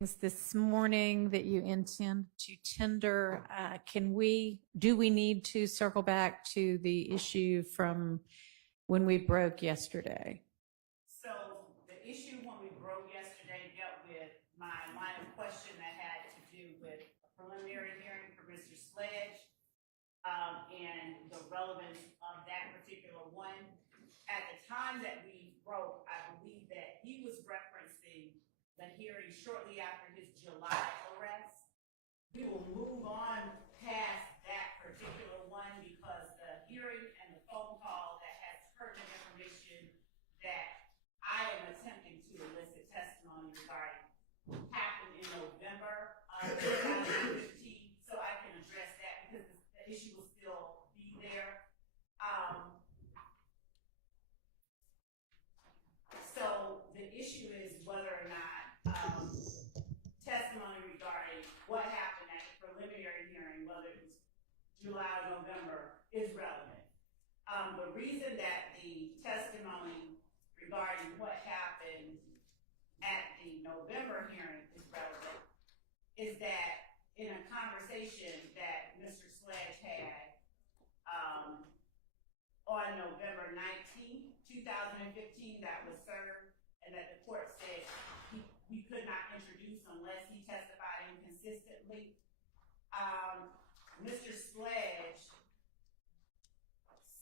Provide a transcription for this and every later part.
this morning that you intend to tender. Do we need to circle back to the issue from when we broke yesterday? So the issue when we broke yesterday dealt with my line of question that had to do with a preliminary hearing for Mr. Sledge and the relevance of that particular one. At the time that we broke, I believe that he was referencing the hearing shortly after his July arrest. We will move on past that particular one because the hearing and the phone call that has pertinent information that I am attempting to elicit testimony regarding happened in November of 2015, so I can address that because the issue will still be there. So the issue is whether or not testimony regarding what happened at the preliminary hearing, whether it was July or November, is relevant. The reason that the testimony regarding what happened at the November hearing is relevant is that in a conversation that Mr. Sledge had on November 19th, 2015, that was served, and that the court said we could not introduce unless he testified inconsistently. Mr. Sledge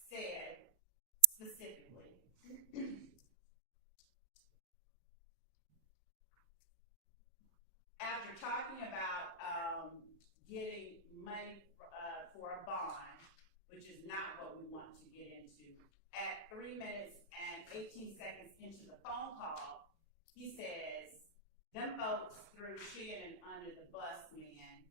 said specifically, after talking about getting money for a bond, which is not what we want to get into, at 3 minutes and 18 seconds into the phone call, he says, "Them folks threw Shannon under the bus, man.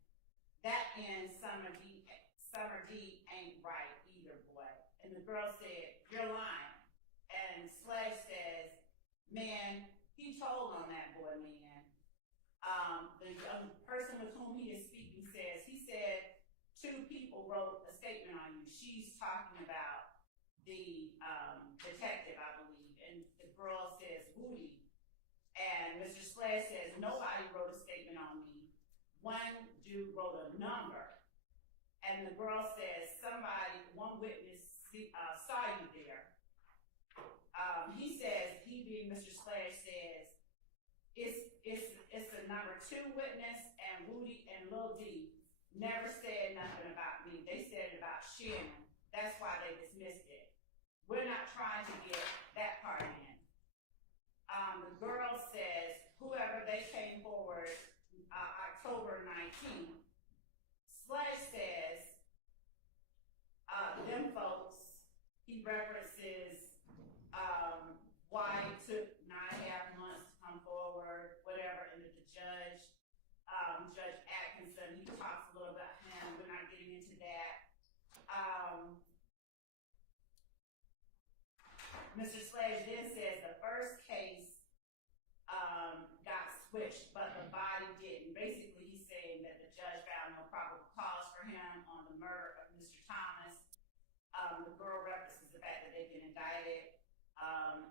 That and Summer D ain't right either, boy." And the girl said, "You're lying." And Sledge says, "Man, he told on that boy, man." The young person with whom he is speaking says, he said, "2 people wrote a statement on you." She's talking about the detective, I believe. And the girl says, "Woody." And Mr. Sledge says, "Nobody wrote a statement on me. One dude wrote a number." And the girl says, one witness saw you there. He says, he being Mr. Sledge says, it's the number 2 witness, and Woody and Lil D never said nothing about me. They said it about Shannon. That's why they dismissed it. We're not trying to get that part in. The girl says, whoever they came forward October 19th, Sledge says, them folks, he references why it took 9.5 months to come forward, whatever, and the judge, Judge Atkinson, he talks a little about him. We're not getting into that. Mr. Sledge then says the first case got switched, but the body didn't. Basically, he's saying that the judge found no probable cause for him on the murder of Mr. Thomas. The girl references the fact that they've been indicted.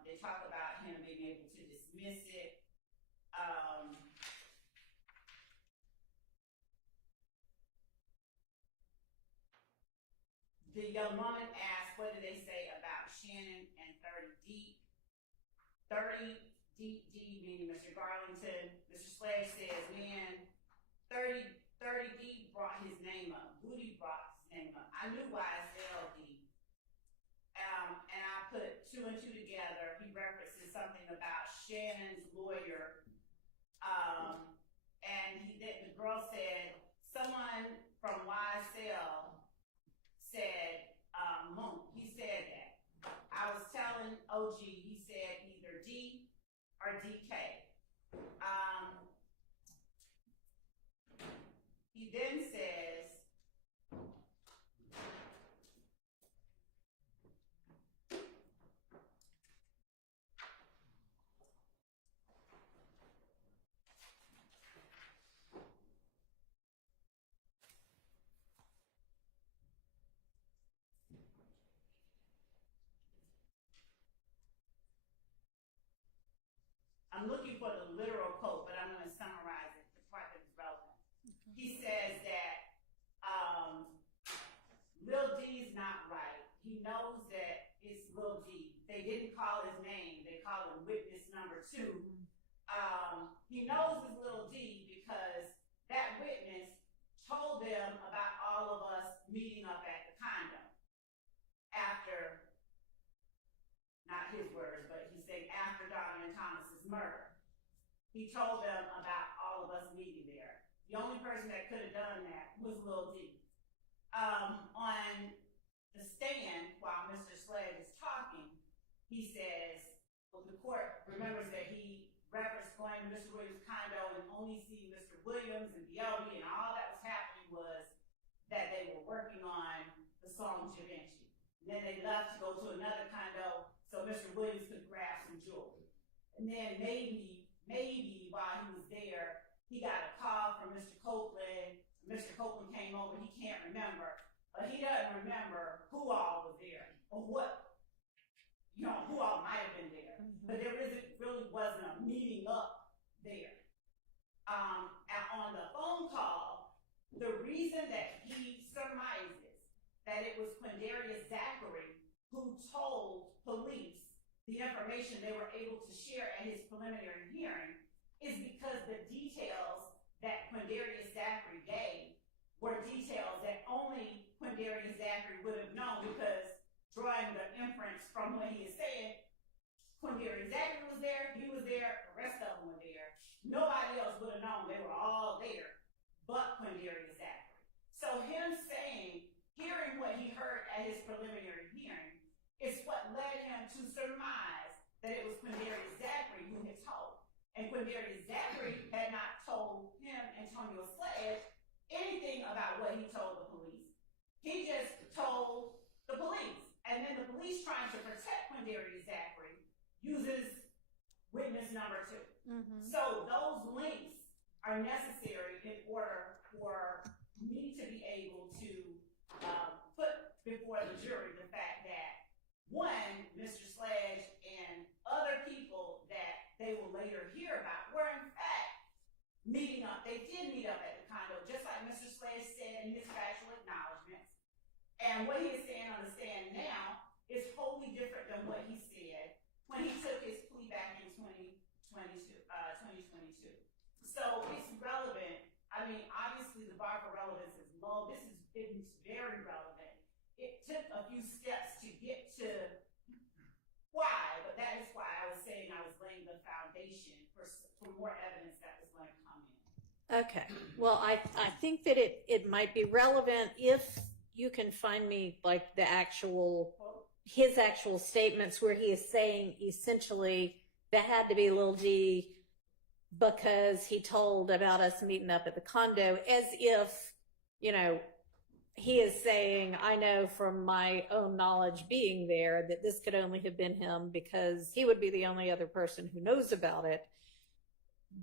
They talk about him being able to dismiss it. The young woman asked, what did they say about Shannon and 30 Deep? 30 D, meaning Mr. Garlington. Mr. Sledge says, man, 30 D brought his name up. Woody brought his name up. I knew YSL D. And I put 2 and 2 together. He references something about Shannon's lawyer. And the girl said, someone from YSL said, Monk, he said that. I was telling OG, he said either D or DK. He then says, I'm looking for the literal quote, but I'm going to summarize it they didn't call his name. They called him witness number 2. He knows his little d because that witness told them about all of us meeting up at the condo after, not his words, but he said after Donna and Thomas's murder. He told them about all of us meeting there. The only person that could have done that was Lil D. On the stand, while Mr. Sledge is talking, he says, well, the court remembers that he referenced going to Mr. Williams' condo and only seeing Mr. Williams and BLB, and all that was happening was that they were working on the song Da Vinci. And then they left to go to another condo so Mr. Williams could grab some jewelry. And then maybe while he was there, he got a call from Mr. Copeland. Mr. Copeland came over, he can't remember, but he doesn't remember who all was there or what, who all might have been there. But there really wasn't a meeting up there. And on the phone call, the reason that he surmises that it was Quindarius Zachary who told police the information they were able to share at his preliminary hearing is because the details that Quindarius Zachary gave were details that only Quindarius Zachary would have known, because drawing the inference from what he is saying, Quindarius Zachary was there, he was there, the rest of them were there. Nobody else would have known. They were all there but Quindarius Zachary. So him saying, hearing what he heard at his preliminary hearing is what led him to surmise that it was Quindarius Zachary who had told. And Quindarius Zachary had not told him, Antonio Sledge, anything about what he told the police. He just told the police. And then the police, trying to protect Quindarius Zachary, uses witness number 2. So those links are necessary in order for me to be able to put before the jury the fact that, one, Mr. Sledge and other people that they will later hear about were in fact meeting up. They did meet up at the condo, just like Mr. Sledge said in his factual acknowledgments. And what he is saying on the stand now is wholly different than what he said when he took his plea back in 2022. So it's relevant. I mean, obviously the bar for relevance is low. This is very relevant. It took a few steps to get to why, but that is why I was saying I was laying the foundation for more evidence that was going to come in. Okay. Well, I think that it might be relevant if you can find me like his actual statements where he is saying essentially that had to be Lil G because he told about us meeting up at the condo, as if, he is saying, I know from my own knowledge being there that this could only have been him because he would be the only other person who knows about it.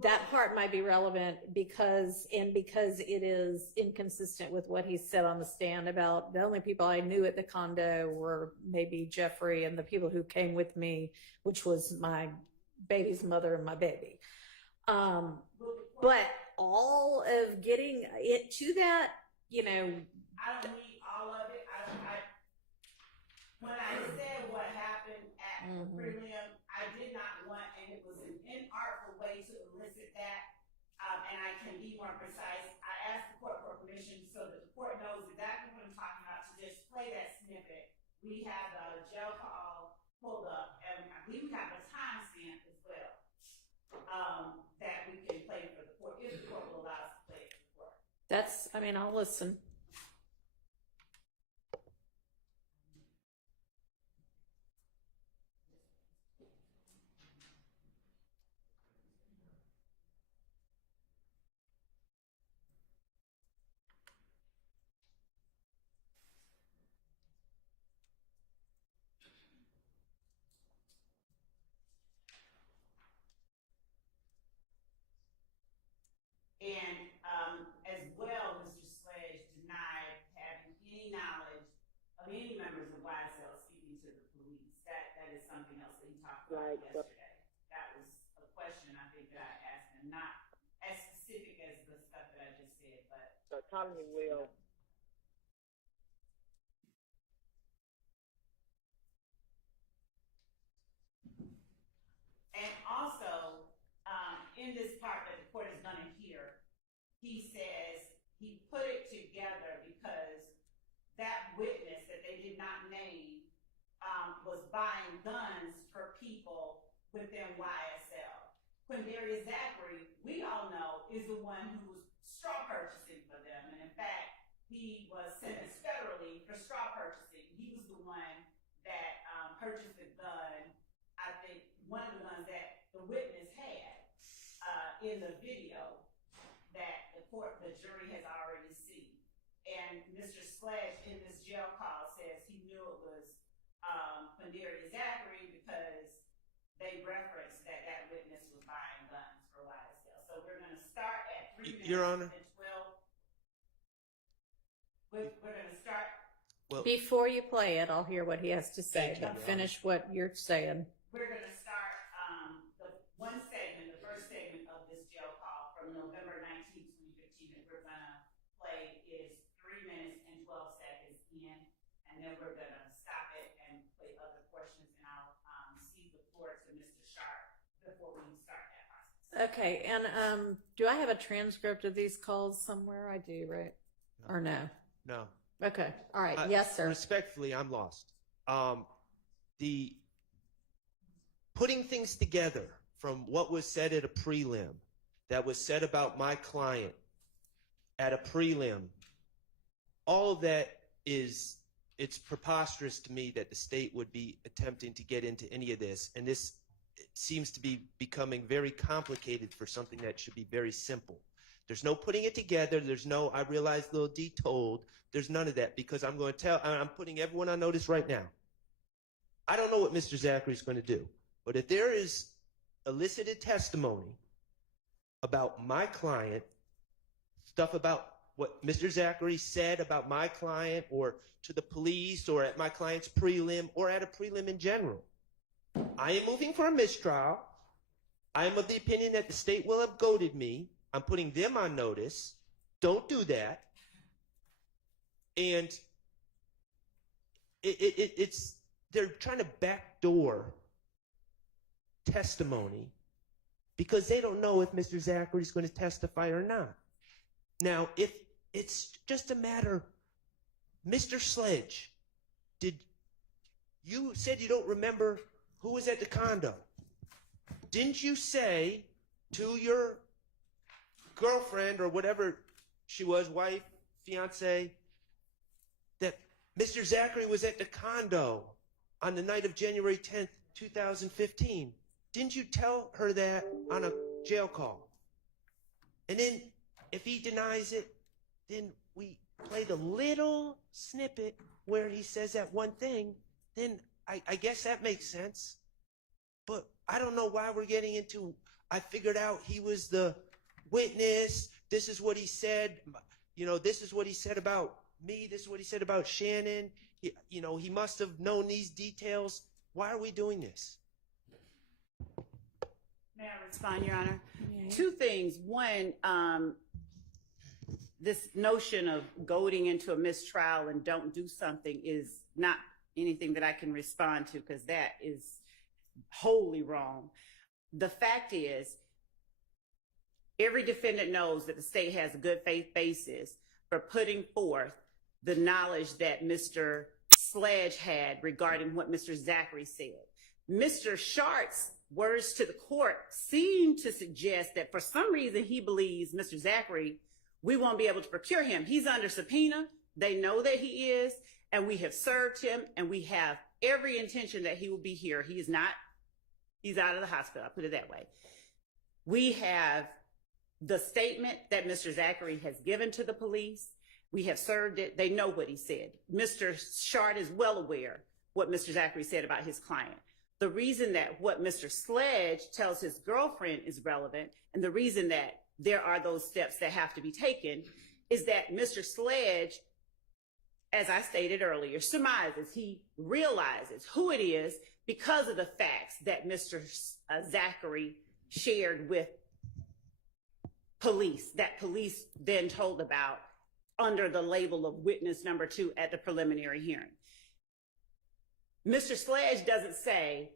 That part might be relevant because it is inconsistent with what he said on the stand about the only people I knew at the condo were maybe Jeffrey and the people who came with me, which was my baby's mother and my baby. But all of getting it to that, I don't need all of it. When I said what happened at the prelim, I did not want, and it was an inartful way to elicit that, and I can be more precise. I asked the court for permission so that the court knows exactly what I'm talking about to just play that snippet. We have the jail call pulled up, and I believe we have a timestamp as well that we can play for the court, if the court will allow us to play it for the court. I'll listen. And as well, Mr. Sledge denied having any knowledge of any members of YSL speaking to the police. That is something else that he talked about yesterday. That was a question I think that I asked him, not as specific as the stuff that I just said, but Tommy will. in this part that the court is going to hear, he says he put it together because that witness that they did not name was buying guns for people within YSL. Quindarius Zachary, we all know, is the one who was straw purchasing for them. And in fact, he was sentenced federally for straw purchasing. He was the one that purchased the gun, I think one of the guns that the witness had in the video that the jury has already seen. And Mr. Sledge in this jail call says he knew it was Quindarius Zachary because they referenced that that witness was buying guns for YSL. So we're going to start at 3 minutes Your Honor. and 12. We're going to start. Well, Before you play it, I'll hear what he has to say, Thank you, but Your finish what you're saying. We're going to start the one segment, the first segment of this jail call from November 19, 2015 that we're going to play is 3 minutes and 12 seconds in, and then we're going to stop it and play other portions, and I'll cede the floor to Mr. Sharp before we start that process. Okay, and do I have a transcript of these calls somewhere? I do, right? Or no? no. Okay, all right, yes, sir. Respectfully, I'm lost. The putting things together from what was said at a prelim, that was said about my client at a prelim, all of that it's preposterous to me that the state would be attempting to get into any of this, and this seems to be becoming very complicated for something that should be very simple. There's no putting it together. There's no, I realize, little D told. There's none of that, because I'm going to tell, I'm putting everyone on notice right now. I don't know what Mr. Zachary's going to do, but if there is elicited testimony about my client, stuff about what Mr. Zachary said about my client or to the police or at my client's prelim or at a prelim in general, I am moving for a mistrial. I am of the opinion that the state will have goaded me. I'm putting them on notice. Don't do that. And they're trying to backdoor testimony because they don't know if Mr. Zachary's going to testify or not. Now, if it's just a matter, Mr. Sledge, you said you don't remember who was at the condo. Didn't you say to your girlfriend or whatever she was, wife, fiance, that Mr. Zachary was at the condo on the night of January 10th, 2015? Didn't you tell her that on a jail call? And then if he denies it, then we played a little snippet where he says that one thing, then I guess that makes sense. But I don't know why we're getting into, I figured out he was the witness, this is what he said, this is what he said about me, this is what he said about Shannon, he must have known these details. Why are we doing this? May I respond, Your Honor? Yeah. Two things. One, this notion of goading into a mistrial and don't do something is not anything that I can respond to, because that is wholly wrong. The fact is, every defendant knows that the state has a good faith basis for putting forth the knowledge that Mr. Sledge had regarding what Mr. Zachary said. Mr. Sharp's words to the court seem to suggest that for some reason he believes Mr. Zachary, we won't be able to procure him. He's under subpoena. They know that he is, and we have served him, and we have every intention that he will be here. He is not, he's out of the hospital, I'll put it that way. We have the statement that Mr. Zachary has given to the police. We have served it. They know what he said. Mr. Sharp is well aware what Mr. Zachary said about his client. The reason that what Mr. Sledge tells his girlfriend is relevant, and the reason that there are those steps that have to be taken, is that Mr. Sledge, as I stated earlier, surmises, he realizes who it is because of the facts that Mr. Zachary shared with police, that police then told about under the label of witness number 2 at the preliminary hearing. Mr. Sledge doesn't say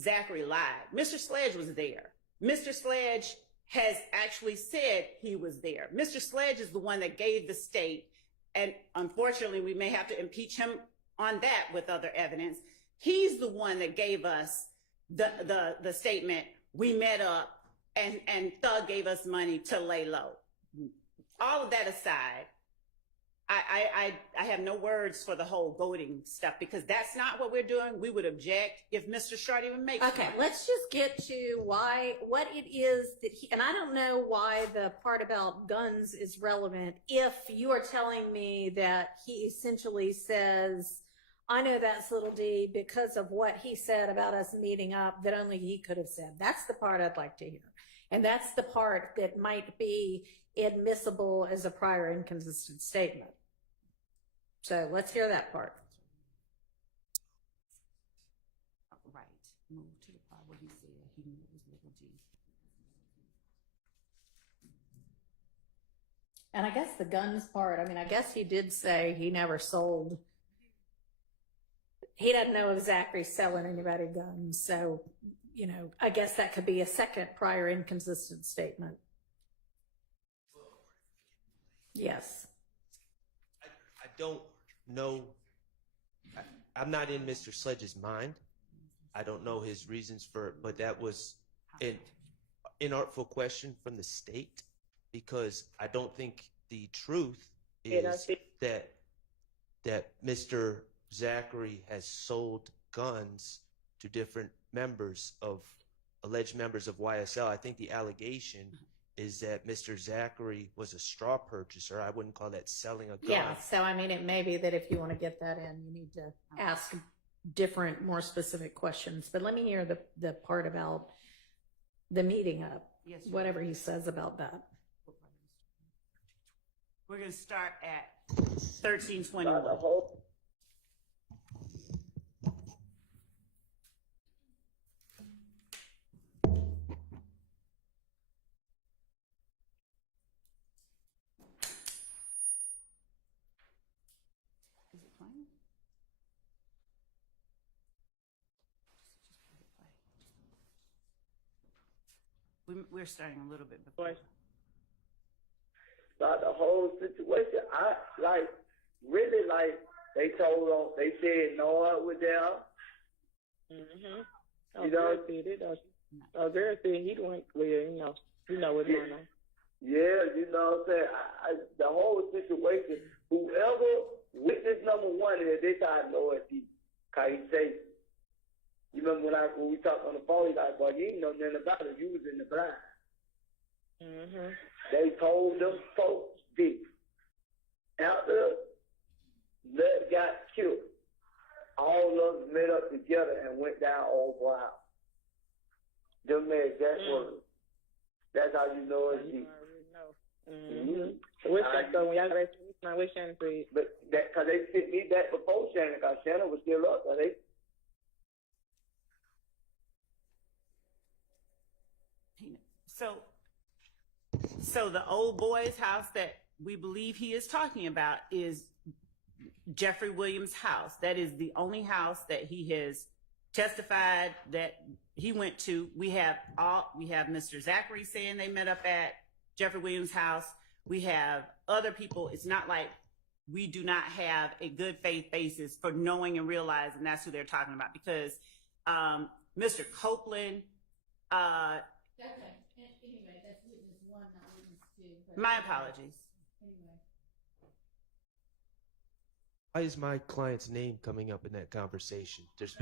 Zachary lied. Mr. Sledge was there. Mr. Sledge has actually said he was there. Mr. Sledge is the one that gave the state, and unfortunately we may have to impeach him on that with other evidence. He's the one that gave us the statement, we met up and Thug gave us money to lay low. All of that aside, I have no words for the whole voting stuff because that's not what we're doing. We would object if Mr. Short even makes Okay, one. let's just get to what it is that and I don't know why the part about guns is relevant if you are telling me that he essentially says, I know that's little D because of what he said about us meeting up that only he could have said. That's the part I'd like to hear. And that's the part that might be admissible as a prior inconsistent statement. So let's hear that part. Right. Move to the part where he said he knew it was little G. And I guess the guns part, I mean, I guess he did say he never sold. He doesn't know if Zachary's selling anybody guns. So, you know, I guess that could be a second prior inconsistent statement. Yes. I don't know. I'm not in Mr. Sledge's mind. I don't know his reasons for it, but that was an inartful question from the state because I don't think the truth is that Mr. Zachary has sold guns to different alleged members of YSL. I think the allegation is that Mr. Zachary was a straw purchaser. I wouldn't call that selling a gun. Yeah. So, I mean, it may be that if you want to get that in, you need to ask different, more specific questions. But let me hear the part about the meeting up, Yes, whatever he says about that. We're going to start at 1321. Is it playing? We're starting a little bit before. About the whole situation, I really they told them, they said Noah was there. Mm-hmm. You know, Girl said he went clear, you know what's going on. Yeah, you know what I'm saying? The whole situation, whoever witness number one is, they thought Noah he say, you remember when we talked on the phone, he's like, boy, you ain't know nothing about it, you was in the blind. Mm-hmm. They told them folks deep. After Lud got killed, all of us met up together and went down over house. Them made that word. That's how you know it's deep. Mm-hmm. So what's that? So when y'all got my what Shannon said? But that, cause they sent me that before Shannon, cause Shannon was still up. So they. So the old boy's house that we believe he is talking about is Jeffrey Williams' house. That is the only house that he has testified that he went to. We have Mr. Zachary saying they met up at Jeffrey Williams' house. We have other people. It's not like we do not have a good faith basis for knowing and realizing that's who they're talking about because Mr. Copeland, Okay. Anyway, that's witness one, not witness two. my apologies. Anyway. Why is my client's name coming up in that conversation? There's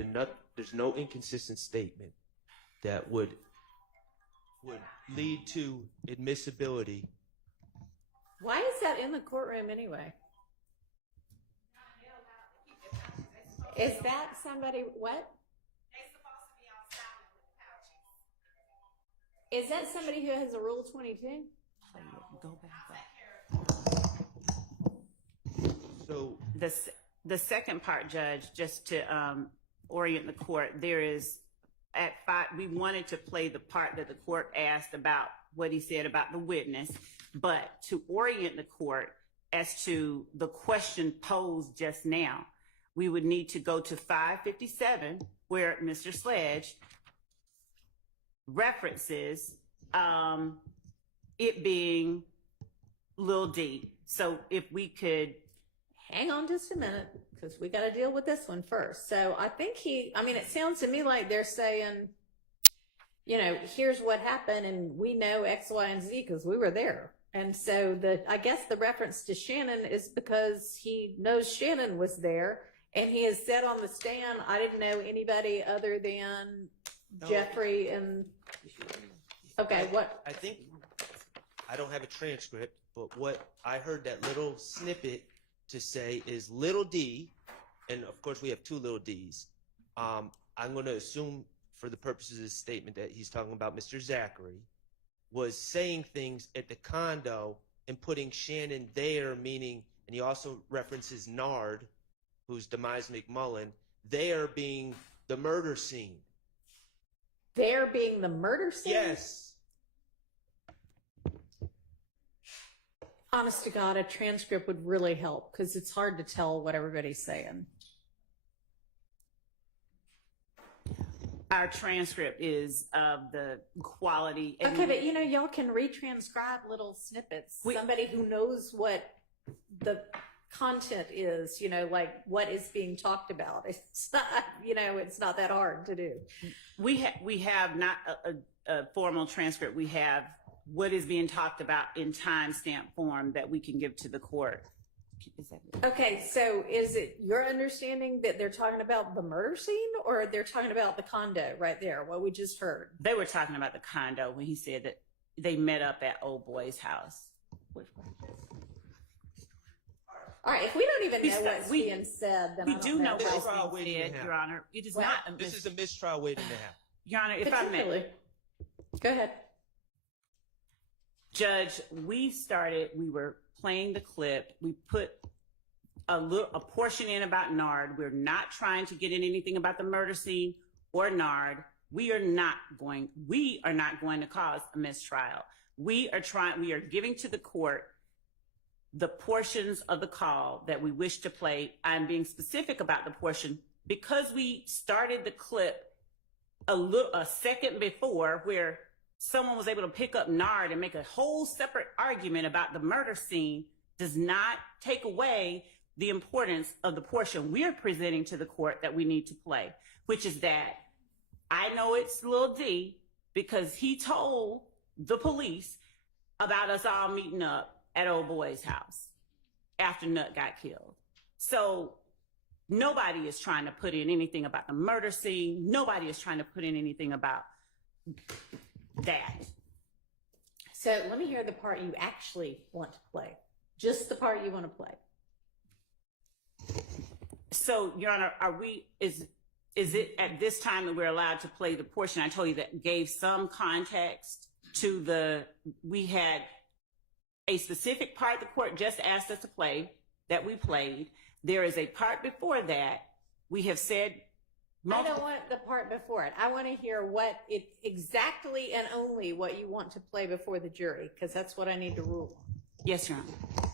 no inconsistent statement that would lead to admissibility. Why is that in the courtroom anyway? Is that somebody, what? Is that somebody who has a Rule 22? Go back up. So The second part, Judge, just to orient the court, there is at 5. We wanted to play the part that the court asked about what he said about the witness, but to orient the court as to the question posed just now, we would need to go to 557, where Mr. Sledge references it being Lil D. So if we could, Hang on just a minute, because we got to deal with this one first. So I think it sounds to me like they're saying, here's what happened, and we know X, Y, and Z because we were there. And so I guess the reference to Shannon is because he knows Shannon was there, and he has said on the stand, I didn't know anybody other than Jeffrey and, okay, what? I think, I don't have a transcript, but what I heard that little snippet to say is little D, and of course we have two little Ds. I'm going to assume for the purposes of this statement that he's talking about Mr. Zachary, was saying things at the condo and putting Shannon there, meaning, and he also references Nard, who's Demise McMullen, there being the murder scene. There being the murder scene? Yes. Honest to God, a transcript would really help because it's hard to tell what everybody's saying. our transcript is of the quality. Okay, but y'all can retranscribe little snippets. Somebody who knows what the content is, like what is being talked about. It's not, it's not that hard to do. We have not a formal transcript. We have what is being talked about in timestamp form that we can give to the court. Okay, so is it your understanding that they're talking about the murder scene, or they're talking about the condo right there, what we just heard? They were talking about the condo when he said that they met up at old boy's house. All right, if we don't even know what's being said, then we I don't do know what what's being said, Your Honor. It is not. This is a mistrial waiting to happen. Your Honor, if I may. Go ahead. Judge, we were playing the clip. We put a portion in about Nard. We're not trying to get in anything about the murder scene or Nard. We are not going to cause a mistrial. We are giving to the court the portions of the call that we wish to play. I'm being specific about the portion because we started the clip a second before where someone was able to pick up Nard and make a whole separate argument about the murder scene does not take away the importance of the portion we're presenting to the court that we need to play, which is that I know it's Lil D because he told the police about us all meeting up at old boy's house after Nut got killed. So nobody is trying to put in anything about the murder scene. Nobody is trying to put in anything about that. So let me hear the part you actually want to play. Just the part you want to play. So, Your Honor, is it at this time that we're allowed to play the portion I told you that gave some context to we had a specific part the court just asked us to play that we played. There is a part before that we have said I don't want the part before it. I want to hear exactly and only what you want to play before the jury, because that's what I need to rule on. Yes, Your Honor.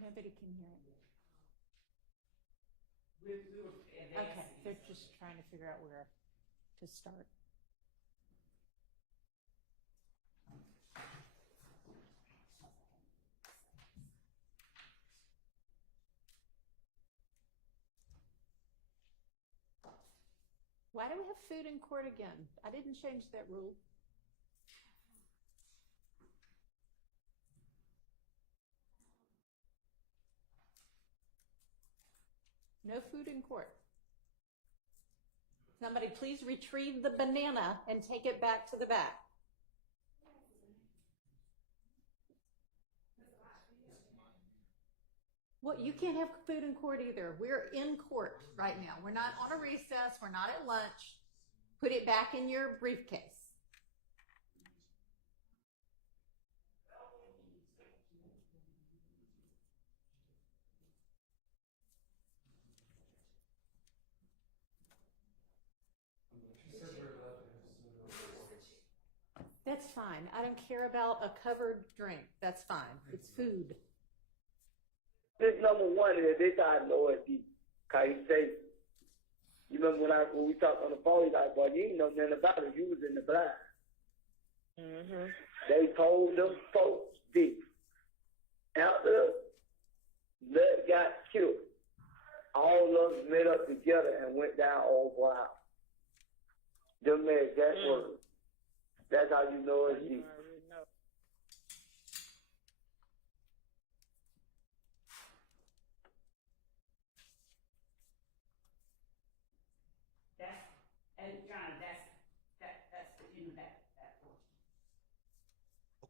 Nobody can hear it. Okay, they're just trying to figure out where to start. Why do we have food in court again? I didn't change that rule. No food in court. Somebody please retrieve the banana and take it back to the back. Well, you can't have food in court either. We're in court right now. We're not on a recess. We're not at lunch. Put it back in your briefcase. That's fine. I don't care about a covered drink. That's fine. It's food. This number one is this I know it deep. Cause he say, you remember when we talked on the phone, he's like, boy, you ain't know nothing about it. You was in the blind. Mm-hmm. They told them folks deep. After Lud got killed, all of us met up together and went down over out. Them made that word. That's how you know it's deep.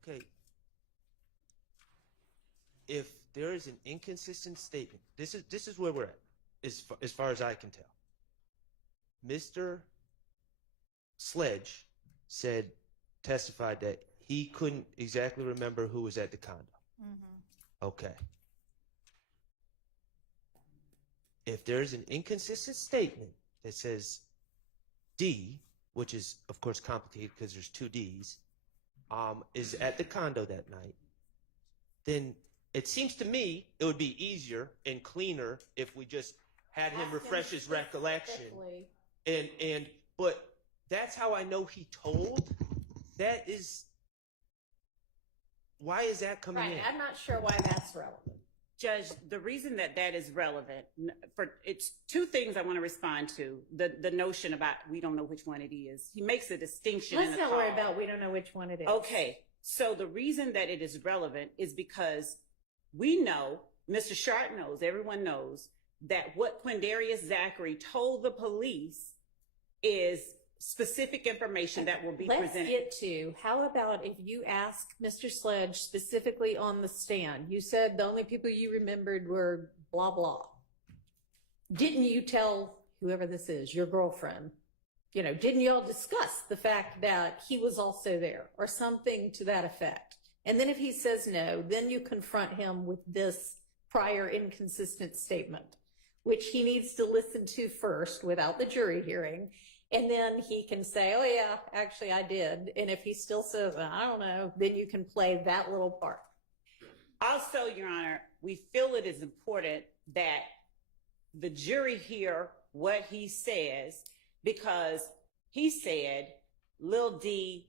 Okay. If there is an inconsistent statement, this is where we're at, as far as I can tell. Mr. Sledge testified that he couldn't exactly remember who was at the condo. Mm-hmm. Okay. If there's an inconsistent statement that says D, which is of course complicated because there's two D's, is at the condo that night, then it seems to me it would be easier and cleaner if we just had him refresh his recollection. But that's how I know he told. That is, why is that coming in? I'm not sure why that's relevant. Judge, the reason that is relevant, it's two things I want to respond to. The notion about we don't know which one it is. He makes a distinction. Let's not worry about we don't know which one it is. Okay, so the reason that it is relevant is because we know, Mr. Sharp knows, everyone knows, that what Quindarius Zachary told the police is specific information that will be presented. Let's get to, how about if you ask Mr. Sledge specifically on the stand? You said the only people you remembered were blah, blah. Didn't you tell whoever this is, your girlfriend, didn't you all discuss the fact that he was also there or something to that effect? And then if he says no, then you confront him with this prior inconsistent statement, which he needs to listen to first without the jury hearing. And then he can say, oh yeah, actually I did. And if he still says, I don't know, then you can play that little part. Also, Your Honor, we feel it is important that the jury hear what he says, because he said Lil D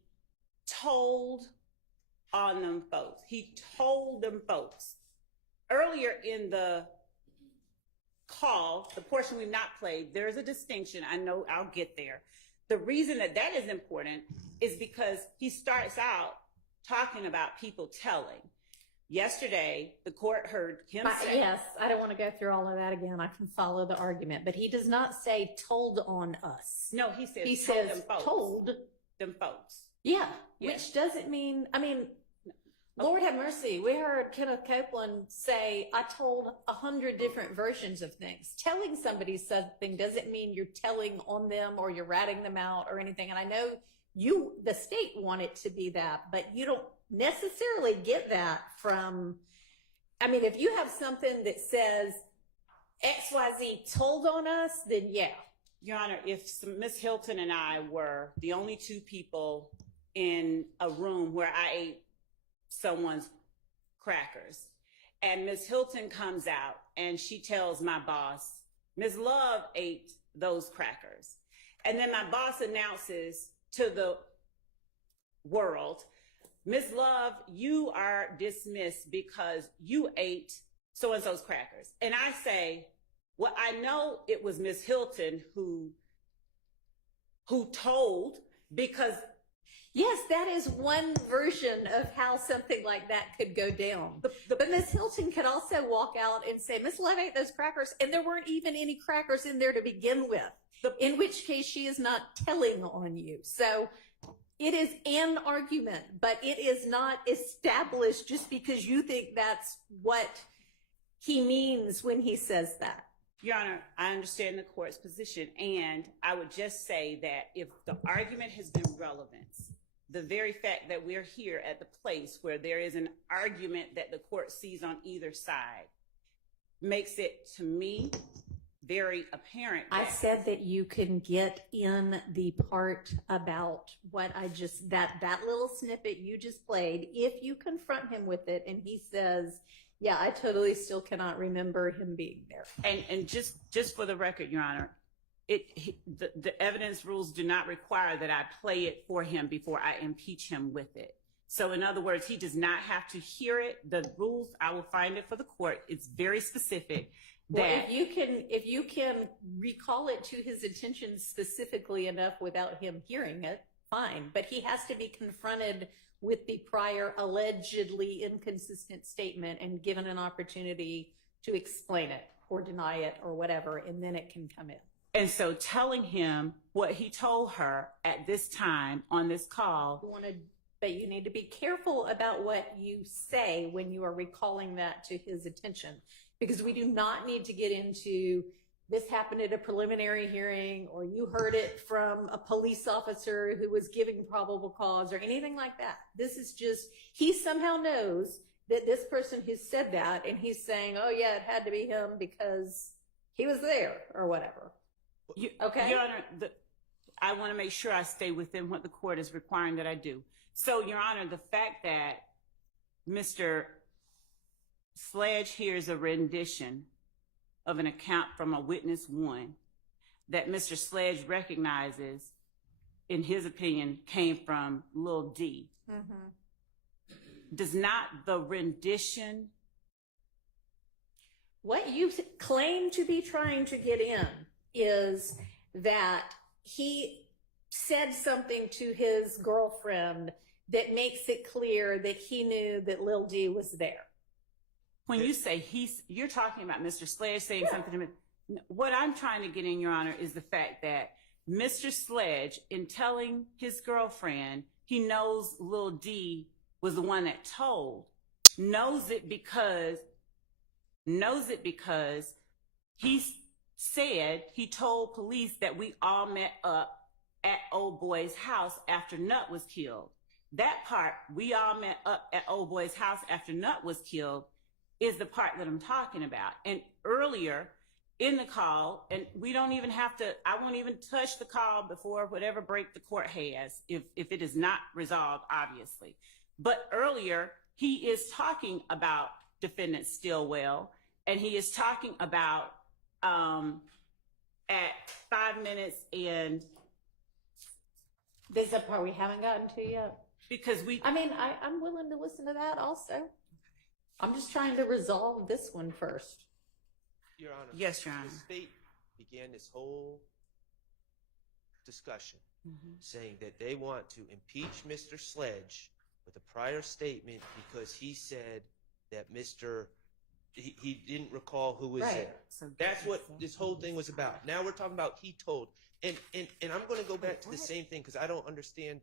told on them folks. He told them folks. Earlier in the call, the portion we've not played, there's a distinction. I know I'll get there. The reason that is important is because he starts out talking about people telling. Yesterday, the court heard him say... Yes, I don't want to go through all of that again. I can follow the argument. But he does not say told on us. No, he says he told says them folks. Told them folks. Yeah, which doesn't mean... Lord have mercy. We heard Kenneth Copeland say, I told 100 different versions of things. Telling somebody something doesn't mean you're telling on them or you're ratting them out or anything. And I know the state want it to be that, but you don't necessarily get that from, if you have something that says XYZ told on us, then yeah. Your Honor, if Ms. Hilton and I were the only two people in a room where I ate someone's crackers, and Ms. Hilton comes out and she tells my boss, Ms. Love ate those crackers. And then my boss announces to the world, Ms. Love, you are dismissed because you ate so-and-so's crackers. And I say, well, I know it was Ms. Hilton who told, because yes, that is one version of how something like that could go down. But Ms. Hilton could also walk out and say, Ms. Love ate those crackers, and there weren't even any crackers in there to begin with, in which case she is not telling on you. So it is an argument, but it is not established just because you think that's what he means when he says that. Your Honor, I understand the court's position, and I would just say that if the argument has been relevance, the very fact that we're here at the place where there is an argument that the court sees on either side makes it, to me, very apparent. I said that you can get in the part about what I just, that little snippet you just played, if you confront him with it and he says, yeah, I totally still cannot remember him being there. And just for the record, Your Honor, the evidence rules do not require that I play it for him before I impeach him with it. So in other words, he does not have to hear it. The rules, I will find it for the court. It's very specific. Well, if you can recall it to his attention specifically enough without him hearing it, fine. But he has to be confronted with the prior allegedly inconsistent statement and given an opportunity to explain it or deny it or whatever, and then it can come in. And so telling him what he told her at this time on this call. But you need to be careful about what you say when you are recalling that to his attention, because we do not need to get into this happened at a preliminary hearing or you heard it from a police officer who was giving probable cause or anything like that. This is just, he somehow knows that this person has said that and he's saying, oh yeah, it had to be him because he was there or whatever. Okay? Your Honor, I want to make sure I stay within what the court is requiring that I do. So, Your Honor, the fact that Mr. Sledge hears a rendition of an account from a witness one that Mr. Sledge recognizes, in his opinion, came from Lil D. Does not the rendition... What you claim to be trying to get in is that he said something to his girlfriend that makes it clear that he knew that Lil D was there. When you say you're talking about Mr. Sledge saying something to me. What I'm trying to get in, Your Honor, is the fact that Mr. Sledge, in telling his girlfriend he knows Lil D was the one that told, knows it because he said he told police that we all met up at old boy's house after Nut was killed. That part, we all met up at old boy's house after Nut was killed, is the part that I'm talking about. And earlier in the call, and we don't even have to, I won't even touch the call before whatever break the court has, if it is not resolved, obviously. But earlier, he is talking about defendant Stillwell, and he is talking about at 5 minutes and... This is the part we haven't gotten to yet. Because I'm willing to listen to that also. I'm just trying to resolve this one first. Your Honor. Yes, Your Honor. The state began this whole discussion saying that they want to impeach Mr. Sledge with a prior statement because he said that he didn't recall who was there. So that's what this whole thing was about. Now we're talking about he told. And I'm going to go back to the same thing because I don't understand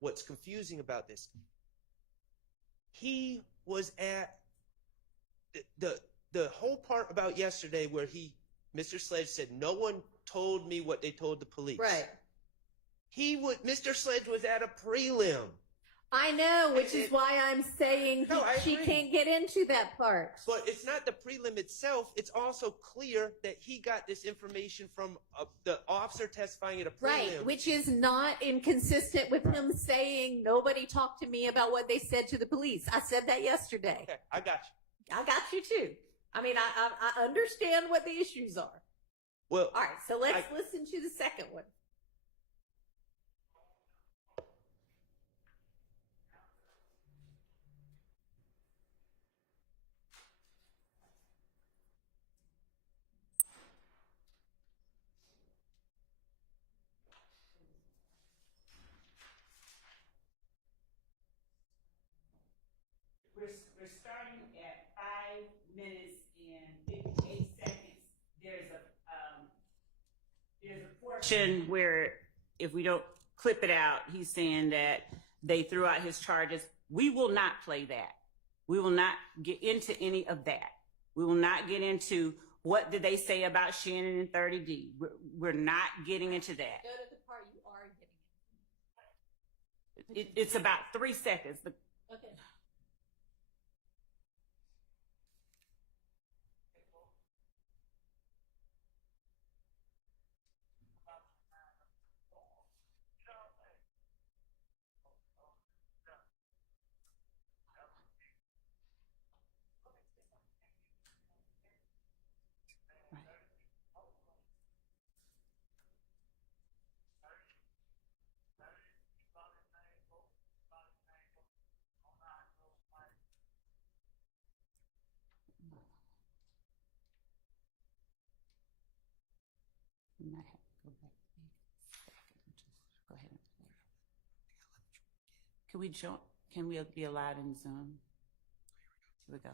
what's confusing about this. He was at the whole part about yesterday where Mr. Sledge said, no one told me what they told the police. Right. Mr. Sledge was at a prelim. I know, which is why I'm saying she can't get into that part. But it's not the prelim itself. It's also clear that he got this information from the officer testifying at a prelim. Right, which is not inconsistent with him saying, nobody talked to me about what they said to the police. I said that yesterday. Okay, I got you. I got you too. I mean, I understand what the issues are. Well, all right, so let's listen to the second one. We're starting at 5 minutes and 58 seconds. There's a portion where if we don't clip it out, he's saying that they threw out his charges. We will not play that. We will not get into any of that. We will not get into what did they say about Shannon and 30D. We're not getting into that. Go to the part you are getting. It's about 3 seconds. Okay. We might have to go back. Go ahead and play. Can we join? Can we be allowed in Zoom? Here we go.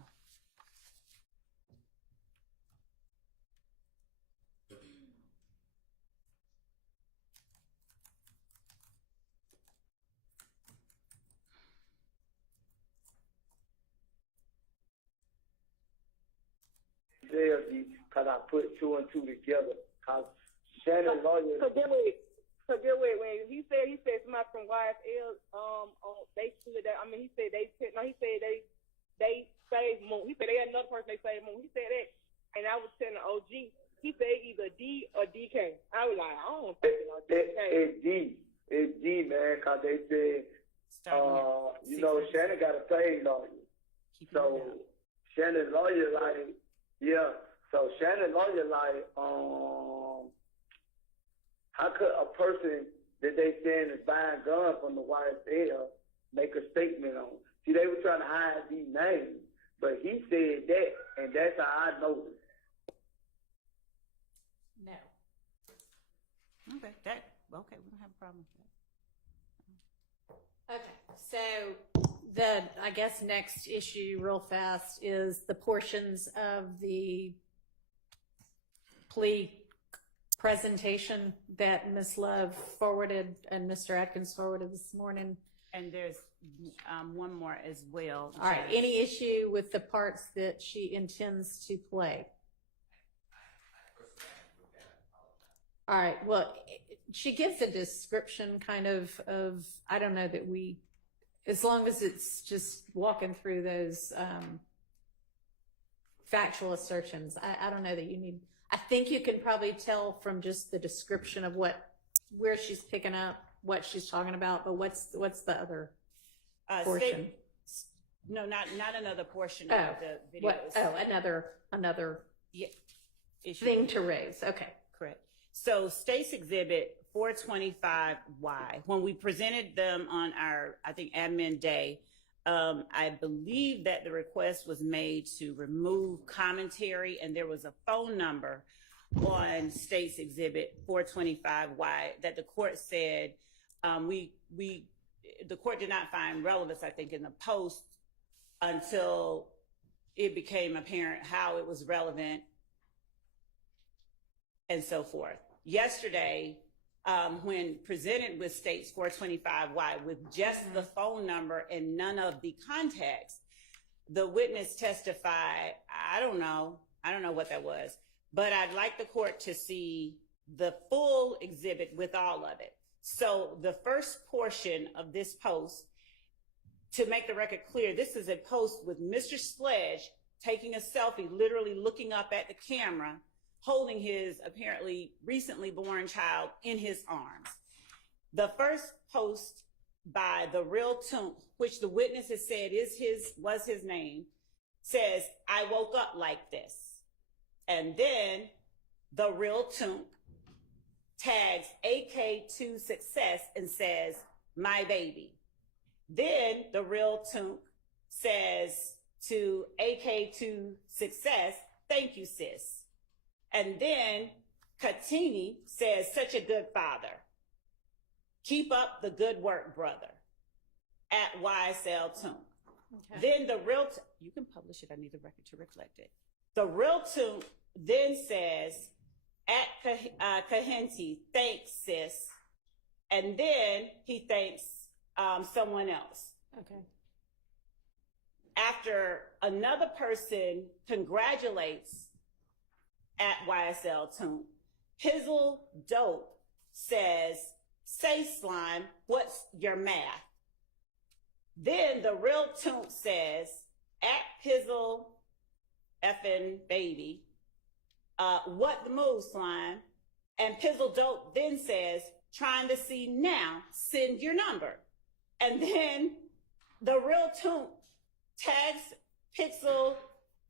Because I put 2 and 2 together. Because Shannon lawyer. So then when he said somebody from YSL they stood that. I mean he said they saved Moon. He said they had another person they saved Moon. He said that, and I was telling OG. He said either D or DK. I was like, I don't think it's DK. It's D, man. Because they said you know Shannon got a paid lawyer. So Shannon's lawyer like. Yeah, so Shannon lawyer like, how could a person that they saying is buying guns from the YSL make a statement on? See, they were trying to hide these names, but he said that, and that's how I know it. No. Okay, we don't have a problem with that. Okay, so I guess next issue real fast is the portions of the plea presentation that Ms. Love forwarded and Mr. Atkins forwarded this morning. And there's one more as well. All right, any issue with the parts that she intends to play? All right, well, she gives a description kind of I don't know that we, as long as it's just walking through those factual assertions, I don't know that you need, I think you can probably tell from just the description of where she's picking up, what she's talking about, but what's the other portion? No, not another portion of the video. Another issue. thing to raise. Okay. Correct. So State's Exhibit 425Y, when we presented them on our, I think, admin day, I believe that the request was made to remove commentary, and there was a phone number on State's Exhibit 425Y that the court said the court did not find relevance, I think, in the post until it became apparent how it was relevant and so forth. Yesterday, when presented with State's 425Y with just the phone number and none of the context, the witness testified, I don't know what that was, but I'd like the court to see the full exhibit with all of it. So the first portion of this post, to make the record clear, this is a post with Mr. Sledge taking a selfie, literally looking up at the camera, holding his apparently recently born child in his arms. The first post by the Real Toonk, which the witness has said was his name, says, "I woke up like this." And then the Real Toonk tags AK2 Success and says, "My baby." Then the Real Toonk says to AK2 Success, "Thank you, sis." And then Katini says, "Such a good father. Keep up the good work, brother," at YSL Toonk. Okay. Then the Real, you can publish it, I need the record to reflect it. The Real Toonk then says, at Kahenti, "Thanks, sis." And then he thanks someone else. Okay. after another person congratulates at YSL Toon, Pizzle Dope says, say slime, what's your math? Then the real Toon says, at Pizzle effing baby, what the move slime? And Pizzle Dope then says, trying to see now, send your number. And then the real Toon tags Pixel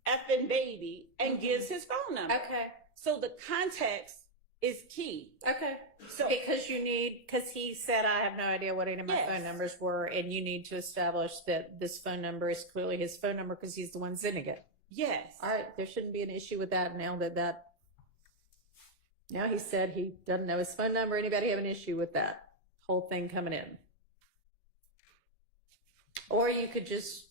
effing baby and gives his phone number. Okay. So the context is key. Okay. So Because he said, I have no idea what any of my Yes. phone numbers were, and you need to establish that this phone number is clearly his phone number because he's the one sending it. yes. All right, there shouldn't be an issue with that now now he said he doesn't know his phone number. Anybody have an issue with that whole thing coming in? Or you could just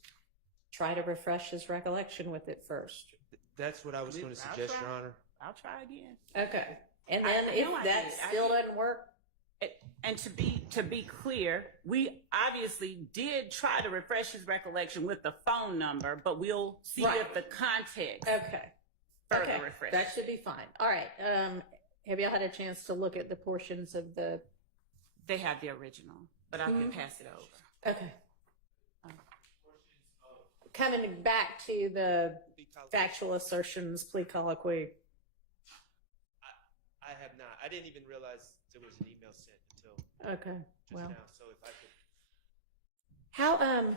try to refresh his recollection with it first. That's what I was going to suggest, Your Honor. I'll try again. Okay. And then I if know I that did. I still did. doesn't work, And to be clear, we obviously did try to refresh his recollection with the phone number, but we'll see Right. if the context okay. further Okay, refreshes. that should be fine. All right. Have y'all had a chance to look at the portions of the? They have the original, but I can pass it over. Okay. Coming back to the factual assertions, plea colloquy. I have not. I didn't even realize there was an email sent until Okay. just Well, now. So if I could. how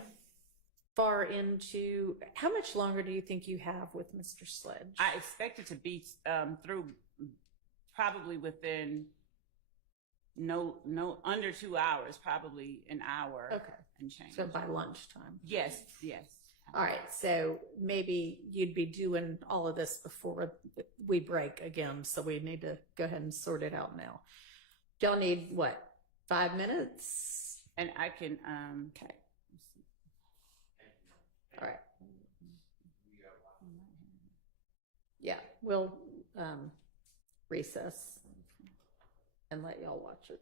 far into? How much longer do you think you have with Mr. Sledge? I expect it to be through probably within no under 2 hours, probably an hour Okay. and change. So by lunchtime. Yes, yes. All right, so maybe you'd be doing all of this before we break again, so we need to go ahead and sort it out now. Y'all need what, 5 minutes? And I can Okay. All right. Yeah, we'll recess and let y'all watch it.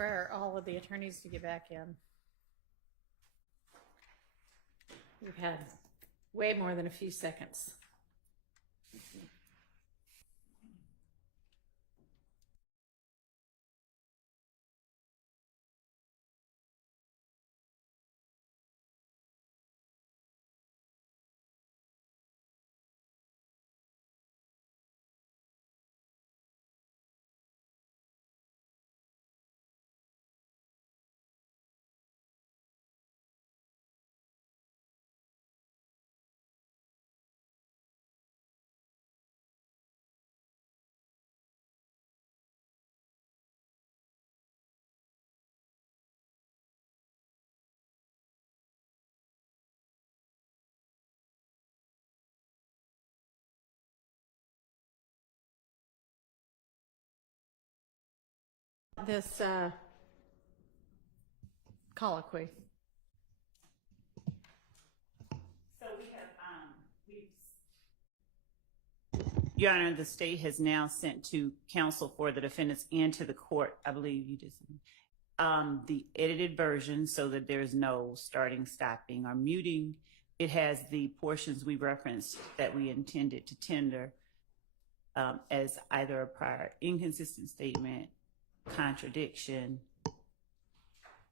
for all of the attorneys to get back in. We've had way more than a few seconds. This colloquy. So we have, Your Honor, the state has now sent to counsel for the defendants and to the court, I believe you just, the edited version so that there's no starting, stopping, or muting. It has the portions we referenced that we intended to tender as either a prior inconsistent statement, contradiction.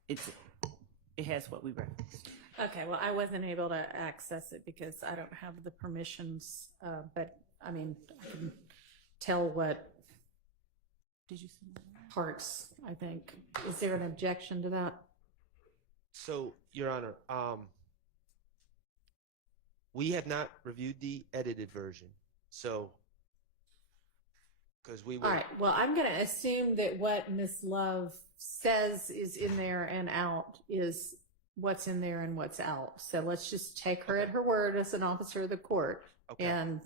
It has what we referenced. Okay, well, I wasn't able to access it because I don't have the permissions, but I mean, I can tell what Did you send that? parts, I think. Is there an objection to that? So, Your Honor, we had not reviewed the edited version, so because we were. All right, well, I'm going to assume that what Ms. Love says is in there and out is what's in there and what's out. So let's just take her at her word as an officer of the court. Okay. And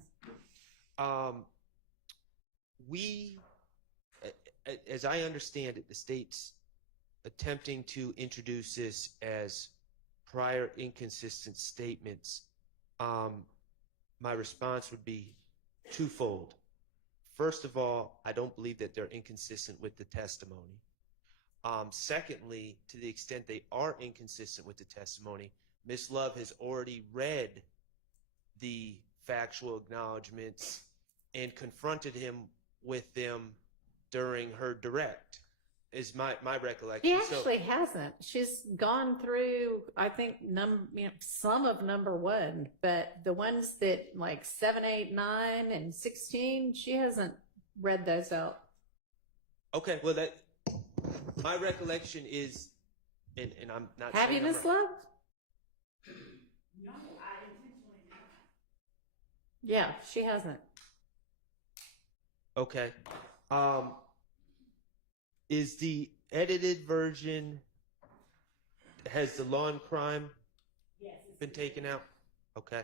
we, as I understand it, the state's attempting to introduce this as prior inconsistent statements. My response would be twofold. First of all, I don't believe that they're inconsistent with the testimony. Secondly, to the extent they are inconsistent with the testimony, Ms. Love has already read the factual acknowledgments and confronted him with them during her direct, is my recollection. she actually hasn't. She's gone through, I think, some of number one, but the ones that like 7, 8, 9, and 16, she hasn't read those out. Okay, well, that my recollection is, and I'm not Have saying you, I'm Ms. right. Love? No, I intentionally not. Yeah, she hasn't. Okay. Is the edited version, has the law and crime Yes. been taken out? Okay.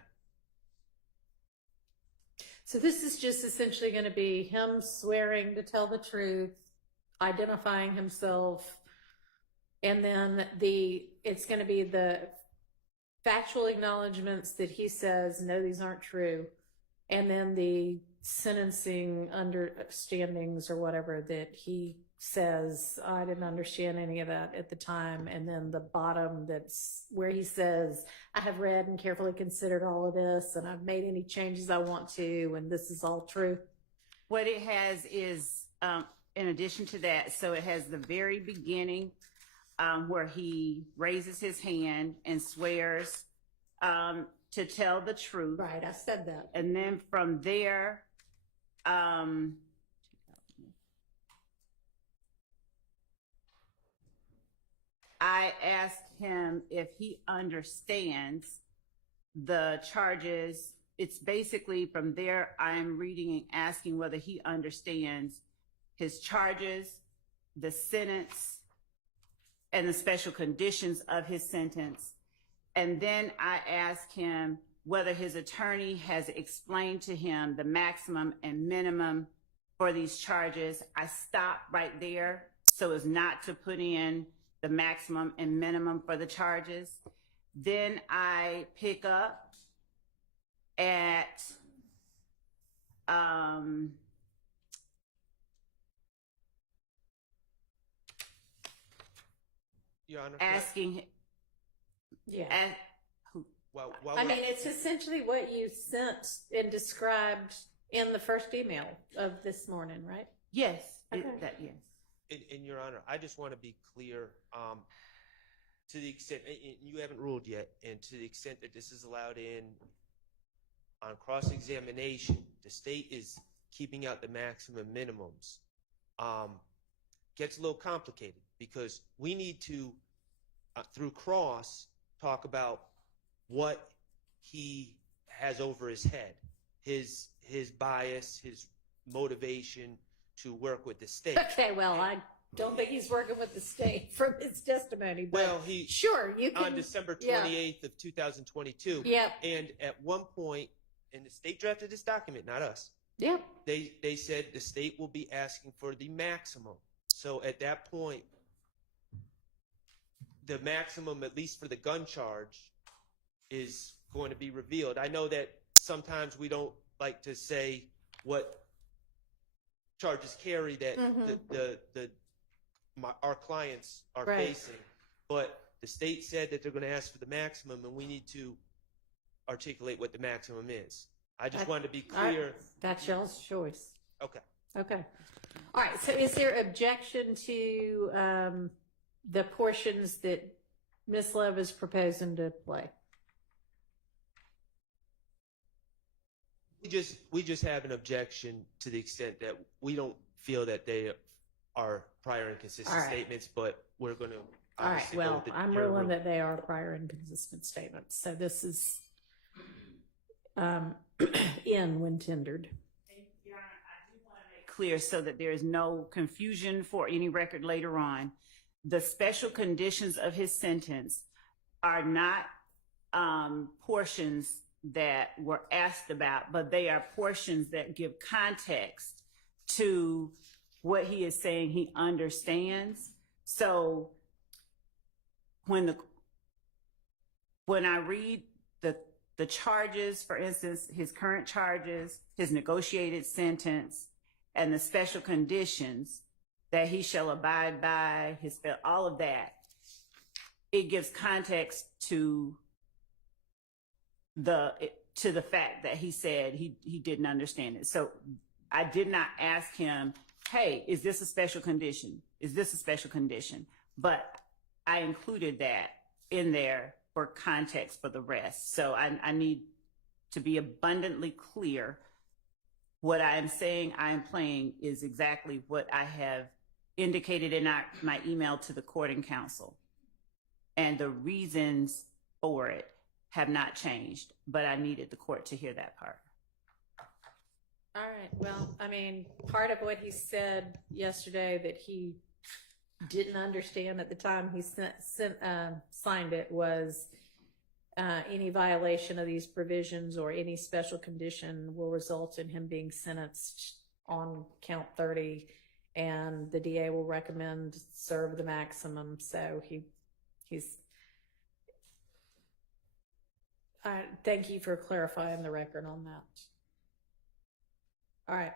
So this is just essentially going to be him swearing to tell the truth, identifying himself, and then it's going to be the factual acknowledgments that he says, no, these aren't true, and then the sentencing understandings or whatever that he says, I didn't understand any of that at the time, and then the bottom that's where he says, I have read and carefully considered all of this, and I've made any changes I want to, and this is all true. What it has is, in addition to that, so it has the very beginning where he raises his hand and swears to tell the truth. Right, I said that. And then from there, I asked him if he understands the charges. It's basically from there, I'm reading and asking whether he understands his charges, the sentence, and the special conditions of his sentence. And then I asked him whether his attorney has explained to him the maximum and minimum for these charges. I stopped right there so as not to put in the maximum and minimum for the charges. Then I pick up at Your Honor. asking, Yeah. Well, I mean, it's essentially what you sent and described in the first email of this morning, right? yes, Okay. yes. in Your Honor, I just want to be clear, to the extent, and you haven't ruled yet, and to the extent that this is allowed in on cross-examination, the state is keeping out the maximum minimums. Gets a little complicated because we need to, through cross, talk about what he has over his head, his bias, his motivation to work with the state. Okay, well, I don't think he's working with the state from his testimony, but Well, he sure, you can. on December 28th of 2022. Yep. And at one point, and the state drafted this document, not us. Yep. They said the state will be asking for the maximum. So at that point, the maximum, at least for the gun charge, is going to be revealed. I know that sometimes we don't like to say what charges carry that our clients are Right. facing, but the state said that they're going to ask for the maximum, and we need to articulate what the maximum is. I just wanted to be clear. That's y'all's choice. Okay. Okay. All right. So is there objection to the portions that Ms. Love is proposing to play? We just have an objection to the extent that we don't feel that they are prior inconsistent All right. statements, but we're going to. All right. Well, I'm ruling that they are prior inconsistent statements. So this is in when tendered. Your Honor, I do want to make clear so that there is no confusion for any record later on. The special conditions of his sentence are not portions that were asked about, but they are portions that give context to what he is saying he understands. So when I read the charges, for instance, his current charges, his negotiated sentence, and the special conditions that he shall abide by, all of that, it gives context to the fact that he said he didn't understand it. So I did not ask him, hey, is this a special condition? Is this a special condition? But I included that in there for context for the rest. So I need to be abundantly clear. What I am saying I am playing is exactly what I have indicated in my email to the court and counsel. And the reasons for it have not changed, but I needed the court to hear that part. All right. Well, I mean, part of what he said yesterday that he didn't understand at the time he signed it was any violation of these provisions or any special condition will result in him being sentenced on count 30, and the DA will recommend serve the maximum. So he's. Thank you for clarifying the record on that. All right.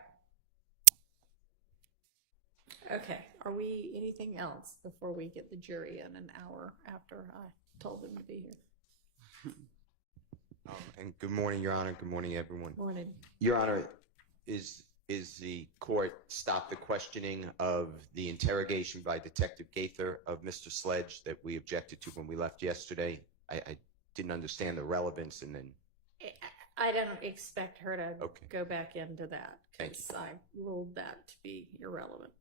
Okay. Are we anything else before we get the jury in an hour after I told them to be here? And good morning, Your Honor. Good morning, everyone. Morning. Your Honor, is the court stop the questioning of the interrogation by Detective Gaither of Mr. Sledge that we objected to when we left yesterday? I didn't understand the relevance, and then I don't expect her to Okay. go back into that Thank because I ruled that to be irrelevant.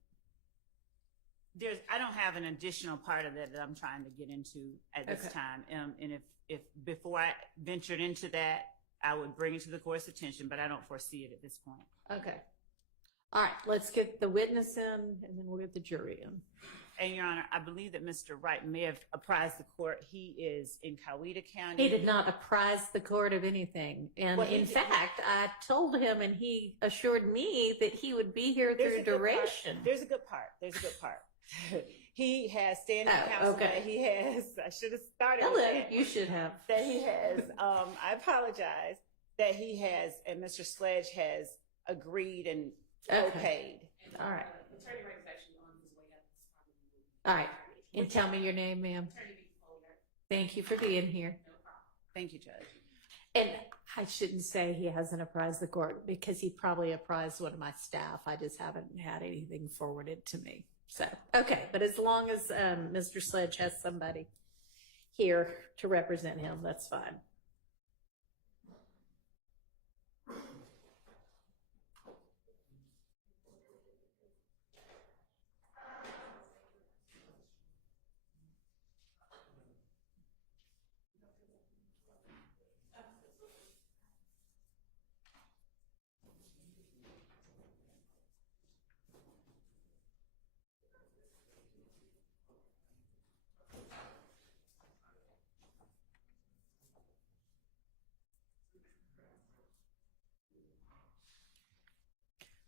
I don't have an additional part of that I'm trying to get into at this Okay. time. And if before I ventured into that, I would bring it to the court's attention, but I don't foresee it at this point. Okay. All right. Let's get the witness in and then we'll get the jury in. And Your Honor, I believe that Mr. Wright may have apprised the court. He is in Coweta County. He did not apprise the court of anything. And Well, he in did- fact, I told him and he assured me that he would be here There's through a good part. duration. There's a good part. He has standing Oh, counsel okay. that he has. I should have started with Hello, that. you should have. That he has, I apologize, that he has, and Mr. Sledge has agreed and Okay. okayed. All right. Attorney Wright's actually on his way up. All right. And tell me your name, ma'am. Thank you for being here. Thank you, Judge. And I shouldn't say he hasn't apprised the court because he probably apprised one of my staff. I just haven't had anything forwarded to me. So, okay. But as long as Mr. Sledge has somebody here to represent him, that's fine.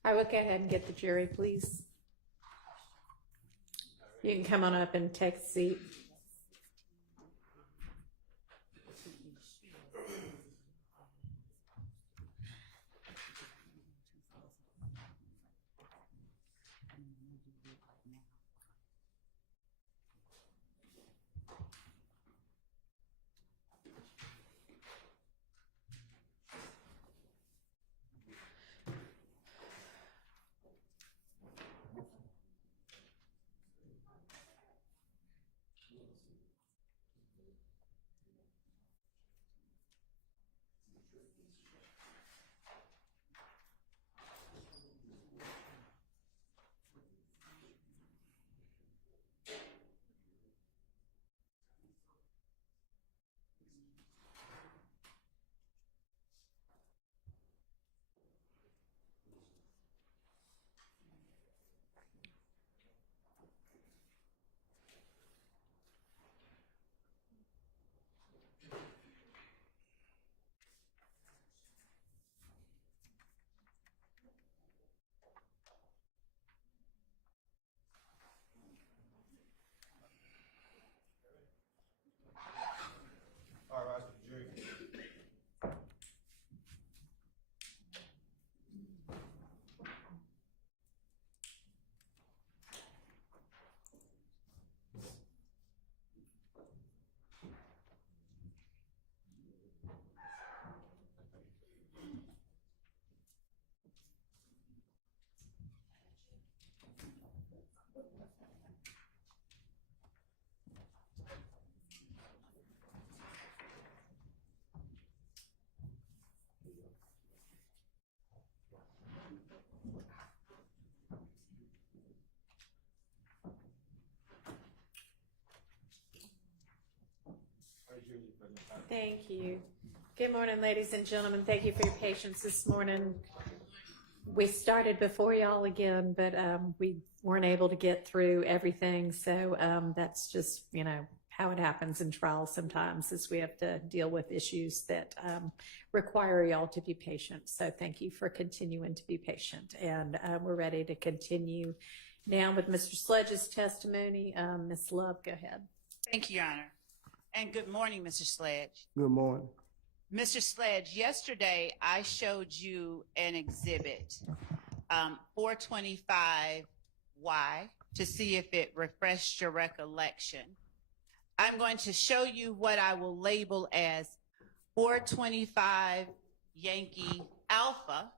I will go ahead and get the jury, please. You can come on up and take a seat. Thank you. Good morning, ladies and gentlemen. Thank you for your patience this morning. We started before y'all again, but we weren't able to get through everything. So that's just, you know, how it happens in trials sometimes, is we have to deal with issues that require y'all to be patient. So thank you for continuing to be patient. And we're ready to continue now with Mr. Sledge's testimony. Ms. Love, go ahead. Thank you, Your Honor. And good morning, Mr. Sledge. Good morning. Mr. Sledge, yesterday I showed you an exhibit, 425Y, to see if it refreshed your recollection. I'm going to show you what I will label as 425 Yankee Alpha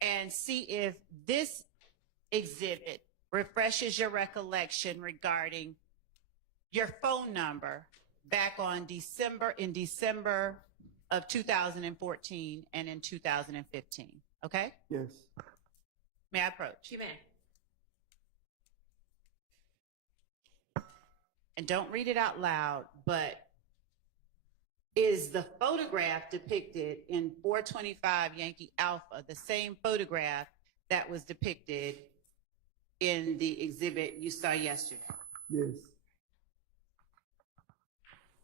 and see if this exhibit refreshes your recollection regarding your phone number back on December of 2014 and in 2015. Okay? Yes. May I approach? You may. And don't read it out loud, but is the photograph depicted in 425 Yankee Alpha the same photograph that was depicted in the exhibit you saw yesterday? Yes.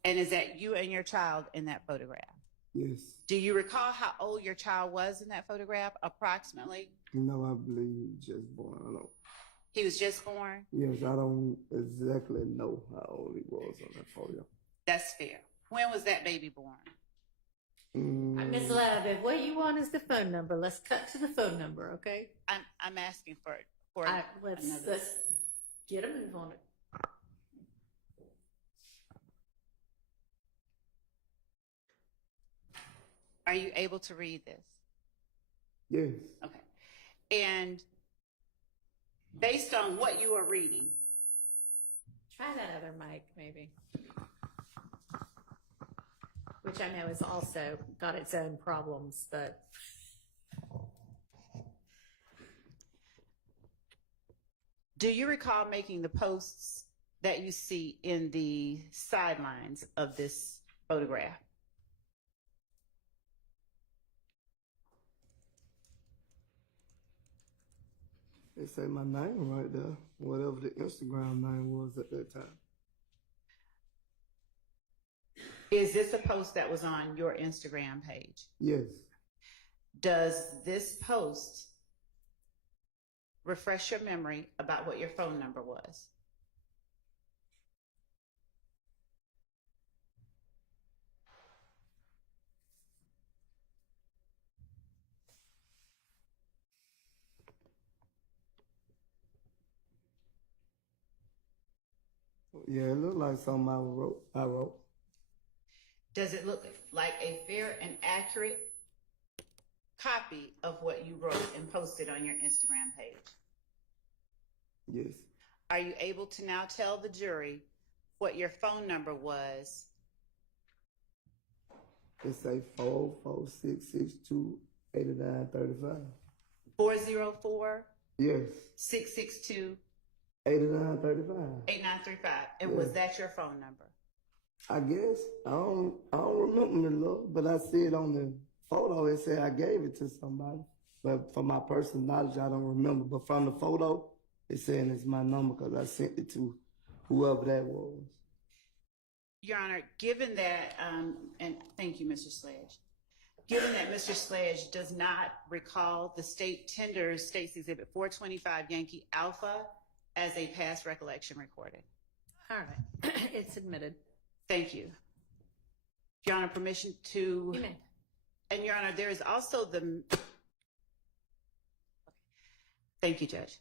And is that you and your child in that photograph? Yes. Do you recall how old your child was in that photograph, approximately? No, I believe he was just born. I don't know. He was just born? Yes, I don't exactly know how old he was on that photo. That's fair. When was that baby born? Ms. Love, if what you want is the phone number, let's cut to the phone number, okay? I'm asking for Let's get a move on it. Are you able to read this? Yes. Okay. And based on what you are reading, Try that other mic, maybe. Which I know has also got its own problems, but do you recall making the posts that you see in the sidelines of this photograph? They say my name right there, whatever the Instagram name was at that time. Is this a post that was on your Instagram page? Yes. Does this post refresh your memory about what your phone number was? Yeah, it looked like something I wrote. Does it look like a fair and accurate copy of what you wrote and posted on your Instagram page? Yes. Are you able to now tell the jury what your phone number was? It say 446628935. 404 Yes. 662 8935. 8935. And Yeah. was that your phone number? I guess I don't remember the look, but I see it on the photo. It said I gave it to somebody, but for my personal knowledge, I don't remember. But from the photo, it's saying it's my number because I sent it to whoever that was. Your Honor, given that, and thank you, Mr. Sledge. Given that Mr. Sledge does not recall the state tenders State's Exhibit 425 Yankee Alpha as a past recollection recorded. all right, it's admitted. Thank you. Your Honor, permission to... You may. And Your Honor, there is also the... Thank you, Judge.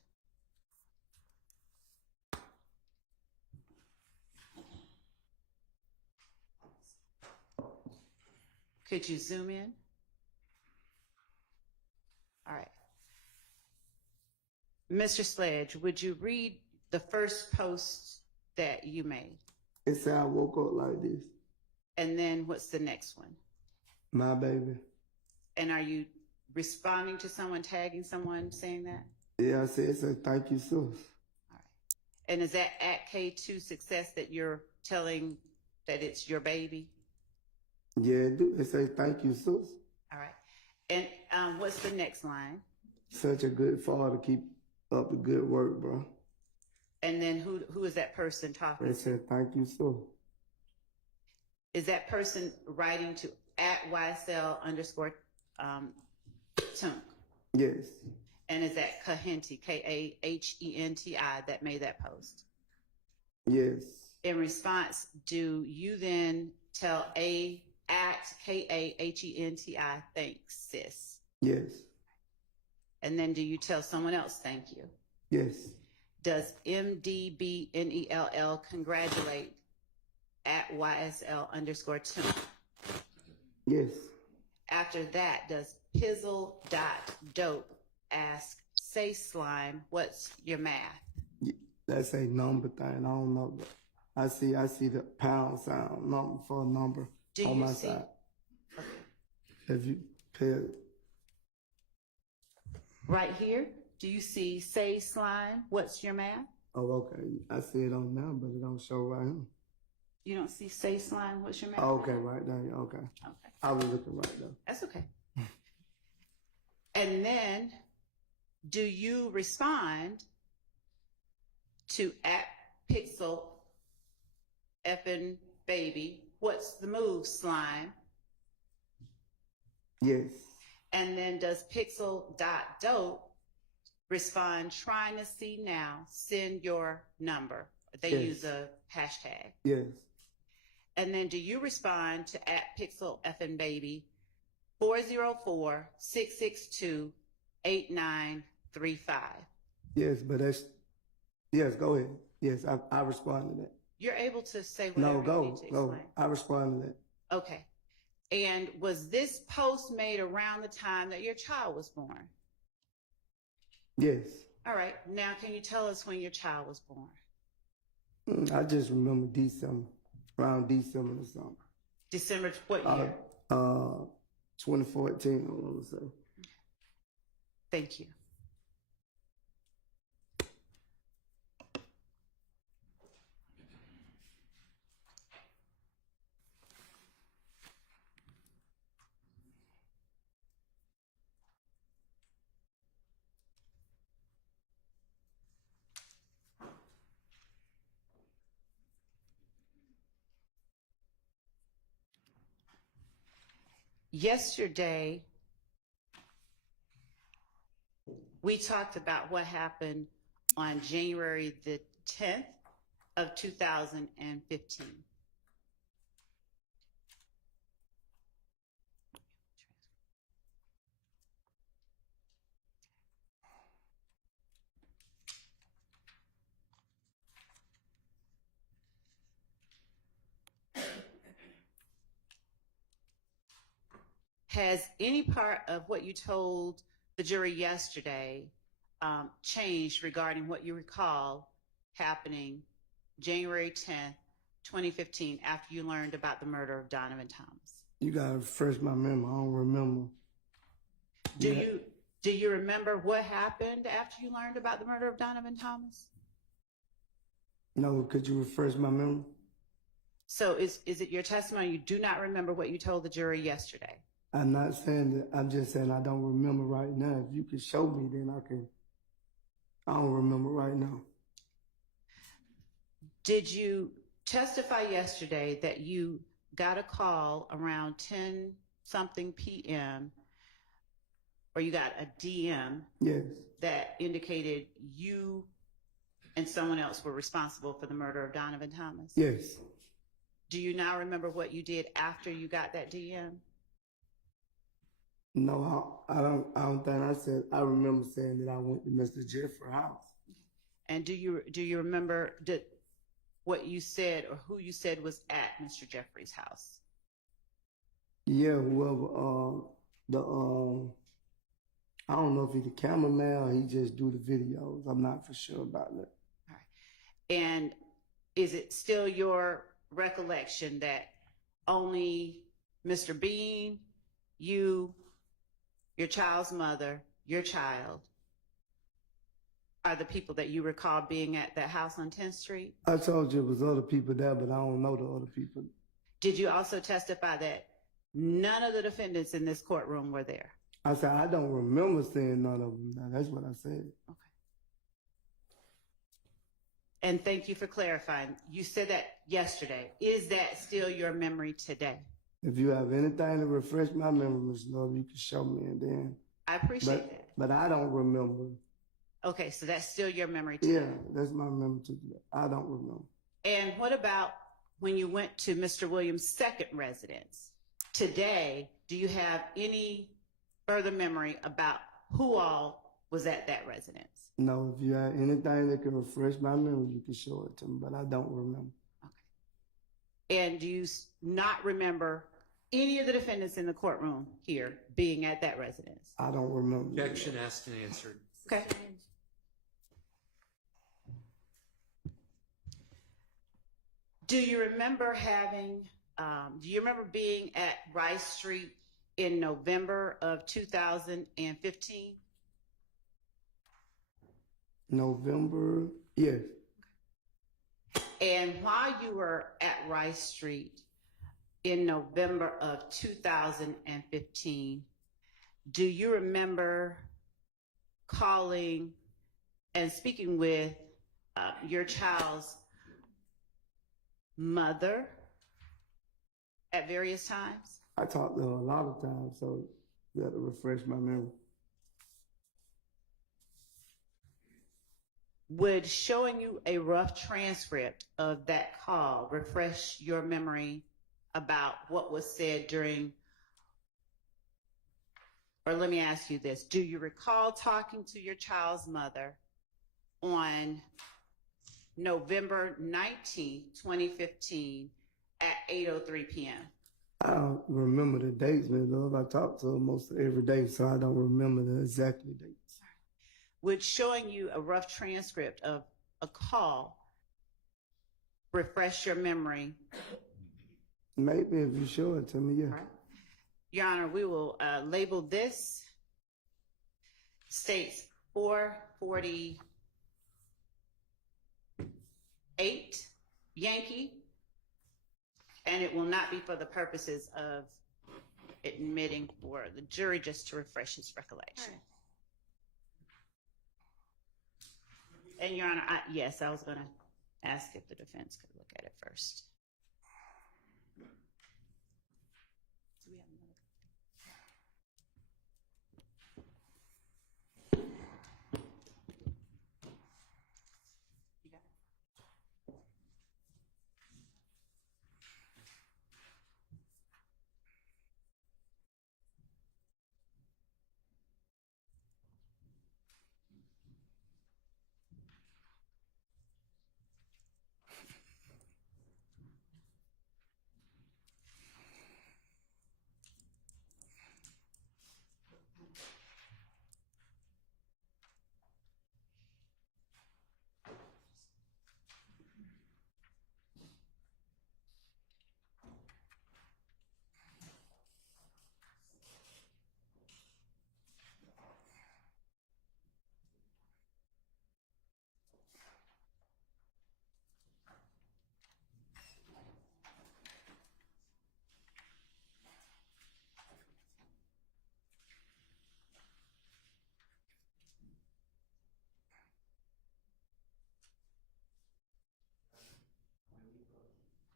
Could you zoom in? All right. Mr. Sledge, would you read the first post that you made? It said I woke up like this. And then what's the next one? My baby. And are you responding to someone, tagging someone, saying that? Yeah, I said, it said thank you, sis. All right. And is that at K2 Success that you're telling that it's your baby? Yeah, it do. It say thank you, sis. All right. And what's the next line? Such a good father. Keep up the good work, bro. And then who is that person talking They to? said thank you, sis. Is that person writing to @YSL_Tunk? Yes. And is that Kahenti, Kahenti, that made that post? Yes. In response, do you then tell @KAHENTI, thanks, sis? Yes. And then do you tell someone else thank you? Yes. Does MDBNELL congratulate @YSL_Tunk? Yes. After that, does Pizzle.dope ask, say slime, what's your math? That's a number thing. I don't know. But I see the pound sign number for a number Do on you my see? side. Okay. If you pay, Right here, do you see say slime, what's your math? oh, okay. I see it on now, but it don't show right here. You don't see say slime, what's your math? Oh, okay, right there. Okay. Okay, I was looking right there. that's okay. And then, do you respond to @Pixel effing baby, what's the move, slime? Yes. And then does Pixel.dope respond, trying to see now, send your number? They Yes. use a hashtag. Yes. And then do you respond to @PixelFNBaby 404-662-8935? Yes, but yes, go ahead. Yes, I respond to that. You're able to say whatever No, you go, need to go. explain. I respond to that. Okay. And was this post made around the time that your child was born? Yes. All right. Now, can you tell us when your child was born? I just remember December, around December or something. December what year? 2014, I want to say. Thank you. Yesterday, we talked about what happened on January the 10th of 2015. Has any part of what you told the jury yesterday changed regarding what you recall happening January 10th, 2015, after you learned about the murder of Donovan Thomas? You gotta refresh my memory. I don't remember. Do you remember what happened after you learned about the murder of Donovan Thomas? No, could you refresh my memory? So is it your testimony you do not remember what you told the jury yesterday? I'm not saying that. I'm just saying I don't remember right now. If you could show me, then I can. I don't remember right now. Did you testify yesterday that you got a call around 10-something p.m. or you got a DM Yes. that indicated you and someone else were responsible for the murder of Donovan Thomas? Yes. Do you now remember what you did after you got that DM? No, I don't think I said. I remember saying that I went to Mr. Jeffrey's house. And do you remember what you said or who you said was at Mr. Jeffrey's house? Yeah, whoever. I don't know if he's the cameraman or he just do the videos. I'm not for sure about that. All right. And is it still your recollection that only Mr. Bean, you, your child's mother, your child, are the people that you recall being at that house on 10th Street? I told you it was other people there, but I don't know the other people. Did you also testify that none of the defendants in this courtroom were there? I said, I don't remember seeing none of them. Now, that's what I said. Okay. And thank you for clarifying. You said that yesterday. Is that still your memory today? If you have anything to refresh my memory, Ms. Love, you can show me and then. I appreciate that. But I don't remember. Okay, so that's still your memory today. Yeah, that's my memory today. I don't remember. And what about when you went to Mr. Williams' second residence? Today, do you have any further memory about who all was at that residence? No, if you have anything that can refresh my memory, you can show it to me, but I don't remember. Okay. And do you not remember any of the defendants in the courtroom here being at that residence? I don't remember. Objection asked and answered. Okay. Do you remember being at Rice Street in November of 2015? November, yes. And while you were at Rice Street in November of 2015, do you remember calling and speaking with your child's mother at various times? I talked to her a lot of times, so you have to refresh my memory. Would showing you a rough transcript of that call refresh your memory about what was said during, or let me ask you this, do you recall talking to your child's mother on November 19th, 2015 at 8:03 p.m.? I don't remember the dates, Ms. Love. I talk to her most every day, so I don't remember the exact dates. Would showing you a rough transcript of a call refresh your memory? Maybe if you show it to me, yeah. All right. Your Honor, we will label this states 448 Yankee, and it will not be for the purposes of admitting for the jury, just to refresh his recollection. And Your Honor, yes, I was going to ask if the defense could look at it first. Do we have another? You got it?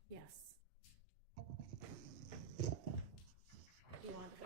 Yes. You want to go?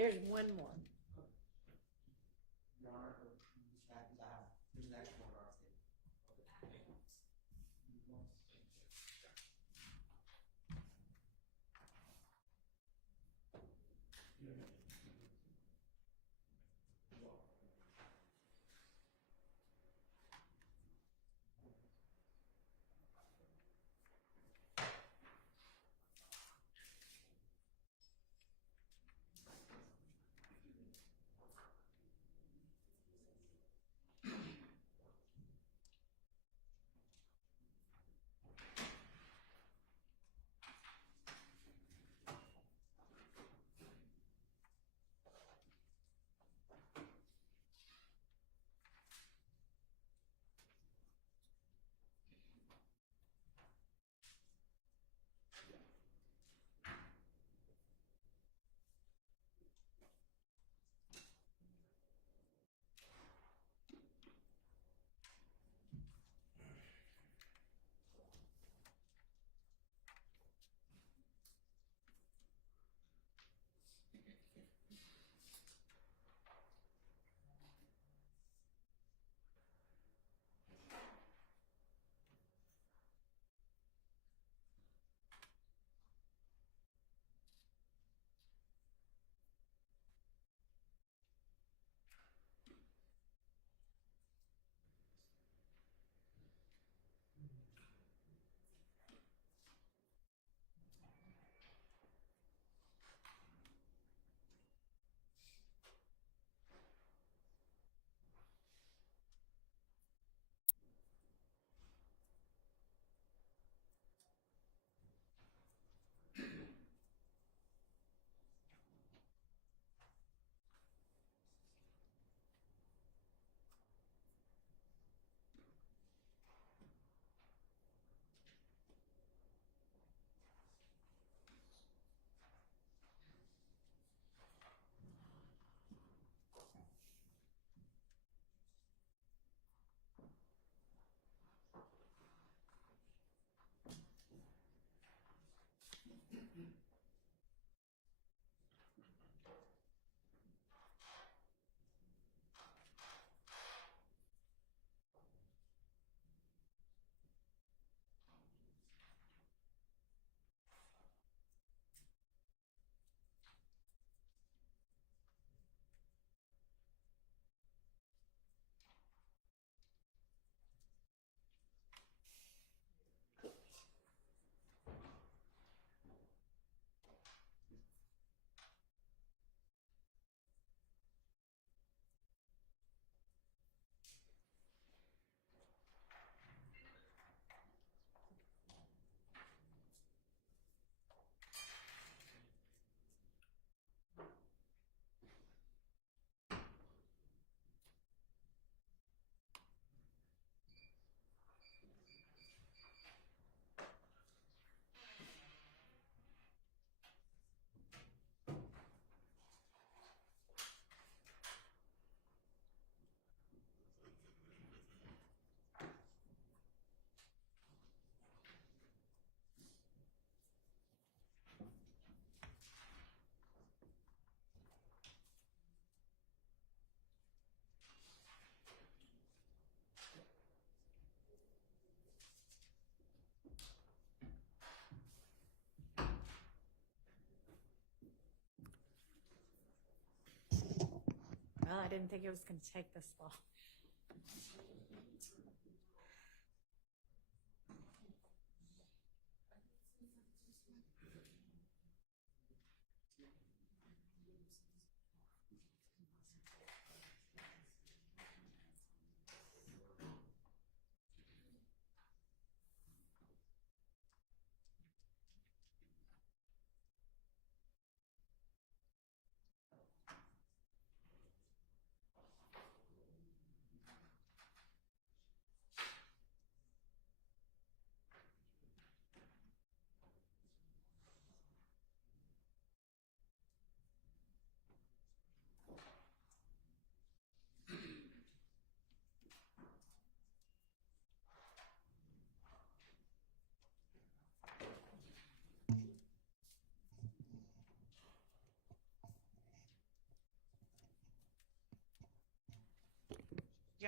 There's one more. Your Honor, there's an extra one. Well, I didn't think it was going to take this long.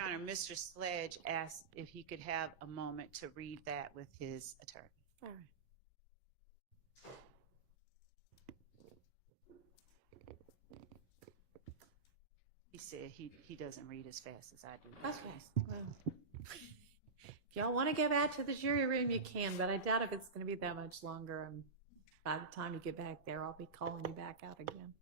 Your Honor, Mr. Sledge asked if he could have a moment to read that with his attorney. All right. He said he doesn't read as fast as I do. Okay. Well, if y'all want to go back to the jury room, you can, but I doubt if it's going to be that much longer. And by the time you get back there, I'll be calling you back out again.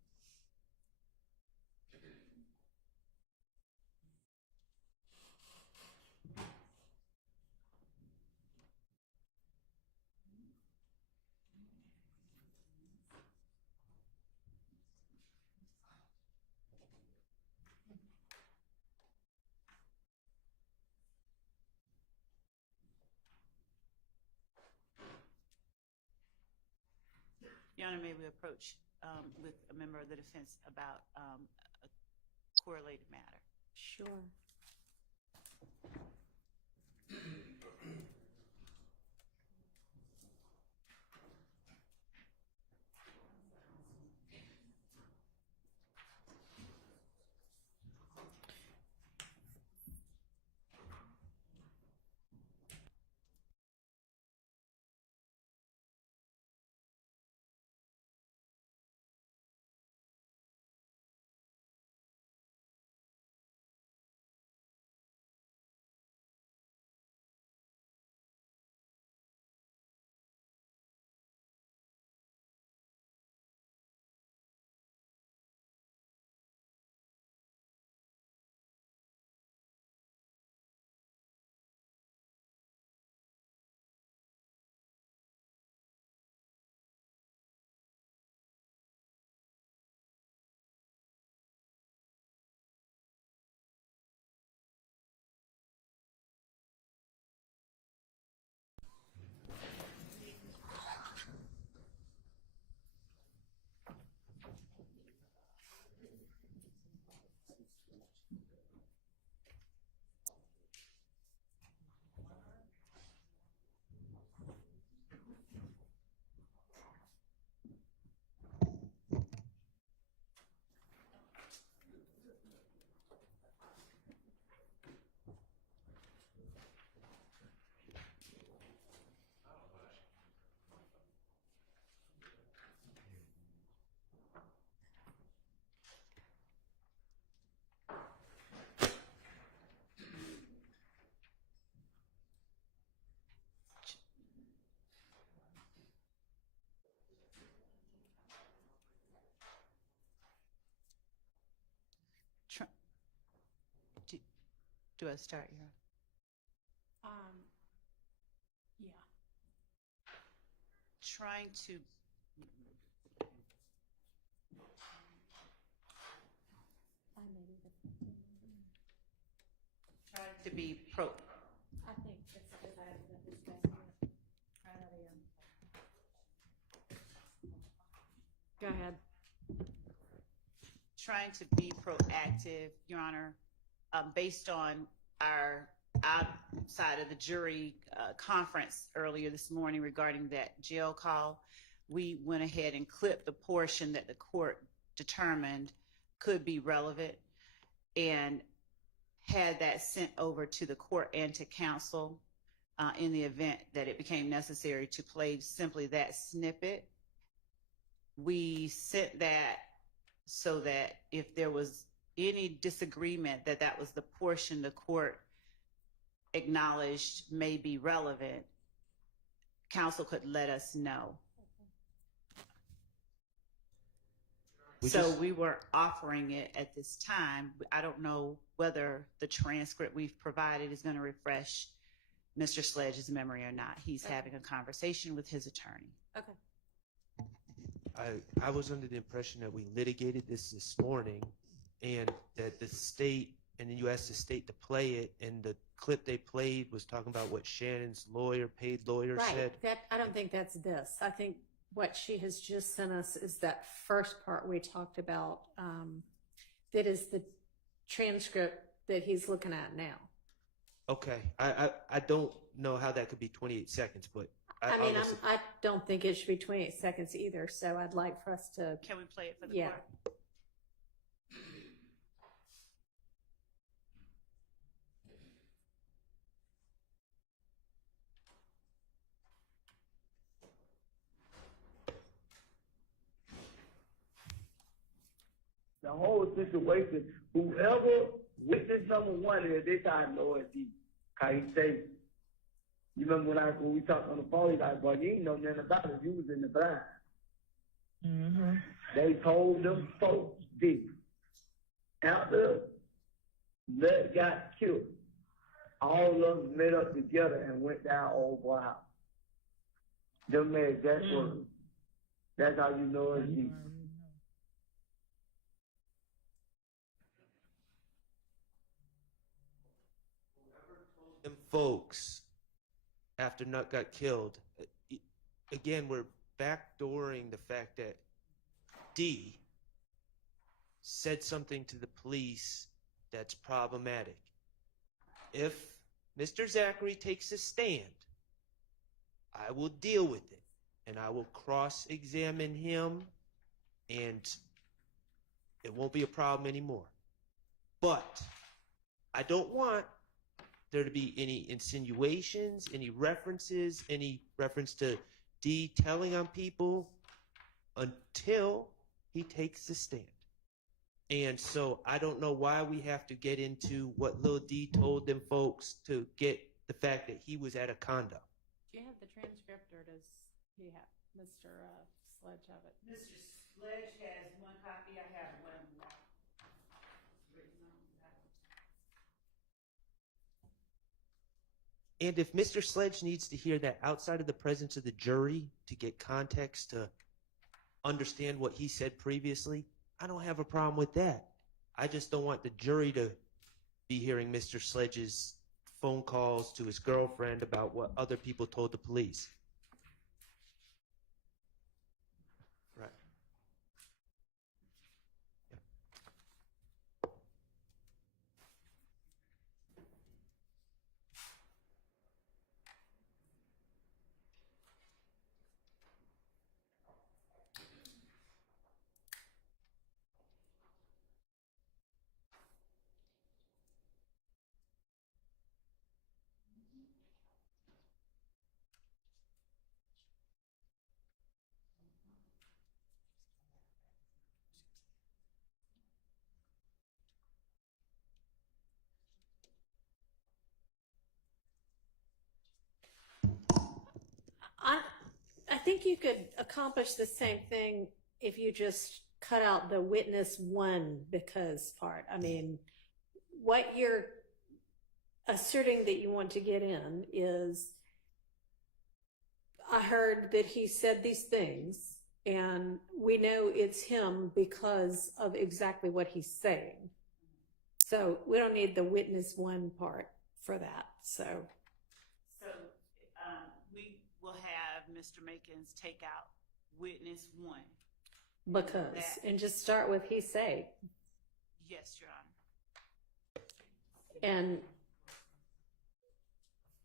Your Honor, may we approach with a member of the defense about a correlated matter? Sure. Do I start, Your Honor? Yeah. Trying to be pro. I think that's because I haven't done this back yet. Go ahead. Trying to be proactive, Your Honor, based on our outside of the jury conference earlier this morning regarding that jail call. We went ahead and clipped the portion that the court determined could be relevant and had that sent over to the court and to counsel in the event that it became necessary to play simply that snippet. We sent that so that if there was any disagreement that that was the portion the court acknowledged may be relevant, counsel could let us know. We were offering it at this time. I don't know whether the transcript we've provided is going to refresh Mr. Sledge's memory or not. He's having a conversation with his attorney. Okay. I was under the impression that we litigated this morning and that the state, and then you asked the state to play it, and the clip they played was talking about what Shannon's lawyer, paid lawyer, said. Right. I don't think that's this. I think what she has just sent us is that first part we talked about, that is the transcript that he's looking at now. Okay. I don't know how that could be 28 seconds, but I don't think it should be 28 seconds either, so I'd like for us to... Can we play it for the Yeah. court? the whole situation, whoever witness number one is, this I know it's D. Cause he say, you remember when we talked on the phone, he's like, boy, you ain't know nothing about it, you was in the blind. Mm-hmm. They told them folks D. After Lud got killed, all of them met up together and went down old boy house. Them made that word. That's how you know it's D. Them folks, after Nut got killed, again, we're backdooring the fact that D said something to the police that's problematic. If Mr. Zachary takes a stand, I will deal with it, and I will cross-examine him, and it won't be a problem anymore. But I don't want there to be any insinuations, any references, any reference to D telling on people until he takes the stand. And so I don't know why we have to get into what Lil D told them folks to get the fact that he was at a condo. Do you have the transcript, or does he have Mr. Sledge have it? Mr. Sledge has one copy, I have one. Written on that. And if Mr. Sledge needs to hear that outside of the presence of the jury to get context to understand what he said previously, I don't have a problem with that. I just don't want the jury to be hearing Mr. Sledge's phone calls to his girlfriend about what other people told the police. Right. I think you could accomplish the same thing if you just cut out the witness one because part. I mean, what you're asserting that you want to get in is, I heard that he said these things, and we know it's him because of exactly what he's saying. So we don't need the witness one part for that. So we will have Mr. Makins take out witness one. and just start with he say. Yes, Your Honor. And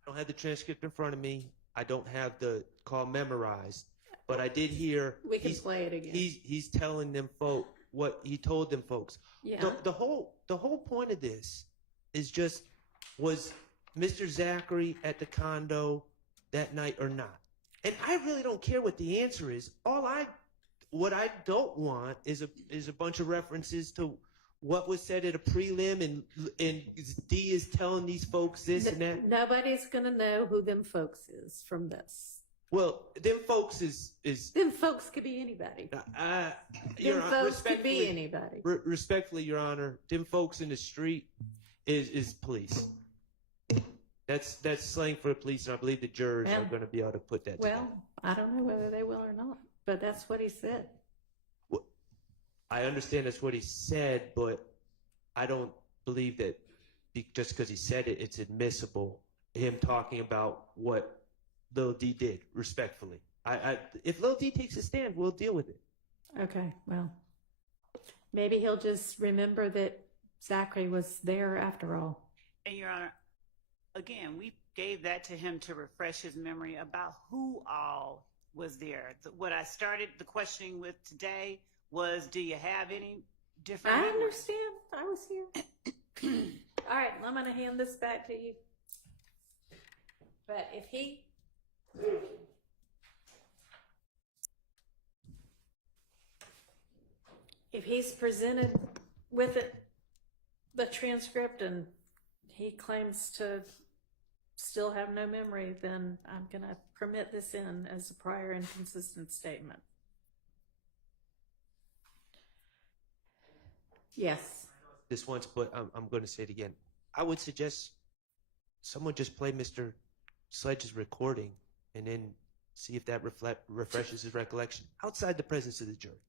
I don't have the transcript in front of me. I don't have the call memorized, but I did hear we can play it again. He's telling them folk what he told them folks. Yeah. The whole point of this is just, was Mr. Zachary at the condo that night or not? And I really don't care what the answer is. What I don't want is a bunch of references to what was said at a prelim, and D is telling these folks this and that. Nobody's gonna know who them folks is from this. Well, them folks is Them folks could be anybody. Your Them Honor, folks could be anybody. Respectfully, Your Honor, them folks in the street is police. That's slang for the police, and I believe the jurors are going to be able to put that together. Well, I don't know whether they will or not, but that's what he said. I understand that's what he said, but I don't believe that just because he said it, it's admissible, him talking about what Lil D did, respectfully. If Lil D takes a stand, we'll deal with it. Okay, well, maybe he'll just remember that Zachary was there after all. And Your Honor, again, we gave that to him to refresh his memory about who all was there. What I started the questioning with today was, do you have any different I memories? understand. I was here. All right, I'm going to hand this back to you. But if he's presented with it, the transcript, and he claims to still have no memory, then I'm going to permit this in as a prior inconsistent statement. Yes. This once, but I'm going to say it again. I would suggest someone just play Mr. Sledge's recording and then see if that refreshes his recollection outside the presence of the jury.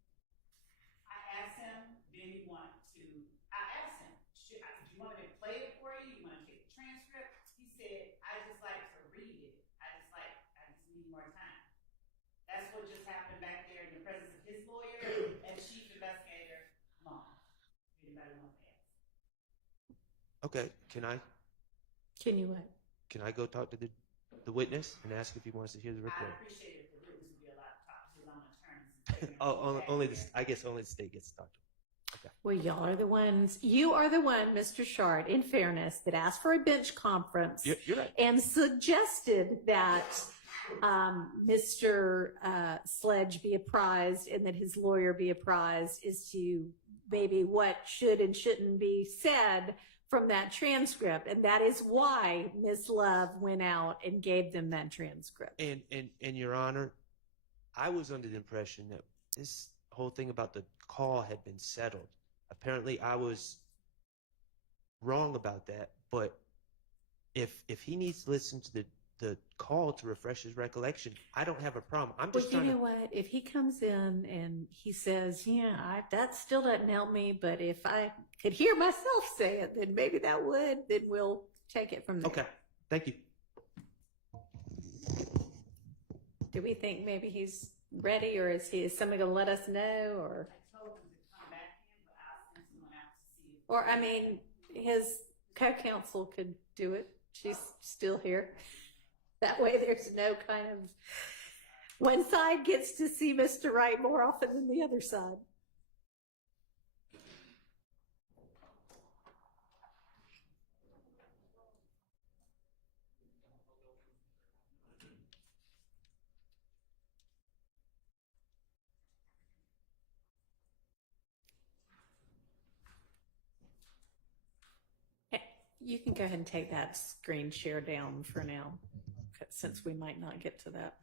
I asked him, did he want to, I asked him, do you want me to play it for you? You want to take the transcript? He said, I just like to read it. I just need more time. That's what just happened back there in the presence of his lawyer and chief investigator, Long. Anybody want to ask? Okay, can I what? Can I go talk to the witness and ask if he wants to hear the recording? I appreciate it. The witness would be allowed to talk to his own attorneys. Oh, only the, I guess only the state gets to talk to him. Okay. Well, you are the one, Mr. Shard, in fairness, that asked for a bench conference. You're right. And suggested that Mr. Sledge be apprised and that his lawyer be apprised as to maybe what should and shouldn't be said from that transcript. And that is why Ms. Love went out and gave them that transcript. And Your Honor, I was under the impression that this whole thing about the call had been settled. Apparently I was wrong about that, but if he needs to listen to the call to refresh his recollection, I don't have a problem. I'm just Well, you trying know what? If he comes in and he says, yeah, that still doesn't help me, but if I could hear myself say it, then maybe that would, then we'll take it from there. Okay, thank you. Do we think maybe he's ready, or is somebody going to let us know, or? I told him to come back in, but I'll send someone out to see if. Or, I mean, his co-counsel could do it. She's still here. That way there's no kind of, one side gets to see Mr. Wright more often than the other side. You can go ahead and take that screen share down for now, since we might not get to that.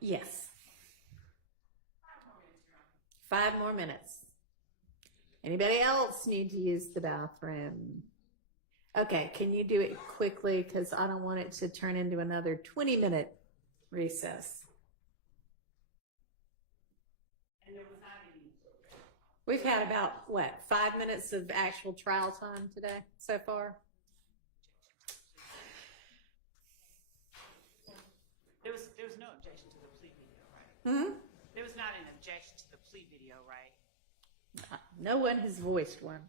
Yes. 5 more minutes. Anybody else need to use the bathroom? Okay, can you do it quickly, because I don't want it to turn into another 20-minute recess. We've had about, 5 minutes of actual trial time today so far? There was no objection to the plea video, right? There was not an objection to the plea video, right? No one has voiced one.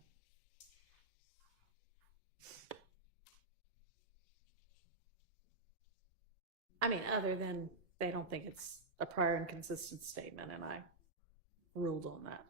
I mean, other than they don't think it's a prior inconsistent statement, and I ruled on that.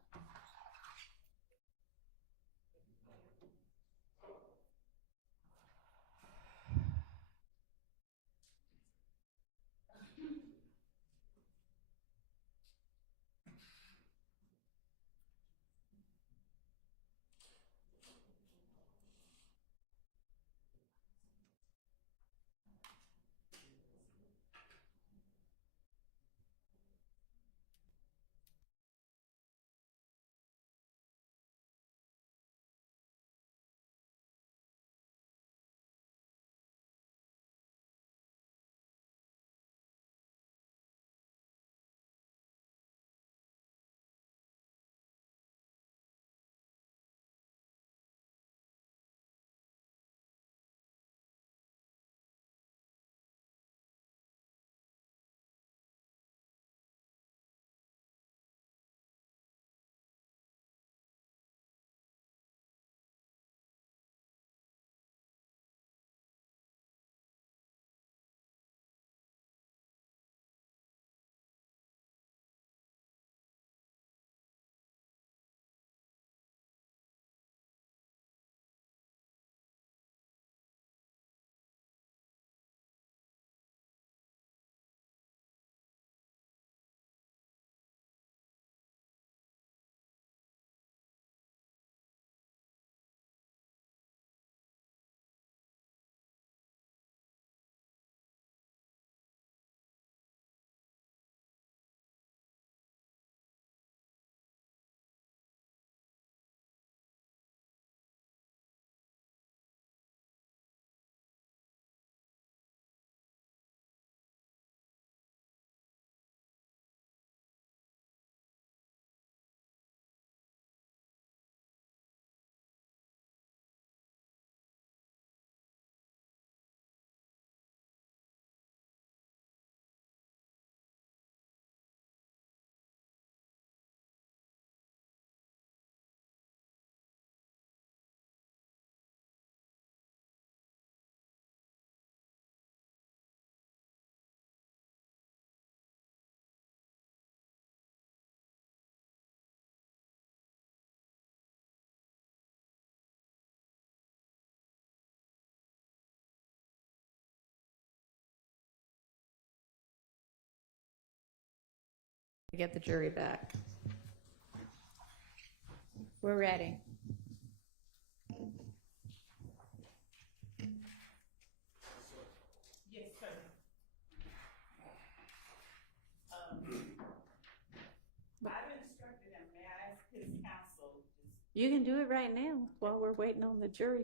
Get the jury back. We're ready. Yes, sir. I've instructed him, may I ask his counsel? You can do it right now while we're waiting on the jury.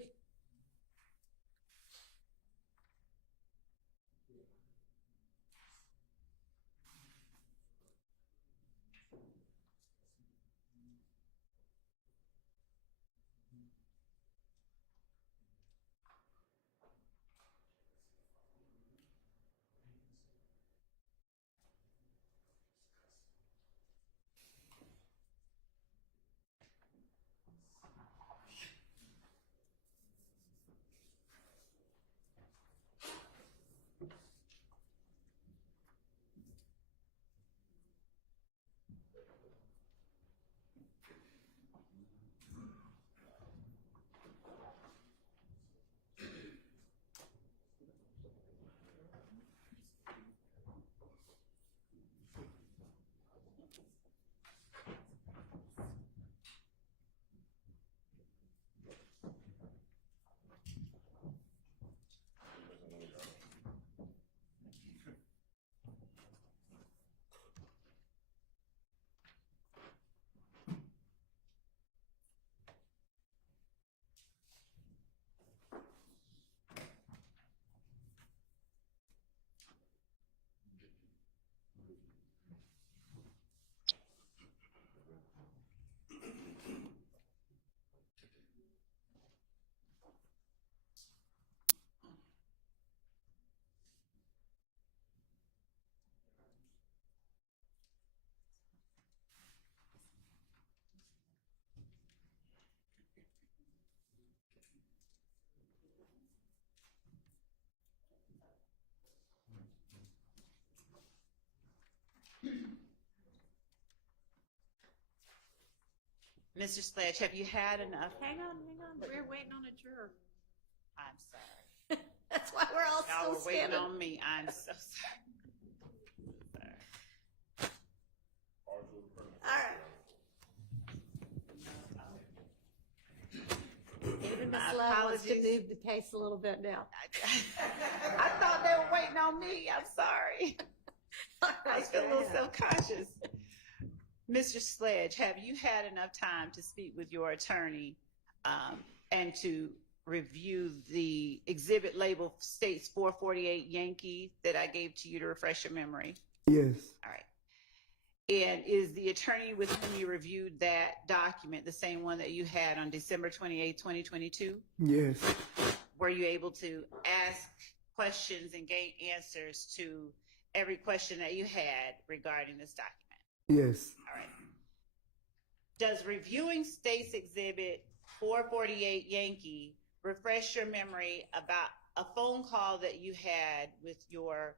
Mr. Sledge, have you had enough? Hang on. We're waiting on a juror. I'm sorry. That's why we're all Y'all still were waiting standing. on me. I'm so sorry. All right. Even Ms. My Love wants to apologies. move the case a little bit now. I thought they were waiting on me. I'm sorry. I feel a little self-conscious. Mr. Sledge, have you had enough time to speak with your attorney and to review the exhibit label states 448 Yankee that I gave to you to refresh your memory? Yes. All right. And is the attorney with whom you reviewed that document the same one that you had on December 28, 2022? Yes. Were you able to ask questions and gain answers to every question that you had regarding this document? Yes. All right. Does reviewing States Exhibit 448 Yankee refresh your memory about a phone call that you had with your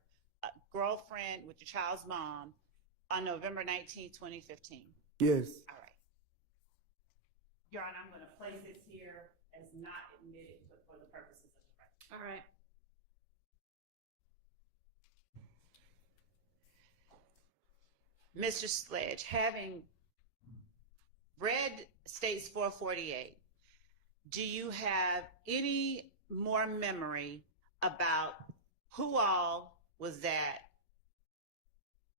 girlfriend, with your child's mom, on November 19, 2015? Yes. All right. Your Honor, I'm going to place this here as not admitted, but for the purposes of the record. All right. Mr. Sledge, having read States 448, do you have any more memory about who all was at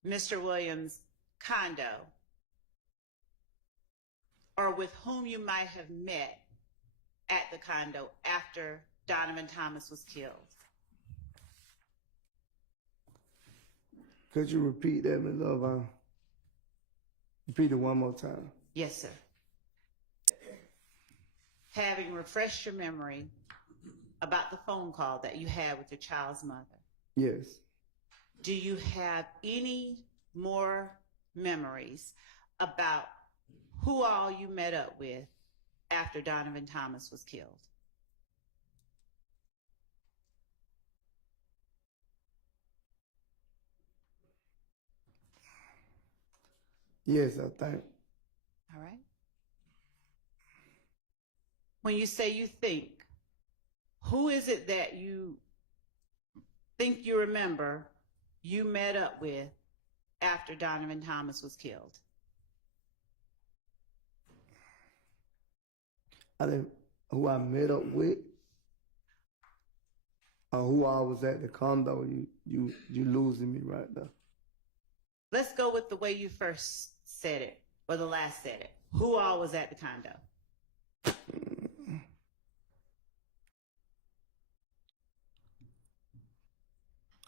Mr. Williams' condo, or with whom you might have met at the condo after Donovan Thomas was killed? Could you repeat that, Ms. Love? Repeat it one more time. Yes, sir. Having refreshed your memory about the phone call that you had with your child's mother, Yes. do you have any more memories about who all you met up with after Donovan Thomas was killed? Yes, I think. All right. When you say you think, who is it that you think you remember you met up with after Donovan Thomas was killed? Who I met up with, or who I was at the condo. You losing me right now. Let's go with the way you first said it, or the last said it. Who all was at the condo?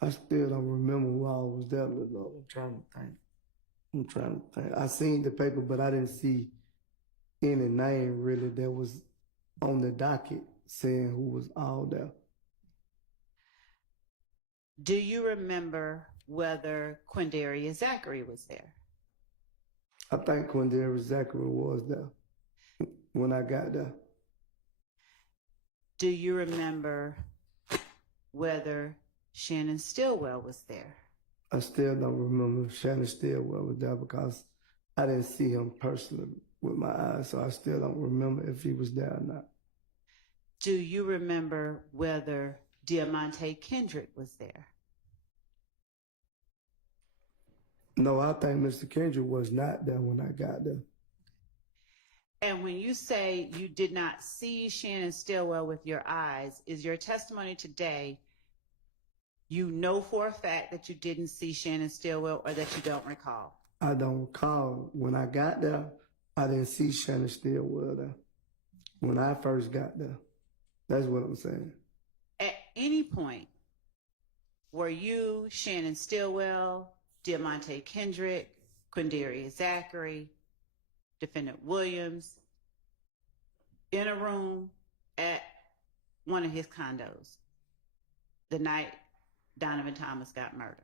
I still don't remember who I was there with. I'm trying to think. I seen the paper, but I didn't see any name really that was on the docket saying who was all there. Do you remember whether Quindaria Zachary was there? I think Quindaria Zachary was there when I got there. Do you remember whether Shannon Stillwell was there? I still don't remember if Shannon Stillwell was there because I didn't see him personally with my eyes, so I still don't remember if he was there or not. Do you remember whether Diamante Kendrick was there? No, I think Mr. Kendrick was not there when I got there. And when you say you did not see Shannon Stillwell with your eyes, is your testimony today you know for a fact that you didn't see Shannon Stillwell, or that you don't recall? I don't recall. When I got there, I didn't see Shannon Stillwell there. When I first got there. That's what I'm saying. At any point, were you, Shannon Stillwell, Diamante Kendrick, Quindaria Zachary, Defendant Williams, in a room at one of his condos the night Donovan Thomas got murdered?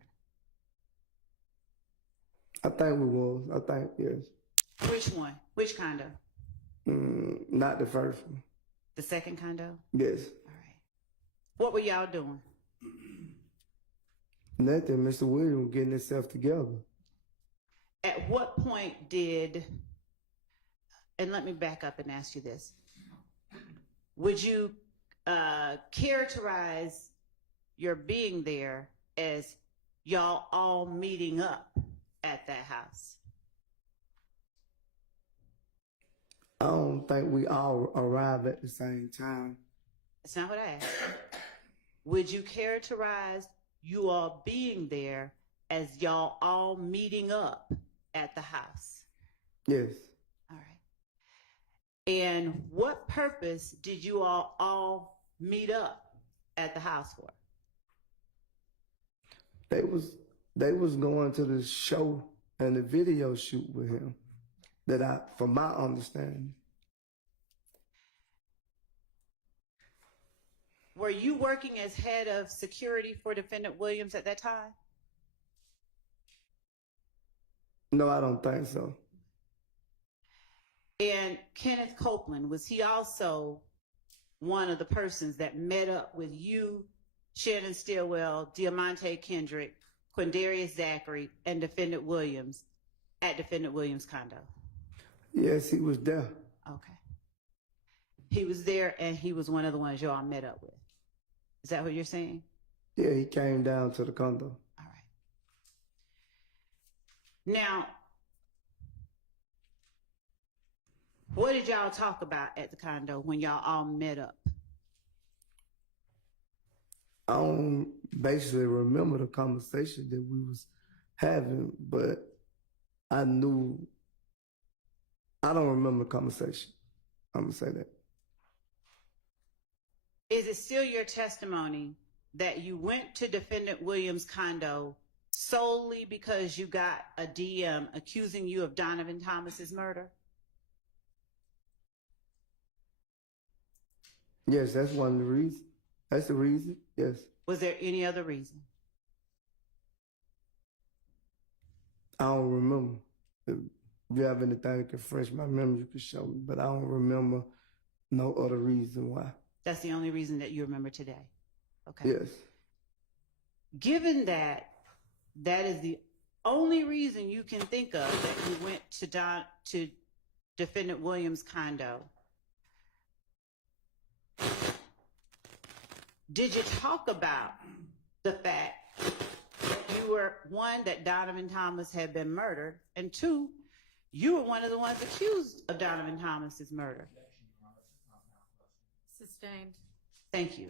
I think we was. I think, yes. Which one? Which condo? Not the first one. The second condo? Yes. All right. What were y'all doing? Nothing. Mr. Williams getting himself together. At what point did, and let me back up and ask you this. Would you characterize your being there as y'all all meeting up at that house? I don't think we all arrived at the same time. That's not what I asked. Would you characterize you all being there as y'all all meeting up at the house? Yes. All right. And what purpose did you all meet up at the house for? They was going to the show and the video shoot with him. From my understanding. Were you working as head of security for Defendant Williams at that time? No, I don't think so. And Kenneth Copeland, was he also one of the persons that met up with you, Shannon Stillwell, Diamante Kendrick, Quindaria Zachary, and Defendant Williams at Defendant Williams' condo? Yes, he was there. Okay. He was there, and he was one of the ones y'all met up with. Is that what you're saying? Yeah, he came down to the condo. All right. Now, what did y'all talk about at the condo when y'all all met up? I don't basically remember the conversation that we was having, but I don't remember the conversation. I'm gonna say that. Is it still your testimony that you went to Defendant Williams' condo solely because you got a DM accusing you of Donovan Thomas's murder? Yes, that's one of the reasons. That's the reason, yes. Was there any other reason? I don't remember. If you have anything that can refresh my memory, you can show me, but I don't remember no other reason why. That's the only reason that you remember today? Okay. Yes. Given that that is the only reason you can think of that you went to Defendant Williams' condo, did you talk about the fact that you you were, one, that Donovan Thomas had been murdered, and two, you were one of the ones accused of Donovan Thomas's murder. Sustained. Thank you.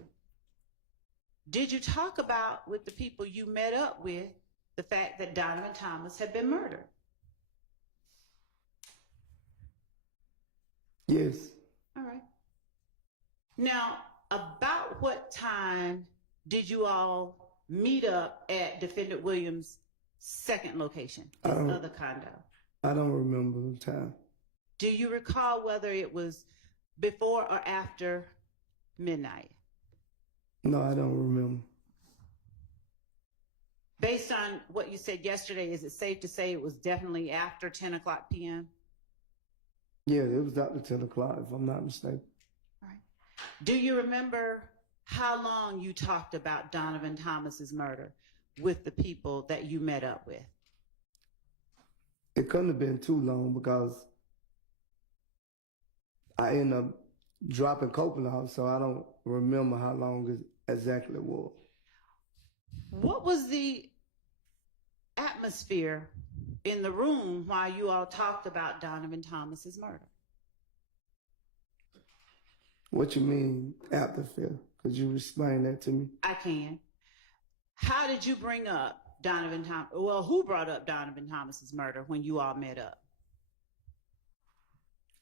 Did you talk about with the people you met up with the fact that Donovan Thomas had been murdered? Yes. All right. Now, about what time did you all meet up at Defendant Williams' second location, his other condo? I don't remember the time. Do you recall whether it was before or after midnight? No, I don't remember. Based on what you said yesterday, is it safe to say it was definitely after 10 o'clock p.m.? Yeah, it was after 10 o'clock, if I'm not mistaken. All right. Do you remember how long you talked about Donovan Thomas's murder with the people that you met up with? It couldn't have been too long because I ended up dropping Copeland off, so I don't remember how long it exactly was. What was the atmosphere in the room while you all talked about Donovan Thomas's murder? What you mean, atmosphere? Could you explain that to me? I can. How did you bring up Donovan Thomas? Well, who brought up Donovan Thomas's murder when you all met up?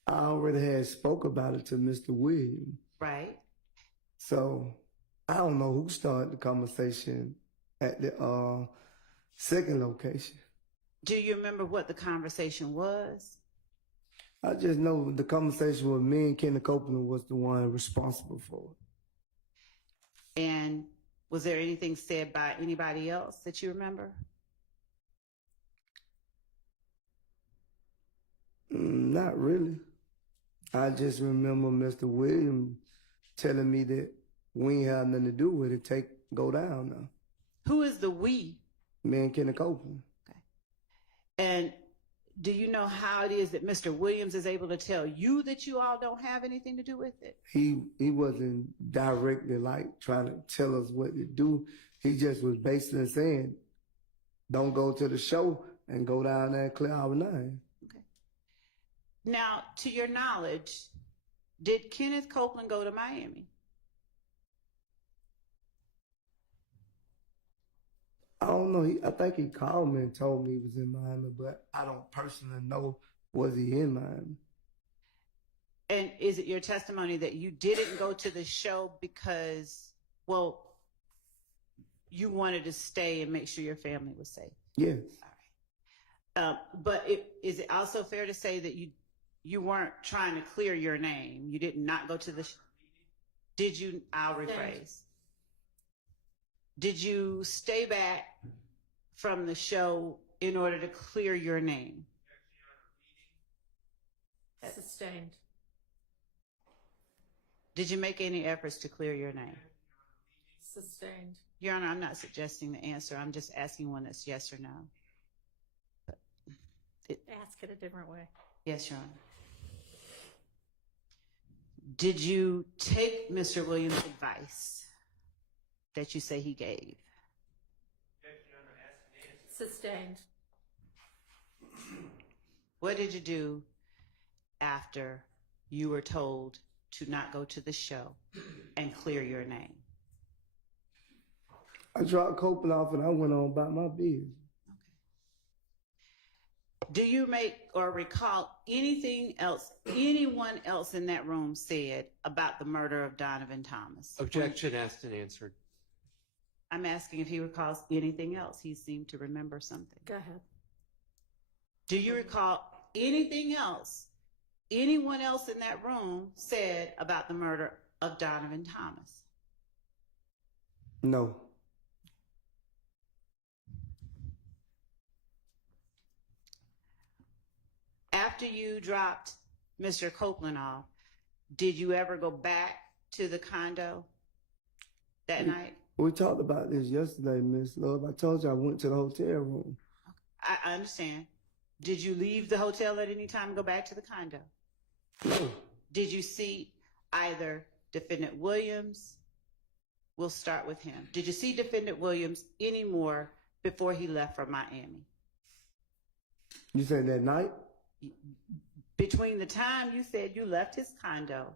I already had spoke about it to Mr. Williams. Right. So I don't know who started the conversation at the second location. Do you remember what the conversation was? I just know the conversation with me and Kenny Copeland was the one responsible for it. And was there anything said by anybody else that you remember? Not really. I just remember Mr. Williams telling me that we ain't had nothing to do with it. Go down now. Who is the we? Me and Kenny Copeland. Okay. And do you know how it is that Mr. Williams is able to tell you that you all don't have anything to do with it? He wasn't directly like trying to tell us what to do. He just was basically saying, don't go to the show and go down there and clear our name. Okay. Now, to your knowledge, did Kenneth Copeland go to Miami? I don't know. I think he called me and told me he was in Miami, but I don't personally know was he in Miami. And is it your testimony that you didn't go to the show because, well, you wanted to stay and make sure your family was safe? Yes. All right. But is it also fair to say that you weren't trying to clear your name? You did not go to the did you? I'll rephrase. Did you stay back from the show in order to clear your name? Sustained. Did you make any efforts to clear your name? Sustained. Your Honor, I'm not suggesting the answer. I'm just asking one that's yes or no. Ask it a different way. Yes, Your Honor. Did you take Mr. Williams' advice that you say he gave? Sustained. What did you do after you were told to not go to the show and clear your name? I dropped Copeland off and I went on about my business. Do you make or recall anything else anyone else in that room said about the murder of Donovan Thomas? Objection asked and answered. I'm asking if he recalls anything else. He seemed to remember something. Go ahead. Do you recall anything else anyone else in that room said about the murder of Donovan Thomas? No. After you dropped Mr. Copeland off, did you ever go back to the condo that night? We talked about this yesterday, Miss Love. I told you I went to the hotel room. I understand. Did you leave the hotel at any time and go back to the condo? No. Did you see either Defendant Williams? We'll start with him. Did you see Defendant Williams any more before he left for Miami? You said that night? Between the time you said you left his condo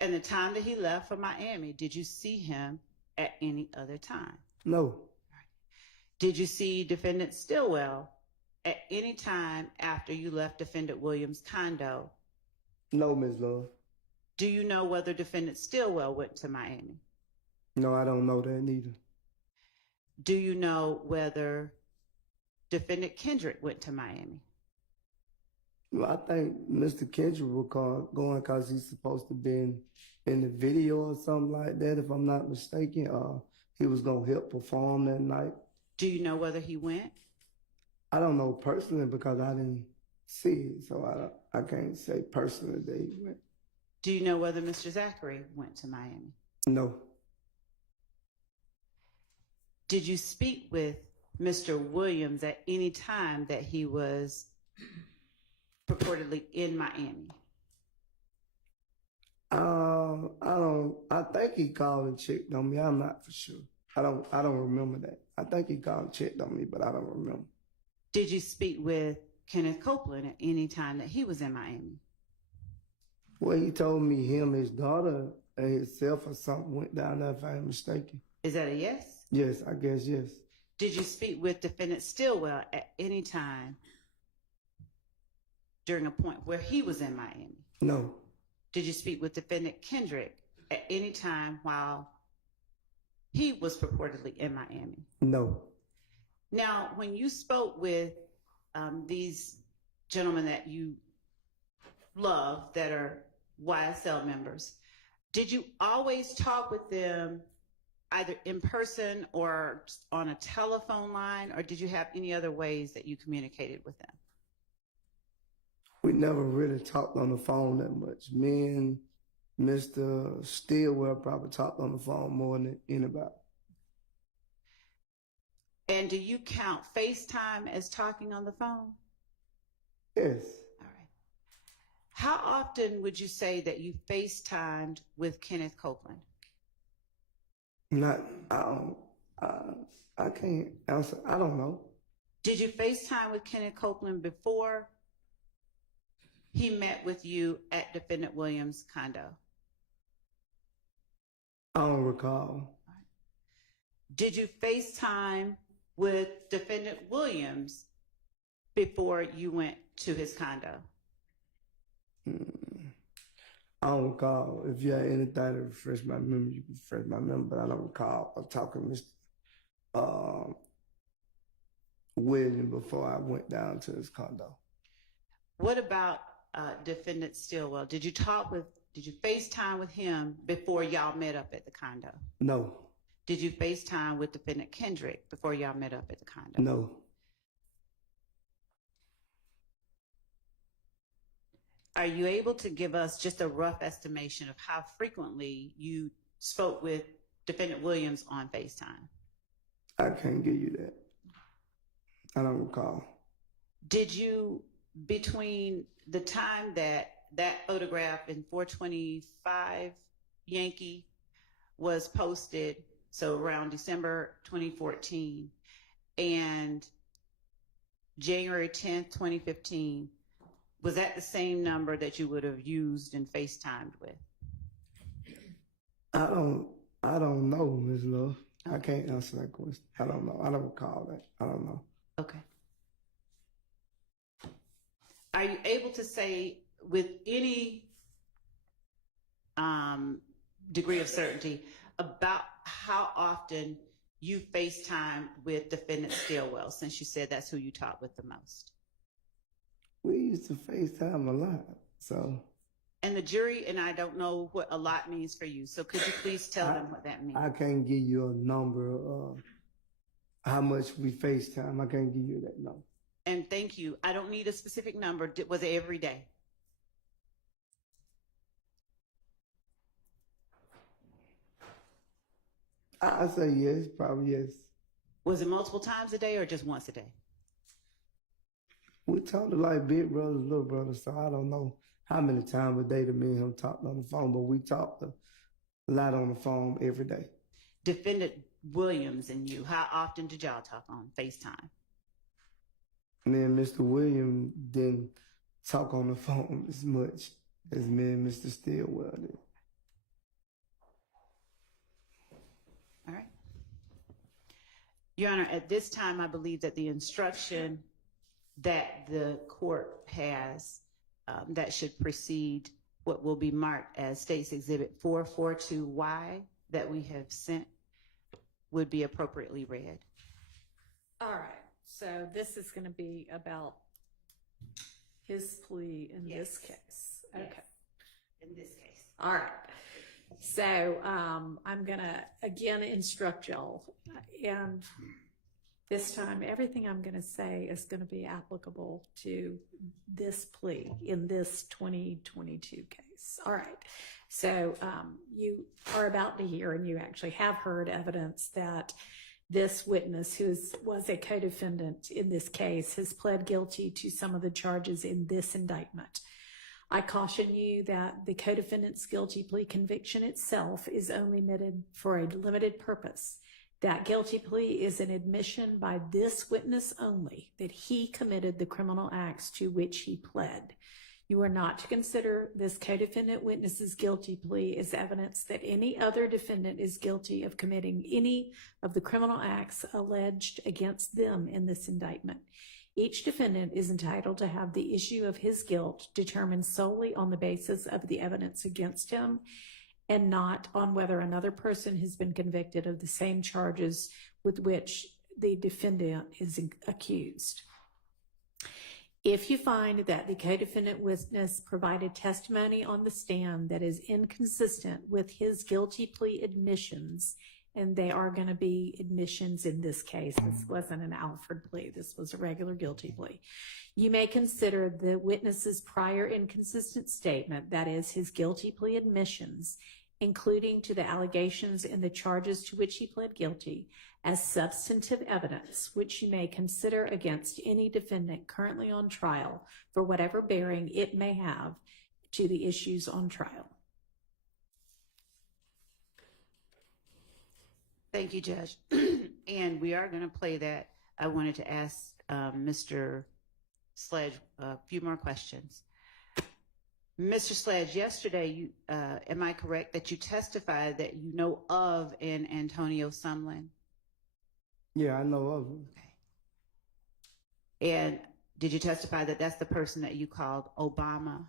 and the time that he left for Miami, did you see him at any other time? No. Did you see Defendant Stillwell at any time after you left Defendant Williams' condo? No, Ms. Love. Do you know whether Defendant Stillwell went to Miami? No, I don't know that neither. Do you know whether Defendant Kendrick went to Miami? Well, I think Mr. Kendrick will going because he's supposed to be in the video or something like that, if I'm not mistaken. He was going to help perform that night. Do you know whether he went? I don't know personally because I didn't see it, so I can't say personally that he went. Do you know whether Mr. Zachary went to Miami? No. Did you speak with Mr. Williams at any time that he was purportedly in Miami? I think he called and checked on me. I'm not for sure. I don't remember that. I think he called and checked on me, but I don't remember. Did you speak with Kenneth Copeland at any time that he was in Miami? Well, he told me him, his daughter, and himself or something went down there, if I ain't mistaken. Is that a yes? Yes, I guess yes. Did you speak with Defendant Stillwell at any time during a point where he was in Miami? No. Did you speak with Defendant Kendrick at any time while he was purportedly in Miami? No. Now, when you spoke with these gentlemen that you love that are YSL members, did you always talk with them either in person or on a telephone line, or did you have any other ways that you communicated with them? We never really talked on the phone that much. Me and Mr. Stillwell probably talked on the phone more than anybody. And do you count FaceTime as talking on the phone? Yes. All right. How often would you say that you FaceTimed with Kenneth Copeland? I can't answer. I don't know. Did you FaceTime with Kenneth Copeland before he met with you at Defendant Williams' condo? I don't recall. Did you FaceTime with Defendant Williams before you went to his condo? I don't recall. If you have anything to refresh my memory, you can refresh my memory, but I don't recall talking to Mr. Williams before I went down to his condo. What about Defendant Stillwell? Did you FaceTime with him before y'all met up at the condo? No. Did you FaceTime with Defendant Kendrick before y'all met up at the condo? No. Are you able to give us just a rough estimation of how frequently you spoke with Defendant Williams on FaceTime? I can't give you that. I don't recall. Did you, between the time that photograph in 425 Yankee was posted, so around December 2014, and January 10th, 2015, was that the same number that you would have used and FaceTimed with? I don't know, Ms. Love. Okay. I can't answer that question. I don't know. I don't recall that. I don't know. Okay. Are you able to say with any degree of certainty about how often you FaceTime with Defendant Stillwell, since you said that's who you talk with the most? We used to FaceTime a lot, so. And the jury and I don't know what a lot means for you, so could you please tell them what that means? I can't give you a number of how much we FaceTime. I can't give you that number. And thank you. I don't need a specific number. Was it every day? I say yes, probably yes. Was it multiple times a day or just once a day? We talked like big brothers, little brothers, so I don't know how many times a day that me and him talked on the phone, but we talked a lot on the phone every day. Defendant Williams and you, how often did y'all talk on FaceTime? Me and Mr. Williams didn't talk on the phone as much as me and Mr. Stillwell did. All right. Your Honor, at this time, I believe that the instruction that the court has that should precede what will be marked as State's Exhibit 442Y that we have sent would be appropriately read. All right, so this is going to be about his plea in this case. Okay. Yes. In this case. All right. So I'm going to again instruct y'all, and this time everything I'm going to say is going to be applicable to this plea in this 2022 case. All right. So you are about to hear, and you actually have heard evidence that this witness, who was a co-defendant in this case, has pled guilty to some of the charges in this indictment. I caution you that the co-defendant's guilty plea conviction itself is only admitted for a limited purpose. That guilty plea is an admission by this witness only that he committed the criminal acts to which he pled. You are not to consider this co-defendant witness's guilty plea as evidence that any other defendant is guilty of committing any of the criminal acts alleged against them in this indictment. Each defendant is entitled to have the issue of his guilt determined solely on the basis of the evidence against him and not on whether another person has been convicted of the same charges with which the defendant is accused. If you find that the co-defendant witness provided testimony on the stand that is inconsistent with his guilty plea admissions, and they are going to be admissions in this case, this wasn't an Alfred plea, this was a regular guilty plea, you may consider the witness's prior inconsistent statement, that is his guilty plea admissions, including to the allegations in the charges to which he pled guilty, as substantive evidence, which you may consider against any defendant currently on trial for whatever bearing it may have to the issues on trial. Thank you, Judge. And we are going to play that. I wanted to ask Mr. Sledge a few more questions. Mr. Sledge, yesterday, you, am I correct that you testified that you know of an Antonio Sumlin? Yeah, I know of him. Okay. And did you testify that that's the person that you called Obama?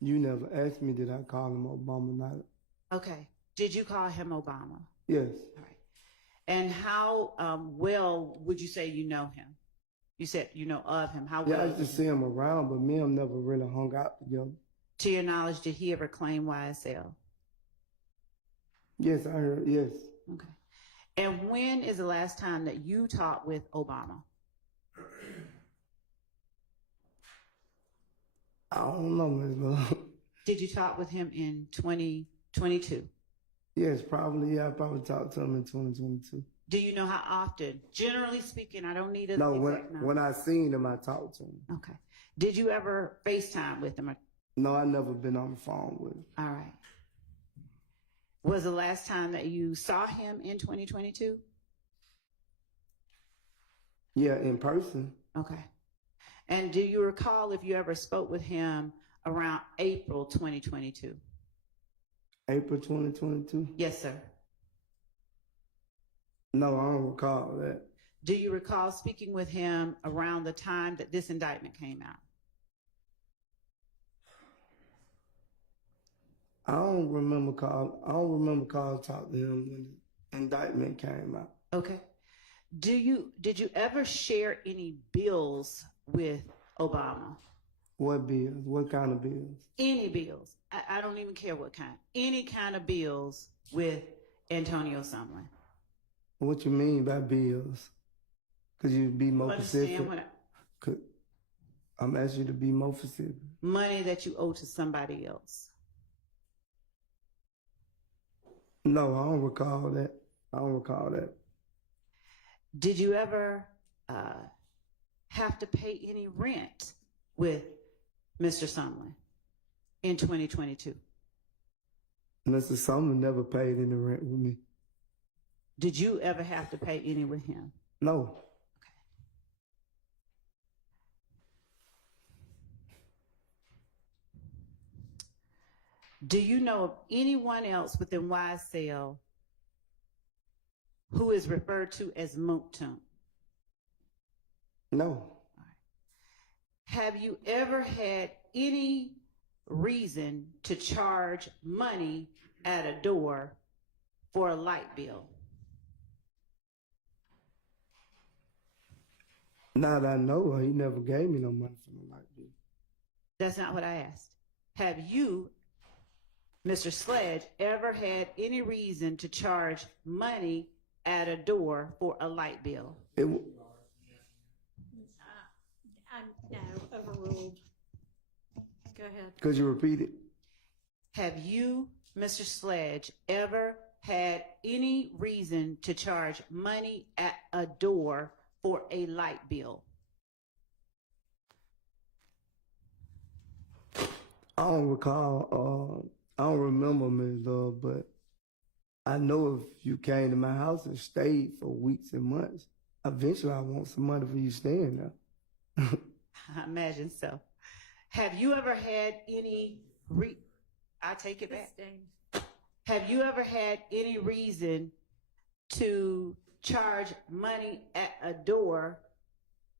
You never asked me, did I call him Obama? Not. Okay. Did you call him Obama? Yes. All right. And how well would you say you know him? You said you know of him. How well? Yeah, I used to see him around, but me and him never really hung out together. To your knowledge, did he ever claim YSL? Yes, I heard, yes. Okay. And when is the last time that you talked with Obama? I don't know, Ms. Love. Did you talk with him in 2022? Yes, probably. Yeah, I probably talked to him in 2022. Do you know how often? Generally speaking, I don't need a No, exact number. when I seen him, I talked to him. Okay. Did you ever FaceTime with him? No, I never been on the phone with him. All right. Was the last time that you saw him in 2022? Yeah, in person. Okay. And do you recall if you ever spoke with him around April 2022? April 2022? Yes, sir. No, I don't recall that. Do you recall speaking with him around the time that this indictment came out? I don't remember talking to him when the indictment came out. Okay. Did you ever share any bills with Obama? What bills? What kind of bills? Any bills. I don't even care what kind. Any kind of bills with Antonio Sumlin. What you mean by bills? Could you be more specific? I'm asking you to be more specific. Money that you owe to somebody else. No, I don't recall that. I don't recall that. Did you ever have to pay any rent with Mr. Sumlin in 2022? Mr. Sumlin never paid any rent with me. Did you ever have to pay any with him? No. Do you know of anyone else within YSL who is referred to as Mooktoon? No. Have you ever had any reason to charge money at a door for a light bill? Now that I know, he never gave me no money for no light bill. That's not what I asked. Have you, Mr. Sledge, ever had any reason to charge money at a door for a light bill? No, overruled. Go ahead. Could you repeat it? Have you, Mr. Sledge, ever had any reason to charge money at a door for a light bill? I don't recall, I don't remember, Ms. Love, but I know if you came to my house and stayed for weeks and months, eventually I want some money for you staying there. I imagine so. Have you ever had any I take it back. Have you ever had any reason to charge money at a door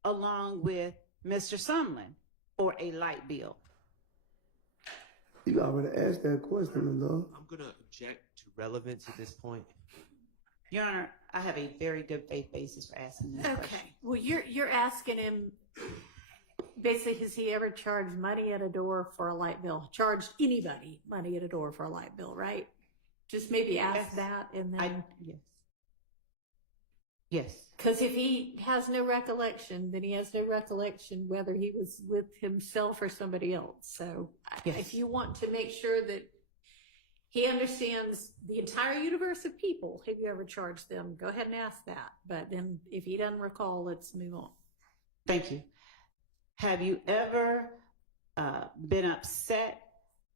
along with Mr. Sumlin for a light bill? You already asked that question, Ms. Love. I'm going to object to relevance at this point. Your Honor, I have a very good faith basis for asking this question. Okay. Well, you're asking him, basically, has he ever charged money at a door for a light bill? Charged anybody money at a door for a light bill, right? Just maybe ask Yes. that and then. Yes. Yes. Because if he has no recollection, then he has no recollection whether he was with himself or somebody else. So Yes. if you want to make sure that he understands the entire universe of people, have you ever charged them? Go ahead and ask that. But then if he doesn't recall, let's move on. Thank you. Have you ever been upset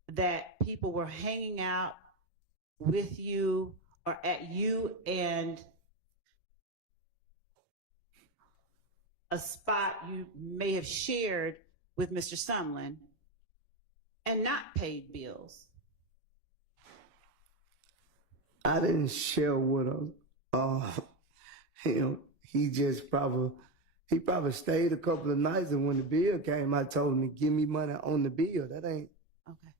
that people were hanging out with you or at you and a spot you may have shared with Mr. Sumlin and not paid bills? I didn't share with him. He probably stayed a couple of nights, and when the bill came, I told him to give me money on the bill. That ain't. Okay.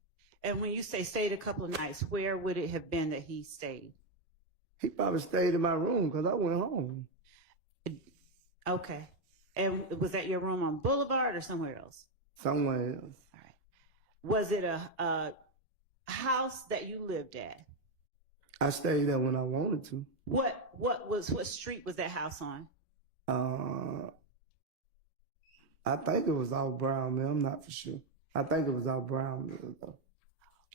And when you say stayed a couple of nights, where would it have been that he stayed? He probably stayed in my room because I went home. Okay. And was that your room on Boulevard or somewhere else? Somewhere else. All right. Was it a house that you lived at? I stayed there when I wanted to. What street was that house on? I think it was off Brown Mill. I'm not for sure. I think it was off Brown Mill, though.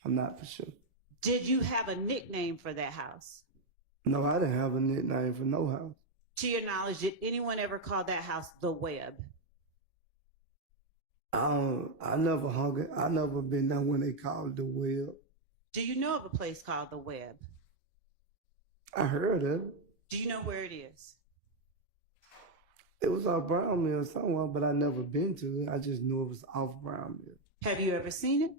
I'm not for sure. Did you have a nickname for that house? No, I didn't have a nickname for no house. To your knowledge, did anyone ever call that house the Web? I never hung it. I never been there when they called it the Web. Do you know of a place called the Web? I heard of it. Do you know where it is? It was off Brown Mill somewhere, but I never been to it. I just knew it was off Brown Mill. Have you ever seen it?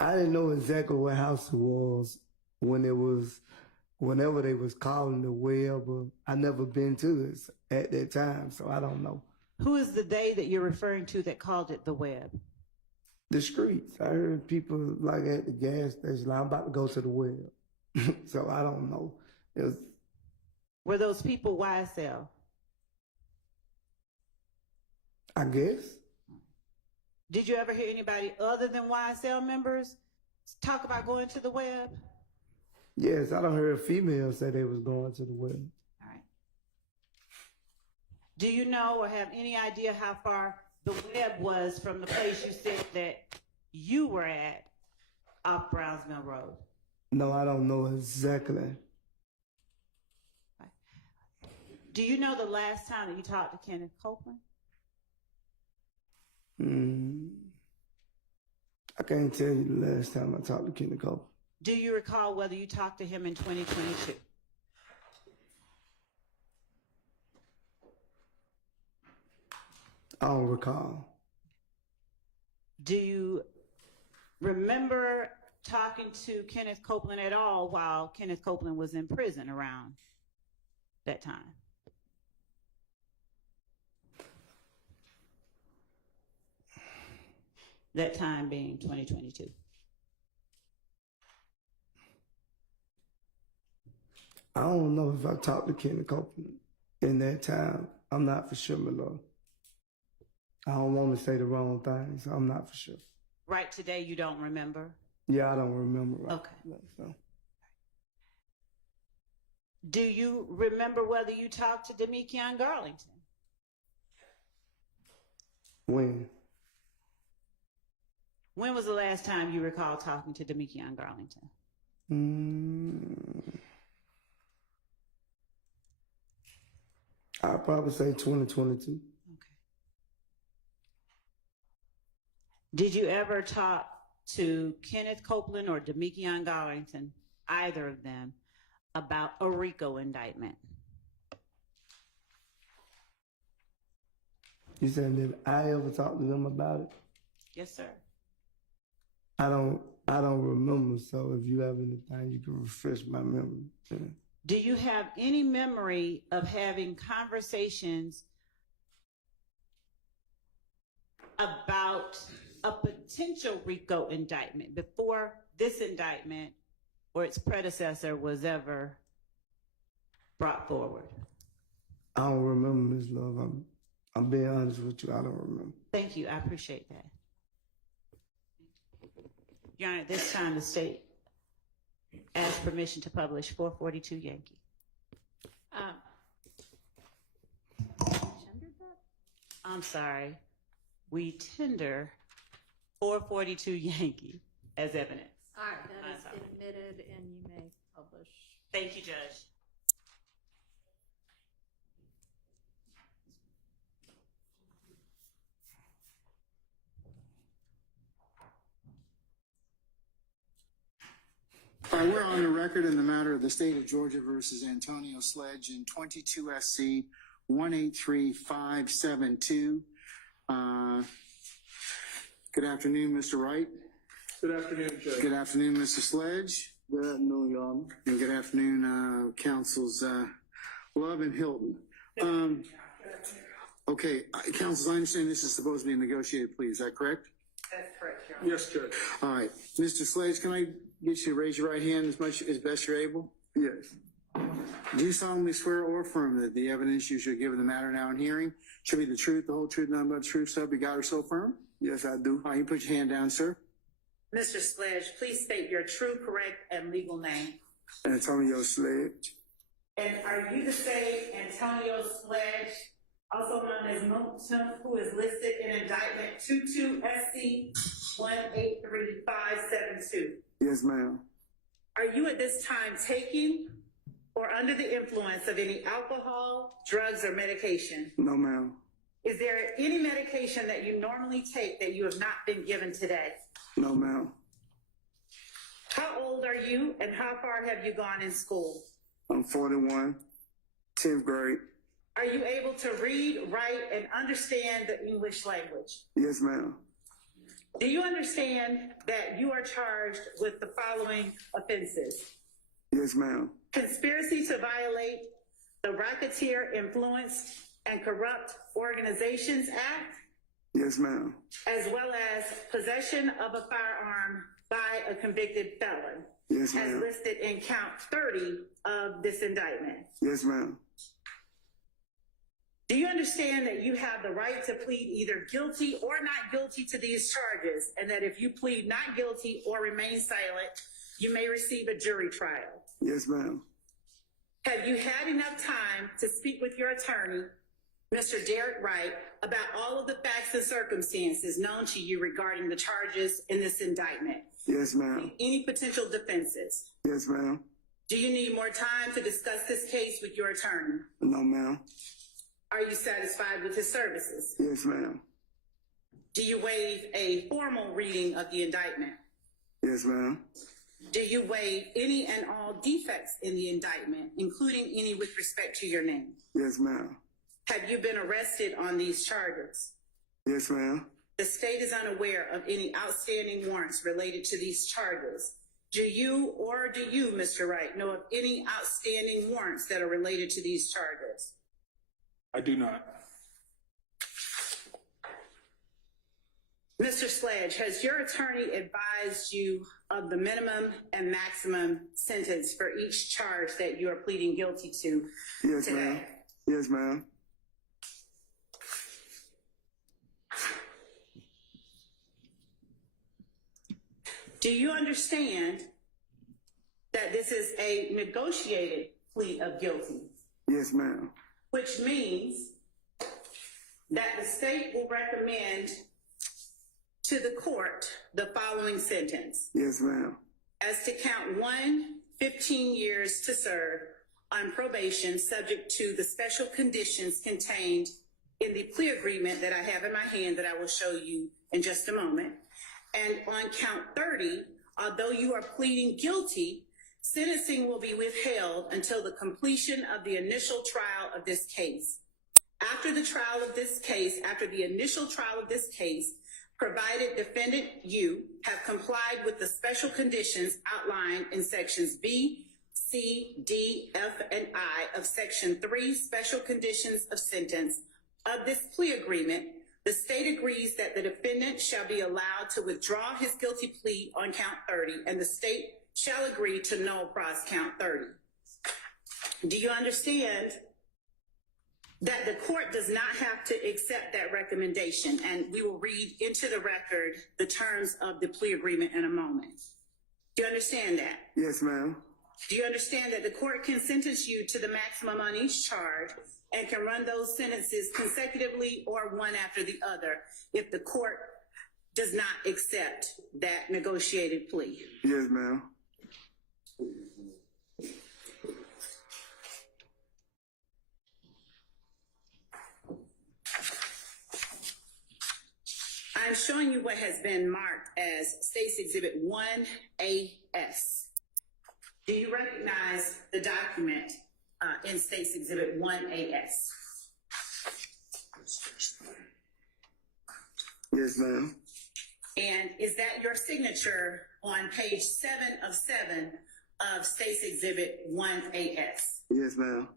I didn't know exactly what house it was whenever they was calling the Web, but I never been to it at that time, so I don't know. Who is the they that you're referring to that called it the Web? The streets. I heard people like at the gas station, like, I'm about to go to the Web. So I don't know. Were those people YSL? I guess. Did you ever hear anybody other than YSL members talk about going to the Web? Yes, I done heard females say they was going to the Web. All right. Do you know or have any idea how far the Web was from the place you said that you were at off Browns Mill Road? No, I don't know exactly. Do you know the last time that you talked to Kenneth Copeland? I can't tell you the last time I talked to Kenny Cole. Do you recall whether you talked to him in 2022? I don't recall. Do you remember talking to Kenneth Copeland at all while Kenneth Copeland was in prison around that time? That time being 2022. I don't know if I talked to Kenny Copeland in that time. I'm not for sure, my lord. I don't want to say the wrong thing, so I'm not for sure. Right today, you don't remember? Yeah, I don't remember. Right. Okay. So. Do you remember whether you talked to Demekion Garlington? When? When was the last time you recall talking to Demekion Garlington? I'd probably say 2022. Okay. Did you ever talk to Kenneth Copeland or Demekion Garlington, either of them, about a RICO indictment? You said, did I ever talk to them about it? Yes, sir. I don't remember, so if you have anything, you can refresh my memory. Yeah. Do you have any memory of having conversations about a potential RICO indictment before this indictment or its predecessor was ever brought forward? I don't remember, Ms. Love. I'm being honest with you. I don't remember. Thank you. I appreciate that. Your Honor, at this time, the state asks permission to publish 442 Yankee. I'm sorry. We tender 442 Yankee as evidence. All right, that is admitted and you may publish. Thank you, Judge. All right, we're on the record in the matter of the state of Georgia versus Antonio Sledge in 22 SC 183572. Good afternoon, Mr. Wright. Good afternoon, Judge. Good afternoon, Mr. Sledge. Good afternoon, Your Honor. And good afternoon, Counsels Love and Hilton. Okay, Counsels, I understand this is supposed to be a negotiated plea. Is that correct? That's correct, Your Honor. Yes, Judge. All right, Mr. Sledge, can I get you to raise your right hand as best you're able? Yes. Do you solemnly swear or affirm that the evidence you shall give in the matter now in hearing should be the truth, the whole truth, nothing but the truth, so be God or so firm? Yes, I do. All right, you put your hand down, sir. Mr. Sledge, please state your true, correct, and legal name. Antonio Sledge. And are you the same Antonio Sledge, also known as Moontum, who is listed in indictment 22 SC 183572? Yes, ma'am. Are you at this time taking or under the influence of any alcohol, drugs, or medication? No, ma'am. Is there any medication that you normally take that you have not been given today? No, ma'am. How old are you and how far have you gone in school? I'm 41, 10th grade. Are you able to read, write, and understand the English language? Yes, ma'am. Do you understand that you are charged with the following offenses? Yes, ma'am. Conspiracy to violate the Racketeer Influenced and Corrupt Organizations Act, Yes, ma'am. as well as possession of a firearm by a convicted felon, Yes, as ma'am. listed in count 30 of this indictment. Yes, ma'am. Do you understand that you have the right to plead either guilty or not guilty to these charges, and that if you plead not guilty or remain silent, you may receive a jury trial? Yes, ma'am. Have you had enough time to speak with your attorney, Mr. Derek Wright, about all of the facts and circumstances known to you regarding the charges in this indictment? Yes, ma'am. Any potential defenses? Yes, ma'am. Do you need more time to discuss this case with your attorney? No, ma'am. Are you satisfied with his services? Yes, ma'am. Do you waive a formal reading of the indictment? Yes, ma'am. Do you waive any and all defects in the indictment, including any with respect to your name? Yes, ma'am. Have you been arrested on these charges? Yes, ma'am. The state is unaware of any outstanding warrants related to these charges. Do you, Mr. Wright, know of any outstanding warrants that are related to these charges? I do not. Mr. Sledge, has your attorney advised you of the minimum and maximum sentence for each charge that you are pleading guilty to Yes, today? ma'am. Yes, ma'am. Do you understand that this is a negotiated plea of guilty? Yes, ma'am. Which means that the state will recommend to the court the following sentence. Yes, ma'am. As to count 1, 15 years to serve on probation subject to the special conditions contained in the plea agreement that I have in my hand that I will show you in just a moment. And on count 30, although you are pleading guilty, sentencing will be withheld until the completion of the initial trial of this case. After the initial trial of this case, provided defendant you have complied with the special conditions outlined in sections B, C, D, F, and I of section 3 special conditions of sentence of this plea agreement, the state agrees that the defendant shall be allowed to withdraw his guilty plea on count 30, and the state shall agree to null pros count 30. Do you understand that the court does not have to accept that recommendation? And we will read into the record the terms of the plea agreement in a moment. Do you understand that? Yes, ma'am. Do you understand that the court can sentence you to the maximum on each charge and can run those sentences consecutively or one after the other if the court does not accept that negotiated plea? Yes, ma'am. I'm showing you what has been marked as State's Exhibit 1AS. Do you recognize the document in State's Exhibit 1AS? Yes, ma'am. And is that your signature on page 7 of 7 of State's Exhibit 1AS? Yes, ma'am.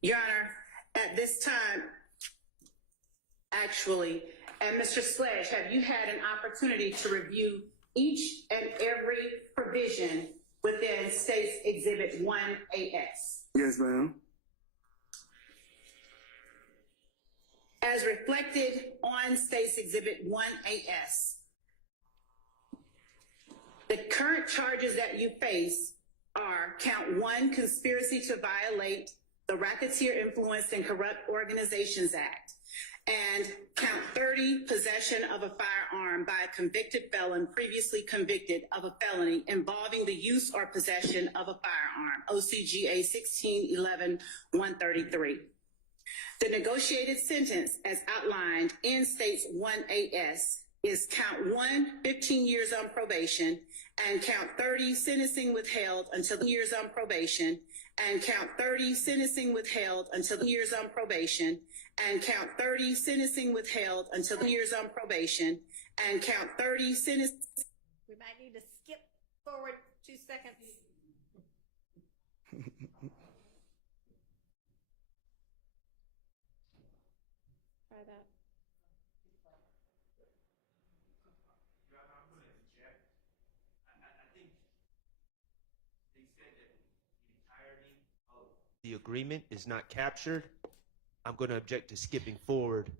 Your Honor, at this time, actually, and Mr. Sledge, have you had an opportunity to review each and every provision within State's Exhibit 1AS? Yes, ma'am. As reflected on State's Exhibit 1AS, the current charges that you face are count 1, conspiracy to violate the Racketeer Influenced and Corrupt Organizations Act, and count 30, possession of a firearm by a convicted felon previously convicted of a felony involving the use or possession of a firearm, OCGA 16-11-133. The negotiated sentence as outlined in State's 1AS is count 1, 15 years on probation, and count 30, sentencing withheld until years on probation, and count 30, sentencing withheld until years on probation, and count 30, sentencing withheld until years on probation, and count 30, sentencing. We might need to skip forward 2 seconds. Try that. The agreement is not captured. I'm going to object to skipping forward.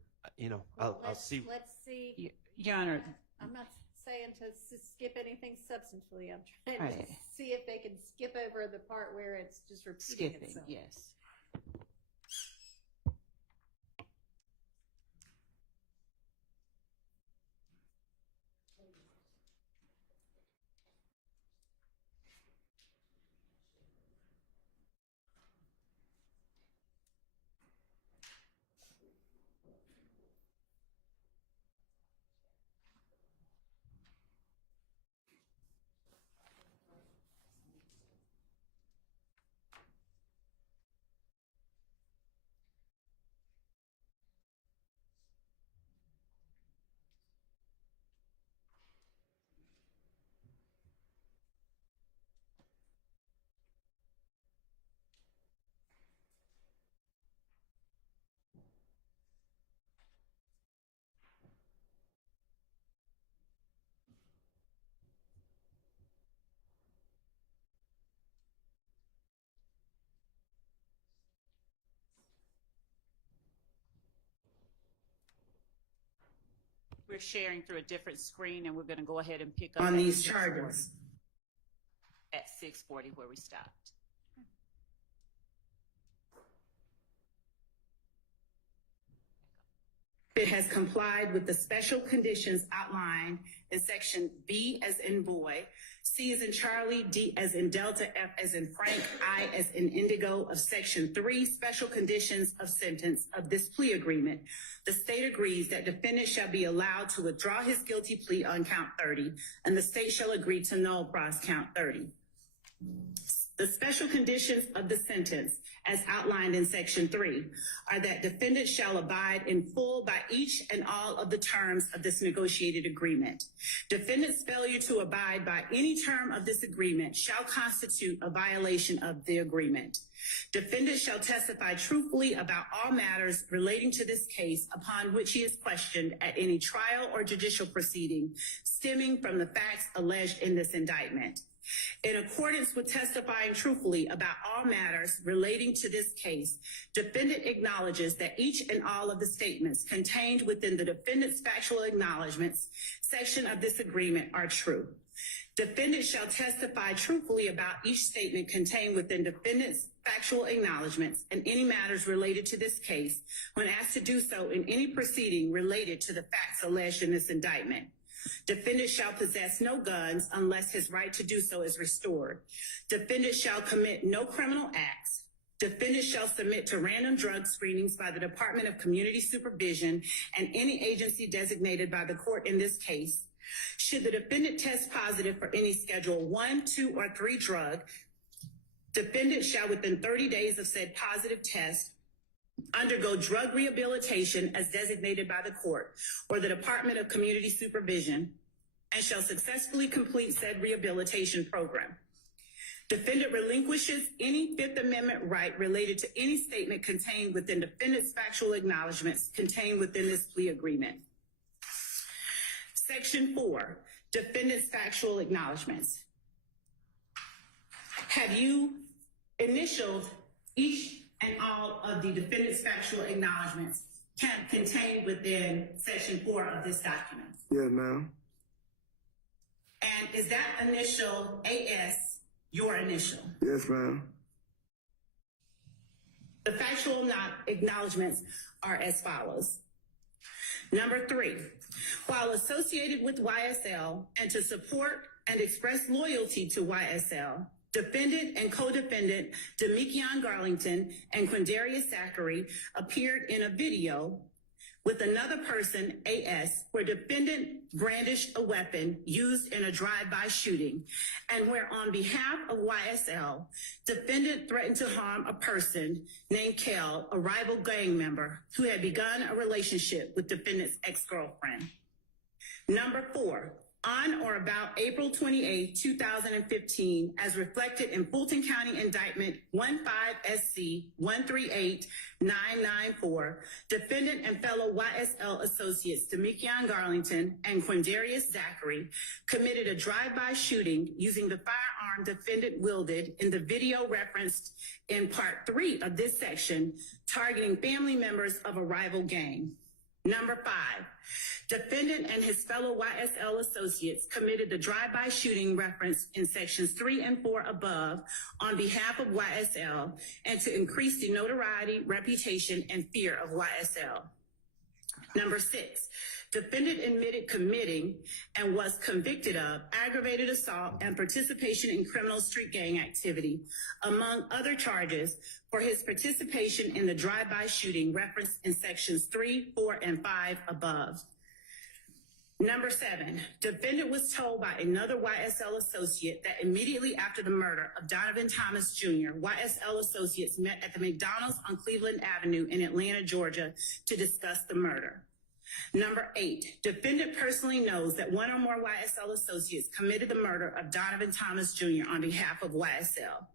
I'll see. Let's see. Your Honor, I'm not saying to skip anything substantially. I'm trying to Right. see if they can skip over the part where it's just repeating skipping, itself. yes. We're sharing through a different screen, and we're going to go ahead and pick up On at these 6:40 charges. At 6:40 where we stopped. It has complied with the special conditions outlined in section B as in boy, C as in Charlie, D as in Delta, F as in Frank, I as in Indigo of section 3 special conditions of sentence of this plea agreement. The state agrees that defendant shall be allowed to withdraw his guilty plea on count 30, and the state shall agree to null pros count 30. The special conditions of the sentence, as outlined in section 3, are that defendant shall abide in full by each and all of the terms of this negotiated agreement. Defendant's failure to abide by any term of this agreement shall constitute a violation of the agreement. Defendant shall testify truthfully about all matters relating to this case upon which he is questioned at any trial or judicial proceeding stemming from the facts alleged in this indictment. In accordance with testifying truthfully about all matters relating to this case, defendant acknowledges that each and all of the statements contained within the defendant's factual acknowledgments section of this agreement are true. Defendant shall testify truthfully about each statement contained within defendant's factual acknowledgments and any matters related to this case when asked to do so in any proceeding related to the facts alleged in this indictment. Defendant shall possess no guns unless his right to do so is restored. Defendant shall commit no criminal acts. Defendant shall submit to random drug screenings by the Department of Community Supervision and any agency designated by the court in this case. Should the defendant test positive for any Schedule 1, 2, or 3 drug, defendant shall within 30 days of said positive test undergo drug rehabilitation as designated by the court or the Department of Community Supervision and shall successfully complete said rehabilitation program. Defendant relinquishes any Fifth Amendment right related to any statement contained within defendant's factual acknowledgments contained within this plea agreement. Section 4, defendant's factual acknowledgments. Have you initialed each and all of the defendant's factual acknowledgments contained within section 4 of this document? Yeah, ma'am. And is that initial AS your initial? Yes, ma'am. The factual acknowledgments are as follows. Number 3, while associated with YSL and to support and express loyalty to YSL, defendant and co-defendant Demikion Garlington and Quindarius Zachary appeared in a video with another person, AS, where defendant brandished a weapon used in a drive-by shooting, and where on behalf of YSL, defendant threatened to harm a person named Kel, a rival gang member who had begun a relationship with defendant's ex-girlfriend. Number 4, on or about April 28, 2015, as reflected in Fulton County Indictment 15SC 138994, defendant and fellow YSL associates Demikion Garlington and Quindarius Zachary committed a drive-by shooting using the firearm defendant wielded in the video referenced in Part 3 of this section, targeting family members of a rival gang. Number 5, defendant and his fellow YSL associates committed the drive-by shooting referenced in sections 3 and 4 above on behalf of YSL and to increase the notoriety, reputation, and fear of YSL. Number 6, defendant admitted committing and was convicted of aggravated assault and participation in criminal street gang activity, among other charges, for his participation in the drive-by shooting referenced in sections 3, 4, and 5 above. Number 7, defendant was told by another YSL associate that immediately after the murder of Donovan Thomas Jr., YSL associates met at the McDonald's on Cleveland Avenue in Atlanta, Georgia, to discuss the murder. Number 8, defendant personally knows that one or more YSL associates committed the murder of Donovan Thomas Jr. on behalf of YSL.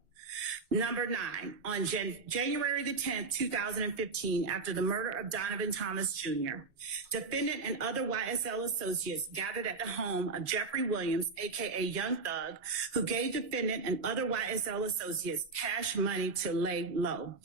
Number 9, on January the 10th, 2015, after the murder of Donovan Thomas Jr., defendant and other YSL associates gathered at the home of Jeffrey Williams, aka Young Thug, who gave defendant and other YSL associates cash money to lay low.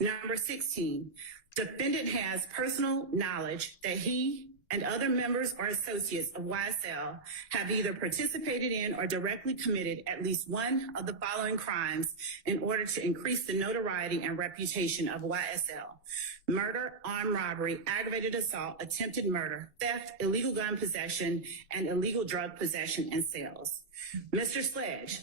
Number 16, defendant has personal knowledge that he and other members or associates of YSL have either participated in or directly committed at least one of the following crimes in order to increase the notoriety and reputation of YSL: murder, armed robbery, aggravated assault, attempted murder, theft, illegal gun possession, and illegal drug possession and sales. Mr. Sledge,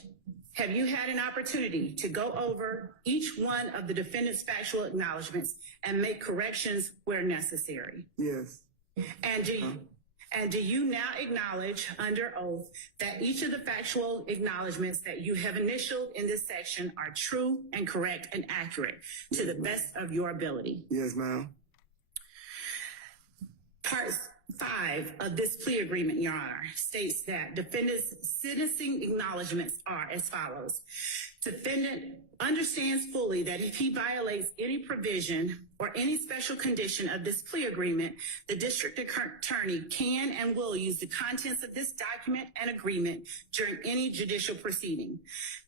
have you had an opportunity to go over each one of the defendant's factual acknowledgments and make corrections where necessary? Yes. And do you now acknowledge under oath that each of the factual acknowledgments that you have initialed in this section are true and correct and accurate to the best of your ability? Yes, ma'am. Part 5 of this plea agreement, Your Honor, states that defendant's sentencing acknowledgments are as follows. Defendant understands fully that if he violates any provision or any special condition of this plea agreement, the district attorney can and will use the contents of this document and agreement during any judicial proceeding.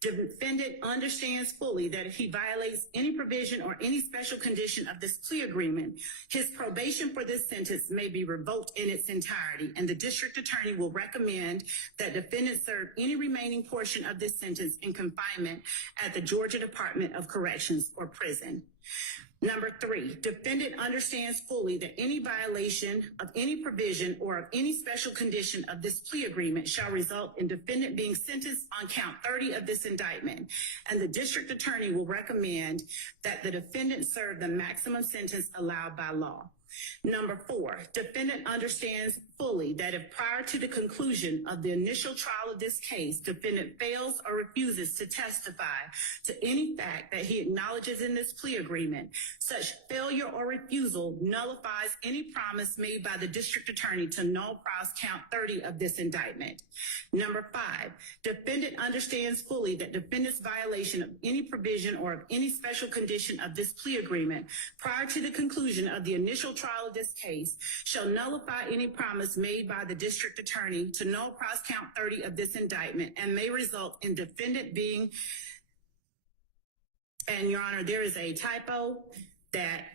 Defendant understands fully that if he violates any provision or any special condition of this plea agreement, his probation for this sentence may be revoked in its entirety, and the district attorney will recommend that defendant serve any remaining portion of this sentence in confinement at the Georgia Department of Corrections or prison. Number 3, defendant understands fully that any violation of any provision or of any special condition of this plea agreement shall result in defendant being sentenced on count 30 of this indictment, and the district attorney will recommend that the defendant serve the maximum sentence allowed by law. Number 4, defendant understands fully that if prior to the conclusion of the initial trial of this case, defendant fails or refuses to testify to any fact that he acknowledges in this plea agreement, such failure or refusal nullifies any promise made by the district attorney to null pros count 30 of this indictment. Number 5, defendant understands fully that defendant's violation of any provision or of any special condition of this plea agreement prior to the conclusion of the initial trial of this case shall nullify any promise made by the district attorney to null pros count 30 of this indictment and may result in defendant being, and Your Honor, there is a typo that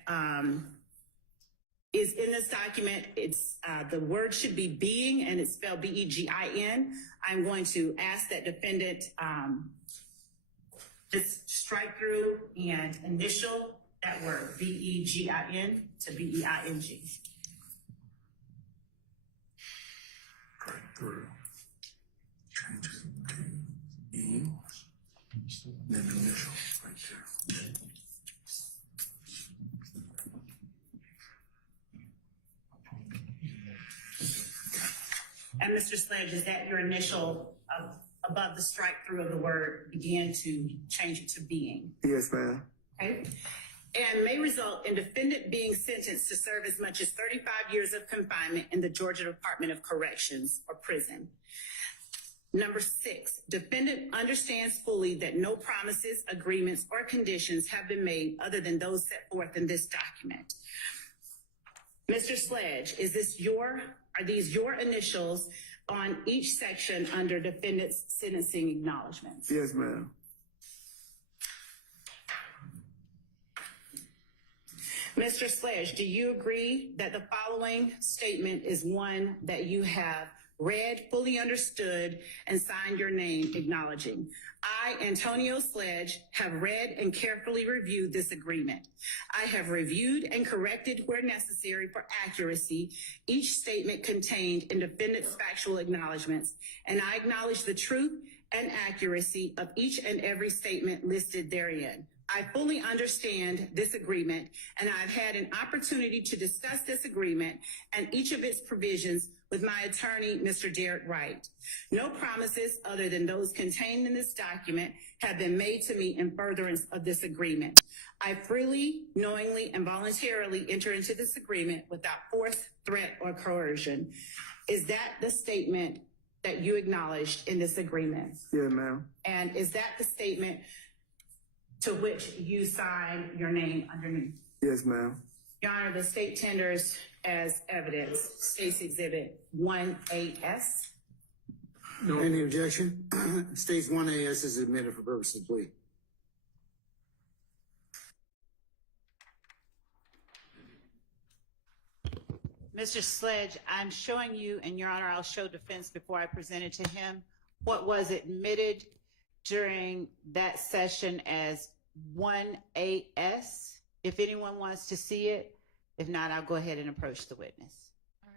is in this document. It's the word should be being, and it's spelled B-E-G-I-N. I'm going to ask that defendant just strike through and initial that word, B-E-G-I-N to B-E-I-N-G. Right through. Change it to E. Then initial right there. And Mr. Sledge, is that your initial above the strike through of the word begin to change it to being? Yes, ma'am. Okay. And may result in defendant being sentenced to serve as much as 35 years of confinement in the Georgia Department of Corrections or prison. Number 6, defendant understands fully that no promises, agreements, or conditions have been made other than those set forth in this document. Mr. Sledge, are these your initials on each section under defendant's sentencing acknowledgments? Yes, ma'am. Mr. Sledge, do you agree that the following statement is one that you have read, fully understood, and signed your name acknowledging? I, Antonio Sledge, have read and carefully reviewed this agreement. I have reviewed and corrected where necessary for accuracy each statement contained in defendant's factual acknowledgments, and I acknowledge the truth and accuracy of each and every statement listed therein. I fully understand this agreement, and I've had an opportunity to discuss this agreement and each of its provisions with my attorney, Mr. Derek Wright. No promises other than those contained in this document have been made to me in furtherance of this agreement. I freely, knowingly, and voluntarily enter into this agreement without force, threat, or coercion. Is that the statement that you acknowledged in this agreement? Yeah, ma'am. And is that the statement to which you sign your name underneath? Yes, ma'am. Your Honor, the state tenders as evidence State's Exhibit 1AS. No. Any objection? States 1AS is admitted for purposes of plea. Mr. Sledge, I'm showing you, and Your Honor, I'll show defense before I present it to him, what was admitted during that session as 1AS. If anyone wants to see it, if not, I'll go ahead and approach the witness. All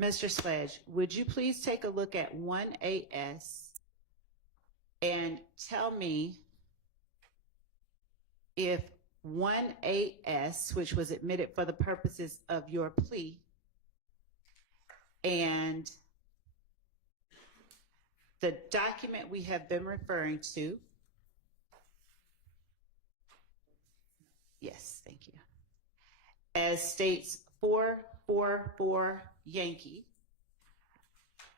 right. Mr. Sledge, would you please take a look at 1AS and tell me if 1AS, which was admitted for the purposes of your plea, and the document we have been referring to, yes, thank you, as states 444 Yankee,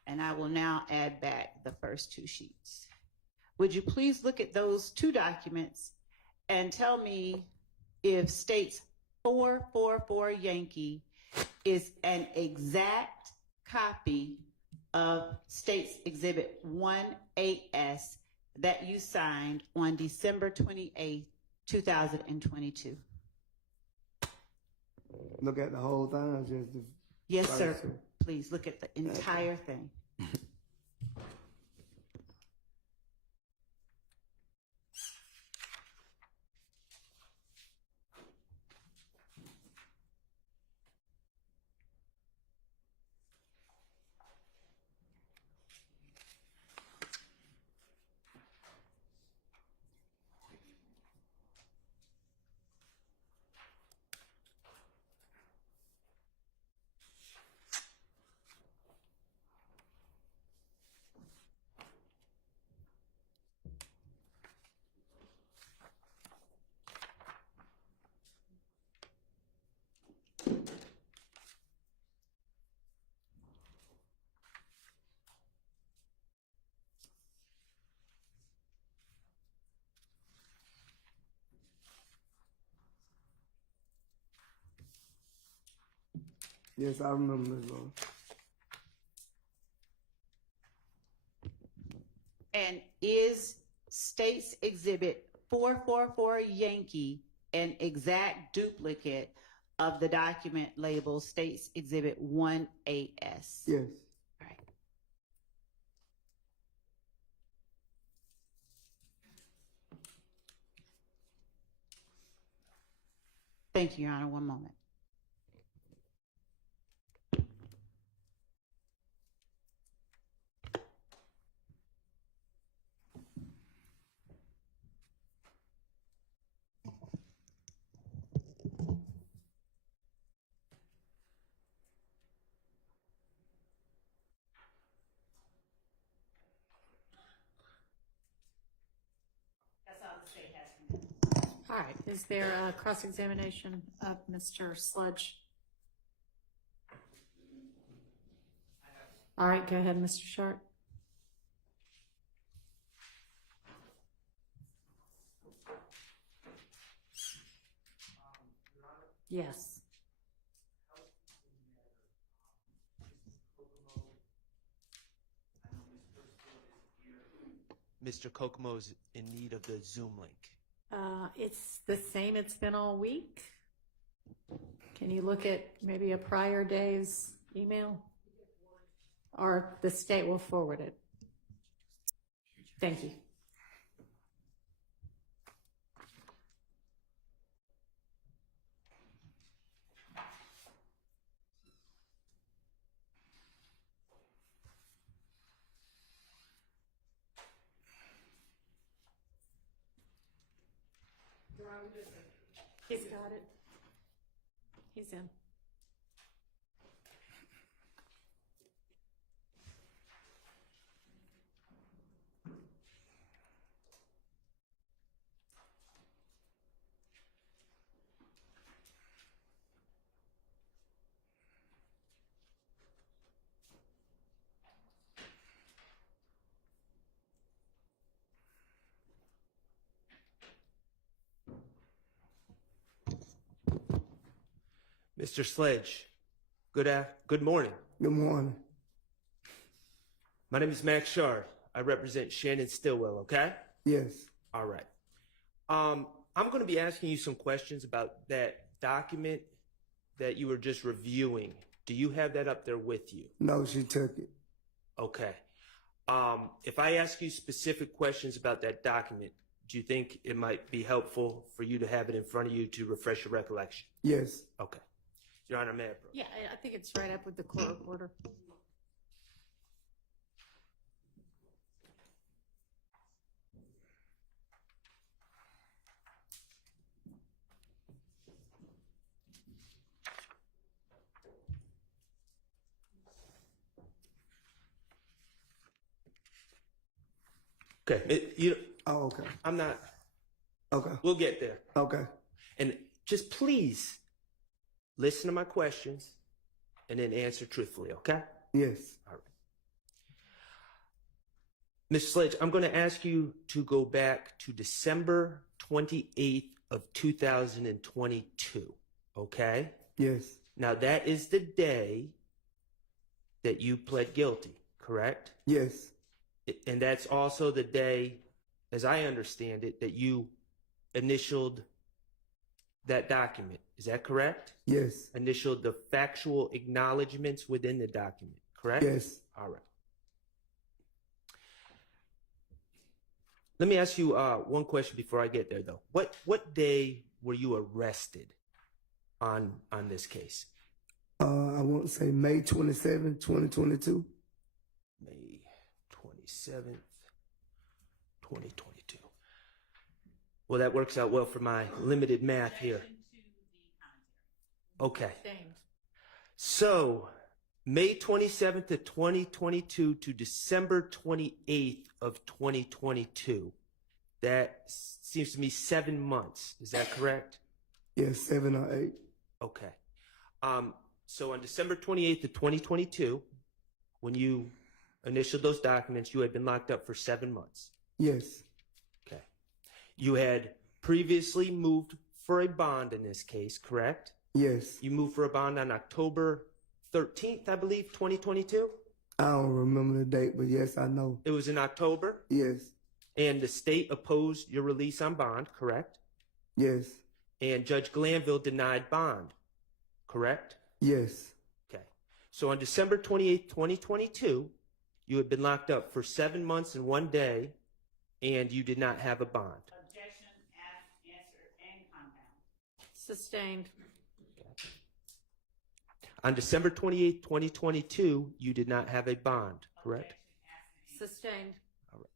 and I will now add back the first two sheets. Would you please look at those two documents and tell me if states 444 Yankee is an exact copy of States Exhibit 1AS that you signed on December 28th, 2022? Look at the whole thing, or just the Yes, sir. first one? Please look at the entire thing. Yes, I remember this one. And is States Exhibit 444 Yankee an exact duplicate of the document labeled States Exhibit 1AS? Yes. All right. Thank you, Your Honor. One moment. That's all the state has for me. All right, is there a cross-examination of Mr. Sludge? All right, go ahead, Mr. Sharp. Yes. Mr. Kokomo's in need of the Zoom link. It's the same it's been all week. Can you look at maybe a prior day's email? Or the state will forward it. Thank you. He's got it. He's in. Mr. Sledge, good morning. Good morning. My name is Max Shard. I represent Shannon Stillwell, okay? Yes. All right. I'm going to be asking you some questions about that document that you were just reviewing, do you have that up there with you? No, she took it. Okay. If I ask you specific questions about that document, do you think it might be helpful for you to have it in front of you to refresh your recollection? Yes. Okay. Your Honor, may I approach? Yeah, I think it's right up with the court reporter. Okay. Oh, okay. I'm not. Okay. We'll get there. Okay. And just please listen to my questions and then answer truthfully, okay? Yes. All right. Ms. Sledge, I'm going to ask you to go back to December 28th of 2022, okay? Yes. Now, that is the day that you pled guilty, correct? Yes. And that's also the day, as I understand it, that you initialed that document. Is that correct? Yes. Initialed the factual acknowledgments within the document, correct? Yes. All right. Let me ask you one question before I get there, though. What day were you arrested on this case? I want to say May 27, 2022. May 27th, 2022. Well, that works out well for my limited math here. Okay. So, May 27th of 2022 to December 28th of 2022. That seems to me 7 months. Is that correct? Yes, 7 or 8. Okay. So on December 28th of 2022, when you initialed those documents, you had been locked up for 7 months. Yes. Okay. You had previously moved for a bond in this case, correct? Yes. You moved for a bond on October 13th, I believe, 2022? I don't remember the date, but yes, I know. It was in October? Yes. And the state opposed your release on bond, correct? Yes. And Judge Glanville denied bond, correct? Yes. Okay. So on December 28th, 2022, you had been locked up for 7 months and 1 day, and you did not have a bond. Objection, answer, and compound. Sustained. On December 28th, 2022, you did not have a bond, correct? Sustained. All right.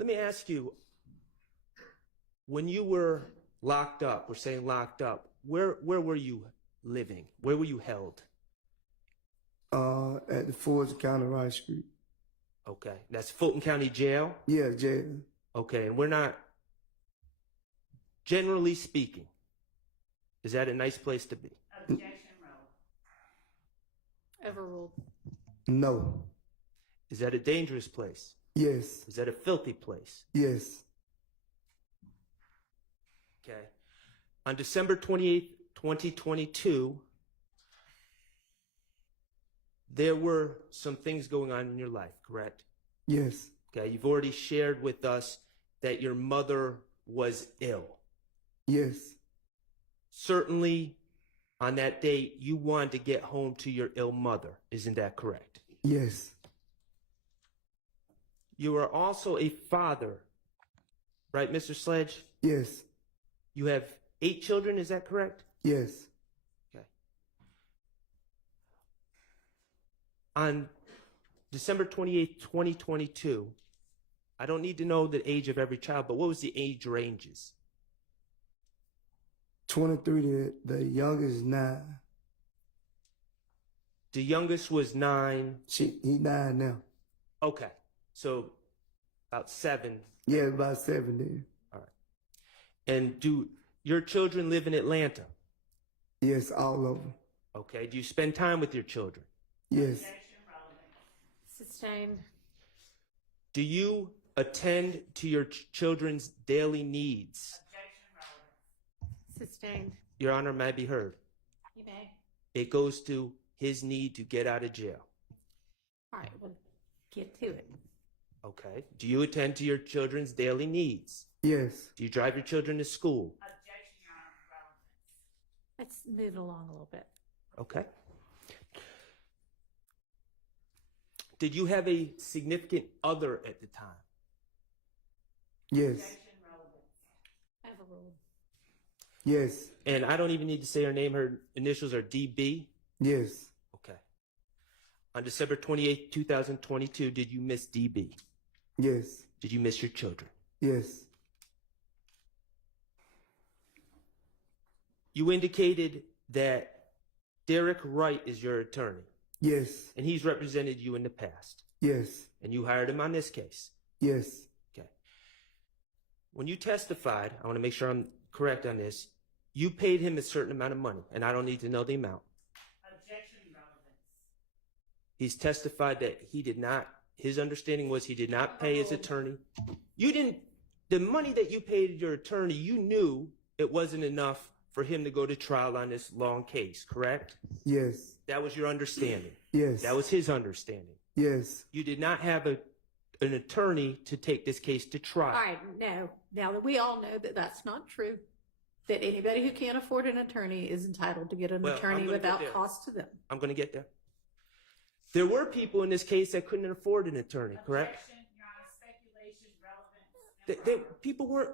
Let me ask you, when you were locked up, we're saying locked up, where were you living? Where were you held? At the Fulton County Rice Street. Okay. That's Fulton County Jail? Yeah, jail. Okay. And we're not, generally speaking, is that a nice place to be? Objection, roll. Overruled. No. Is that a dangerous place? Yes. Is that a filthy place? Yes. Okay. On December 28th, 2022, there were some things going on in your life, correct? Yes. Okay. You've already shared with us that your mother was ill. Yes. Certainly, on that date, you wanted to get home to your ill mother. Isn't that correct? Yes. You are also a father, right, Mr. Sledge? Yes. You have 8 children, is that correct? Yes. Okay. On December 28th, 2022, I don't need to know the age of every child, but what was the age ranges? 23, the youngest 9. The youngest was 9. He 9 now. Okay. So about 7. Yeah, about 7 then. All right. And do your children live in Atlanta? Yes, all of them. Okay. Do you spend time with your children? Yes. Sustained. Do you attend to your children's daily needs? Sustained. Your Honor, may I be heard? You may. It goes to his need to get out of jail. All right, we'll get to it. Okay. Do you attend to your children's daily needs? Yes. Do you drive your children to school? Objection, Your Honor, Let's move along a little bit. Okay. Did you have a significant other at the time? Yes. I have a rule. Yes. And I don't even need to say her name. Her initials are DB. Yes. Okay. On December 28th, 2022, did you miss DB? Yes. Did you miss your children? Yes. You indicated that Derek Wright is your attorney, Yes. and he's represented you in the past, Yes. and you hired him on this case. Yes. Okay. When you testified, I want to make sure I'm correct on this, you paid him a certain amount of money, and I don't need to know the amount. Objection, relevance. He's testified that he did not, his understanding was he did not pay his attorney. You didn't, the money that you paid your attorney, you knew it wasn't enough for him to go to trial on this long case, correct? Yes. That was your understanding. Yes. That was his understanding. Yes. You did not have an attorney to take this case to trial. All right, no. Now that we all know that that's not true, that anybody who can't afford an attorney is entitled to get an Well, attorney I'm gonna get without there. cost to them. I'm going to get there. There were people in this case that couldn't afford an attorney, correct? Objection, Your Honor, speculation, relevance. People weren't,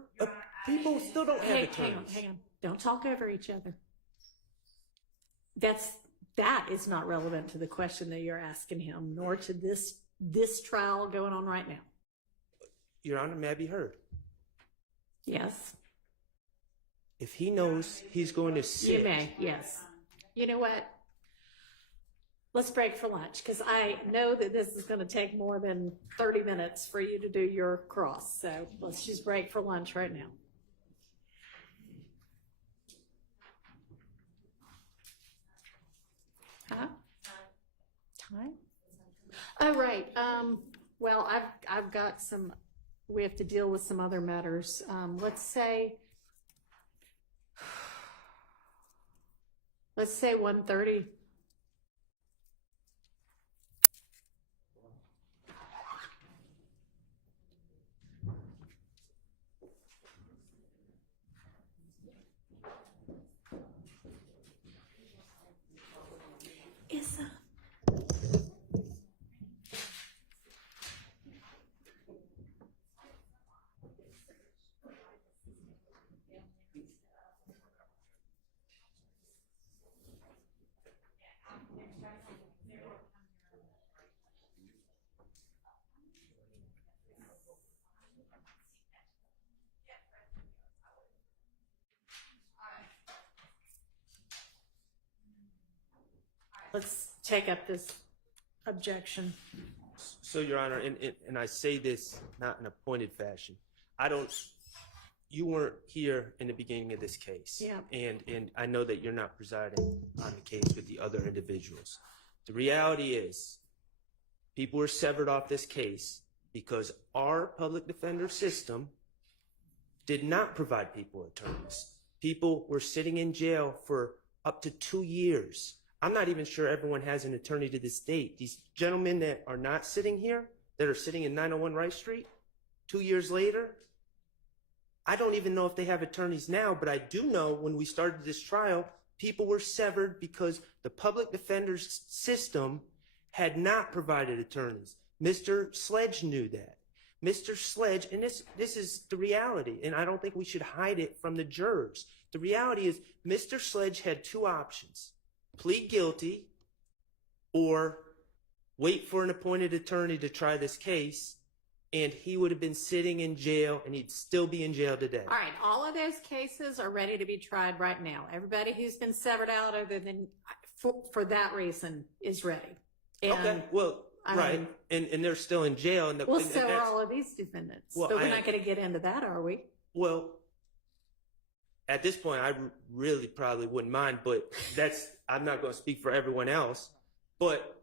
people still don't have attorneys. Hang on. Don't talk over each other. That is not relevant to the question that you're asking him, nor to this trial going on right now. Your Honor, may I be heard? Yes, If he knows he's going to sit. you may. Yes. You know what? Let's break for lunch, because I know that this is going to take more than 30 minutes for you to do your cross. So let's just break for lunch right now. Huh? Time? Oh, right. Well, I've got some, we have to deal with some other matters. Let's say 1:30. Is Let's take up this objection. So, Your Honor, and I say this not in a pointed fashion. You weren't here in the beginning of this case. Yeah. And I know that you're not presiding on the case with the other individuals. The reality is, people were severed off this case because our public defender system did not provide people attorneys. People were sitting in jail for up to 2 years. I'm not even sure everyone has an attorney to this date. These gentlemen that are not sitting here, that are sitting in 901 Rice Street 2 years later, I don't even know if they have attorneys now, but I do know when we started this trial, people were severed because the public defender's system had not provided attorneys. Mr. Sledge knew that. Mr. Sledge, and this is the reality, and I don't think we should hide it from the jurors. The reality is Mr. Sledge had two options: plead guilty or wait for an appointed attorney to try this case, and he would have been sitting in jail, and he'd still be in jail today. All right, all of those cases are ready to be tried right now. Everybody who's been severed out other than for that reason is ready. And, Okay, well, right, and they're still in jail. And well, and so are that's- all of these defendants. Well, but we're not going to get into that, are we? Well, at this point, I really probably wouldn't mind, but I'm not going to speak for everyone else. But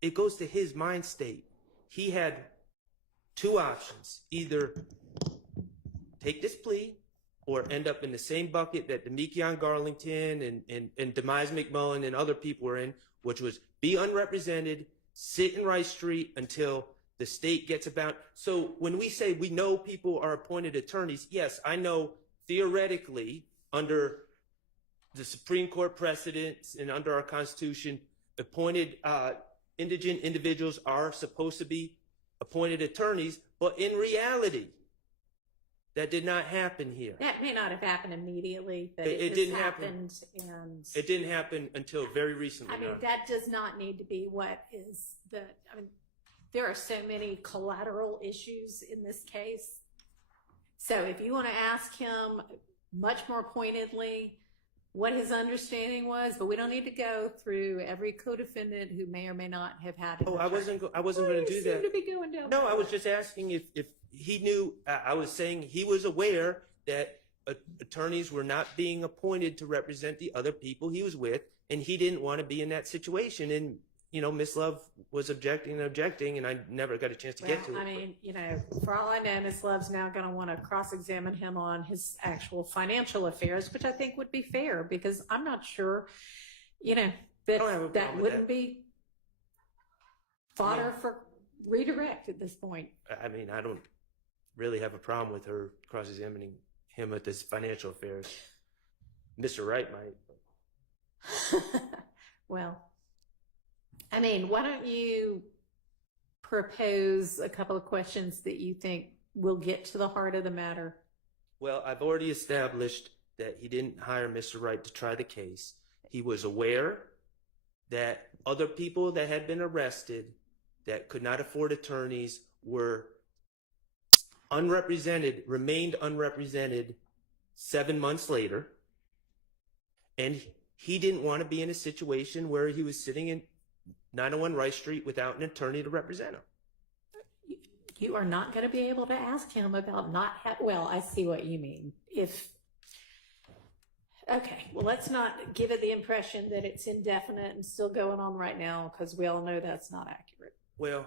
it goes to his mind state. He had two options: either take this plea or end up in the same bucket that Demekion Garlington and Demise McMullen and other people were in, which was be unrepresented, sit in Rice Street until the state gets about. So when we say we know people are appointed attorneys, yes, I know theoretically, under the Supreme Court precedents and under our Constitution, appointed indigent individuals are supposed to be appointed attorneys, but in reality, that did not happen here. That may not have happened immediately, but It it didn't just happen. happened, and It didn't happen until very recently. I mean, Your Honor. that does not need to be what is the, I mean, there are so many collateral issues in this case. So if you want to ask him much more pointedly what his understanding was, but we don't need to go through every co-defendant who may or may not have had an Oh, I attorney. wasn't going to do You seem that. to be going down No, that I was road. just asking if he knew. I was saying he was aware that attorneys were not being appointed to represent the other people he was with, and he didn't want to be in that situation. And Miss Love was objecting, and I never got a chance to get to it. I mean, for all I know, Ms. Love's now going to want to cross-examine him on his actual financial affairs, which I think would be fair, because I'm not sure, don't have a that problem with wouldn't that. be fodder for redirect at this point. I mean, I don't really have a problem with her cross-examining him at his financial affairs. Mr. Wright might. Well, I mean, why don't you propose a couple of questions that you think will get to the heart of the matter? Well, I've already established that he didn't hire Mr. Wright to try the case. He was aware that other people that had been arrested that could not afford attorneys were remained unrepresented 7 months later. And he didn't want to be in a situation where he was sitting in 901 Rice Street without an attorney to represent him. You are not going to be able to ask him about well, I see what you mean. Okay, well, let's not give it the impression that it's indefinite and still going on right now, because we all know that's not accurate. Well,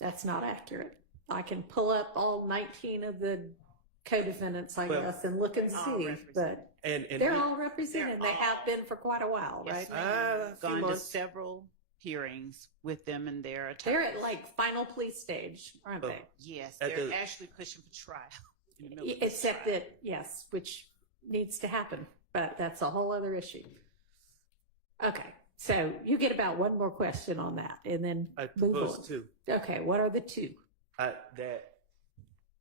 That's not accurate. I can pull up all 19 of the co-defendants, I Well, guess, and look and all see, represented. but and they're we- all represented. They have been for quite a while, right? Yes, ma'am. a few Gone to months. several hearings with them and their attorneys. They're at like final plea stage, aren't Oh. they? Yes, At they're the- actually pushing for trial. in the middle of this Except trial. that, yes, which needs to happen, but that's a whole other issue. Okay, so you get about one more question on that, and then I move propose on. two. Okay, what are the two? That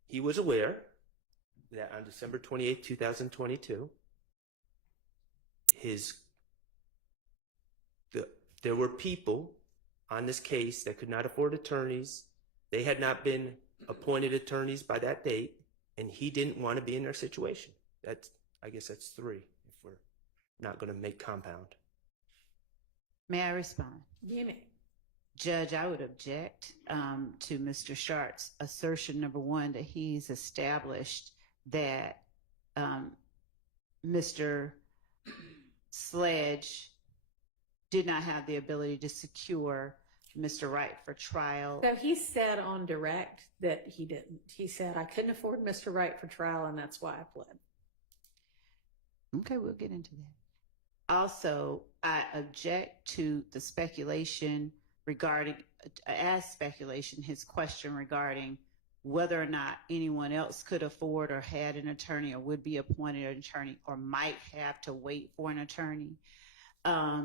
he was aware that on December 28, 2022, there were people on this case that could not afford attorneys. They had not been appointed attorneys by that date, and he didn't want to be in their situation. I guess that's three, if we're not going to make compound. May I respond? You may. Judge, I would object to Mr. Sharp's assertion, number one, that he's established that Mr. Sledge did not have the ability to secure Mr. Wright for trial. So he said on direct that he didn't. He said, I couldn't afford Mr. Wright for trial, and that's why I pled. Okay, we'll get into that. Also, I object to the speculation regarding, his question regarding whether or not anyone else could afford or had an attorney or would be appointed an attorney or might have to wait for an attorney. I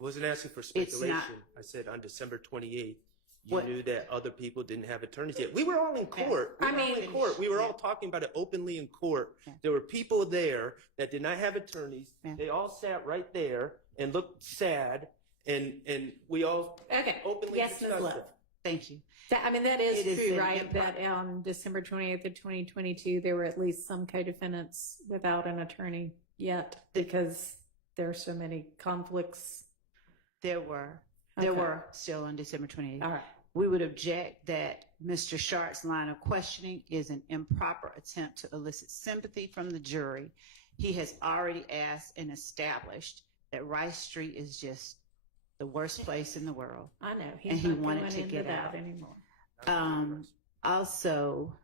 wasn't asking for It's speculation. not- I said on December 28th, you What- knew that other people didn't have attorneys yet. We were all in court. I mean- We were all Yeah. talking about it openly in court. Yeah. There were people there that did not have attorneys. Yeah. They all sat right there and looked sad, and we all Okay. openly Yes, Ms. discussed Love. it. Thank you. I mean, that is It is true, an right? improper- That on December 28th of 2022, there were at least some co-defendants without an attorney yet because there are so many conflicts. There were Okay. still on December 28th. All right. We would object that Mr. Sharp's line of questioning is an improper attempt to elicit sympathy from the jury. He has already asked and established that Rice Street is just the worst place in the world. I know. He's And he not wanted going to into get that out. anymore. Also,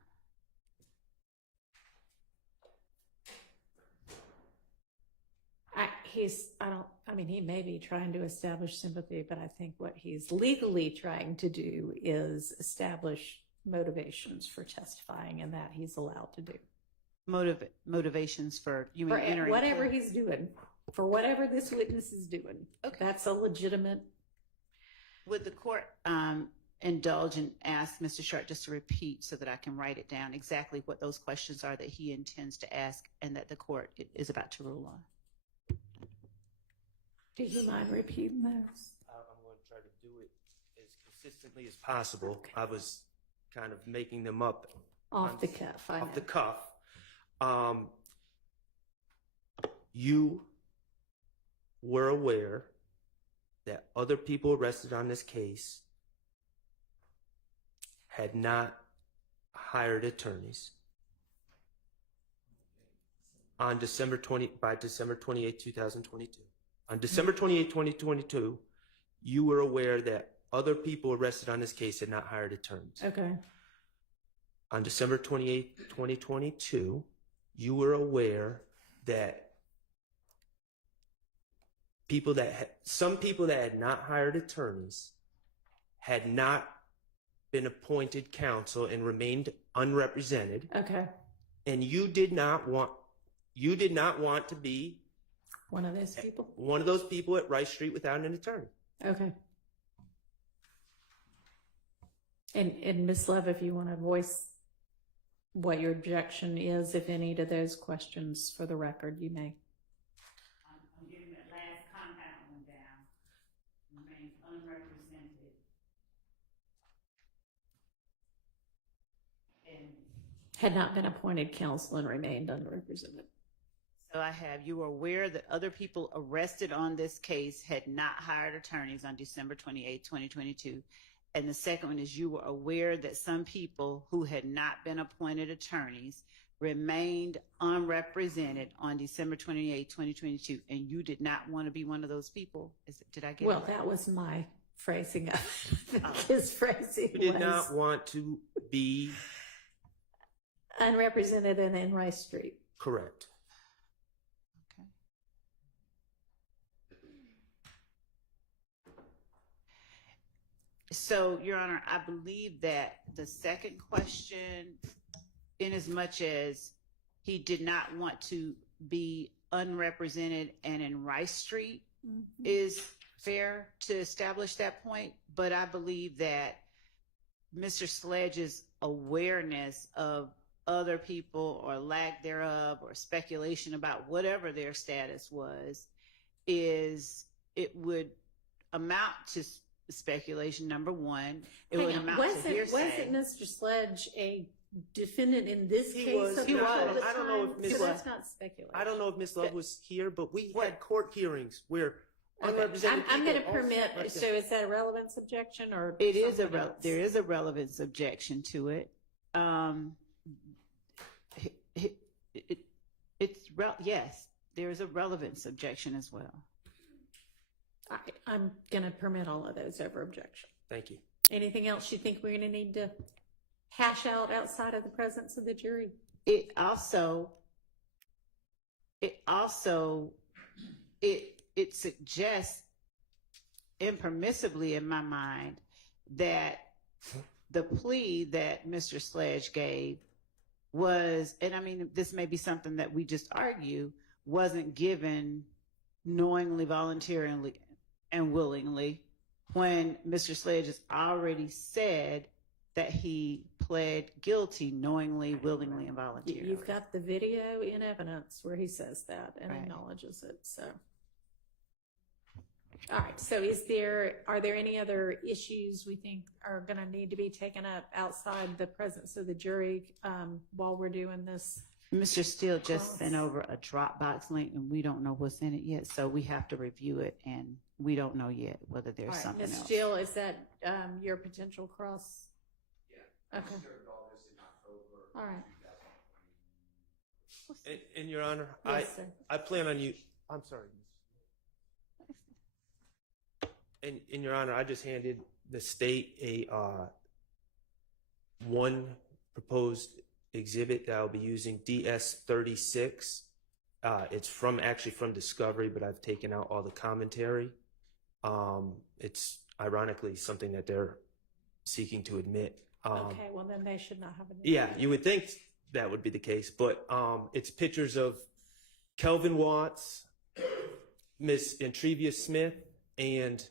He may be trying to establish sympathy, but I think what he's legally trying to do is establish motivations for testifying, and that he's allowed to do. motivations for you For entering whatever plea? he's doing, for whatever this witness is doing. Okay. That's a legitimate. Would the court indulge and ask Mr. Sharp just to repeat so that I can write it down exactly what those questions are that he intends to ask and that the court is about to rule on? Do you mind repeating those? I'm going to try to do it as consistently as possible. I was kind of making them up Off the cuff. I off know. the cuff. You were aware that other people arrested on this case had not hired attorneys on by December 28, 2022. On December 28, 2022, you were aware that other people arrested on this case had not hired attorneys. Okay. On December 28, 2022, you were aware that some people that had not hired attorneys had not been appointed counsel and remained unrepresented, Okay. and you did not want to be One of those people. one of those people at Rice Street without an attorney. Okay. And Ms. Love, if you want to voice what your objection is, if any, to those questions for the record, you may. I'm getting that last compound one down. Remains unrepresented. And Had not been appointed counsel and remained unrepresented. so I have, you were aware that other people arrested on this case had not hired attorneys on December 28, 2022. And the second one is you were aware that some people who had not been appointed attorneys remained unrepresented on December 28, 2022, and you did not want to be one of those people. Did I get Well, it right? that was my phrasing of it. His phrasing You did was not want to be unrepresented and in Rice Street. correct. Okay. So, Your Honor, I believe that the second question, in as much as he did not want to be unrepresented and in Rice Street, is fair to establish that point. But I believe that Mr. Sledge's awareness of other people or lack thereof or speculation about whatever their status was, it would amount to speculation, number one. It would amount to hearsay. Wasn't Mr. Sledge a defendant in this He case? was. At He the was. time? I don't know if Ms. So that's not speculation. I don't know if Ms. Love was here, but we What? had court hearings where Okay. unrepresented I'm going to people also permit. right So there. is that a relevance objection or It is something else? there is a relevance objection to it. Yes, there is a relevance objection as well. All right, I'm going to permit all of those over objection. Thank you. Anything else you think we're going to need to hash out outside of the presence of the jury? It also suggests impermissibly in my mind that the plea that Mr. Sledge gave was, and I mean, this may be something that we just argue, wasn't given knowingly, voluntarily, and willingly, when Mr. Sledge has already said that he pled guilty knowingly, willingly, and voluntarily. You've got the video in evidence where he says that and Right. acknowledges it. So, all right. So, are there any other issues we think are going to need to be taken up outside the presence of the jury while we're doing this? Mr. Steele just Cross. sent over a Dropbox link, and we don't know what's in it yet, so we have to review it, and we don't know yet whether there's All right, something Ms. else. Jill, is that your potential cross? Yeah. Okay. All right. And Your Honor, Yes, sir. I plan on you. I'm sorry. And Your Honor, I just handed the state a one proposed exhibit that I'll be using, DS-36. It's from Discovery, but I've taken out all the commentary. It's ironically something that they're seeking to admit. Okay, well then they should not have an. Yeah, you would think that would be the case. But it's pictures of Kelvin Watts, Miss Entrevia Smith, and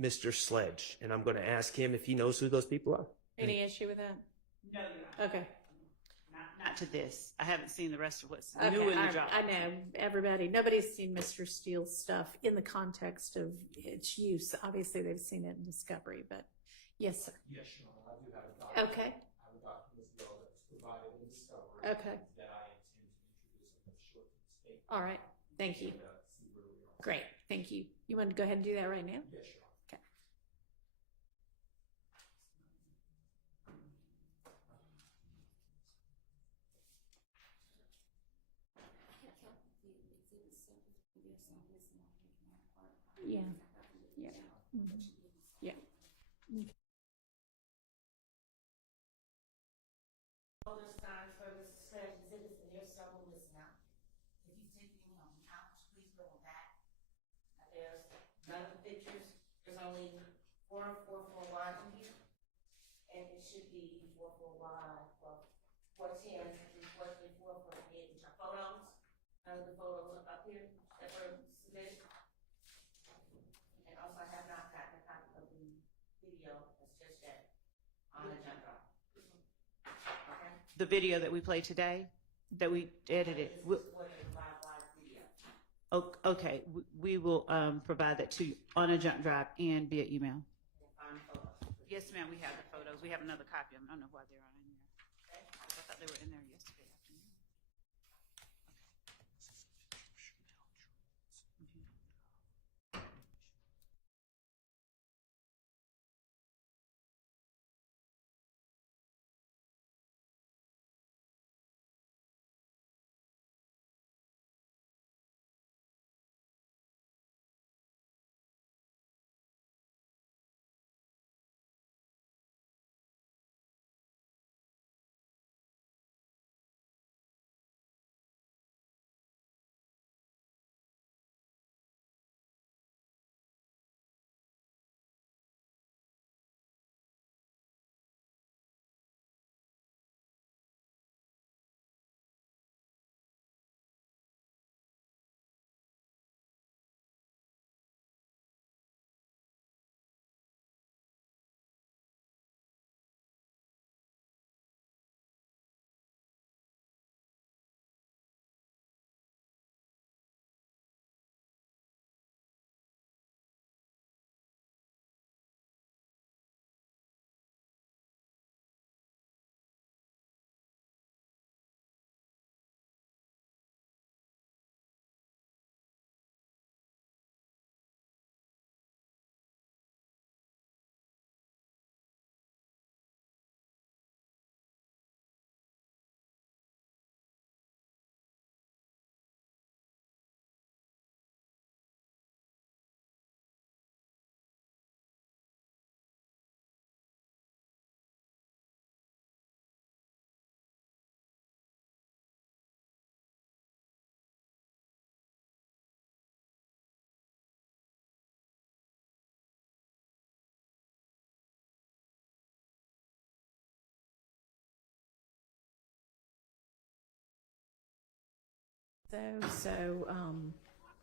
Mr. Sledge. And I'm going to ask him if he knows who those people are. Any issue with that? No, Your Honor. Okay. Not to this. I haven't seen the rest of what's Okay, new in the job. I know nobody's seen Mr. Steele's stuff in the context of its use. Obviously, they've seen it in discovery, but yes, sir. Yes, Your Honor, I do have a document. Okay. I have a document as well that's provided in discovery. Okay. That I intend to introduce in a short statement. All right. Thank you. And, see where we are. Great. Thank you. You want to go ahead and do that right now? Yes, Your Honor. Okay. Yeah. Yeah. Mhm. Yeah. Folder signed for Mr. Sledge exhibits, and there's several missing out. If you take any of them out, please bring them back. There's none of the pictures, there's only 444Y in here. And it should be 44Y, well, 410, 343, 448, which are photos. None of the photos are up here that were submitted. And also, I have not gotten a copy of the video that's just yet on the jump drive. Okay? The video that we played today, that we edited. This is what is live video. Okay, we will provide that to you on a jump drive and via email. Find photos. Yes, ma'am, we have the photos. We have another copy of them. I don't know why they're not in there. Okay? I thought they were in there yesterday afternoon.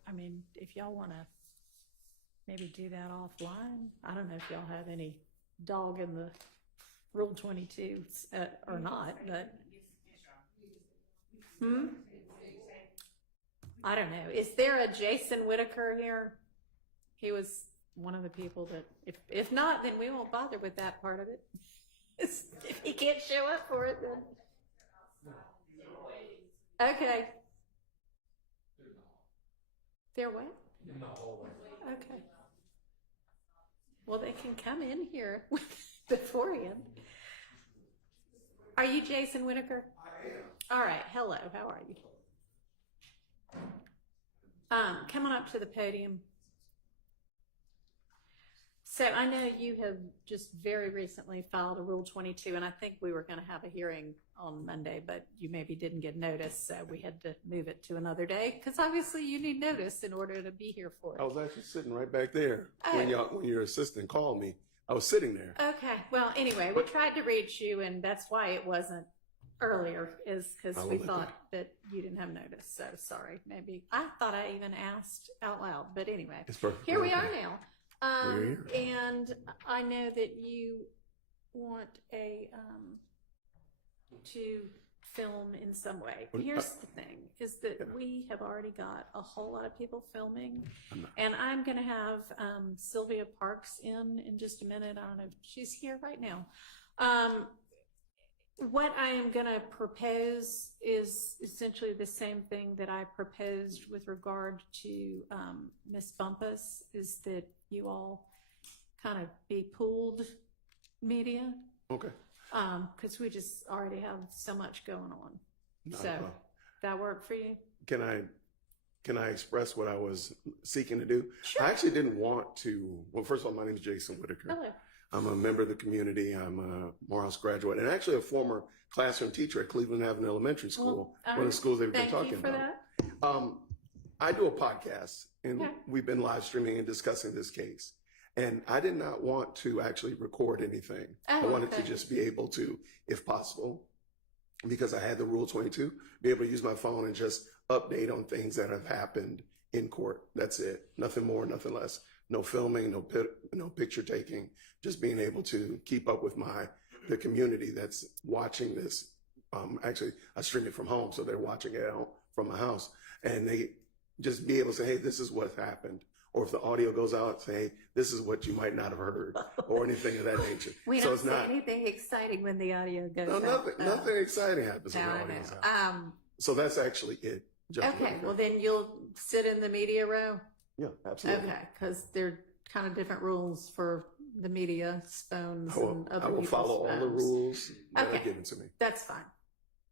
I mean, if y'all want to maybe do that offline, I don't know if y'all have any dog in the Rule 22 or not, but. I don't know. Is there a Jason Whitaker here? He was one of the people that, if not, then we won't bother with that part of it. If he can't show up for it, then. Okay. They're what? In the hallway. Okay. Well, they can come in here beforehand. Are you Jason Whitaker? I am. All right. Hello. How are you? Come on up to the podium. So I know you have just very recently filed a Rule 22, and I think we were going to have a hearing on Monday, but you maybe didn't get notice, so we had to move it to another day, because obviously you need notice in order to be here for it. I was actually sitting right back there Oh. when your assistant called me. I was sitting there. Okay. Well, anyway, we tried to reach you, and that's why it wasn't earlier is because I we will thought that you didn't have notice. So sorry. Maybe I thought I even asked out loud, but anyway, It's perfect. here we are now. We're here. And I know that you want to film in some way. Here's the thing, is that we have already got a whole lot of people filming, and I'm going to have Sylvia Parks in just a minute. I don't know if she's here right now. What I am going to propose is essentially the same thing that I proposed with regard to Miss Bumpus, is that you all kind of be pooled media. Okay. Because we just already have so much going on. Not a So problem. that work for you? Can I express what I was seeking to do? Sure. I actually didn't want to. Well, first of all, my name is Jason Whitaker. Hello. I'm a member of the community. I'm a Morehouse graduate and actually a former classroom teacher at Cleveland Avenue Elementary School, one of the schools they've been talking Thank you for about. that. I do a podcast, and Okay. we've been live streaming and discussing this case. And I did not want to actually record anything. Oh, I wanted okay. to just be able to, if possible, because I had the Rule 22, be able to use my phone and just update on things that have happened in court. That's it. Nothing more, nothing less. No filming, no picture taking. Just being able to keep up with the community that's watching this. Actually, I stream it from home, so they're watching it out from my house, and they just be able to say, "Hey, this is what happened." Or if the audio goes out, say, "Hey, this is what you might not have heard," or anything of that nature. We So don't it's say not anything exciting when the audio goes no out. nothing exciting happens No, when the I audio's know. out. So that's actually it. Judge Okay, Whitaker. well then you'll sit in the media row? Yeah, absolutely. Okay, because they're kind of different rules for the media, phones, and other I will people's follow all the phones. rules that are Okay. given to me. That's fine.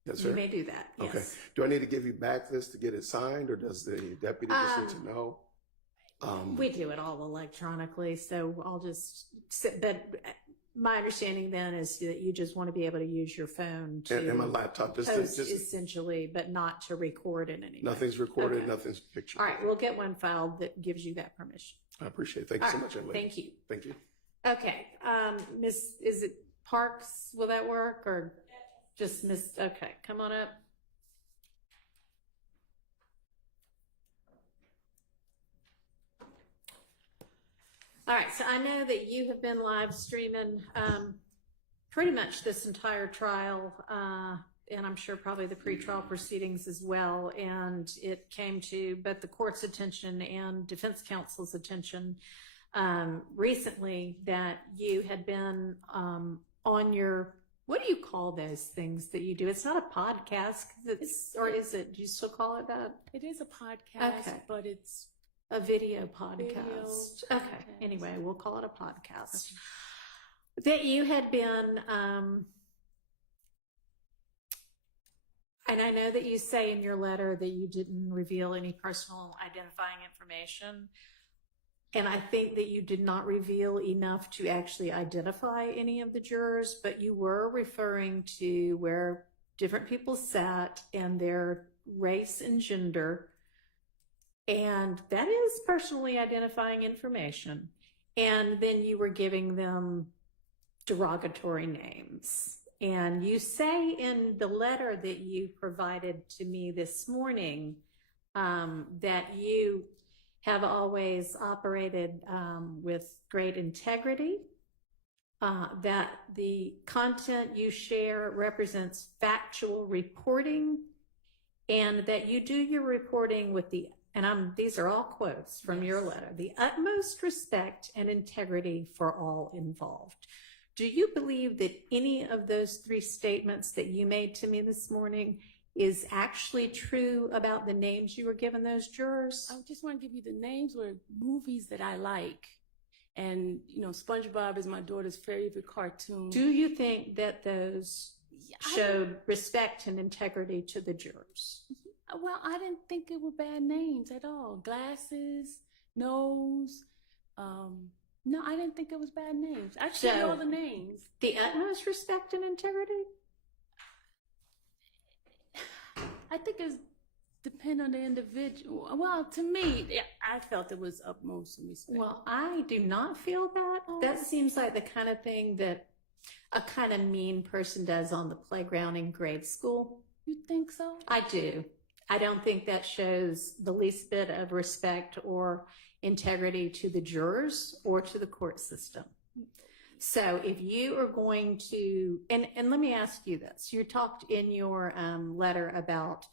That's You fair? may do that, yes. Okay. Do I need to give you back this to get it signed, or does the deputy just need to know? We do it all electronically, so I'll just sit. But my understanding then is that you just want to be able to use your phone to And my laptop, just post essentially, but not to record in any way. nothing's recorded, Okay. nothing's pictured. All right, we'll get one filed that gives you that permission. I appreciate it. Thank you so All much, right, Emily. thank you. Thank you. Okay, Miss, is it Parks? Will that work, or just Miss? Okay, come on up. All right, so I know that you have been live streaming pretty much this entire trial, and I'm sure probably the pretrial proceedings as well. And it came to both the court's attention and defense counsel's attention recently that you had been on your, what do you call those things that you do? It's not a podcast, or is it? Do you still call it that? It is a podcast, Okay. but it's A video podcast. Video Okay. podcast. Anyway, we'll call it a podcast. That you had been, and I know that you say in your letter that you didn't reveal any personal identifying information. And I think that you did not reveal enough to actually identify any of the jurors, but you were referring to where different people sat and their race and gender. And that is personally identifying information. And then you were giving them derogatory names. And you say in the letter that you provided to me this morning that you have always operated with great integrity, that the content you share represents factual reporting, and that you do your reporting with the, and these are all quotes from your letter, the utmost respect and integrity for all involved. Do you believe that any of those three statements that you made to me this morning is actually true about the names you were given those jurors? I just want to give you the names were movies that I like. And, you know, SpongeBob is my daughter's favorite cartoon. Do you think that those showed respect and integrity to the jurors? Well, I didn't think it were bad names at all. Glasses, nose. No, I didn't think it was bad names. I showed you all the names. The utmost respect and integrity? I think it's depend on the individual. Well, to me, I felt it was utmost respect. Well, I do not feel that. That seems like the kind of thing that a kind of mean person does on the playground in grade school. You think so? I do. I don't think that shows the least bit of respect or integrity to the jurors or to the court system. So if you are going to, and let me ask you this, you talked in your letter about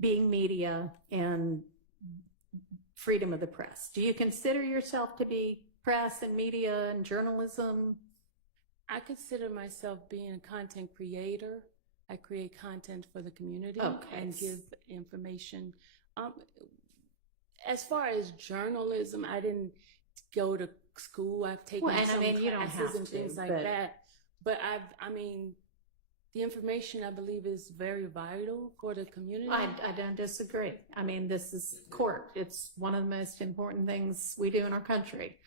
being media and freedom of the press. Do you consider yourself to be press and media and journalism? I consider myself being a content creator. I create content for the community and give information. As far as journalism, I didn't go to school. I've taken some classes and things like that. But I mean, the information I believe is very vital for the community. I don't disagree. I mean, this is court. It's one of the most important things we do in our country.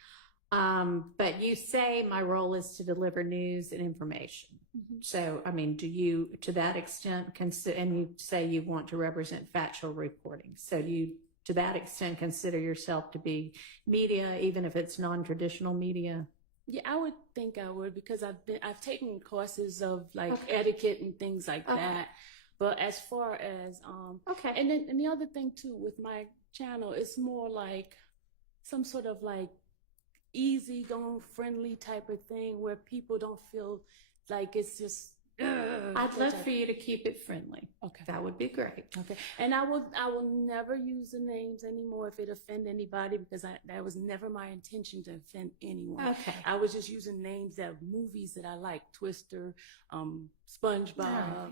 But you say my role is to deliver news and information. Mm-hmm. So, I mean, do you, to that extent, and you say you want to represent factual reporting. So do you, to that extent, consider yourself to be media, even if it's non-traditional media? Yeah, I would think I would, because I've taken courses of etiquette and things like that. But as far as, and then and the other thing too with my channel, it's more like some sort of like easygoing, friendly type of thing where people don't feel like it's just. I'd love for you to keep it friendly. Okay, that would be great. Okay, and I will never use the names anymore if it offend anybody, because that was never my intention to offend anyone. Okay, I was just using names that movies that I like, Twister, SpongeBob,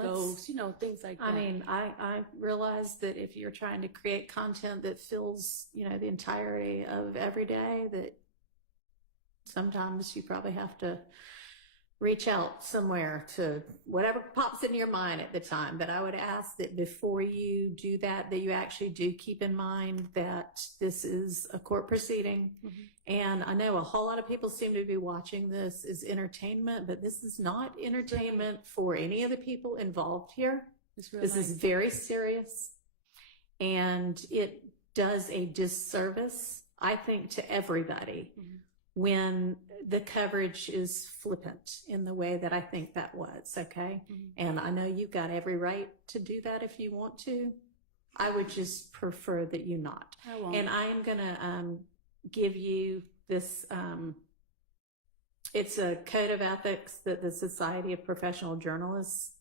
Ghost, things like that. I mean, I realize that if you're trying to create content that fills, the entirety of every day, that sometimes you probably have to reach out somewhere to whatever pops in your mind at the time. But I would ask that before you do that, that you actually do keep in mind that this is a court proceeding. Mm-hmm. And I know a whole lot of people seem to be watching this as entertainment, but this is not entertainment for any of the people involved here. This is very serious. And it does a disservice, I think, to everybody. Mm-hmm. When the coverage is flippant in the way that I think that was, okay? Mm-hmm. And I know you've got every right to do that if you want to. I would just prefer that you not. I won't. And I am going to give you this, it's a code of ethics that the Society of Professional Journalists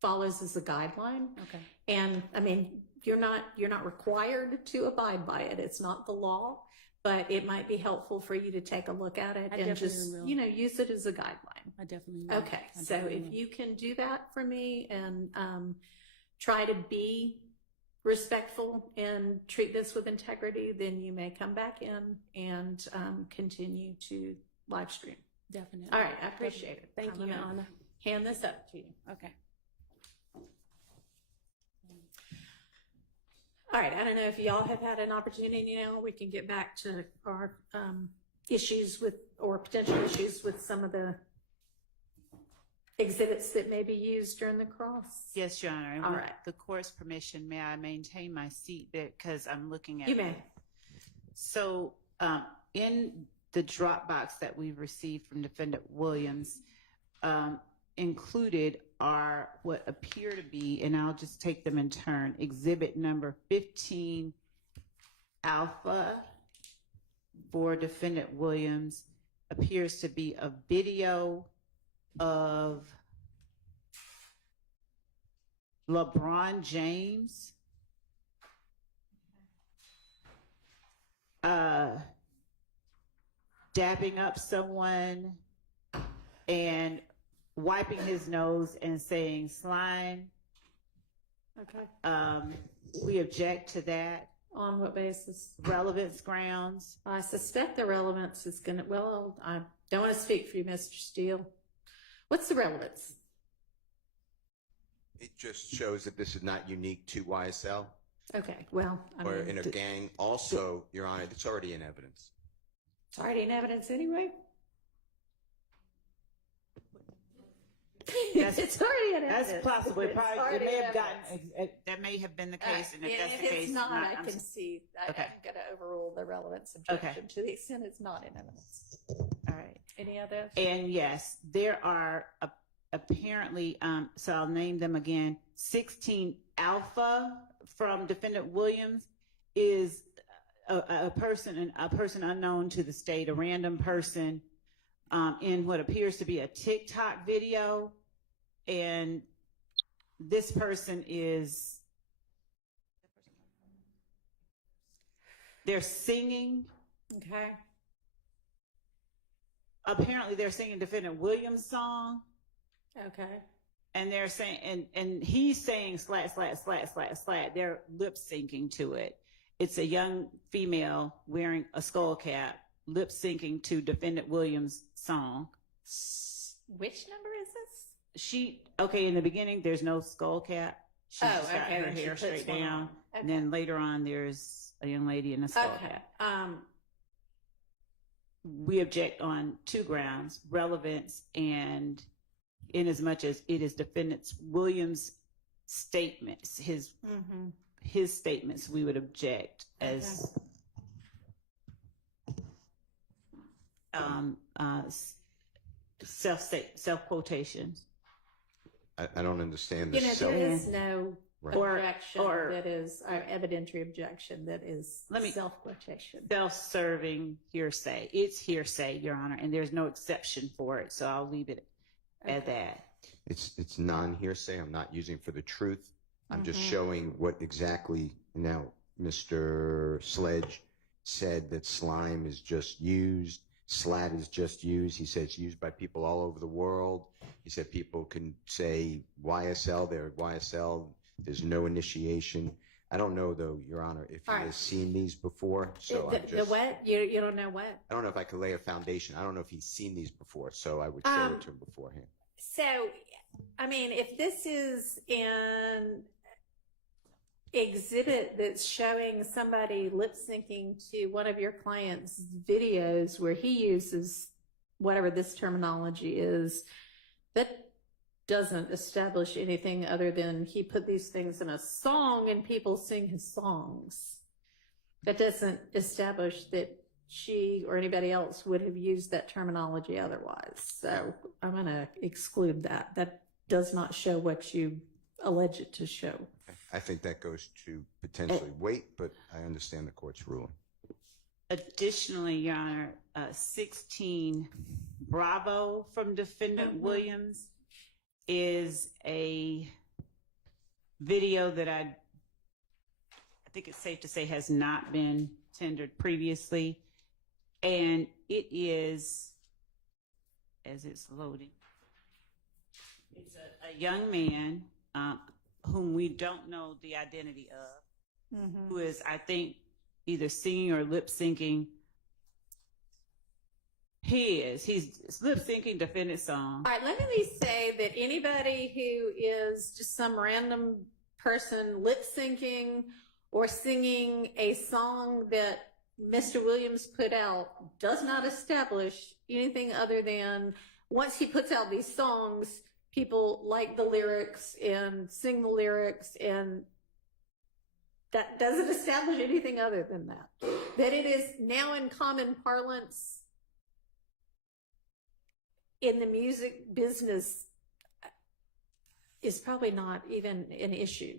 follows as a guideline. Okay. And I mean, you're not required to abide by it. It's not the law. But it might be helpful for you to take a look at it and just, use it as a guideline. I definitely will. Okay. So if you can do that for me and try to be respectful and treat this with integrity, then you may come back in and continue to live stream. Definitely. All right. I appreciate it. Thank you, Anna. Hand this up to you. Okay. All right, I don't know if y'all have had an opportunity now. We can get back to our issues with, or potential issues with some of the exhibits that may be used during the cross. Yes, Your Honor. All With right. the court's permission, may I maintain my seat because I'm looking at You may. So in the Dropbox that we've received from Defendant Williams, included are what appear to be, and I'll just take them in turn, exhibit number 15 alpha for Defendant Williams appears to be a video of LeBron James dabbing up someone and wiping his nose and saying slime. Okay. We object to that. On what basis? Relevance grounds. I suspect the relevance is going to, well, I don't want to speak for you, Mr. Steele. What's the relevance? It just shows that this is not unique to YSL Okay, well, I or mean, in a gang. Also, Your Honor, it's already in evidence. it's already in evidence anyway. It's already in evidence. That's possible. It's Probably, it already may in have evidence. gotten, that may have been the case, and if that's the if case, it's not, I I'm can see. I'm Okay. going to overrule the relevance objection to the extent it's not in evidence. All right. any others? And yes, there are apparently, so I'll name them again. 16 Alpha from Defendant Williams is a person unknown to the state, a random person in what appears to be a TikTok video. And this person is, they're singing. Okay. Apparently they're singing Defendant Williams' song. Okay. And they're saying, and he's saying slat, slat, slat, slat, slat. They're lip syncing to it. It's a young female wearing a skull cap, lip syncing to Defendant Williams' song. Which number is this? Okay, in the beginning, there's no skull cap. She's got okay, her then she hair puts straight one down. on. Okay. And then later on, there's a young lady in a skull cap. We object on 2 grounds: relevance, and in as much as it is Defendant Williams' statements, his statements, we would object as self-quotations. I don't understand this. There is no Right. objection Or- that is evidentiary objection that is self-quotation. Self-serving hearsay. It's hearsay, Your Honor, and there's no exception for it, so I'll leave it at that. It's non-hearsay. I'm not using for the truth. I'm just showing what exactly. Now, Mr. Sledge said that slime is just used, slat is just used. He said it's used by people all over the world. He said people can say YSL, they're at YSL. There's no initiation. I don't know, though, Your Honor, if he has seen these before. So The what? You don't know what? I don't know if I could lay a foundation. I don't know if he's seen these before, so I would show it to him beforehand. So, I mean, if this is an exhibit that's showing somebody lip syncing to one of your client's videos where he uses whatever this terminology is, that doesn't establish anything other than he put these things in a song and people sing his songs. That doesn't establish that she or anybody else would have used that terminology otherwise. So I'm going to exclude that. That does not show what you allege it to show. I think that goes to potentially weight, but I understand the court's ruling. Additionally, Your Honor, 16 Bravo from Defendant Williams is a video that I think it's safe to say has not been tendered previously. And it is, as it's loading, it's a young man whom we don't know the identity of, who is, I think, either singing or lip syncing. He's lip syncing Defendant's song. All right, let me say that anybody who is just some random person lip syncing or singing a song that Mr. Williams put out does not establish anything other than once he puts out these songs, people like the lyrics and sing the lyrics, and that doesn't establish anything other than that. That it is now in common parlance in the music business is probably not even an issue.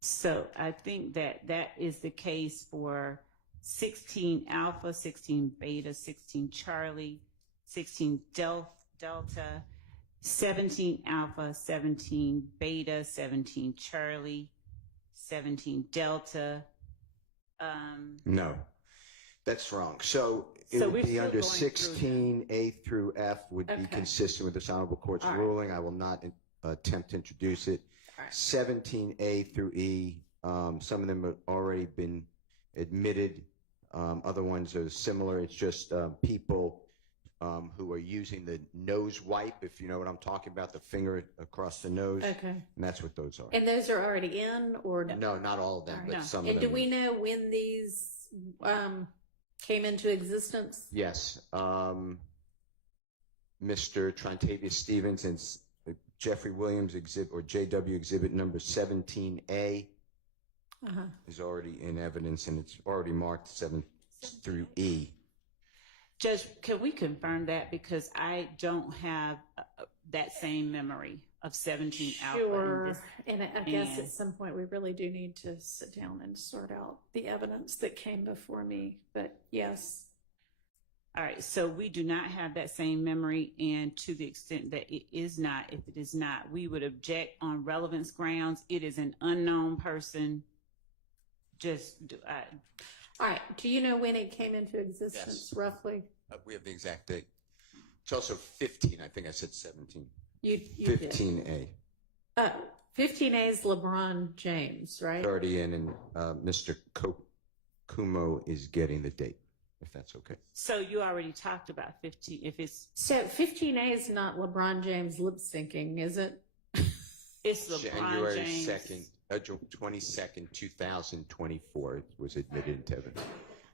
So I think that is the case for 16 Alpha, 16 Beta, 16 Charlie, 16 Delta, 17 Alpha, 17 Beta, 17 Charlie, 17 Delta. No, that's wrong. So it would be under 16 A through F would be consistent with this honorable court's ruling. I will not attempt to introduce it. 17A through E, some of them have already been admitted. Other ones are similar. It's just people who are using the nose wipe, if you know what I'm talking about, the finger across the nose. Okay. And that's what those are. And those are already in, or No, not all of them, but some of and them. do we know when these came into existence? Yes. Mr. Trontavious Stevens and Jeffrey Williams exhibit, or JW exhibit number 17A is already in evidence, and it's already marked 7 through E. Judge, can we confirm that? Because I don't have that same memory of 17 Alpha. Sure. And I guess at some point we really do need to sit down and sort out the evidence that came before me. But yes. All right. So we do not have that same memory. And to the extent that it is not, if it is not, we would object on relevance grounds. It is an unknown person. All right. Do you know when it came into existence, roughly? We have the exact date. It's also 15. I think I said 17. You 15A. 15A is LeBron James, right? 30 in, and Mr. Kumo is getting the date, if that's okay. So you already talked about 15. If it's so 15A is not LeBron James lip syncing, is it? It's LeBron January James. 22nd, 2024 was admitted into evidence.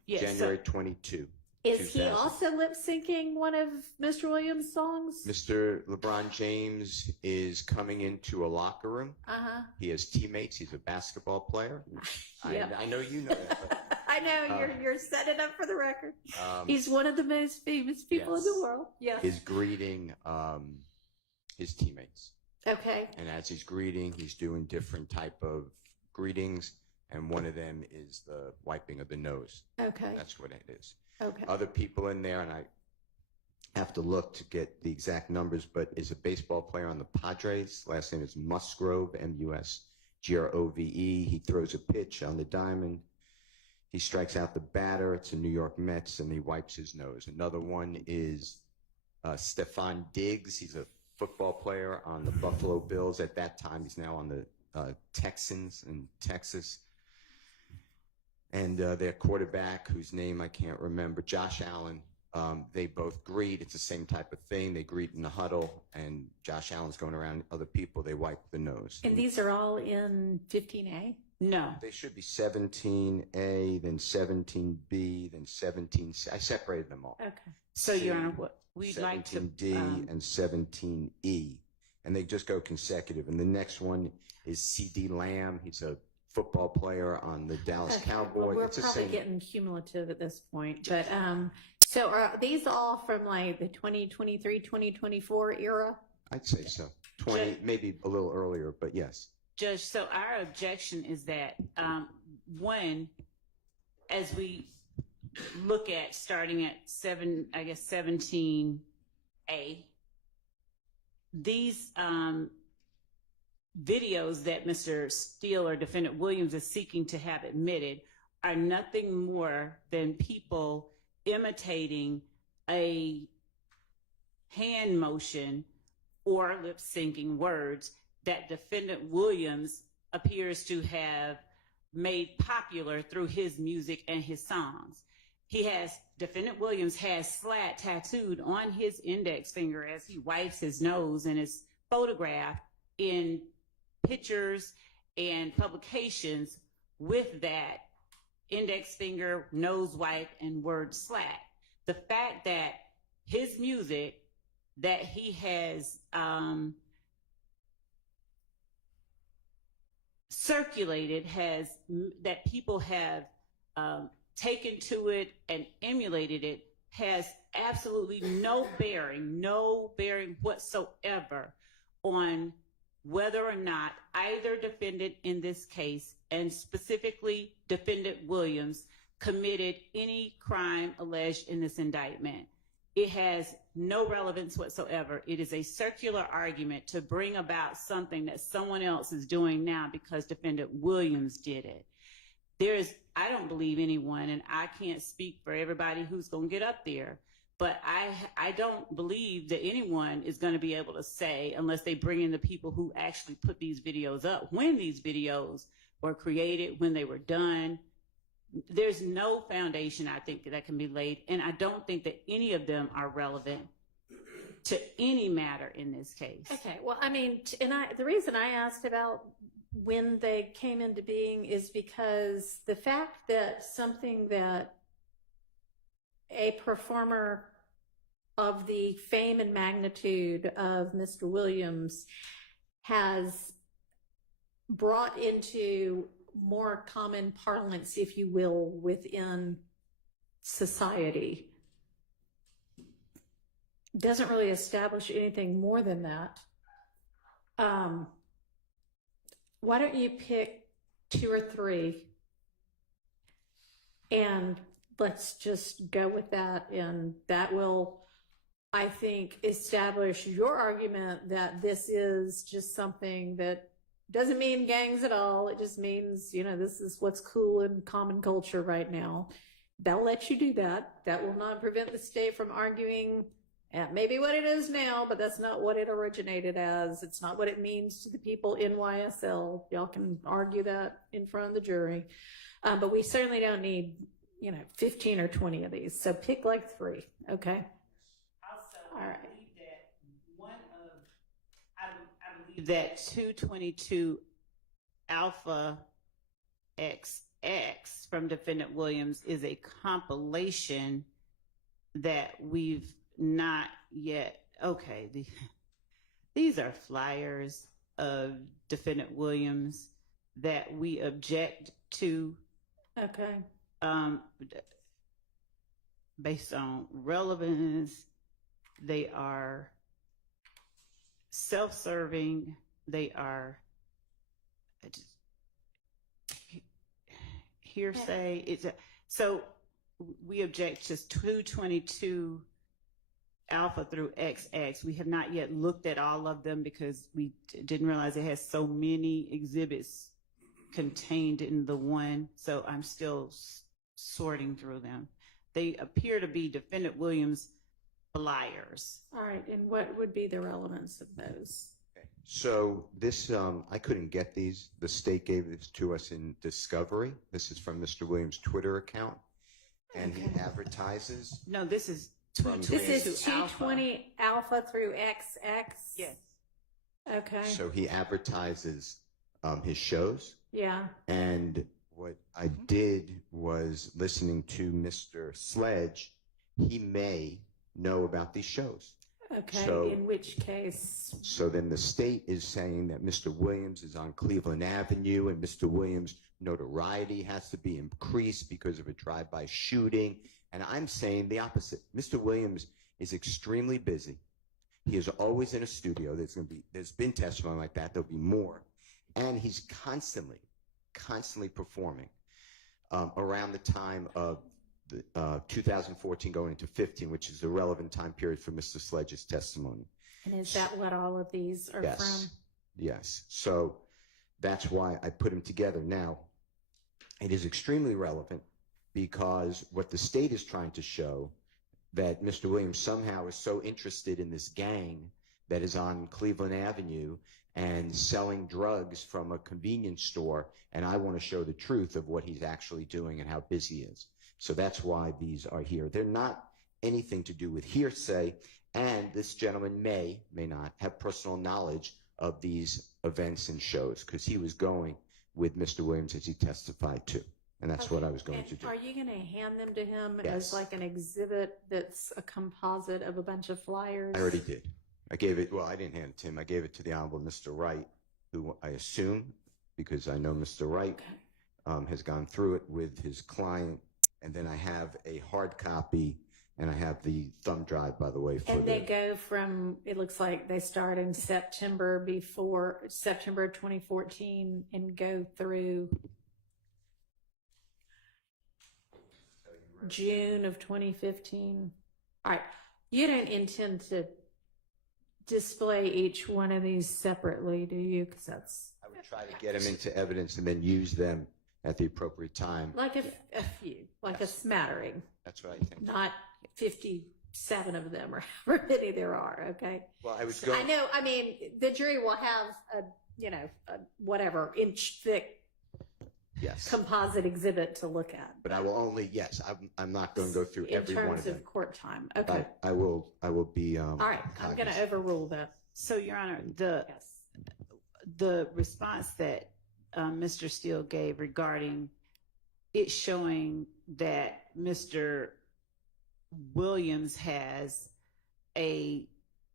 Yes, January 22. Is he also lip syncing one of Mr. Williams' songs? Mr. LeBron James is coming into a locker room. He has teammates. He's a basketball player. Yep. I know you know that. But, I know you're setting up for the record. He's one of the most famous people in yes. the world. Yes. Is greeting his teammates. Okay. And as he's greeting, he's doing different type of greetings, and one of them is the wiping of the nose. Okay. That's what it is. Okay. Other people in there, and I have to look to get the exact numbers, but is a baseball player on the Padres. Last name is Musgrove, Musgrove. He throws a pitch on the diamond. He strikes out the batter. It's a New York Mets, and he wipes his nose. Another one is Stephon Diggs. He's a football player on the Buffalo Bills. At that time, he's now on the Texans in Texas. And their quarterback, whose name I can't remember, Josh Allen, they both greet. It's the same type of thing. They greet in the huddle, and Josh Allen's going around other people. They wipe the nose. And these are all in 15A? No. They should be 17A, then 17B, then 17C. I separated them all. Okay. So, Your Honor, what we'd like to 17D and 17E. And they just go consecutive. And the next one is C.D. Lamb. He's a football player on the Dallas Cowboys. Well, we're it's the probably same. getting cumulative at this point. But so are these all from like the 2023, 2024 era? I'd say so. 20, maybe a little earlier, but yes. Judge, so our objection is that, one, as we look at starting at 17A, these videos that Mr. Steele or Defendant Williams is seeking to have admitted are nothing more than people imitating a hand motion or lip syncing words that Defendant Williams appears to have made popular through his music and his songs. Defendant Williams has SLAT tattooed on his index finger as he wipes his nose and is photographed in pictures and publications with that index finger, nose wipe, and word SLAT. The fact that his music that he has circulated that people have taken to it and emulated it has absolutely no bearing whatsoever on whether or not either defendant in this case, and specifically Defendant Williams, committed any crime alleged in this indictment. It has no relevance whatsoever. It is a circular argument to bring about something that someone else is doing now because Defendant Williams did it. I don't believe anyone, and I can't speak for everybody who's going to get up there, but I don't believe that anyone is going to be able to say, unless they bring in the people who actually put these videos up, when these videos were created, when they were done. There's no foundation, I think, that can be laid, and I don't think that any of them are relevant to any matter in this case. Okay, well, I mean, the reason I asked about when they came into being is because the fact that something that a performer of the fame and magnitude of Mr. Williams has brought into more common parlance, if you will, within society, doesn't really establish anything more than that. Why don't you pick 2 or 3 and let's just go with that, and that will, I think, establish your argument that this is just something that doesn't mean gangs at all. It just means, you know, this is what's cool in common culture right now. They'll let you do that. That will not prevent the state from arguing maybe what it is now, but that's not what it originated as. It's not what it means to the people in YSL. Y'all can argue that in front of the jury. But we certainly don't need, 15 or 20 of these. So pick like 3, okay? Also, All I right. believe that I believe That 222 Alpha XX from Defendant Williams is a compilation that we've not yet. Okay, these are flyers of Defendant Williams that we object to. Okay. Based on relevance, they are self-serving. They are hearsay. So we object to 222 Alpha through XX. We have not yet looked at all of them because we didn't realize it has so many exhibits contained in the one. So I'm still sorting through them. They appear to be Defendant Williams flyers. All right. And what would be the relevance of those? So this, I couldn't get these. The state gave this to us in discovery. This is from Mr. Williams' Twitter account, and he advertises. No, this is This is 220 Alpha through XX? Yes. Okay. So he advertises his shows. Yeah. And what I did was listening to Mr. Sledge, he may know about these shows. Okay, So, in which case? So then the state is saying that Mr. Williams is on Cleveland Avenue and Mr. Williams' notoriety has to be increased because of a drive-by shooting. And I'm saying the opposite. Mr. Williams is extremely busy. He is always in a studio. There's been testimony like that. There'll be more. And he's constantly performing around the time of the 2014 going into 15, which is the relevant time period for Mr. Sledge's testimony. And is that what all of these are from? Yes. So that's why I put them together. Now, it is extremely relevant because what the state is trying to show that Mr. Williams somehow is so interested in this gang that is on Cleveland Avenue and selling drugs from a convenience store, and I want to show the truth of what he's actually doing and how busy he is. So that's why these are here. They're not anything to do with hearsay, and this gentleman may not have personal knowledge of these events and shows because he was going with Mr. Williams as he testified to, and that's what I was going to do. Are you going to hand them to him Yes. as like an exhibit that's a composite of a bunch of flyers? I already did. I gave it, well, I didn't hand it to him. I gave it to the Honorable Mr. Wright, who I assume, because I know Mr. Wright has gone through it with his client. And then I have a hard copy, and I have the thumb drive, by the way. And they go from, it looks like they start in September of 2014 and go through June of 2015. All right. You don't intend to display each one of these separately, do you? Because that's... I would try to get them into evidence and then use them at the appropriate time. Like a few, like a smattering. That's what I think. Not 57 of them or however many there are, okay? Well, I was going... I know, I mean, the jury will have a whatever, inch thick composite exhibit to look at. But I will only, I'm not going to go through every one of them. In terms of court time, okay. I will be... All right, I'm going to overrule that. So, Your Honor, the response that Mr. Steele gave regarding it showing that Mr. Williams has a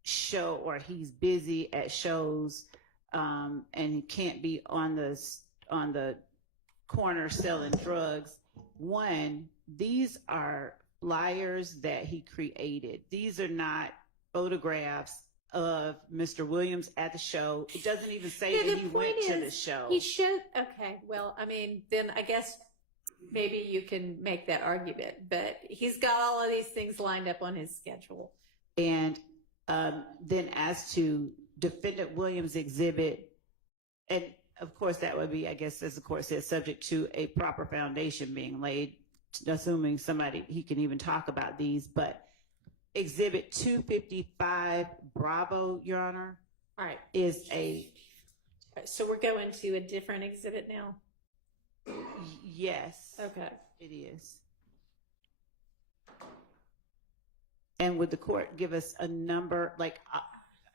show or he's busy at shows and he can't be on the corner selling drugs. One, these are flyers that he created. These are not photographs of Mr. Williams at the show. It doesn't even say Yeah, that the he point went to is, the show. He should. Okay, well, I mean, then I guess maybe you can make that argument. But he's got all of these things lined up on his schedule. And then as to Defendant Williams' exhibit, and of course that would be, I guess, as the court says, subject to a proper foundation being laid, assuming somebody, he can even talk about these, but Exhibit 255 Bravo, Your Honor, All right. is a... So we're going to a different exhibit now? Yes. Okay. It is. And would the court give us a number? Like,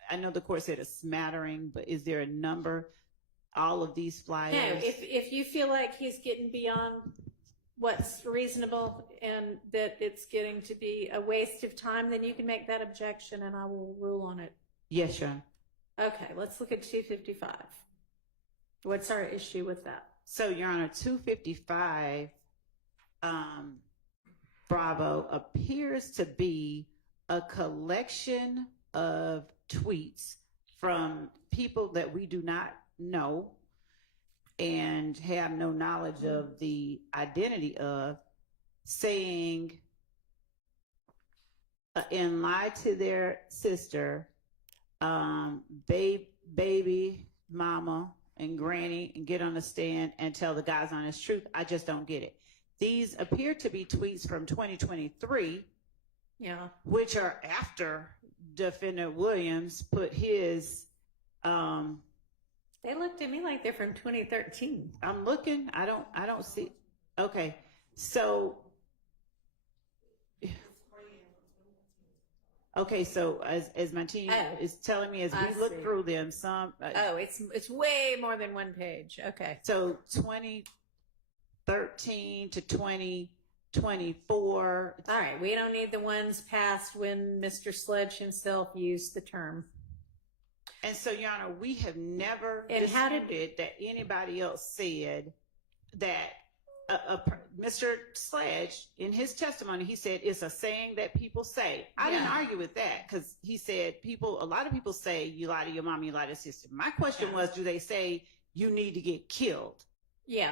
I know the court said a smattering, but is there a number? All of these flyers? No, if you feel like he's getting beyond what's reasonable and that it's getting to be a waste of time, then you can make that objection and I will rule on it. Yes, Your Honor. Okay, let's look at 255. What's our issue with that? So, Your Honor, 255 Bravo appears to be a collection of tweets from people that we do not know and have no knowledge of the identity of, saying and lie to their sister, baby mama and granny, and get on the stand and tell the God's honest truth. I just don't get it. These appear to be tweets from 2023, yeah, which are after Defendant Williams put his they look to me like they're from 2013. I'm looking. I don't see. Okay. So as my team is telling me, as we look through them, some it's way more than one page. Okay. So 2013 to 2024. All right, we don't need the ones past when Mr. Sledge himself used the term. And so, Your Honor, we have never disputed that anybody else said that Mr. Sledge, in his testimony, he said it's a saying that people say. I didn't argue with that because he said a lot of people say you lie to your mom, you lie to your sister. My question was, do they say you need to get killed? Yeah.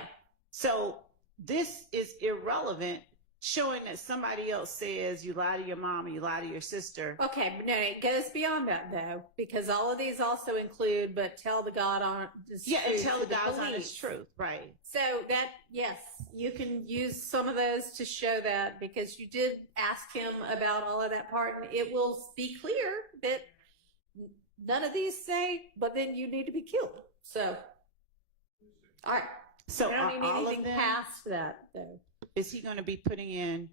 So this is irrelevant, showing that somebody else says you lie to your mom or you lie to your sister. Okay, but no, it goes beyond that though, because all of these also include, but tell the God honest truth. Yeah, and tell the God's honest truth, right? So that, yes, you can use some of those to show that, because you did ask him about all of that part, and it will be clear that none of these say, but then you need to be killed. So, all right. So we don't need all anything of them, past that though. Is he going to be putting in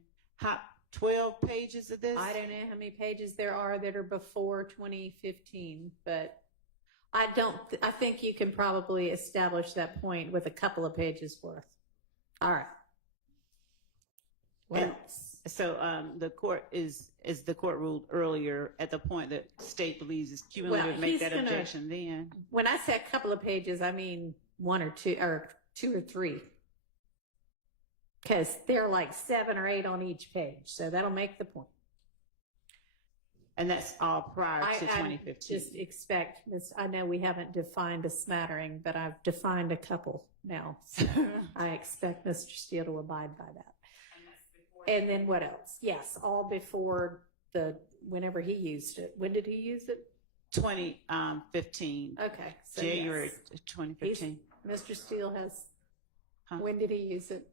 12 pages of this? I don't know how many pages there are that are before 2015, but I think you can probably establish that point with a couple of pages worth. All right. What else? So the court is, as the court ruled earlier, at the point that state believes is cumulative, make that objection then. When I say a couple of pages, I mean one or two or three. Because they're like 7 or 8 on each page, so that'll make the point. And that's all prior to 2015. Just expect this. I know we haven't defined a smattering, but I've defined a couple now. So I expect Mr. Steele to abide by that. And then what else? Yes, all before whenever he used it. When did he use it? 2015. Okay, so January 2015. Mr. Steele has. When did he use it?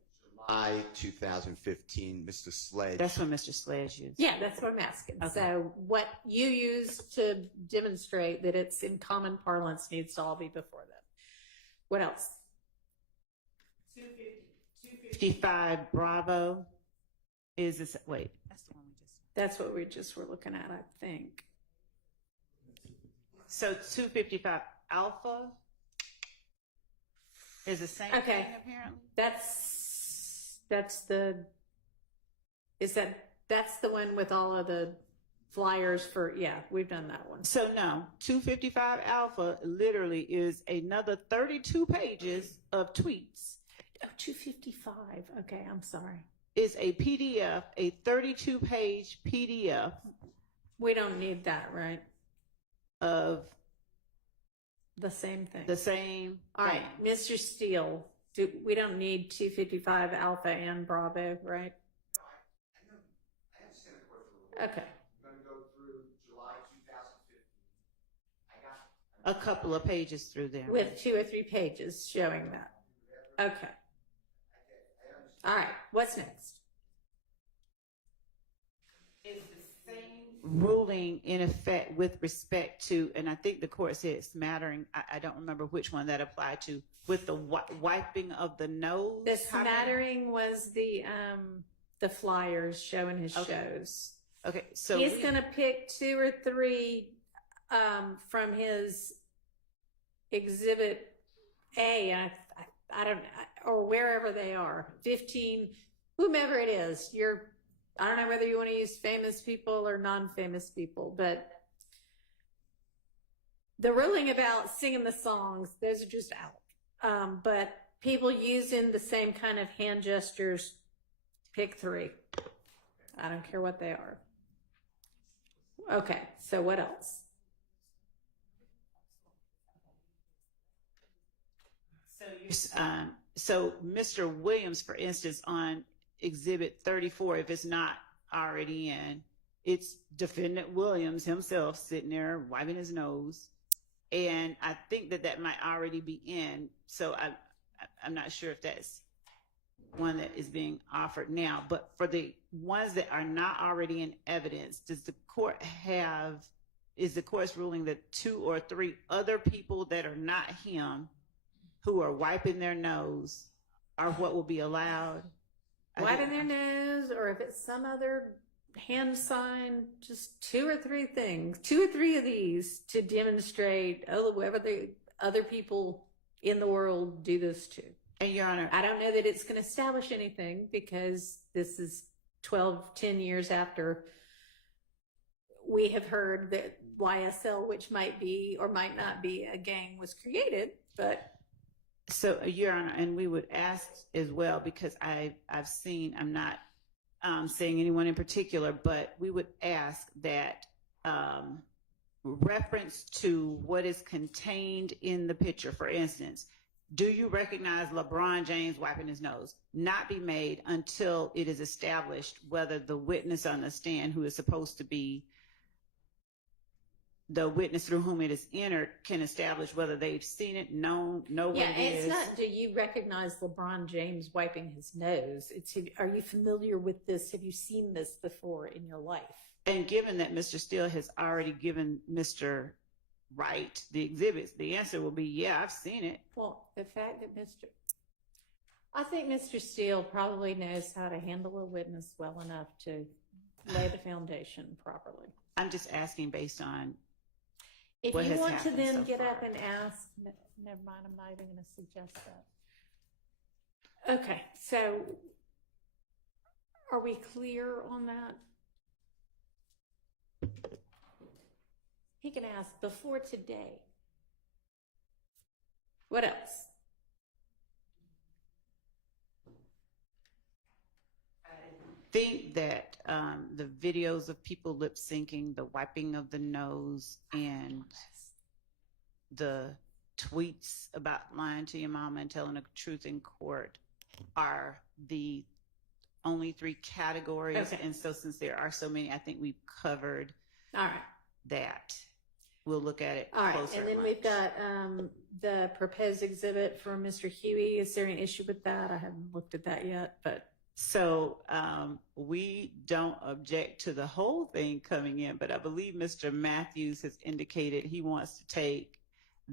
July 2015, Mr. Sledge. That's when Mr. Sledge used. Yeah, that's what I'm asking. Okay. So what you use to demonstrate that it's in common parlance needs to all be before that. What else? 255 Bravo is this. Wait, that's the one we just. That's what we just were looking at, I think. So 255 Alpha is the same thing, apparently. That's the one with all of the flyers for, yeah, we've done that one. So no, 255 Alpha literally is another 32 pages of tweets. Oh, 255. Okay, I'm sorry. Is a PDF, a 32-page PDF We don't need that, right? Of The same thing. the same All right, thing. Mr. Steele, we don't need 255 Alpha and Bravo, right? I understand the court for a little. Okay. I'm going to go through July 2015. I got A couple of pages through there. With 2 or 3 pages showing that. Okay. All right, what's next? Is the same ruling in effect with respect to, and I think the court said it's smattering, I don't remember which one that applied to, with the wiping of the nose? The smattering was the flyers showing his shows. Okay, so he's going to pick 2 or 3 from his Exhibit A, I don't know, or wherever they are, 15, whomever it is. I don't know whether you want to use famous people or non-famous people, but the ruling about singing the songs, those are just out. But people using the same kind of hand gestures, pick 3. I don't care what they are. Okay, so what else? So Mr. Williams, for instance, on Exhibit 34, if it's not already in, it's Defendant Williams himself sitting there wiping his nose. And I think that might already be in. So I'm not sure if that's one that is being offered now. But for the ones that are not already in evidence, is the court's ruling that 2 or 3 other people that are not him who are wiping their nose are what will be allowed? Wiping their nose, or if it's some other hand sign, just 2 or 3 things, 2 or 3 of these to demonstrate, whoever the other people in the world do this to. And Your Honor, I don't know that it's going to establish anything because this is 10 years after we have heard that YSL, which might be or might not be a gang, was created, but. So, Your Honor, and we would ask as well, because I've seen, I'm not saying anyone in particular, but we would ask that reference to what is contained in the picture. For instance, do you recognize LeBron James wiping his nose? Not be made until it is established whether the witness on the stand, who is supposed to be the witness through whom it is entered, can establish whether they've seen it, know what it is. It's not, do you recognize LeBron James wiping his nose? It's, are you familiar with this? Have you seen this before in your life? And given that Mr. Steele has already given Mr. Wright the exhibits, the answer will be, yeah, I've seen it. Well, the fact that I think Mr. Steele probably knows how to handle a witness well enough to lay the foundation properly. I'm just asking based on if what you has want to happened then so get far. up and ask, never mind, I'm not even going to suggest that. Okay, so are we clear on that? He can ask before today. What else? I think that the videos of people lip syncing, the wiping of the nose, and the tweets about lying to your mama and telling the truth in court are the only 3 categories. Okay. And so since there are so many, I think we've covered All right. that. We'll look at it All right, closer. and then we've got the proposed exhibit from Mr. Huey. Is there an issue with that? I haven't looked at that yet, but. So we don't object to the whole thing coming in, but I believe Mr. Matthews has indicated he wants to take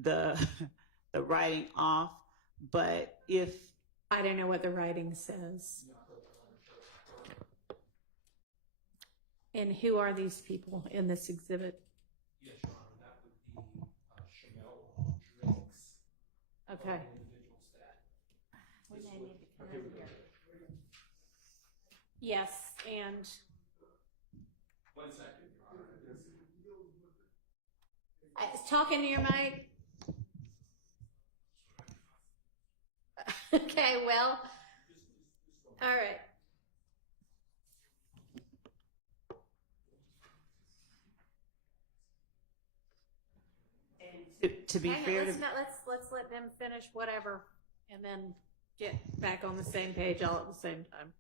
the writing off. But if I don't know what the writing says. And who are these people in this exhibit? Yes, Your Honor, that would be Chanel Drinks. Okay. Individuals that. We may need to come over here. Yes, and 1 second, Your Honor. talking to your mic. Okay, well, all right. to be Hang on, fair let's to, not, let's let them finish whatever, and then get back on the same page all at the same time.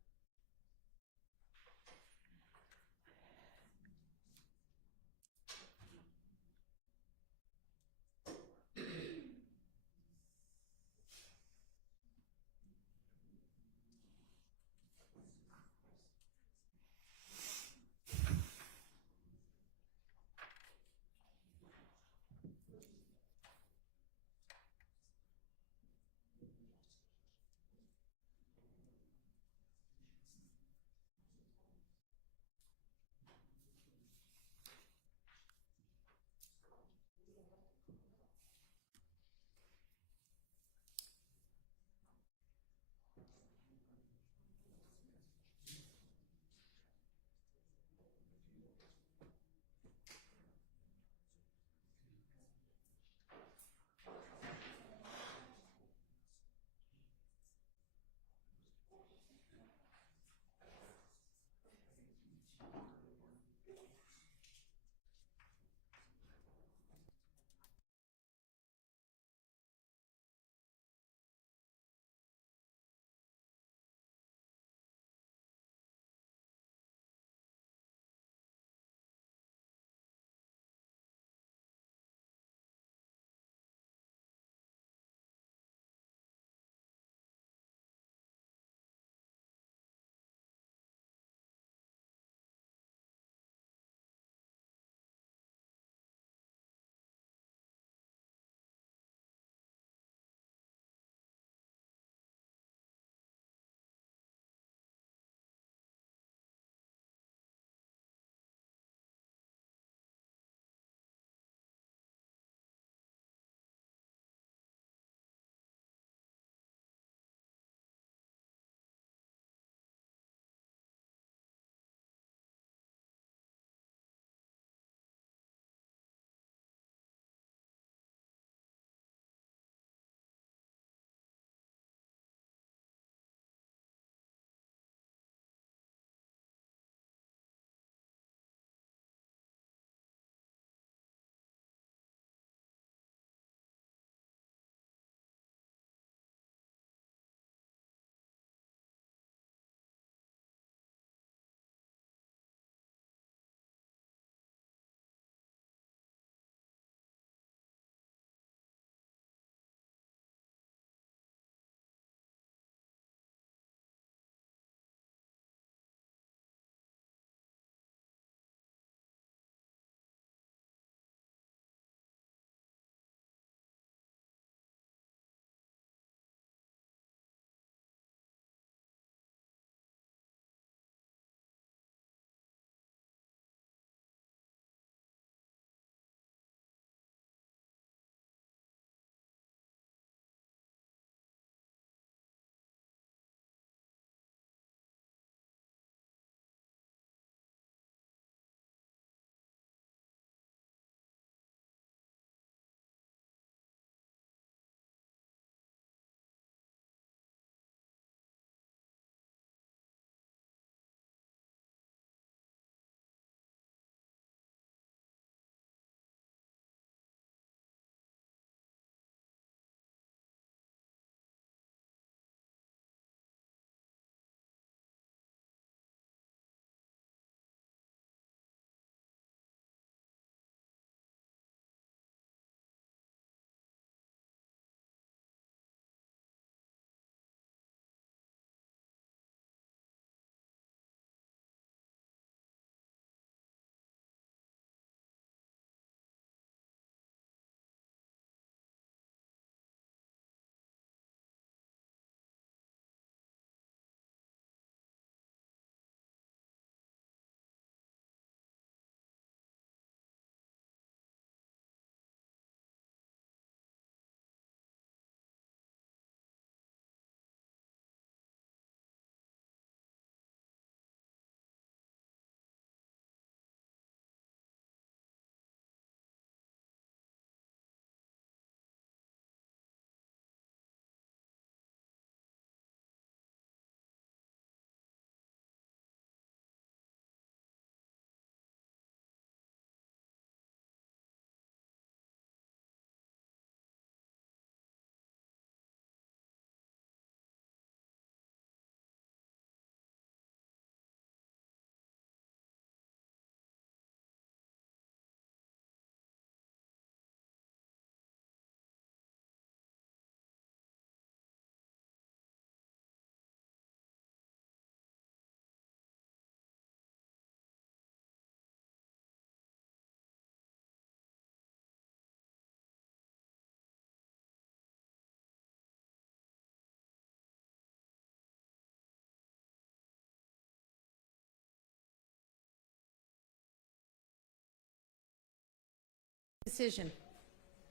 decision.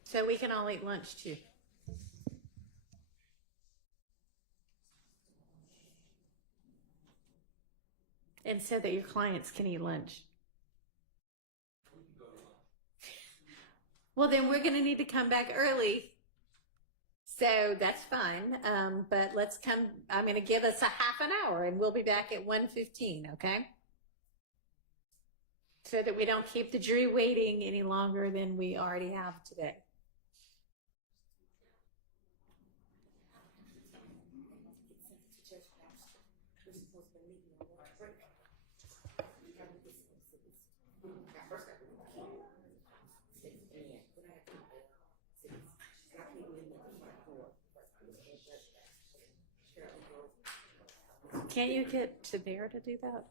So we can all eat lunch too. And so that your clients can eat lunch. Well, then we're going to need to come back early. So that's fine. But let's come, I'm going to give us a half an hour and we'll be back at 1:15, okay? So that we don't keep the jury waiting any longer than we already have today. Can't you get to there to do that?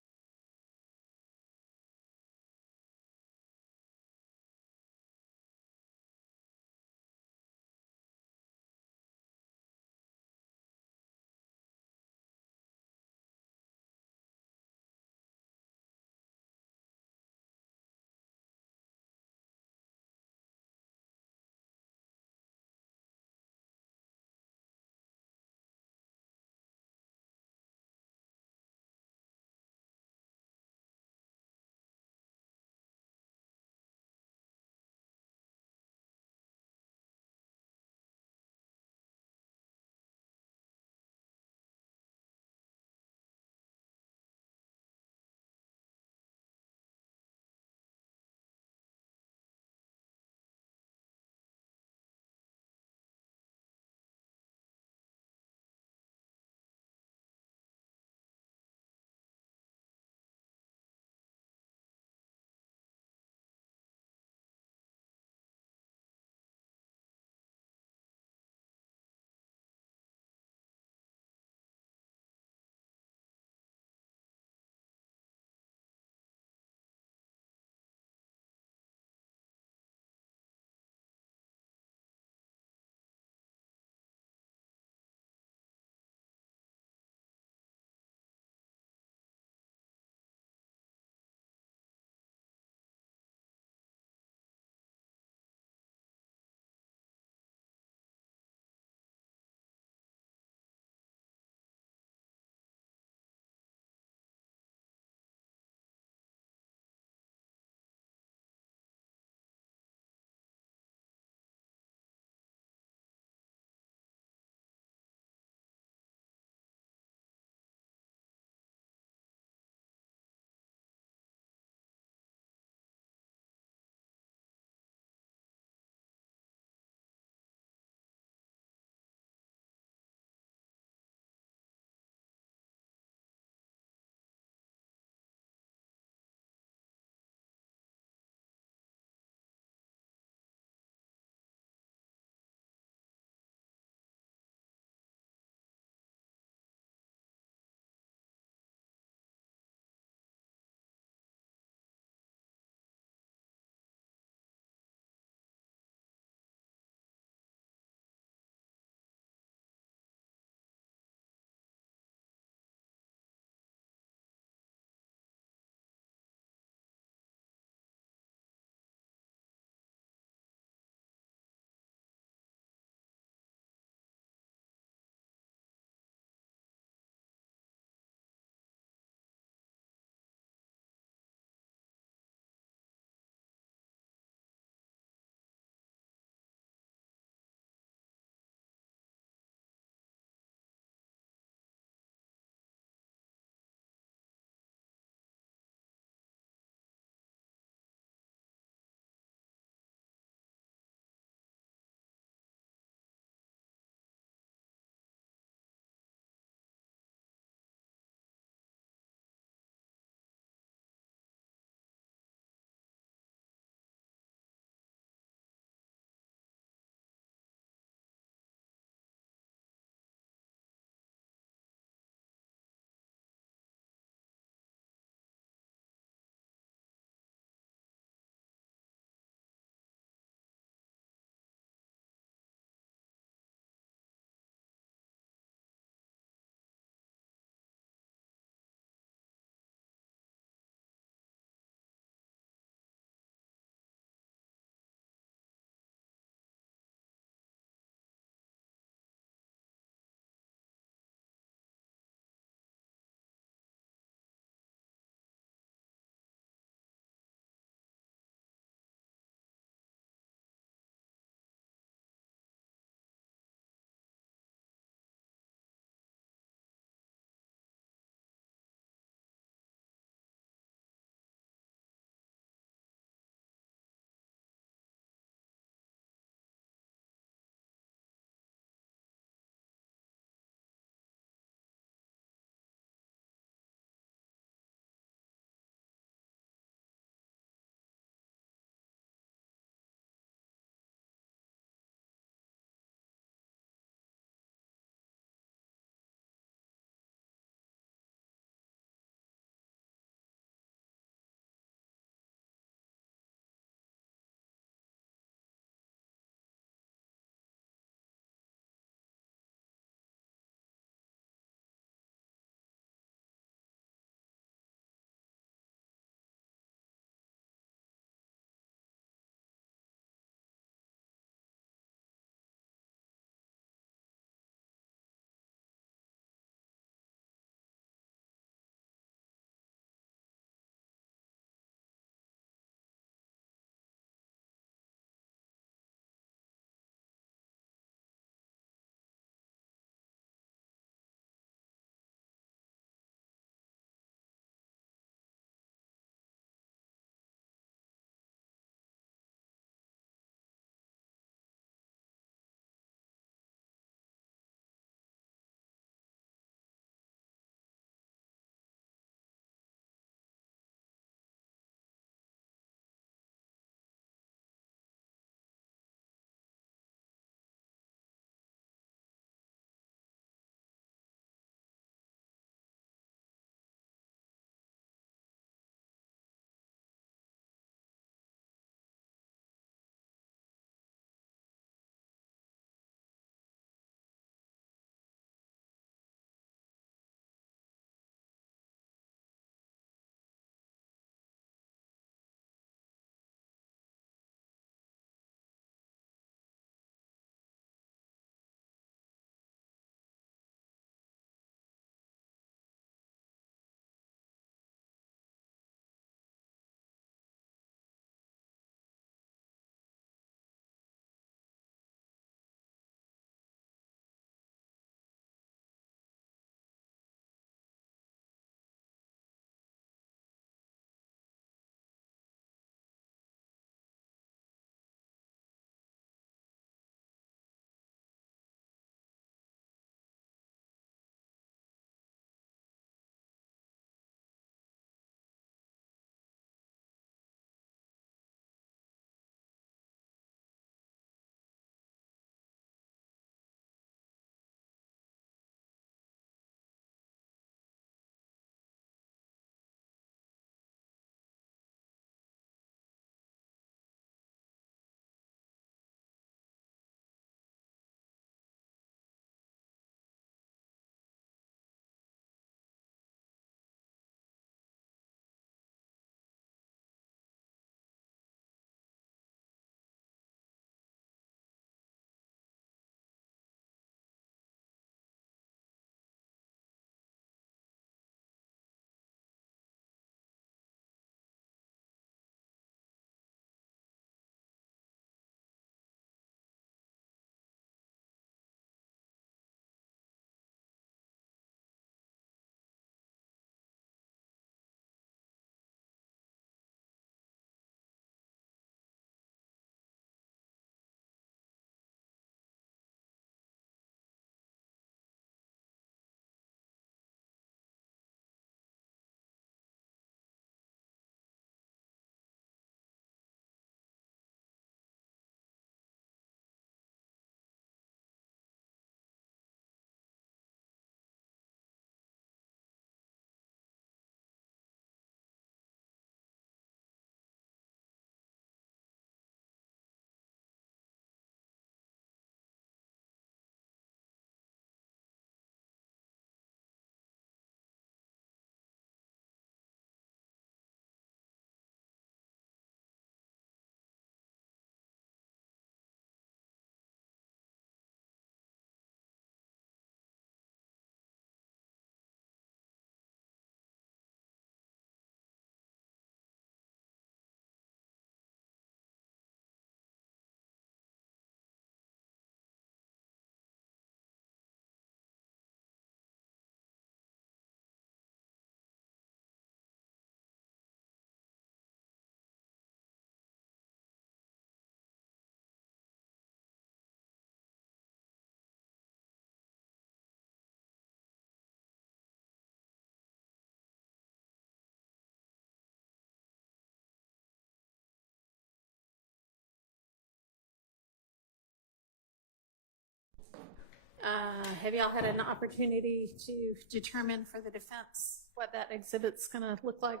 Have y'all had an opportunity to determine for the defense what that exhibit's going to look like?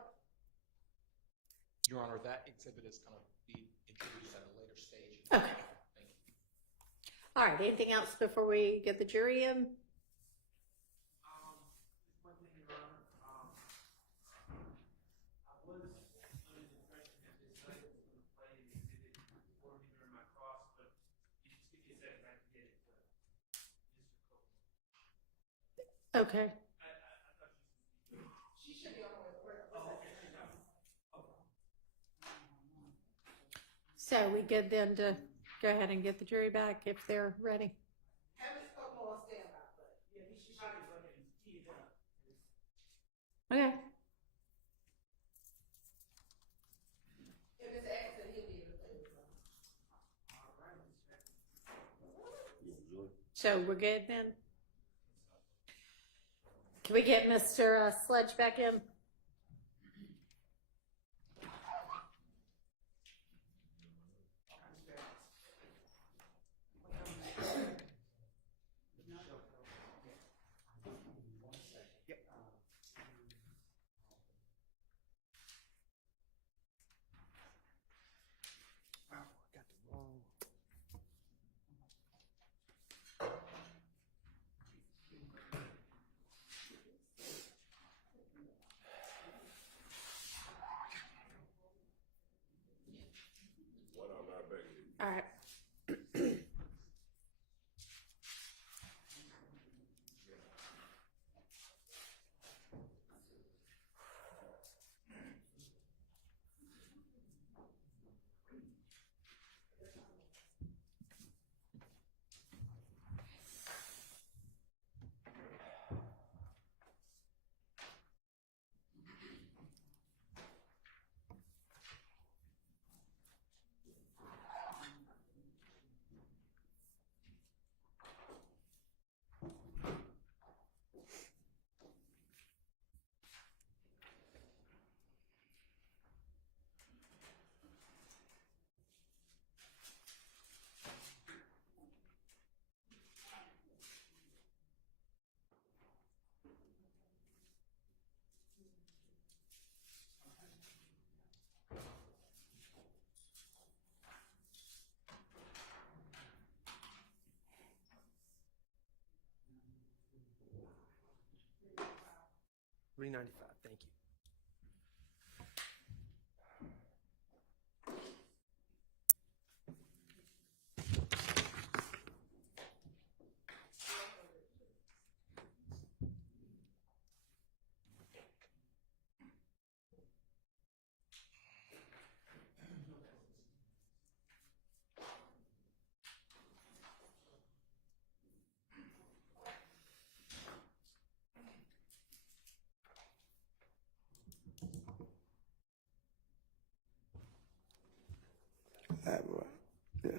Your Honor, that exhibit is going to be introduced at a later stage. Okay. Thank you. All right. Anything else before we get the jury in? One thing, Your Honor, I was under the impression that this night was going to play an exhibit for me during my cross, but you just give me a second, I can get it to Mr. Copeland. Okay. I thought She should be on the way. So we good then to go ahead and get the jury back if they're ready? Have Ms. Copeland on standby, but yeah, she should be running. Okay. If it's an accident, he'll be able to play with them. So we're good then? Can we get Mr. Sledge back in? All right. $395. Thank you. Right. Yeah.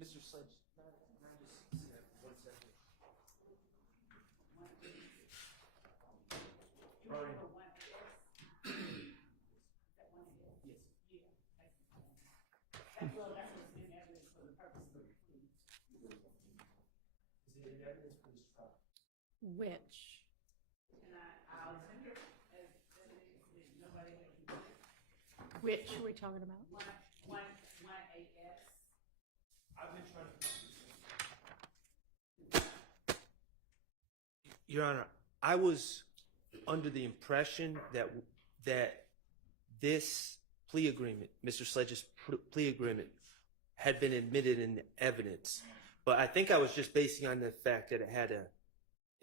Mr. Sledge, can I just sit 1 second? Which? I'll send her as nobody Which are we talking about? one AS. I've been trying to. Your Honor, I was under the impression that this plea agreement, Mr. Sledge's plea agreement, had been admitted in evidence. But I think I was just basing on the fact that it had a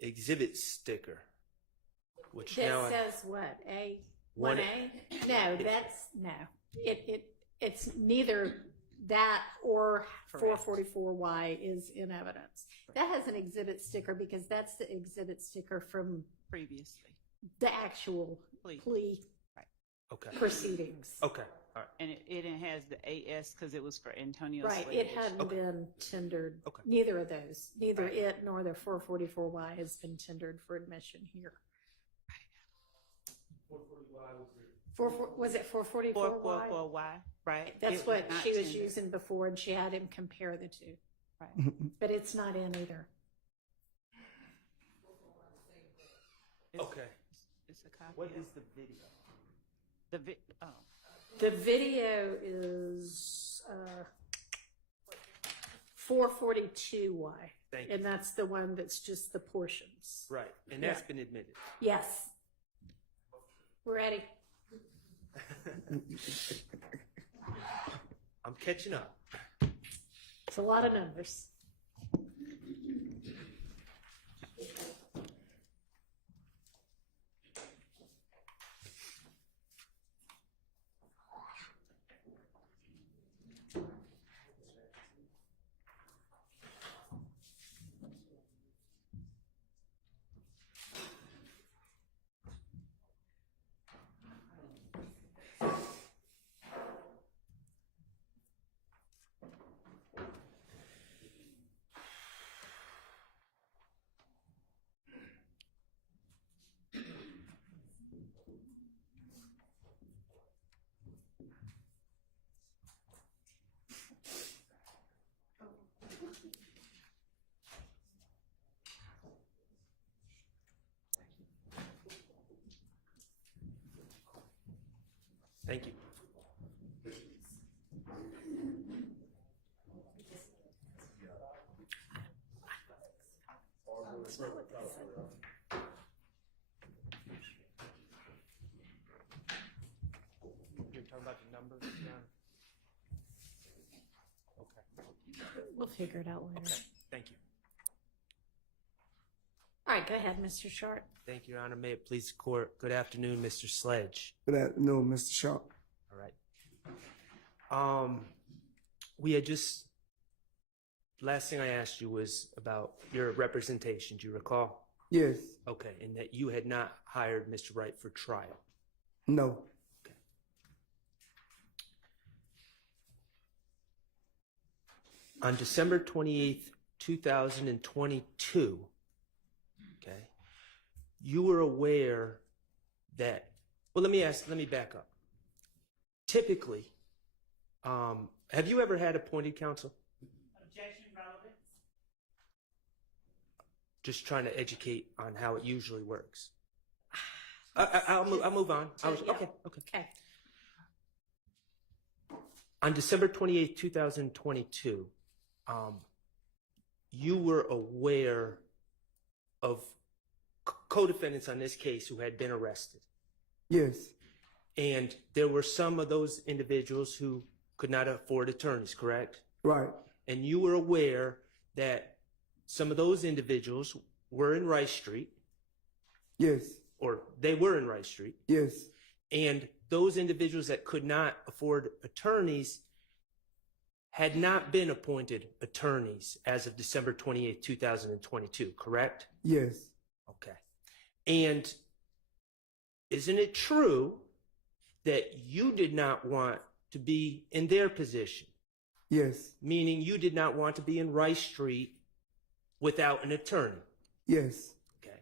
exhibit sticker, which This now says what? A? 1A? 1A? No, that's, no. It's neither that or Correct. 444Y is in evidence. That has an exhibit sticker because that's the exhibit sticker from Previously. the actual plea Okay. proceedings. Okay. All right. And it has the AS because it was for Antonio Right, Sledge. it hadn't been tendered. Okay. Neither of those, neither it nor the 444Y has been tendered for admission here. 440Y Was it 444Y? 444Y, right? That's It what was not she was tendered. using before, and she had him compare the two. Right. But it's not in either. Okay. It's a copy. What of- is the video? The video is 442Y. Thank you. And that's the one that's just the portions. Right. And that's been admitted. Yes. We're ready. I'm catching up. It's a lot of numbers. Thank you. You're talking about the numbers, John? Okay. We'll figure it out later. Okay. Thank you. All right, go ahead, Mr. Sharp. Thank you, Your Honor. May it please the court. Good afternoon, Mr. Sledge. Good afternoon, Mr. Sharp. All right. We had just, last thing I asked you was about your representation. Do you recall? Yes. Okay. And that you had not hired Mr. Wright for trial. No. On December 28th, 2022, okay, you were aware that, well, let me back up. Typically, have you ever had appointed counsel? Objection, relevance. Just trying to educate on how it usually works. I'll move on. Okay. Okay. On December 28th, 2022, you were aware of co-defendants on this case who had been arrested. Yes. And there were some of those individuals who could not afford attorneys, correct? Right. And you were aware that some of those individuals were in Rice Street. Yes. Or they were in Rice Street. Yes. And those individuals that could not afford attorneys had not been appointed attorneys as of December 28th, 2022, correct? Yes. Okay. And isn't it true that you did not want to be in their position? Yes. Meaning you did not want to be in Rice Street without an attorney? Yes. Okay.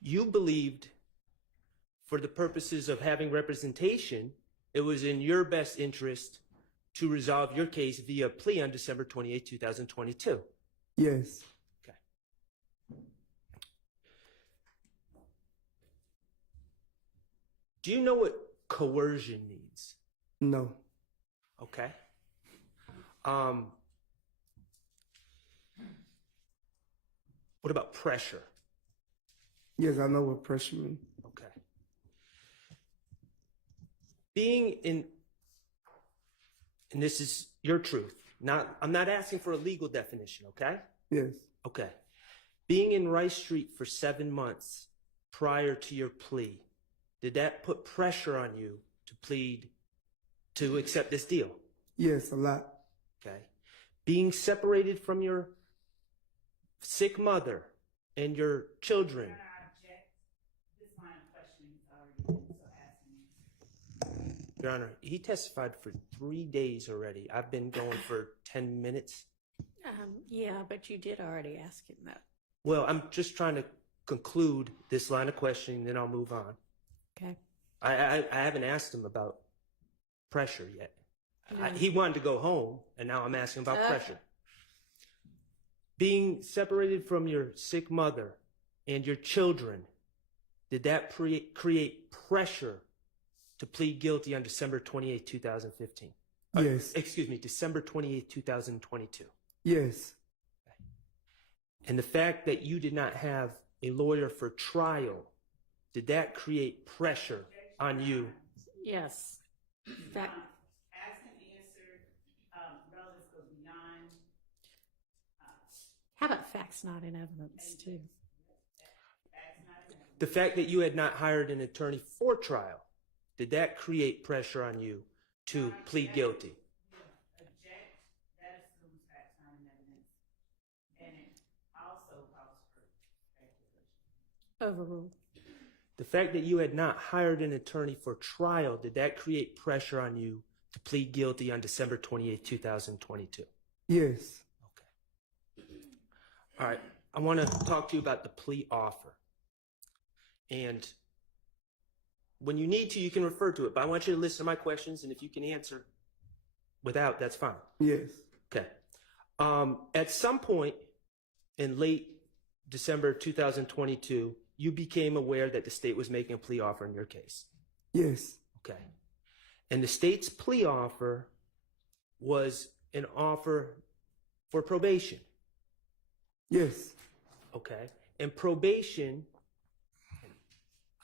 You believed, for the purposes of having representation, it was in your best interest to resolve your case via plea on December 28, 2022. Yes. Okay. Do you know what coercion means? No. Okay. What about pressure? Yes, I know what pressure means. Okay. Being in, and this is your truth, I'm not asking for a legal definition, okay? Yes. Okay. Being in Rice Street for 7 months prior to your plea, did that put pressure on you to accept this deal? Yes, a lot. Okay. Being separated from your sick mother and your children. This line of questioning is already been, so asking me. Your Honor, he testified for 3 days already. I've been going for 10 minutes. Yeah, but you did already ask him that. Well, I'm just trying to conclude this line of questioning, then I'll move on. Okay. I haven't asked him about pressure yet. No. He wanted to go home, and now I'm asking about Okay. pressure. Being separated from your sick mother and your children, did that create pressure to plead guilty on December 28, 2015? Yes. Excuse me, December 28, 2022. Yes. And the fact that you did not have a lawyer for trial, did that create pressure on you? Yes. That, Asked and answered, relatives go beyond. how about facts not in evidence, too? The fact that you had not hired an attorney for trial, did that create pressure on you to plead guilty? Object, that assumes facts not in evidence. And it also calls for speculation. Overruled. The fact that you had not hired an attorney for trial, did that create pressure on you to plead guilty on December 28, 2022? Yes. All right, I want to talk to you about the plea offer. And when you need to, you can refer to it, but I want you to listen to my questions, and if you can answer without, that's fine. Yes. Okay. At some point in late December 2022, you became aware that the state was making a plea offer in your case. Yes. Okay. And the state's plea offer was an offer for probation. Yes. Okay. And probation,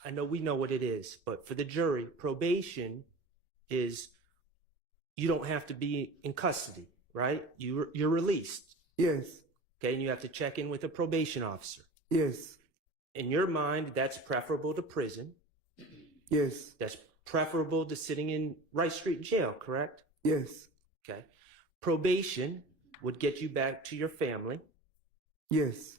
I know we know what it is, but for the jury, probation is you don't have to be in custody, right? You're released. Yes. Okay. And you have to check in with a probation officer. Yes. In your mind, that's preferable to prison. Yes. That's preferable to sitting in Rice Street Jail, correct? Yes. Okay. Probation would get you back to your family. Yes.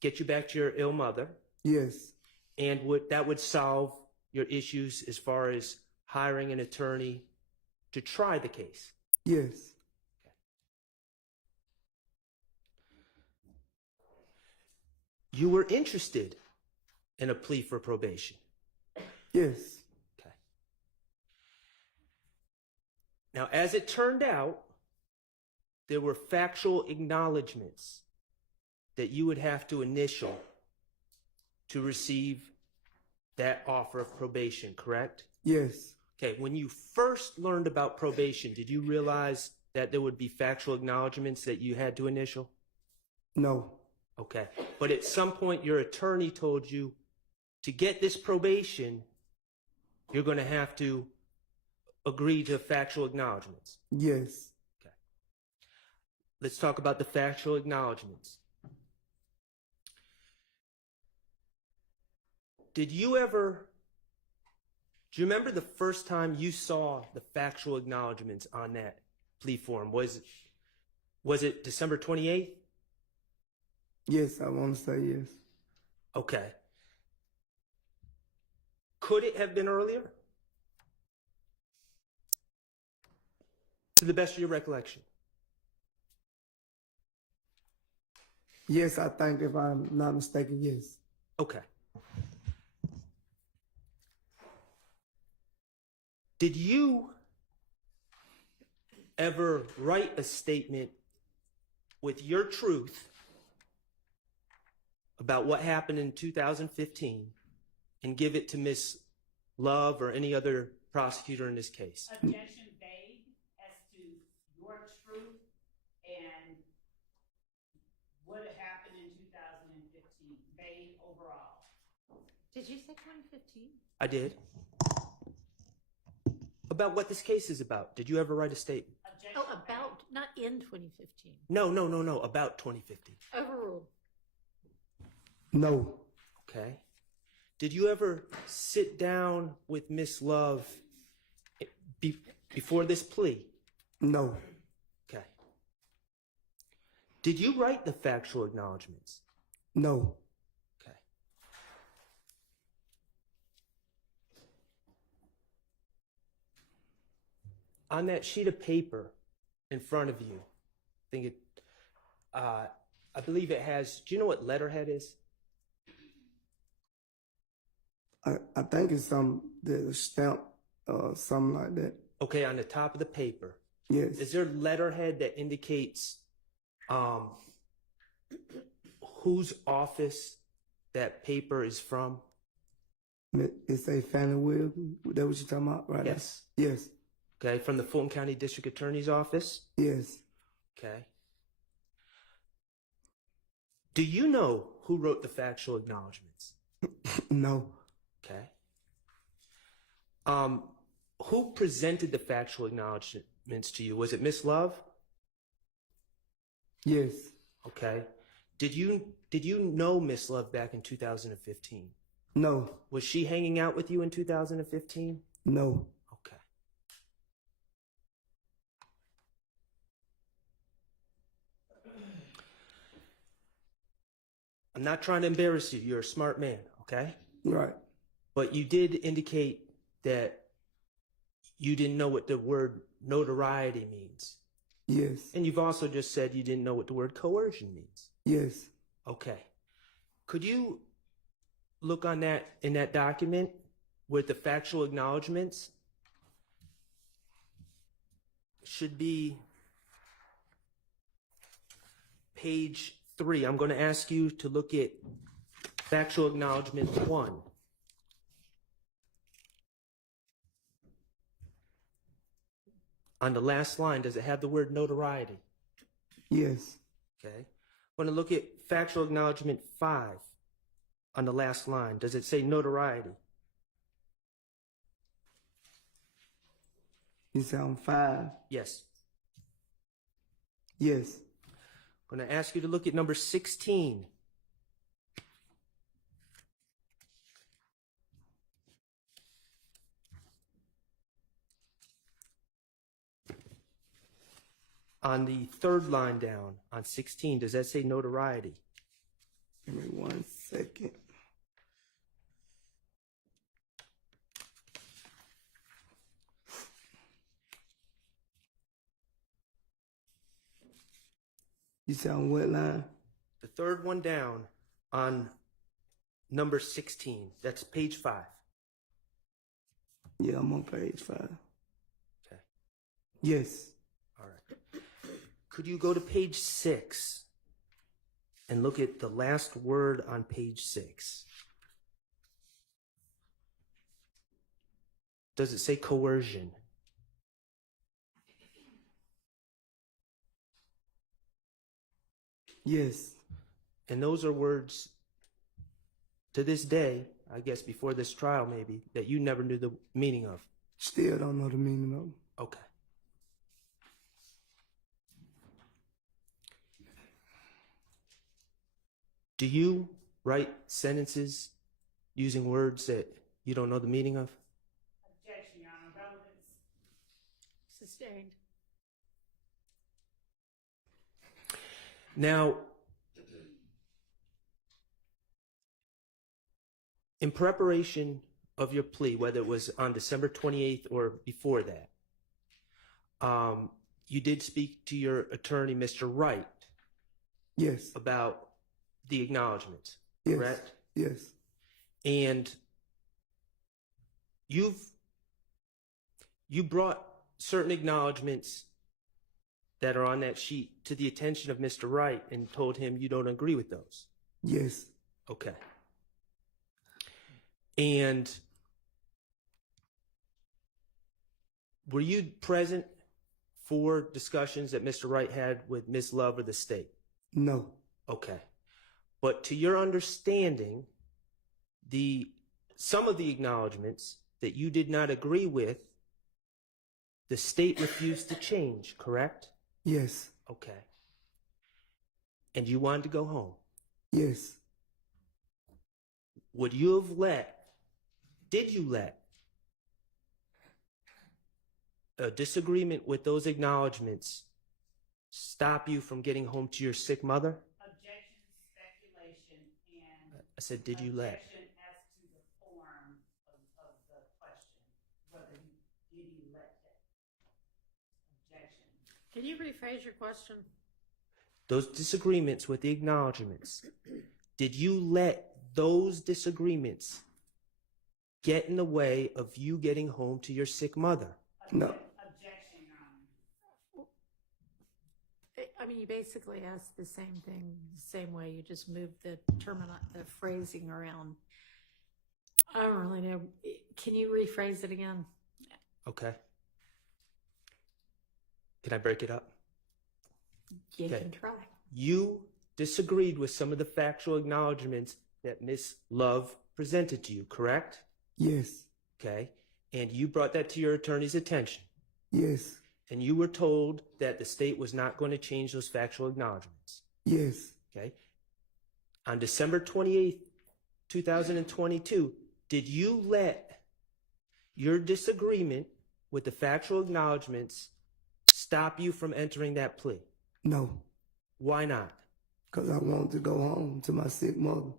Get you back to your ill mother. Yes. And that would solve your issues as far as hiring an attorney to try the case. Yes. You were interested in a plea for probation. Yes. Okay. Now, as it turned out, there were factual acknowledgments that you would have to initial to receive that offer of probation, correct? Yes. Okay, when you first learned about probation, did you realize that there would be factual acknowledgments that you had to initial? No. Okay, but at some point your attorney told you to get this probation, you're going to have to agree to factual acknowledgments. Yes. Okay. Let's talk about the factual acknowledgments. Do you remember the first time you saw the factual acknowledgments on that plea form? Was it December 28th? Yes, I want to say yes. Okay. Could it have been earlier? To the best of your recollection. Yes, I think if I'm not mistaken, yes. Okay. Did you ever write a statement with your truth about what happened in 2015 and give it to Miss Love or any other prosecutor in this case? Objection vague as to your truth and what happened in 2015, vague overall. Did you say 2015? I did. About what this case is about. Did you ever write a statement? Oh, about, not in 2015. No, about 2015. Overruled. No. Okay. did you ever sit down with Miss Love before this plea? No. Okay. Did you write the factual acknowledgments? No. Okay. On that sheet of paper in front of you, I believe it has, do you know what letterhead is? I think it's the stamp, something like that. Okay, on the top of the paper. Yes. Is there letterhead that indicates whose office that paper is from? It's a Fannie Williams. That what you talking about, right? Yes. Yes. Okay, from the Fulton County District Attorney's Office? Yes. Okay. Do you know who wrote the factual acknowledgments? No. Okay. Who presented the factual acknowledgments to you? Was it Miss Love? Yes. Okay. Did you know Miss Love back in 2015? No. Was she hanging out with you in 2015? No. Okay. I'm not trying to embarrass you. You're a smart man, okay? Right. But you did indicate that you didn't know what the word notoriety means. Yes. And you've also just said you didn't know what the word coercion means. Yes. Okay. Could you look on that in that document with the factual acknowledgments? Should be page 3. I'm going to ask you to look at factual acknowledgement 1. On the last line, does it have the word notoriety? Yes. Okay. I'm going to look at factual acknowledgement 5 on the last line. Does it say notoriety? You sound 5. Yes. Yes. I'm going to ask you to look at number 16. On the third line down, on 16, does that say notoriety? Give me 1 second. You sound what line? The third one down on number 16. That's page 5. Yeah, I'm on page 5. Okay. Yes. All right. Could you go to page 6 and look at the last word on page 6? Does it say coercion? Yes. And those are words to this day, I guess before this trial maybe, that you never knew the meaning of. Still don't know the meaning of them. Okay. Do you write sentences using words that you don't know the meaning of? Objection, Your Honor. Relevance. Sustained. Now, in preparation of your plea, whether it was on December 28th or before that, you did speak to your attorney, Mr. Wright. Yes. About the acknowledgments, yes. Correct? Yes. And you brought certain acknowledgments that are on that sheet to the attention of Mr. Wright and told him you don't agree with those. Yes. Okay. And were you present for discussions that Mr. Wright had with Ms. Love or the state? No. Okay. But to your understanding, some of the acknowledgments that you did not agree with, the state refused to change, correct? Yes. Okay. And you wanted to go home? Yes. did you let a disagreement with those acknowledgments stop you from getting home to your sick mother? Objection, speculation, and. I said, did you let? Objection as to the form of the question, whether did you let that? Objection. Can you rephrase your question? Those disagreements with the acknowledgments, did you let those disagreements get in the way of you getting home to your sick mother? No. Objection, Your Honor. I mean, you basically asked the same thing, the same way. You just moved the phrasing around. I don't really know. Can you rephrase it again? Okay. Can I break it up? You Okay. can try. You disagreed with some of the factual acknowledgments that Miss Love presented to you, correct? Yes. Okay. And you brought that to your attorney's attention. Yes. And you were told that the state was not going to change those factual acknowledgments. Yes. Okay. On December 28th, 2022, did you let your disagreement with the factual acknowledgments stop you from entering that plea? No. Why not? Because I wanted to go home to my sick mother.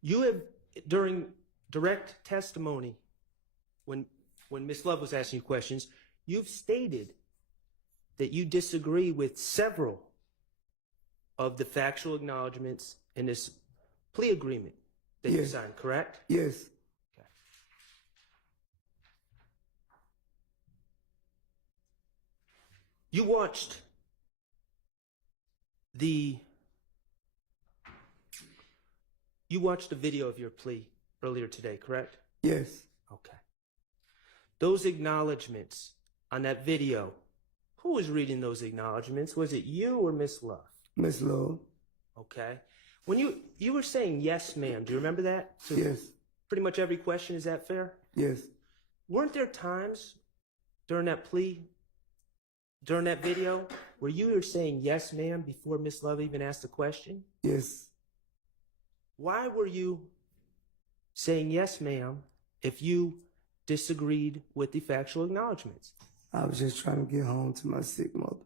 You have, during direct testimony, when Ms. Love was asking you questions, you've stated that you disagree with several of the factual acknowledgments in this plea agreement that you signed, correct? Yes. Okay. You watched a video of your plea earlier today, correct? Yes. Okay. Those acknowledgments on that video, who was reading those acknowledgments? Was it you or Miss Love? Miss Love. Okay. When you were saying yes, ma'am, do you remember that? Yes. Pretty much every question, is that fair? Yes. Weren't there times during that plea, during that video, where you were saying yes, ma'am, before Miss Love even asked a question? Yes. Why were you saying yes, ma'am, if you disagreed with the factual acknowledgments? I was just trying to get home to my sick mother.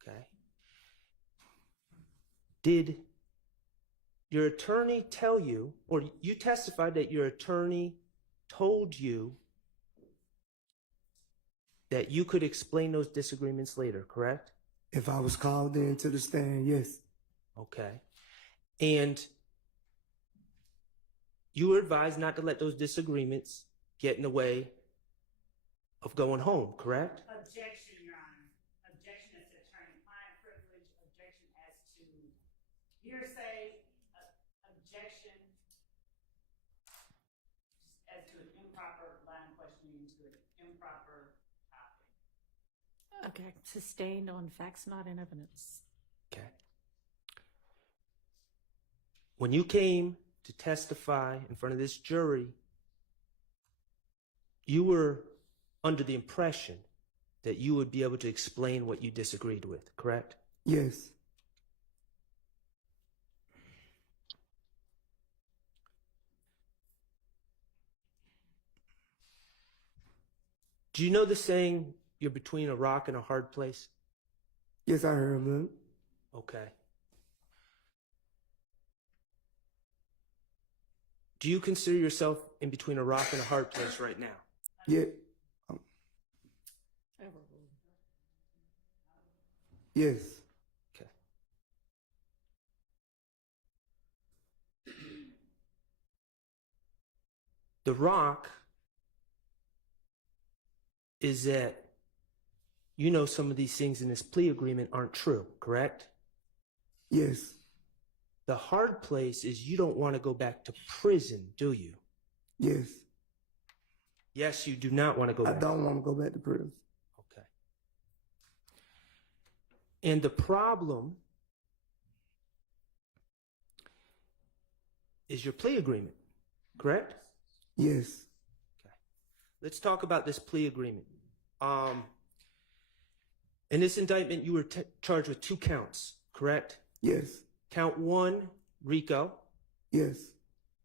Okay. Did your attorney tell you, or you testified that your attorney told you that you could explain those disagreements later, correct? If I was called into the stand, yes. Okay. And you were advised not to let those disagreements get in the way of going home, correct? Objection, Your Honor. Objection as to attorney-client privilege. Objection as to hearsay. Objection as to an improper line of questioning to an improper topic. Okay. Sustained on facts not in evidence. Okay. When you came to testify in front of this jury, you were under the impression that you would be able to explain what you disagreed with, correct? Yes. Do you know the saying, you're between a rock and a hard place? Yes, I heard of it. Okay. Do you consider yourself in between a rock and a hard place right now? Yeah. Yes. Okay. The rock is that you know some of these things in this plea agreement aren't true, correct? Yes. The hard place is you don't want to go back to prison, do you? Yes. Yes, you do not want to go back. I don't want to go back to prison. Okay. And the problem is your plea agreement, correct? Yes. Okay. Let's talk about this plea agreement. In this indictment, you were charged with 2 counts, correct? Yes. Count 1, RICO, Yes.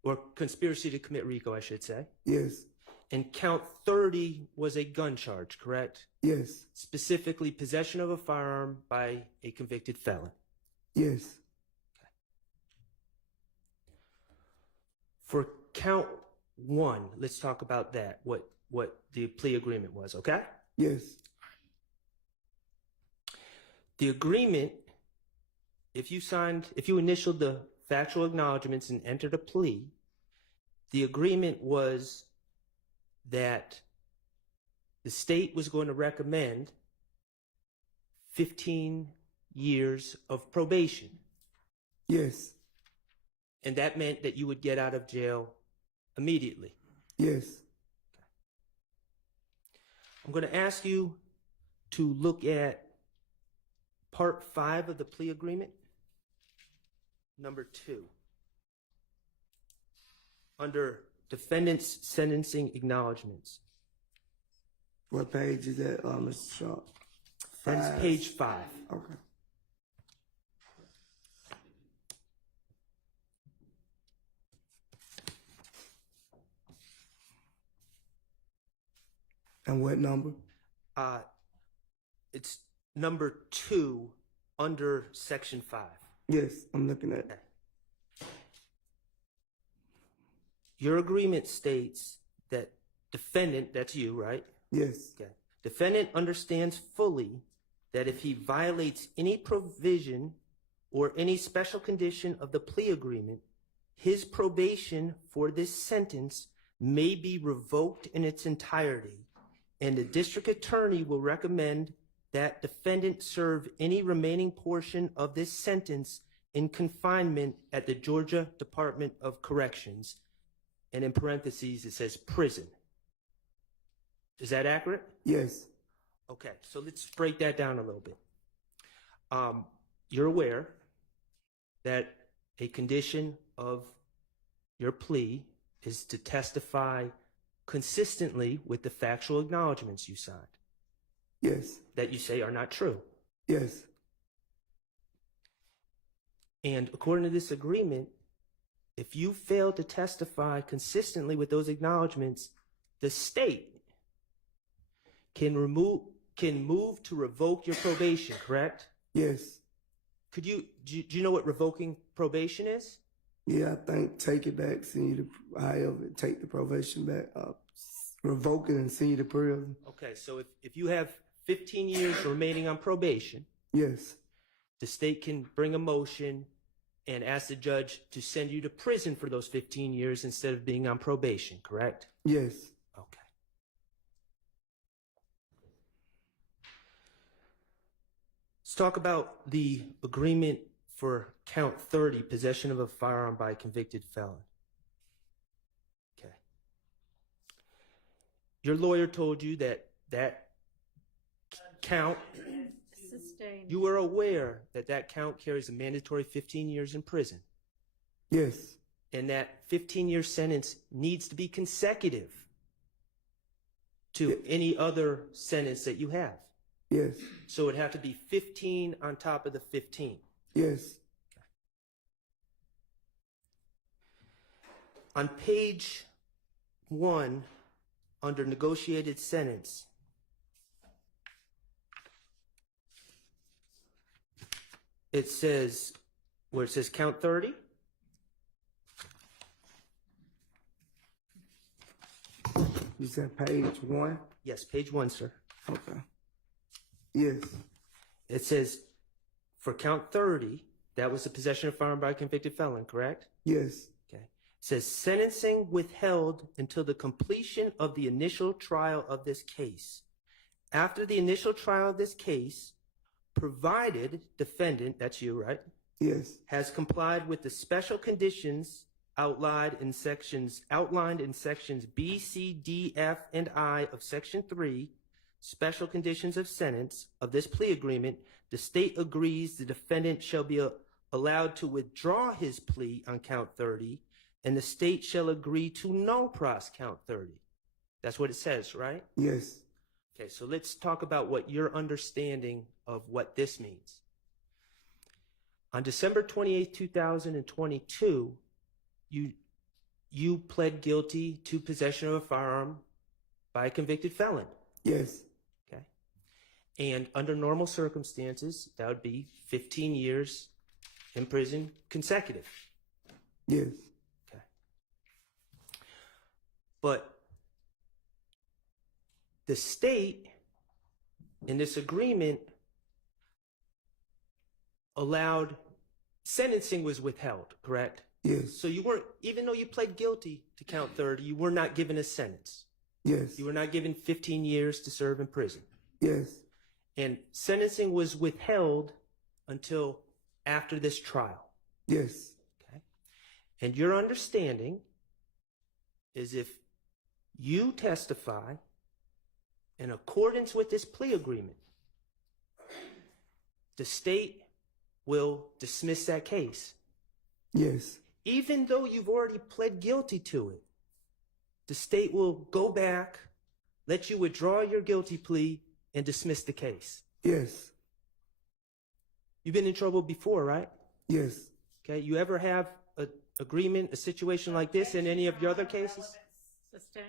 or conspiracy to commit RICO, I should say. Yes. And count 30 was a gun charge, correct? Yes. Specifically, possession of a firearm by a convicted felon. Yes. For count 1, let's talk about that, what the plea agreement was, okay? Yes. The agreement, if you initialed the factual acknowledgments and entered a plea, the agreement was that the state was going to recommend 15 years of probation. Yes. And that meant that you would get out of jail immediately. Yes. I'm going to ask you to look at Part 5 of the plea agreement, number 2, under defendant's sentencing acknowledgments. What page is that, Mr. Sharp? That's page 5. Okay. And what number? It's number 2 under section 5. Yes, I'm looking at it. Your agreement states that defendant, that's you, right? Yes. Okay. Defendant understands fully that if he violates any provision or any special condition of the plea agreement, his probation for this sentence may be revoked in its entirety, and the district attorney will recommend that defendant serve any remaining portion of this sentence in confinement at the Georgia Department of Corrections. And in parentheses, it says prison. Is that accurate? Yes. Okay, so let's break that down a little bit. You're aware that a condition of your plea is to testify consistently with the factual acknowledgments you signed. Yes. That you say are not true. Yes. And according to this agreement, if you fail to testify consistently with those acknowledgments, the state can move to revoke your probation, correct? Yes. Do you know what revoking probation is? Yeah, I think take it back, send you to, however, take the probation back, revoke it and send you to prison. Okay, so if you have 15 years remaining on probation, yes, the state can bring a motion and ask the judge to send you to prison for those 15 years instead of being on probation, correct? Yes. Okay. Let's talk about the agreement for count 30, possession of a firearm by a convicted felon. Okay. Your lawyer told you that count, you were aware that count carries a mandatory 15 years in prison. Yes. And that 15-year sentence needs to be consecutive to any other sentence that you have. Yes. So it'd have to be 15 on top of the 15. Yes. On page 1, under negotiated sentence, it says, where it says count 30, you said page 1? yes, page 1, sir. Okay. Yes. It says, for count 30, that was the possession of firearm by a convicted felon, correct? Yes. Okay. It says, sentencing withheld until the completion of the initial trial of this case. After the initial trial of this case, provided defendant, that's you, right? Yes. Has complied with the special conditions outlined in sections B, C, D, F, and I of section 3, special conditions of sentence of this plea agreement, the state agrees the defendant shall be allowed to withdraw his plea on count 30, and the state shall agree to no pros count 30. That's what it says, right? Yes. Okay, so let's talk about what your understanding of what this means. On December 28, 2022, you pled guilty to possession of a firearm by a convicted felon. Yes. Okay. And under normal circumstances, that would be 15 years in prison consecutive. Yes. Okay. But the state in this agreement allowed sentencing was withheld, correct? Yes. So you weren't, even though you pled guilty to count 30, you were not given a sentence. Yes. You were not given 15 years to serve in prison. Yes. And sentencing was withheld until after this trial. Yes. Okay. And your understanding is if you testify in accordance with this plea agreement, the state will dismiss that case. Yes. Even though you've already pled guilty to it, the state will go back, let you withdraw your guilty plea, and dismiss the case. Yes. You've been in trouble before, right? Yes. Okay. You ever have an agreement, a situation like this in any of your other cases? Sustained.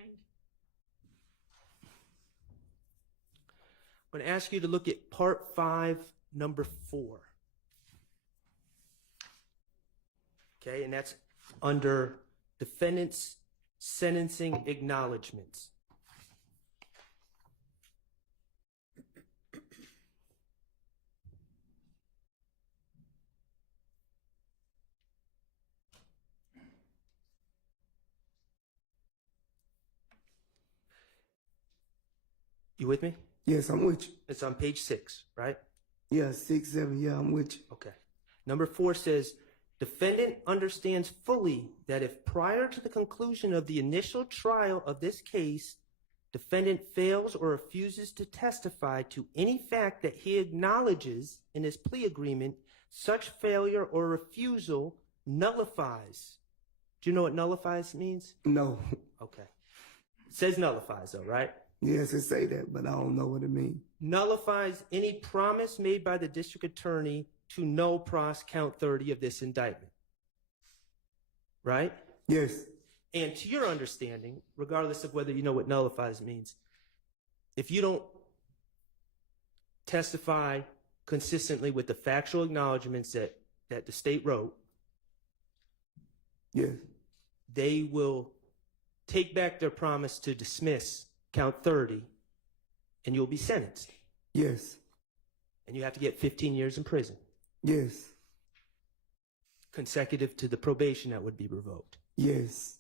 I'm going to ask you to look at Part 5, Number 4. Okay, and that's under defendant's sentencing acknowledgments. You with me? Yes, I'm with you. It's on page 6, right? Yeah, 6, 7. Yeah, I'm with you. Okay. Number 4 says, defendant understands fully that if prior to the conclusion of the initial trial of this case, defendant fails or refuses to testify to any fact that he acknowledges in his plea agreement, such failure or refusal nullifies. Do you know what nullifies means? No. Okay. It says nullifies though, right? Yes, it say that, but I don't know what it means. Nullifies any promise made by the district attorney to no pros count 30 of this indictment. Right? Yes. And to your understanding, regardless of whether you know what nullifies means, if you don't testify consistently with the factual acknowledgments that the state wrote, yes, they will take back their promise to dismiss count 30 and you'll be sentenced. Yes. And you have to get 15 years in prison. Yes. Consecutive to the probation that would be revoked. Yes.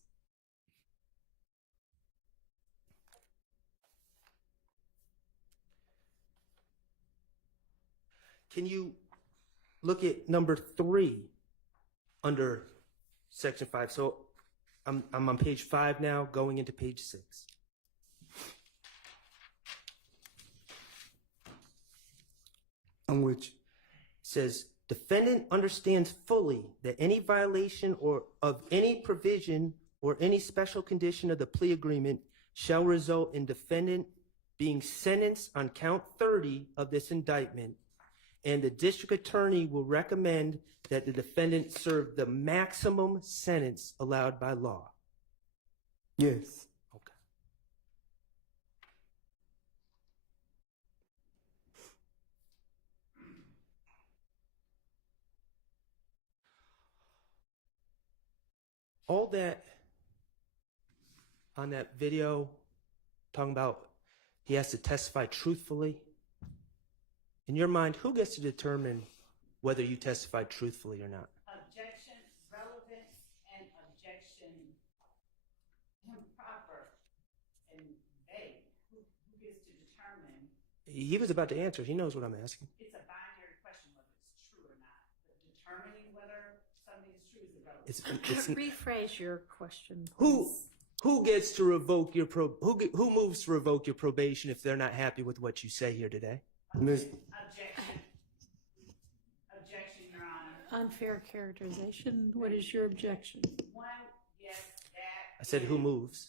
Can you look at number 3 under section 5? So I'm on page 5 now, going into page 6. I'm with you. Says, defendant understands fully that any violation or of any provision or any special condition of the plea agreement shall result in defendant being sentenced on count 30 of this indictment, and the district attorney will recommend that the defendant serve the maximum sentence allowed by law. Yes. Okay. All that on that video talking about he has to testify truthfully. In your mind, who gets to determine whether you testified truthfully or not? Objection, relevance, and objection improper and vague. Who gets to determine? He was about to answer. He knows what I'm asking. It's a binary question whether it's true or not. But determining whether something is true is irrelevant. Rephrase your question. Who gets to revoke your who moves to revoke your probation if they're not happy with what you say here today? Objection. Objection, Your Honor. Unfair characterization. What is your objection? One, yes, that. I said who moves.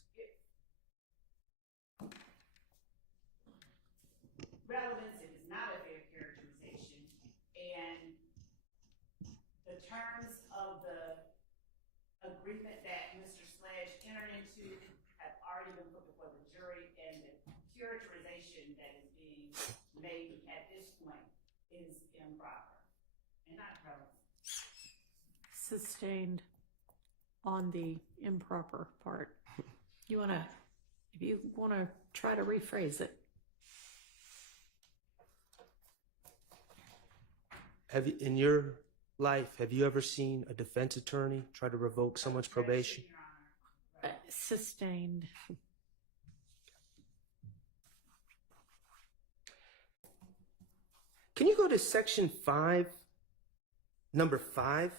Relevance, it is not a fair characterization. And made at this point is improper and not relevant. Sustained on the improper part. If you wanna try to rephrase it. In your life, have you ever seen a defense attorney try to revoke someone's probation? Sustained. Can you go to section 5, number 5?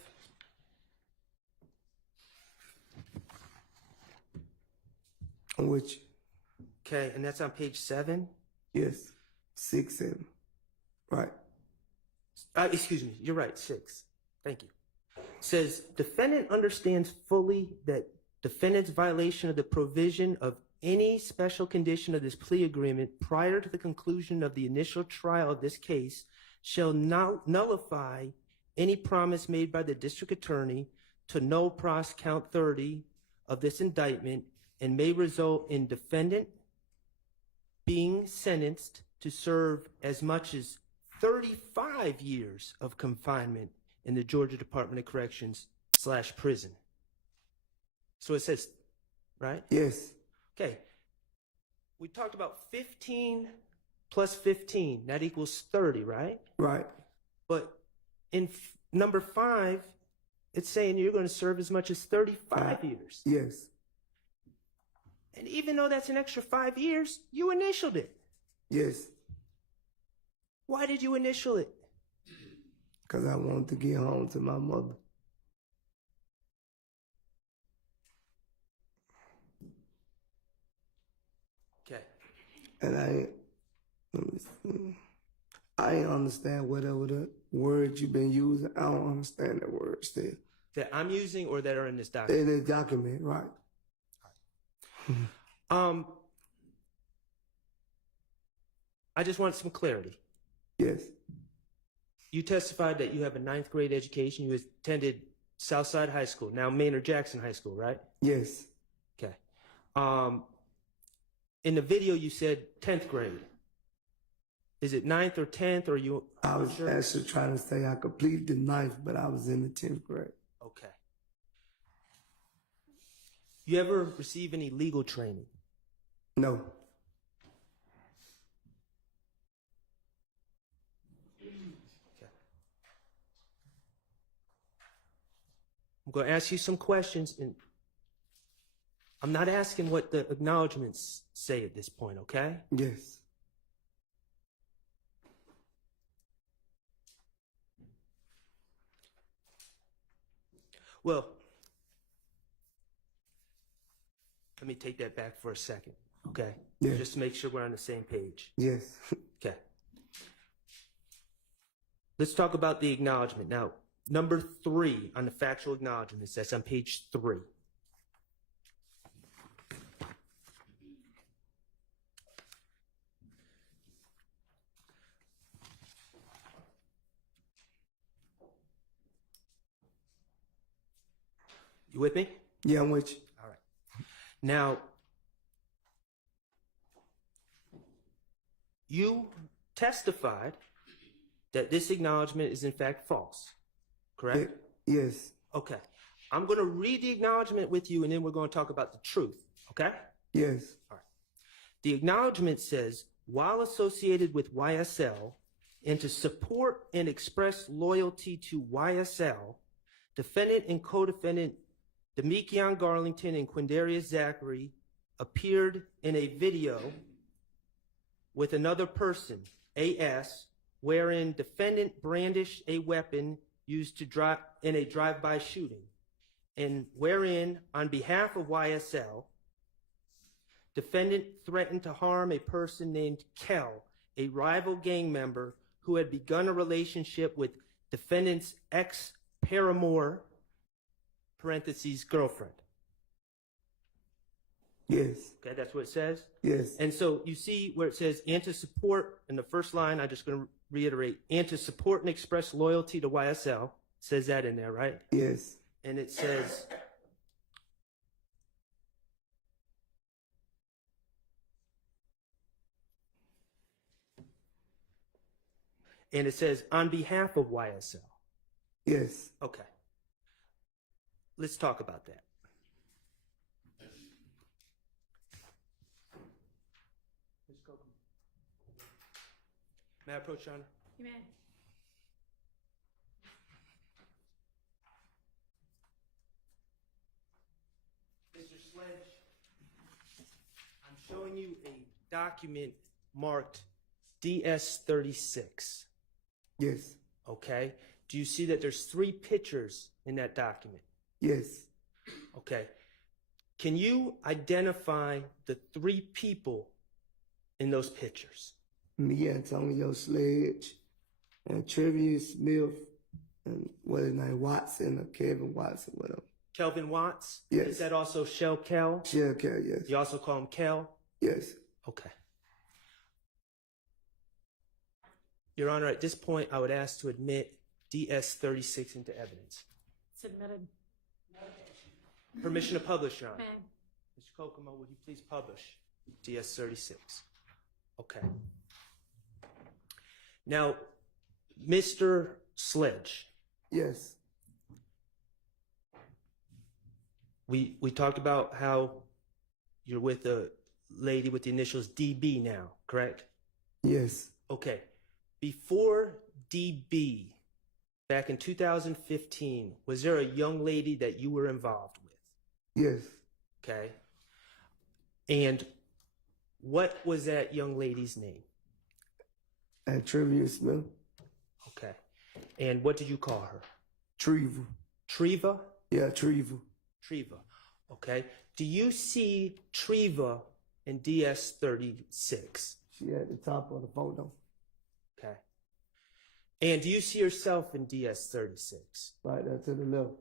On which? Okay, and that's on page 7? Yes. 6, 7. Right. Excuse me, you're right, 6. Thank you. Says, defendant understands fully that defendant's violation of the provision of any special condition of this plea agreement prior to the conclusion of the initial trial of this case shall nullify any promise made by the district attorney to no pros count 30 of this indictment and may result in defendant being sentenced to serve as much as 35 years of confinement in the Georgia Department of Corrections / prison. So it says, right? Yes. Okay. We talked about 15 plus 15. That equals 30, right? Right. But in number 5, it's saying you're going to serve as much as 35 years. Yes. And even though that's an extra 5 years, you initialed it. Yes. Why did you initial it? Because I wanted to get home to my mother. Okay. And I ain't understand whatever the word you've been using. I don't understand that word still. That I'm using or that are in this document? In this document, right. I just want some clarity. Yes. You testified that you have a 9th grade education. You attended Southside High School, now Maynard Jackson High School, right? Yes. Okay. In the video, you said 10th grade. Is it 9th or 10th, or you? I was actually trying to say I completed the 9th, but I was in the 10th grade. Okay. You ever receive any legal training? No. I'm going to ask you some questions, and I'm not asking what the acknowledgements say at this point, okay? Yes. Well, let me take that back for a second, okay? Yeah. Just to make sure we're on the same page. Yes. Okay. Let's talk about the acknowledgement. Now, number 3 on the factual acknowledgements, that's on page 3. You with me? Yeah, I'm with you. All right. Now, you testified that this acknowledgement is in fact false, correct? Yes. Okay. I'm going to read the acknowledgement with you, and then we're going to talk about the truth, okay? Yes. All right. The acknowledgement says, while associated with YSL, and to support and express loyalty to YSL, defendant and co-defendant Demekion Garlington and Quindarius Zachary appeared in a video with another person, AS, wherein defendant brandished a weapon used to drive in a drive-by shooting, and wherein, on behalf of YSL, defendant threatened to harm a person named Kel, a rival gang member who had begun a relationship with defendant's ex-paramour, parentheses, girlfriend. Yes. Okay, that's what it says? Yes. And so you see where it says, and to support, in the first line, I'm just going to reiterate, and to support and express loyalty to YSL. It says that in there, right? Yes. And it says, And it says, on behalf of YSL. Yes. Okay. Let's talk about that. May I approach, Your Honor? You may. Mr. Sledge, I'm showing you a document marked DS-36. Yes. Okay. Do you see that there's 3 pictures in that document? Yes. Okay. Can you identify the 3 people in those pictures? Me, Antonio Sledge, and Trivia Smith, and what his name, Watson or Kevin Watson, whatever. Kelvin Watts? Yes. Is that also Shell Kel? Shell Kel, yes. You also call him Kel? Yes. Okay. Your Honor, at this point, I would ask to admit DS-36 into evidence. Submitted. Permission to publish, Your Honor. May. Mr. Kokomo, would you please publish DS-36? Okay. Now, Mr. Sledge, Yes. we talked about how you're with a lady with the initials DB now, correct? Yes. Okay. Before DB, back in 2015, was there a young lady that you were involved with? Yes. Okay. And what was that young lady's name? And Trivia Smith. Okay. And what did you call her? Treva. Treva? Yeah, Treva. Treva. Okay. Do you see Treva in DS-36? She at the top of the photo. Okay. And do you see yourself in DS-36? Right there to the left.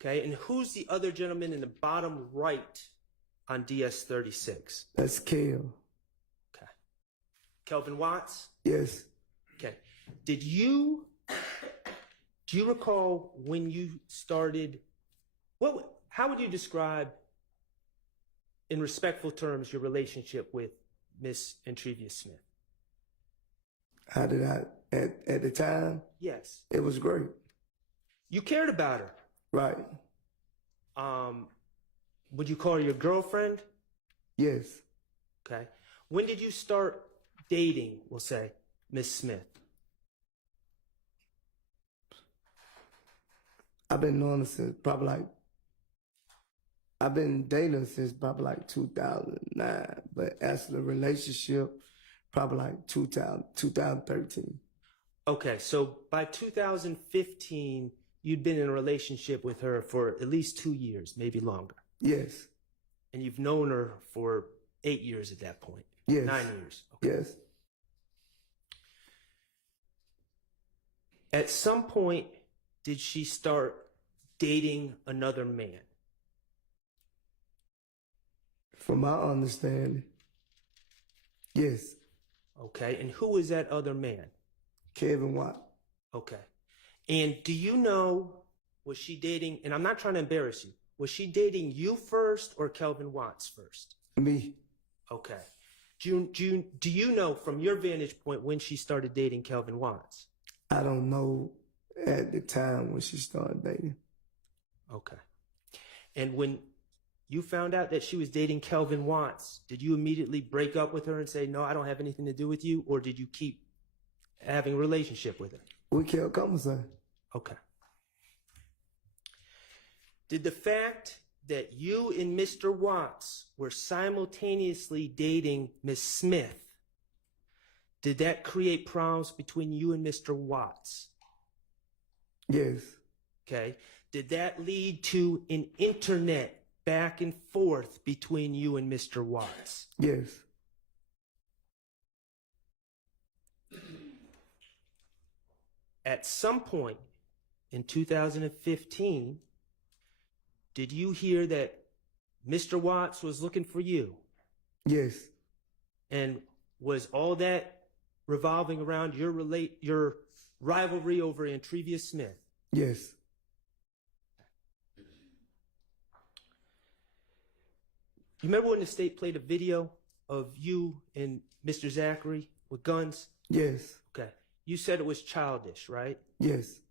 Okay. And who's the other gentleman in the bottom right on DS-36? That's Kel. Okay. Kelvin Watts? Yes. Okay. Do you recall when you started, how would you describe, in respectful terms, your relationship with Miss Entrevia Smith? How did I, at the time? Yes. It was great. You cared about her. Right. Would you call her your girlfriend? Yes. Okay. When did you start dating, we'll say, Miss Smith? I've been knowing her since I've been dating her since probably like 2009, but as the relationship, probably like 2013. Okay, so by 2015, you'd been in a relationship with her for at least 2 years, maybe longer. Yes. And you've known her for 8 years at that point. Yes. 9 years. Okay. Yes. At some point, did she start dating another man? From my understanding, yes. Okay, and who was that other man? Kevin Watt. Okay. And do you know, was she dating, and I'm not trying to embarrass you, was she dating you first or Kelvin Watts first? Me. Okay. Do you know from your vantage point when she started dating Kelvin Watts? I don't know at the time when she started dating. Okay. And when you found out that she was dating Kelvin Watts, did you immediately break up with her and say, no, I don't have anything to do with you? Or did you keep having a relationship with her? We kept conversing. Okay. Did the fact that you and Mr. Watts were simultaneously dating Miss Smith, did that create problems between you and Mr. Watts? Yes. Okay. Did that lead to an internet back and forth between you and Mr. Watts? Yes. At some point in 2015, did you hear that Mr. Watts was looking for you? Yes. And was all that revolving around your rivalry over Entrevia Smith? Yes. You remember when the state played a video of you and Mr. Zachary with guns? Yes. Okay. you said it was childish, right? Yes.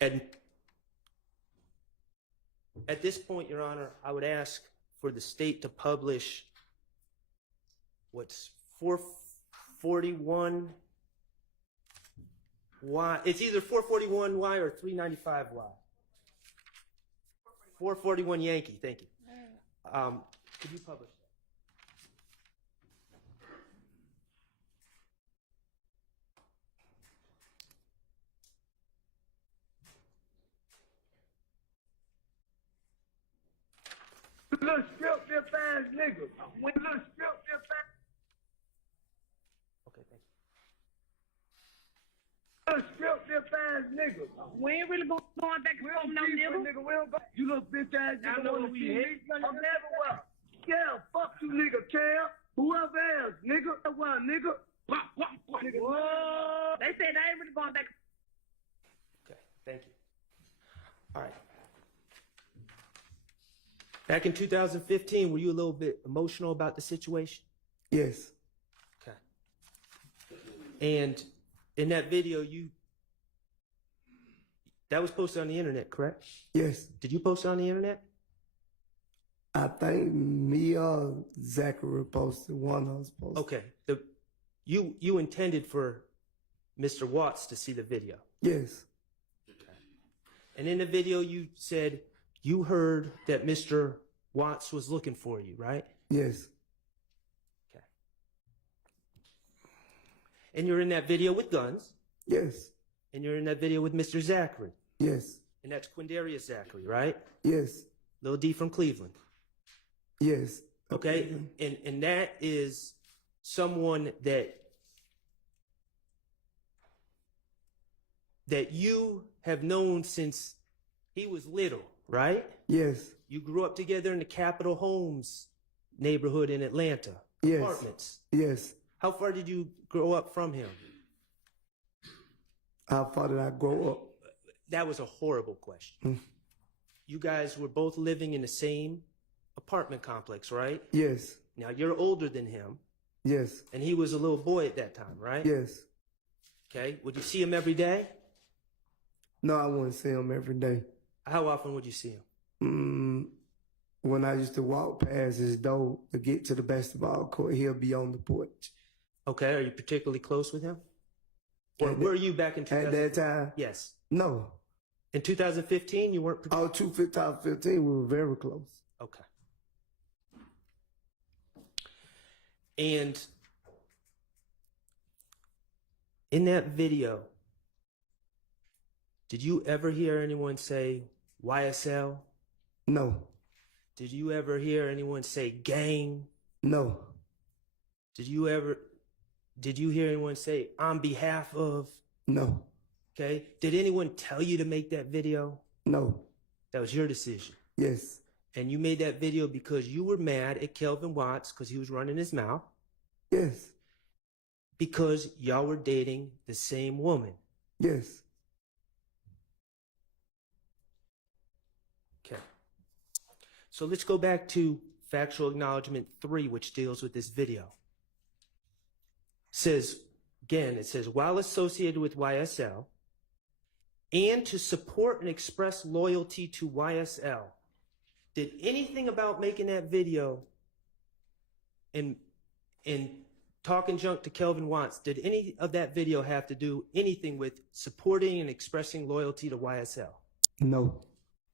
And at this point, Your Honor, I would ask for the state to publish what's 441Y. It's either 441Y or 395Y. 441 Yankee, thank you. Could you publish that? Little strip this ass nigga. When little strip this ass. Okay, thank you. Little strip this ass nigga. We ain't really going back and forth no nigga. We don't go. You little bitch ass nigga. I know who we hate. I'm everywhere. Yeah, fuck you nigga, Cam. Whoever else, nigga. Well, nigga. Nigga. Whoa. They said they ain't really going back. Okay, thank you. All right. Back in 2015, were you a little bit emotional about the situation? Yes. Okay. And in that video, that was posted on the internet, correct? Yes. Did you post it on the internet? I think me or Zachary posted, one of us posted. Okay. You intended for Mr. Watts to see the video. Yes. Okay. And in the video, you said you heard that Mr. Watts was looking for you, right? Yes. Okay. And you're in that video with guns. Yes. And you're in that video with Mr. Zachary. Yes. And that's Quindarius Zachary, right? Yes. Little D from Cleveland. Yes. Okay. And that is someone that you have known since he was little, right? Yes. You grew up together in the Capitol Homes neighborhood in Atlanta. Yes. Apartments. Yes. How far did you grow up from him? How far did I grow up? That was a horrible question. You guys were both living in the same apartment complex, right? Yes. Now, you're older than him. Yes. And he was a little boy at that time, right? Yes. Okay. Would you see him every day? No, I wouldn't see him every day. How often would you see him? When I used to walk past his door to get to the basketball court, he'll be on the porch. Okay. Are you particularly close with him? Or were you back in 2000? At that time? Yes. No. In 2015, you weren't particularly? 2015, we were very close. Okay. And in that video, did you ever hear anyone say YSL? No. Did you ever hear anyone say gang? No. Did you hear anyone say on behalf of? No. Okay. Did anyone tell you to make that video? No. That was your decision. Yes. And you made that video because you were mad at Kelvin Watts because he was running his mouth? Yes. Because y'all were dating the same woman? Yes. Okay. So let's go back to factual acknowledgement 3, which deals with this video. It says, while associated with YSL, and to support and express loyalty to YSL, did anything about making that video and talking junk to Kelvin Watts, did any of that video have to do anything with supporting and expressing loyalty to YSL? No.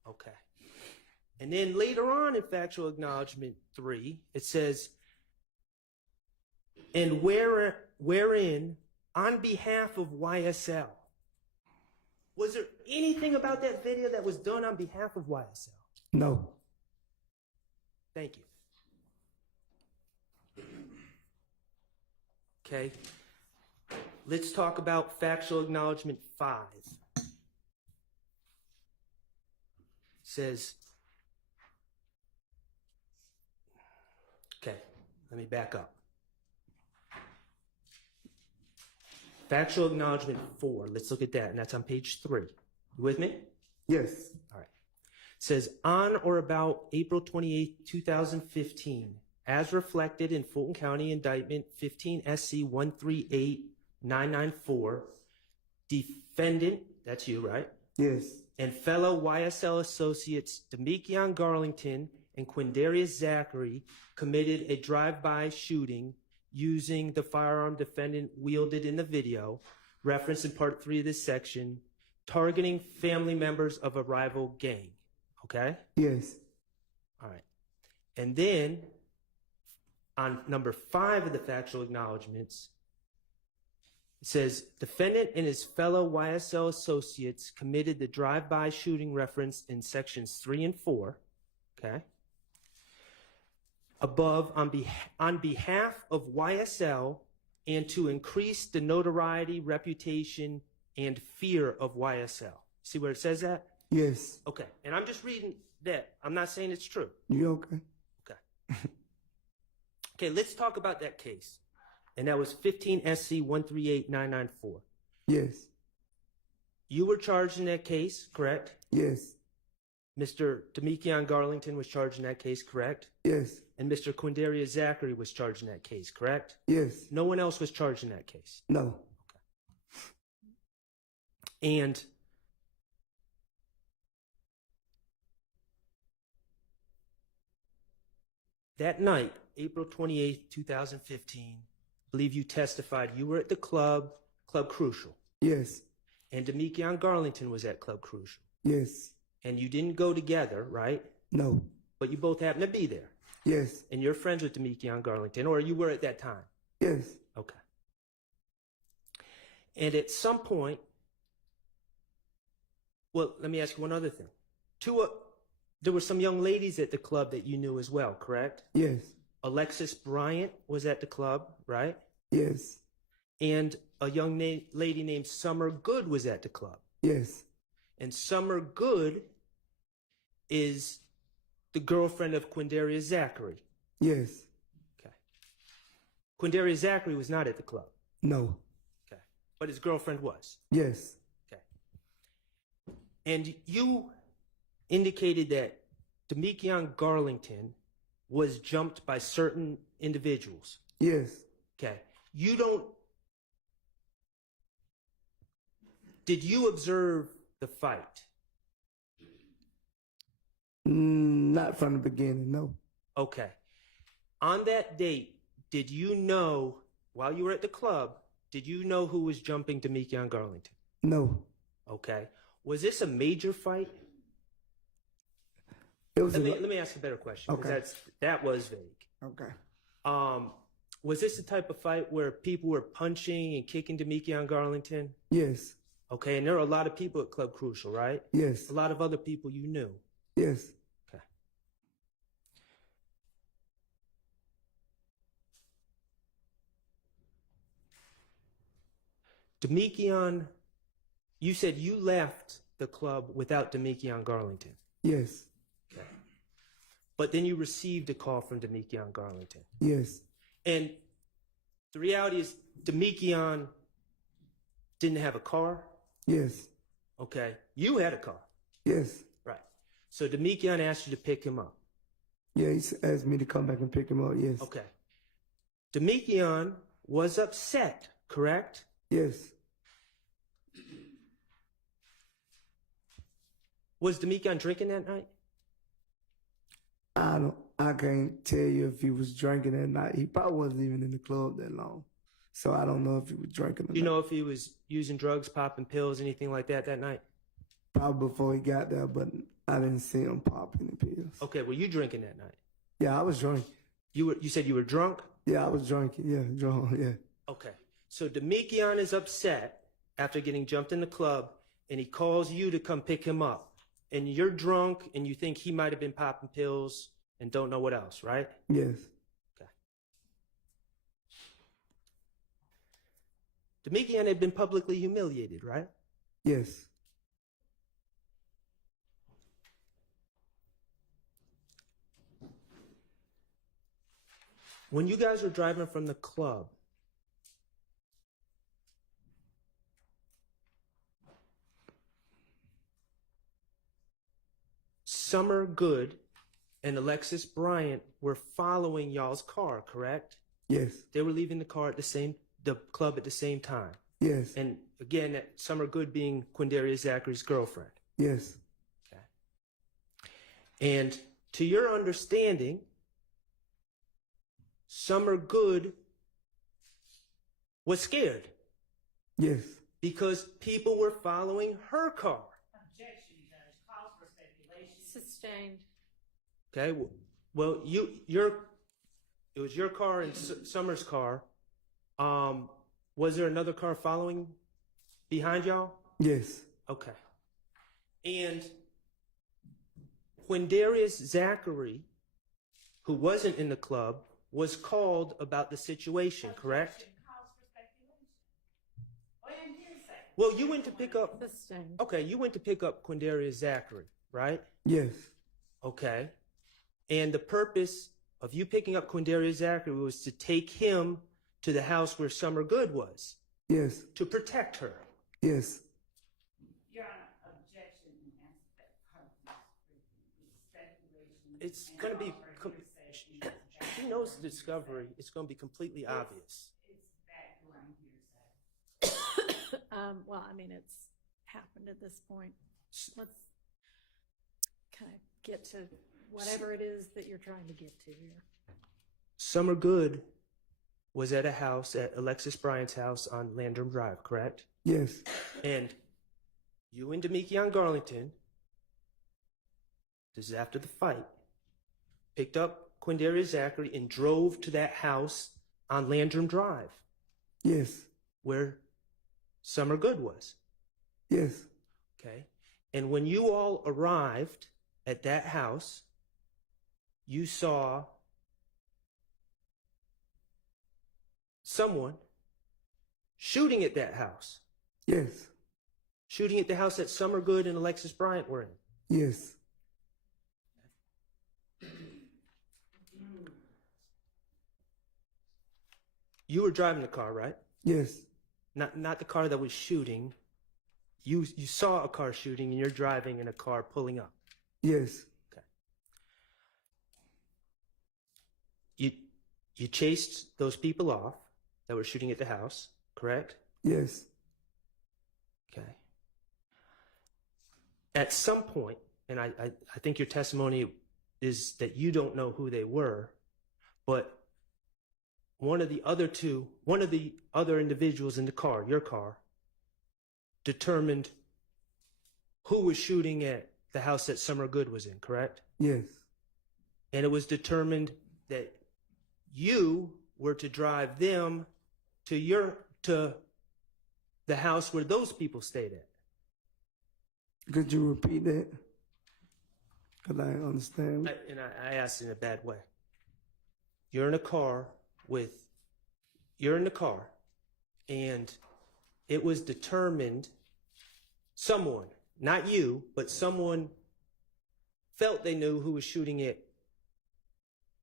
Okay. And then later on in factual acknowledgement 3, it says, and wherein, on behalf of YSL. Was there anything about that video that was done on behalf of YSL? No. Thank you. Okay. Let's talk about factual acknowledgement 5. It says, okay, let me back up. Factual acknowledgement 4, let's look at that, and that's on page 3. You with me? Yes. All right. says, on or about April 28, 2015, as reflected in Fulton County Indictment 15 SC 138994, defendant, that's you, right? Yes. And fellow YSL associates Demekion Garlington and Quindarius Zachary committed a drive-by shooting using the firearm defendant wielded in the video, referenced in Part 3 of this section, targeting family members of a rival gang. Okay? Yes. All right. And then on number 5 of the factual acknowledgments, it says, defendant and his fellow YSL associates committed the drive-by shooting referenced in sections 3 and 4. Okay? Above, on behalf of YSL and to increase the notoriety, reputation, and fear of YSL. See where it says that? Yes. Okay. And I'm just reading that. I'm not saying it's true. You okay? Okay. Okay, let's talk about that case. And that was 15 SC 138994. Yes. You were charged in that case, correct? Yes. Mr. Demekion Garlington was charged in that case, correct? Yes. And Mr. Quindarius Zachary was charged in that case, correct? Yes. No one else was charged in that case. No. And that night, April 28th, 2015, I believe you testified you were at the Club Crucial. Yes. And Demekion Garlington was at Club Crucial. Yes. And you didn't go together, right? No. But you both happened to be there. Yes. And you're friends with Demekion Garlington, or you were at that time? Yes. Okay. And at some point, well, let me ask you one other thing. There were some young ladies at the club that you knew as well, correct? Yes. Alexis Bryant was at the club, right? Yes. And a young lady named Summer Good was at the club. Yes. And Summer Good is the girlfriend of Quindarius Zachary. Yes. Okay. Quindarius Zachary was not at the club. No. Okay. But his girlfriend was. Yes. Okay. And you indicated that Demekion Garlington was jumped by certain individuals. Yes. Okay. Did you observe the fight? Not from the beginning, no. Okay. On that date, did you know, while you were at the club, did you know who was jumping Demekion Garlington? No. Okay. Was this a major fight? Let me ask a better question. Okay. That was vague. Okay. Was this the type of fight where people were punching and kicking Demekion Garlington? Yes. Okay, and there are a lot of people at Club Crucial, right? Yes. A lot of other people you knew. Yes. Okay. Demekion, you said you left the club without Demekion Garlington. Yes. Okay. But then you received a call from Demekion Garlington. Yes. And the reality is Demekion didn't have a car. Yes. Okay. You had a car. Yes. Right. So Demekion asked you to pick him up. Yeah, he asked me to come back and pick him up, yes. Okay. Demekion was upset, correct? Yes. Was Demekion drinking that night? I can't tell you if he was drinking that night. He probably wasn't even in the club that long. So I don't know if he was drinking or Do you not. know if he was using drugs, popping pills, anything like that night? Probably before he got there, but I didn't see him popping the pills. Okay, were you drinking that night? Yeah, I was drunk. You said you were drunk? Yeah, I was drunk. Yeah, drunk, yeah. Okay. So Demekion is upset after getting jumped in the club, and he calls you to come pick him up. And you're drunk, and you think he might have been popping pills and don't know what else, right? Yes. Okay. Demekion had been publicly humiliated, right? Yes. When you guys were driving from the club, Summer Good and Alexis Bryant were following y'all's car, correct? Yes. They were leaving the club at the same time. Yes. And again, Summer Good being Quindarius Zachary's girlfriend. Yes. Okay. And to your understanding, Summer Good was scared. Yes. Because people were following her car. Objection, Judge. Call for speculation. Sustained. Okay. Well, it was your car and Summer's car. Was there another car following behind y'all? Yes. Okay. And Quindarius Zachary, who wasn't in the club, was called about the situation, correct? Calls for speculation. And hearsay. Well, you went to pick up. Sustained. Okay, you went to pick up Quindarius Zachary, right? Yes. Okay. And the purpose of you picking up Quindarius Zachary was to take him to the house where Summer Good was. Yes. To protect her. Yes. Your Honor, objection and answer that part speculation. It's going to be. She knows the discovery. It's going to be completely obvious. It's background hearsay. Well, I mean, it's happened at this point. Let's kind of get to whatever it is that you're trying to get to here. Summer Good was at a house, at Alexis Bryant's house on Landrum Drive, correct? Yes. And you and Demekion Garlington, this is after the fight, picked up Quindarius Zachary and drove to that house on Landrum Drive. Yes. Where Summer Good was. Yes. Okay. And when you all arrived at that house, you saw someone shooting at that house. Yes. Shooting at the house that Summer Good and Alexis Bryant were in. Yes. You were driving the car, right? Yes. Not the car that was shooting. You saw a car shooting and you're driving in a car pulling up. Yes. Okay. You chased those people off that were shooting at the house, correct? Yes. Okay. At some point, and I think your testimony is that you don't know who they were, but one of the other individuals in the car, your car, determined who was shooting at the house that Summer Good was in, correct? Yes. And it was determined that you were to drive them to the house where those people stayed at. Could you repeat that? Because I didn't understand. I asked in a bad way. You're in the car, and it was determined, someone, not you, but someone felt they knew who was shooting at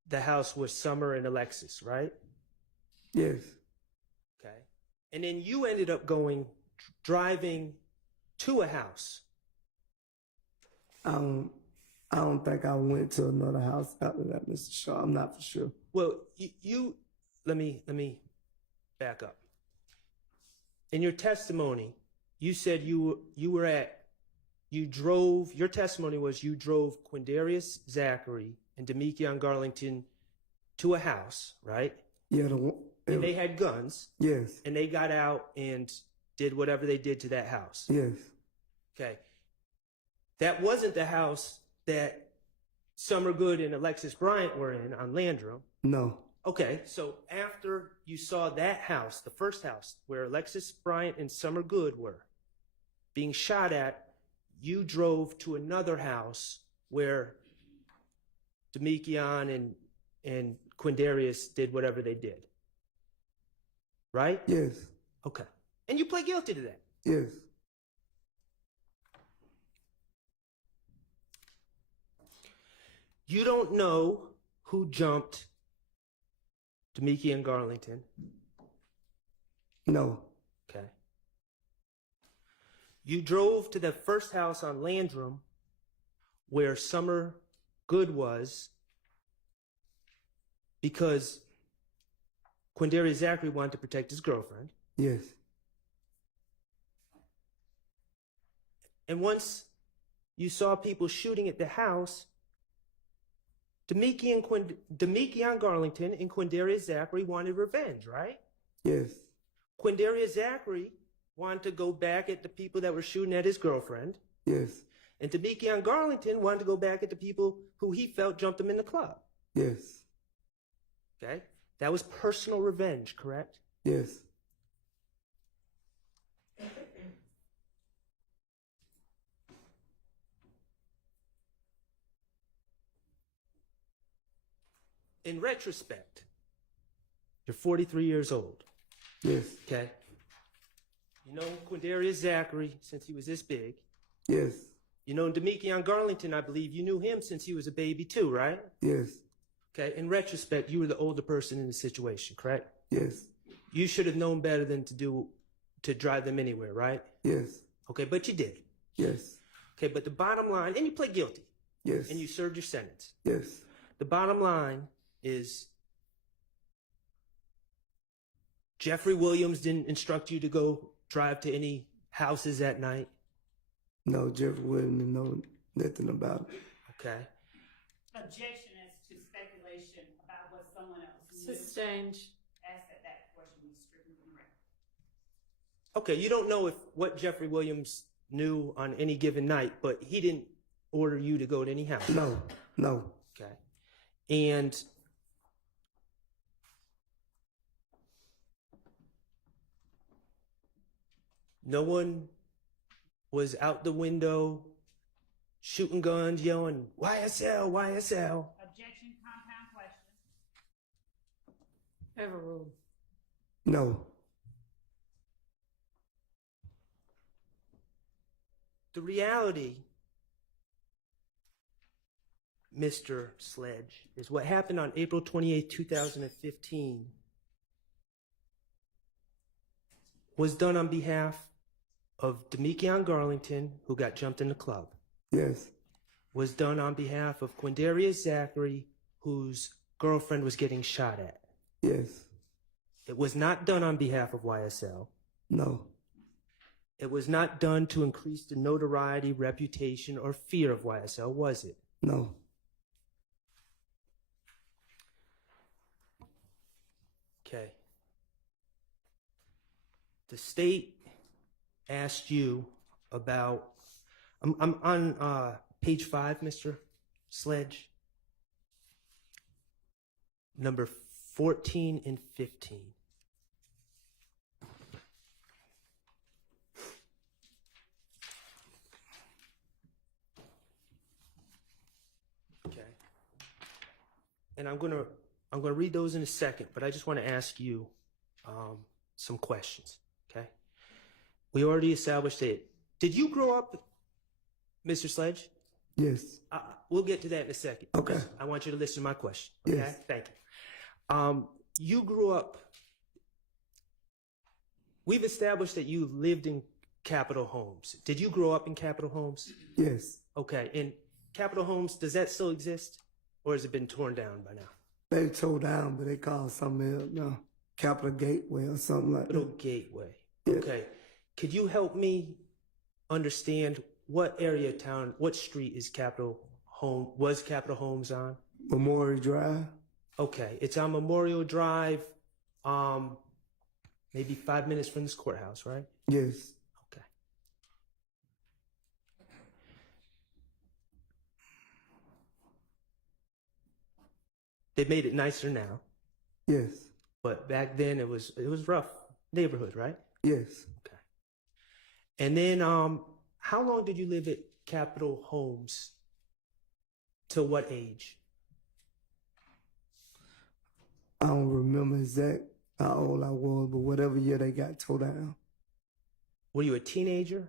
the house with Summer and Alexis, right? Yes. Okay. And then you ended up driving to a house. I don't think I went to another house after that, Mr. Shaw. I'm not for sure. Well, let me back up. In your testimony, you said your testimony was you drove Quindarius Zachary and Demekion Garlington to a house, right? Yeah. And they had guns. Yes. And they got out and did whatever they did to that house. Yes. Okay. That wasn't the house that Summer Good and Alexis Bryant were in on Landrum. No. Okay, so after you saw that house, the first house where Alexis Bryant and Summer Good were being shot at, you drove to another house where Demekion and Quindarius did whatever they did. Right? Yes. Okay. And you pled guilty to that? Yes. You don't know who jumped Demekion Garlington? No. Okay. You drove to the first house on Landrum where Summer Good was because Quindarius Zachary wanted to protect his girlfriend. Yes. And once you saw people shooting at the house, Demikian Garlington and Quindarius Zachary wanted revenge, right? Yes. Quindarius Zachary wanted to go back at the people that were shooting at his girlfriend. Yes. And Demikian Garlington wanted to go back at the people who he felt jumped him in the club. Yes. Okay? That was personal revenge, correct? Yes. In retrospect, you're 43 years old. Yes. Okay? You know Quindarius Zachary since he was this big. Yes. You know Demikian Garlington, I believe you knew him since he was a baby too, right? Yes. Okay, in retrospect, you were the older person in the situation, correct? Yes. You should have known better than to drive them anywhere, right? Yes. Okay, but you did. Yes. Okay, but the bottom line, and you pled guilty. Yes. And you served your sentence. Yes. The bottom line is Jeffrey Williams didn't instruct you to go drive to any houses at night? No, Jeffrey wouldn't know nothing about it. Okay. Objection as to speculation about what someone else knew. Sustained. Ask that portion be stricken from the record. Okay, you don't know what Jeffrey Williams knew on any given night, but he didn't order you to go to any house? No. No. Okay. And no one was out the window shooting guns, yelling, YSL, YSL. Objection, compound question. Overruled. No. The reality, Mr. Sledge, is what happened on April 28, 2015 was done on behalf of Demikian Garlington, who got jumped in the club. Yes. Was done on behalf of Quindarius Zachary, whose girlfriend was getting shot at. Yes. It was not done on behalf of YSL. No. It was not done to increase the notoriety, reputation, or fear of YSL, was it? No. Okay. The state asked you about, I'm on page 5, Mr. Sledge, number 14 and 15. Okay. And I'm gonna read those in a second, but I just want to ask you some questions. Okay. We already established it. Did you grow up, Mr. Sledge? Yes. We'll get to that in a second. Okay. I want you to listen to my question. Okay. Yes. Thank you. You grew up. We've established that you lived in Capitol Homes. Did you grow up in Capitol Homes? Yes. Okay. And Capitol Homes, does that still exist, or has it been torn down by now? They tore down, but they call something else now. Capitol Gateway or something like Capitol that. Gateway. Yeah. Okay. Could you help me understand what area of town, what street is Capitol Homes on? Memorial Drive. Okay. It's on Memorial Drive, maybe 5 minutes from this courthouse, right? Yes. Okay. They made it nicer now, Yes. but back then it was rough neighborhood, right? Yes. Okay. And then, how long did you live at Capitol Homes? Till what age? I don't remember exact how old I was, but whatever year they got tore down. Were you a teenager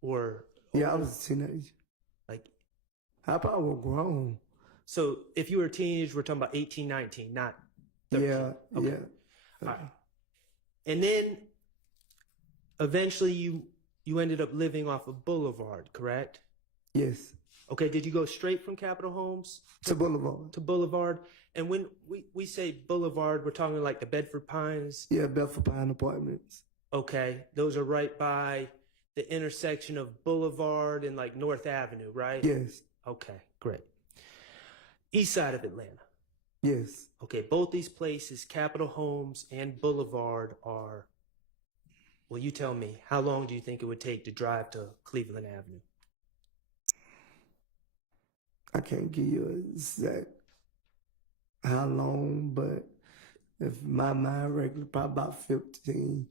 or? Yeah, I was a teenager. Like, I probably was grown. so if you were a teenager, we're talking about 18, 19, not 13. Yeah, Okay. yeah. All right. And then eventually you ended up living off of Boulevard, correct? Yes. Okay, did you go straight from Capitol Homes to Boulevard? To Boulevard. And when we say Boulevard, we're talking like the Bedford Pines? Yeah, Bedford Pine Apartments. Okay, those are right by the intersection of Boulevard and like North Avenue, right? Yes. Okay, great. East side of Atlanta. Yes. Okay, both these places, Capitol Homes and Boulevard, are, well, you tell me, how long do you think it would take to drive to Cleveland Avenue? I can't give you an exact how long, but if my mind regular, probably about 15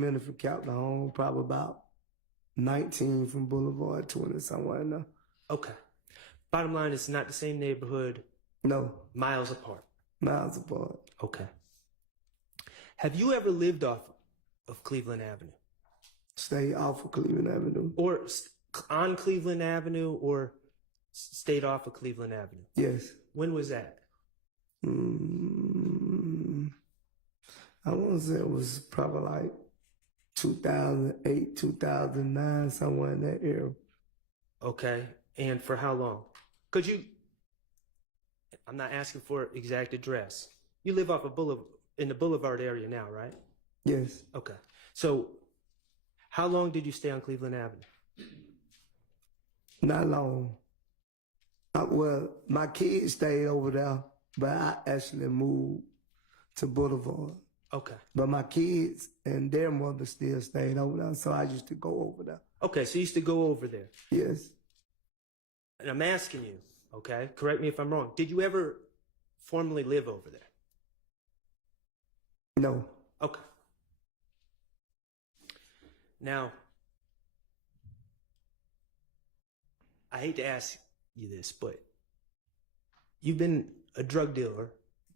minutes from Capitol Home, probably about 19 from Boulevard, 20 somewhere in there. Okay. Bottom line, it's not the same neighborhood. No. Miles apart. Miles apart. Okay. Have you ever lived off of Cleveland Avenue? Stay off of Cleveland Avenue. Or on Cleveland Avenue, or stayed off of Cleveland Avenue? Yes. When was that? I want to say it was probably like 2008, 2009, somewhere in that era. Okay. And for how long? I'm not asking for exact address. You live off of in the Boulevard area now, right? Yes. Okay. So how long did you stay on Cleveland Avenue? Not long. Well, my kids stayed over there, but I actually moved to Boulevard. Okay. But my kids and their mother still stayed over there, so I used to go over there. Okay, so you used to go over there. Yes. And I'm asking you, okay, correct me if I'm wrong, did you ever formally live over there? No. Okay. Now, I hate to ask you this, but you've been a drug dealer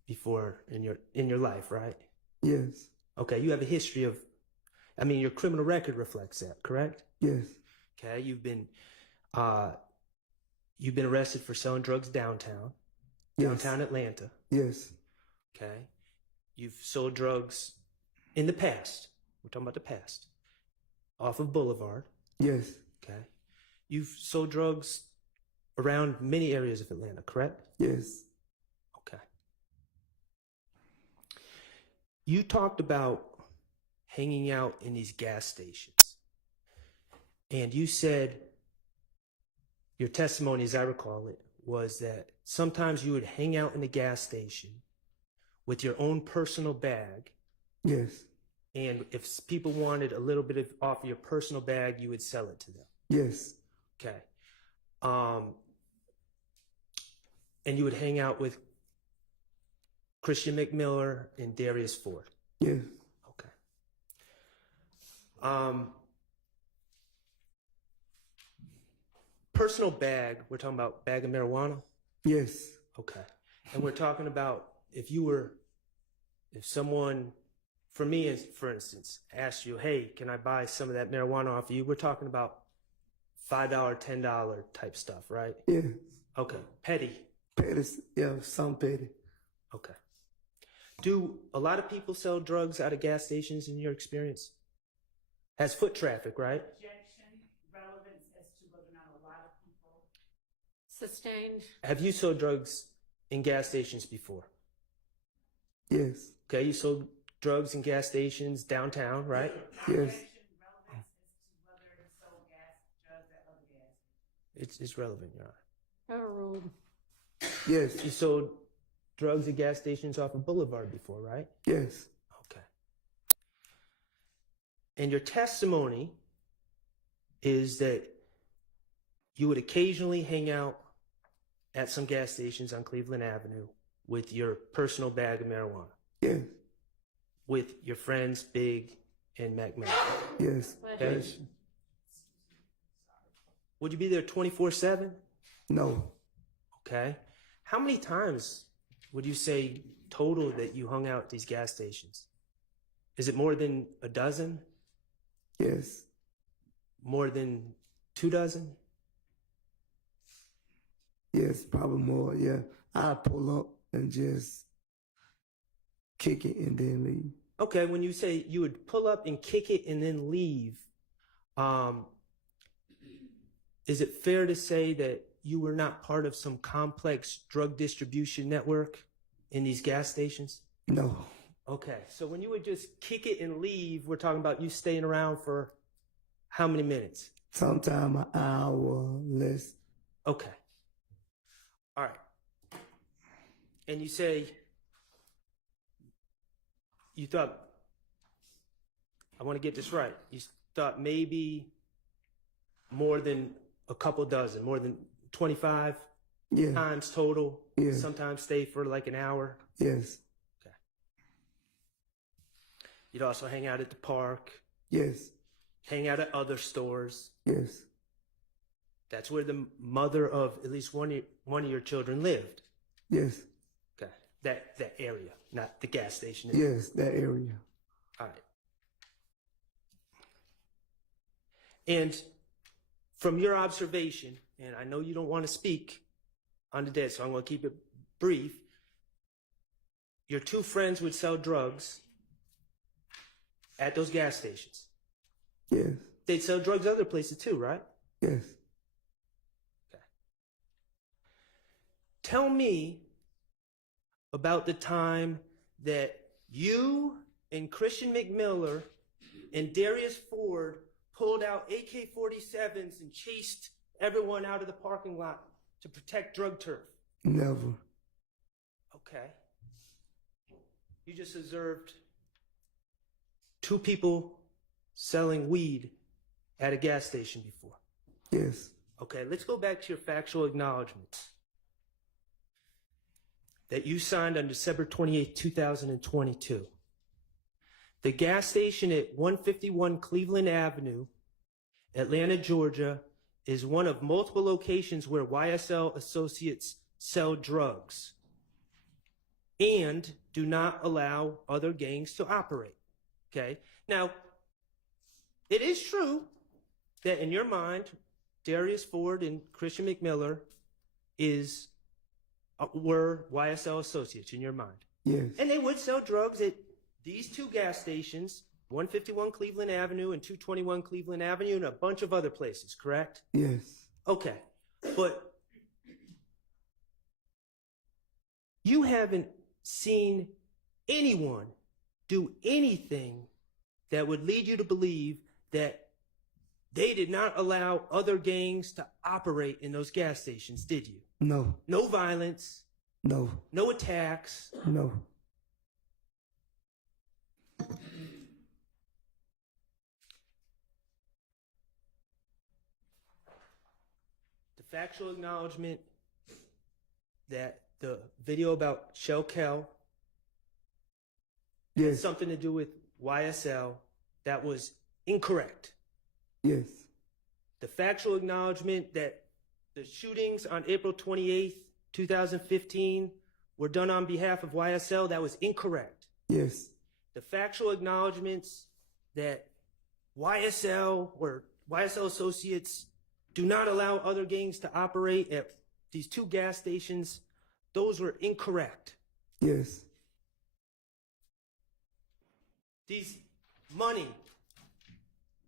before in your life, right? Yes. Okay, you have a history of, your criminal record reflects that, correct? Yes. Okay, you've been arrested for selling drugs downtown Atlanta. Yes. Okay, you've sold drugs in the past. We're talking about the past. Off of Boulevard. Yes. Okay, you've sold drugs around many areas of Atlanta, correct? Yes. Okay. You talked about hanging out in these gas stations. And you said, your testimony, as I recall it, was that sometimes you would hang out in the gas station with your own personal bag. Yes. And if people wanted a little bit off of your personal bag, you would sell it to them. Yes. Okay. And you would hang out with Christian McMiller and Darius Ford. Yes. Okay. Personal bag, we're talking about bag of marijuana? Yes. Okay. And we're talking about if someone, for me, for instance, asked you, hey, can I buy some of that marijuana off of you? We're talking about $5, $10 type stuff, right? Yeah. Okay. Petty. Petty, yeah, some petty. Okay. Do a lot of people sell drugs out of gas stations in your experience? Has foot traffic, right? Objection, relevance as to whether or not a lot of people. Sustained. Have you sold drugs in gas stations before? Yes. Okay, you sold drugs in gas stations downtown, right? Yes. Relevance as to whether it's sold drugs at other gas. It's relevant, Your Honor. Overruled. Yes. You sold drugs at gas stations off of Boulevard before, right? Yes. Okay. And your testimony is that you would occasionally hang out at some gas stations on Cleveland Avenue with your personal bag of marijuana. Yes. With your friends Big and Mac Miller. Yes. Okay. Would you be there 24/7? No. Okay. How many times would you say total that you hung out at these gas stations? Is it more than a dozen? Yes. More than 2 dozen? Yes, probably more, yeah. I pull up and just kick it and then leave. Okay, when you say you would pull up and kick it and then leave, is it fair to say that you were not part of some complex drug distribution network in these gas stations? No. Okay, so when you would just kick it and leave, we're talking about you staying around for how many minutes? Sometime an hour, less. Okay. All right. And you say you thought, I want to get this right, you thought maybe more than a couple dozen, more than 25 times total? Yeah. Sometimes stay for like an hour? Yes. Okay. You'd also hang out at the park? Yes. Hang out at other stores? Yes. That's where the mother of at least one of your children lived? Yes. Okay. That area, not the gas station? Yes, that area. All right. And from your observation, and I know you don't want to speak on the dead, so I'm going to keep it brief. Your two friends would sell drugs at those gas stations. Yes. They'd sell drugs other places too, right? Yes. Okay. Tell me about the time that you and Christian McMiller and Darius Ford pulled out AK-47s and chased everyone out of the parking lot to protect drug turf. Never. Okay. You just observed two people selling weed at a gas station before. Yes. Okay, let's go back to your factual acknowledgments that you signed on December 28, 2022. The gas station at 151 Cleveland Avenue, Atlanta, Georgia, is one of multiple locations where YSL associates sell drugs and do not allow other gangs to operate. Okay? Now, it is true that in your mind, Darius Ford and Christian McMiller were YSL associates in your mind. Yes. And they would sell drugs at these two gas stations, 151 Cleveland Avenue and 221 Cleveland Avenue, and a bunch of other places, correct? Yes. Okay. But you haven't seen anyone do anything that would lead you to believe that they did not allow other gangs to operate in those gas stations, did you? No. No violence. No. No attacks. No. The factual acknowledgement that the video about Shell Kell had Yes. something to do with YSL, that was incorrect. Yes. The factual acknowledgement that the shootings on April 28th, 2015 were done on behalf of YSL, that was incorrect. Yes. The factual acknowledgements that YSL or YSL associates do not allow other gangs to operate at these two gas stations, those were incorrect. Yes. These money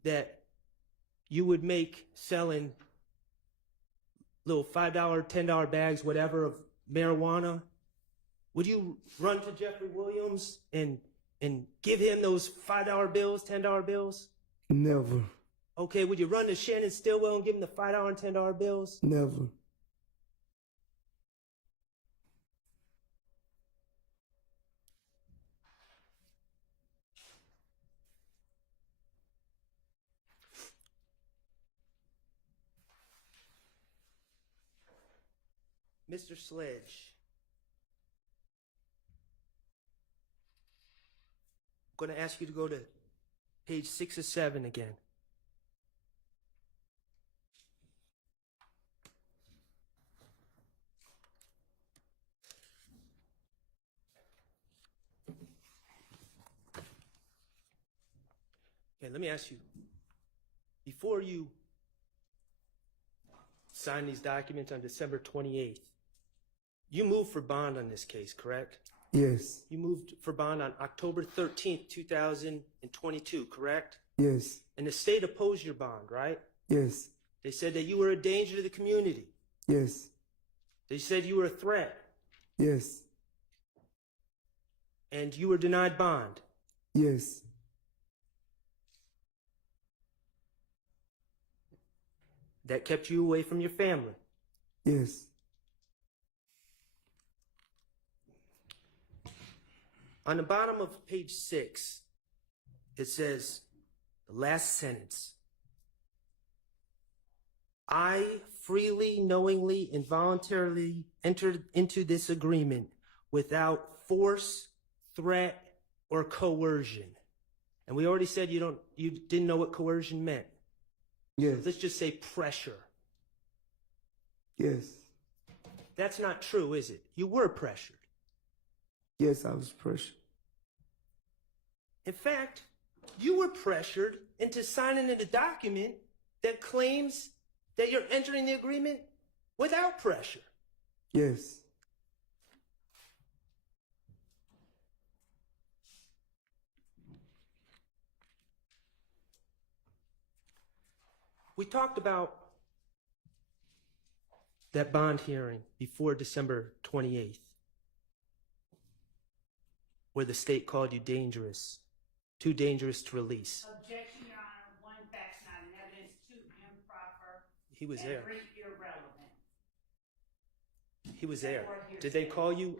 that you would make selling little $5, $10 bags, whatever, of marijuana, would you run to Jeffrey Williams and give him those $5 bills, $10 bills? Never. Okay, would you run to Shannon Stillwell and give him the $5 and $10 bills? Never. Mr. Sledge, I'm going to ask you to go to page 6 or 7 again. Okay, let me ask you, before you signed these documents on December 28th, you moved for bond on this case, correct? Yes. You moved for bond on October 13th, 2022, correct? Yes. And the state opposed your bond, right? Yes. They said that you were a danger to the community. Yes. They said you were a threat. Yes. And you were denied bond. Yes. That kept you away from your family. Yes. On the bottom of page 6, it says, the last sentence. I freely, knowingly, and voluntarily entered into this agreement without force, threat, or coercion. And we already said you didn't know what coercion meant. Yes. Let's just say pressure. Yes. That's not true, is it? You were pressured. Yes, I was pressured. In fact, you were pressured into signing a document that claims that you're entering the agreement without pressure. Yes. We talked about that bond hearing before December 28th, where the state called you dangerous, too dangerous to release. Objection, Your Honor. One, fact's not in evidence. Two, improper. He was and there. Three, irrelevant. He was there. Did they call you?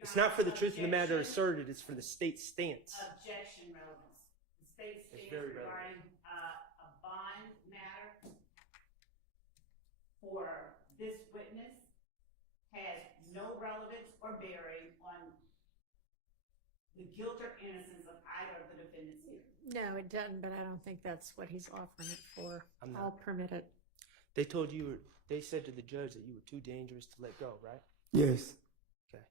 It's not for the truth of the matter asserted, it's for the state's stance. Objection, relevance. The state It's stands very regarding a bond matter for this witness has no relevance or bearing on the guilt or innocence of either of the defendants here. No, it doesn't, but I don't think that's what he's offering it for. I'm not. I'll permit it. They told you, they said to the judge that you were too dangerous to let go, right? Yes. Okay.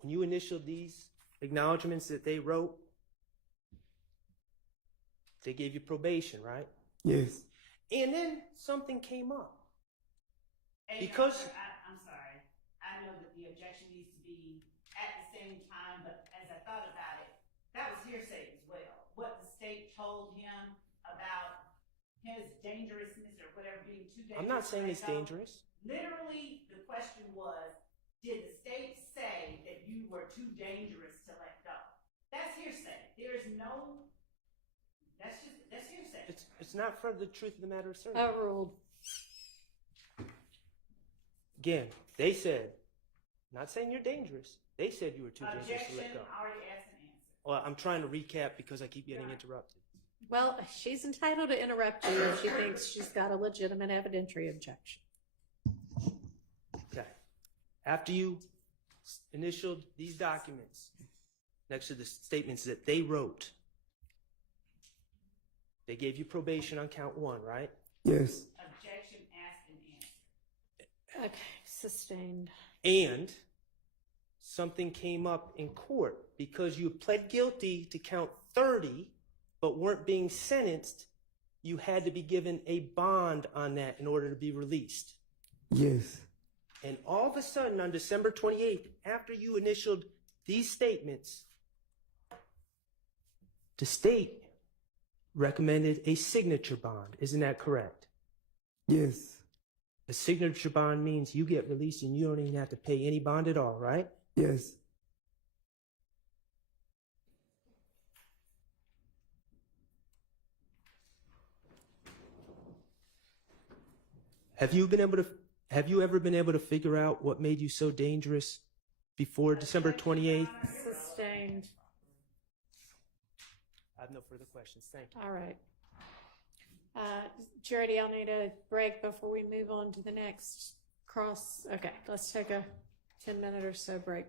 When you initialed these acknowledgments that they wrote, they gave you probation, right? Yes. And then something came up. And Because I'm sorry. I know that the objection needs to be at the same time, but as I thought about it, that was hearsay as well. What the state told him about his dangerousness or whatever being too dangerous. I'm not saying to it's let go. dangerous. Literally, the question was, did the state say that you were too dangerous to let go? That's hearsay. There is no. That's hearsay. It's not for the truth of the matter asserted. Overruled. Again, they said, not saying you're dangerous. They said you were too dangerous to Objection, let go. already asked and answered. Well, I'm trying to recap because I keep getting interrupted. Well, she's entitled to interrupt you if she thinks she's got a legitimate evidentiary objection. Okay. After you initialed these documents next to the statements that they wrote, they gave you probation on count 1, right? Yes. Objection, asked and answered. Okay, sustained. And something came up in court because you pled guilty to count 30 but weren't being sentenced. You had to be given a bond on that in order to be released. Yes. And all of a sudden on December 28th, after you initialed these statements, the state recommended a signature bond. Isn't that correct? Yes. A signature bond means you get released and you don't even have to pay any bond at all, right? Yes. Have you ever been able to figure out what made you so dangerous before December 28th? Sustained. I have no further questions. Thank you. All right. Charity, I'll need a break before we move on to the next cross. Okay, let's take a 10-minute or so break.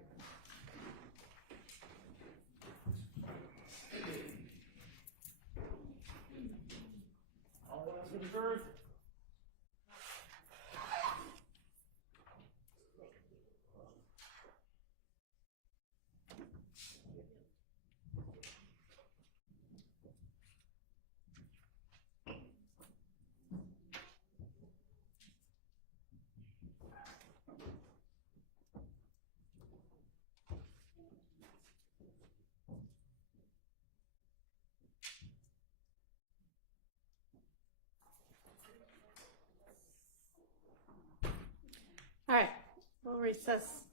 recess.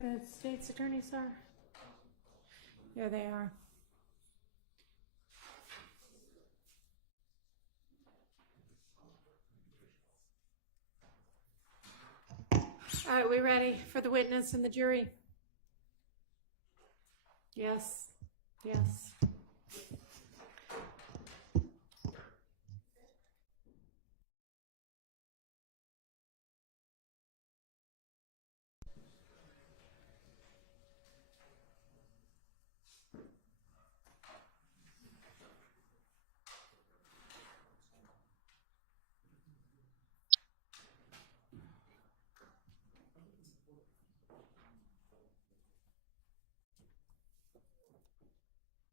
The state's attorneys are. There they are. All right, we ready for the witness and the jury? Yes. Yes.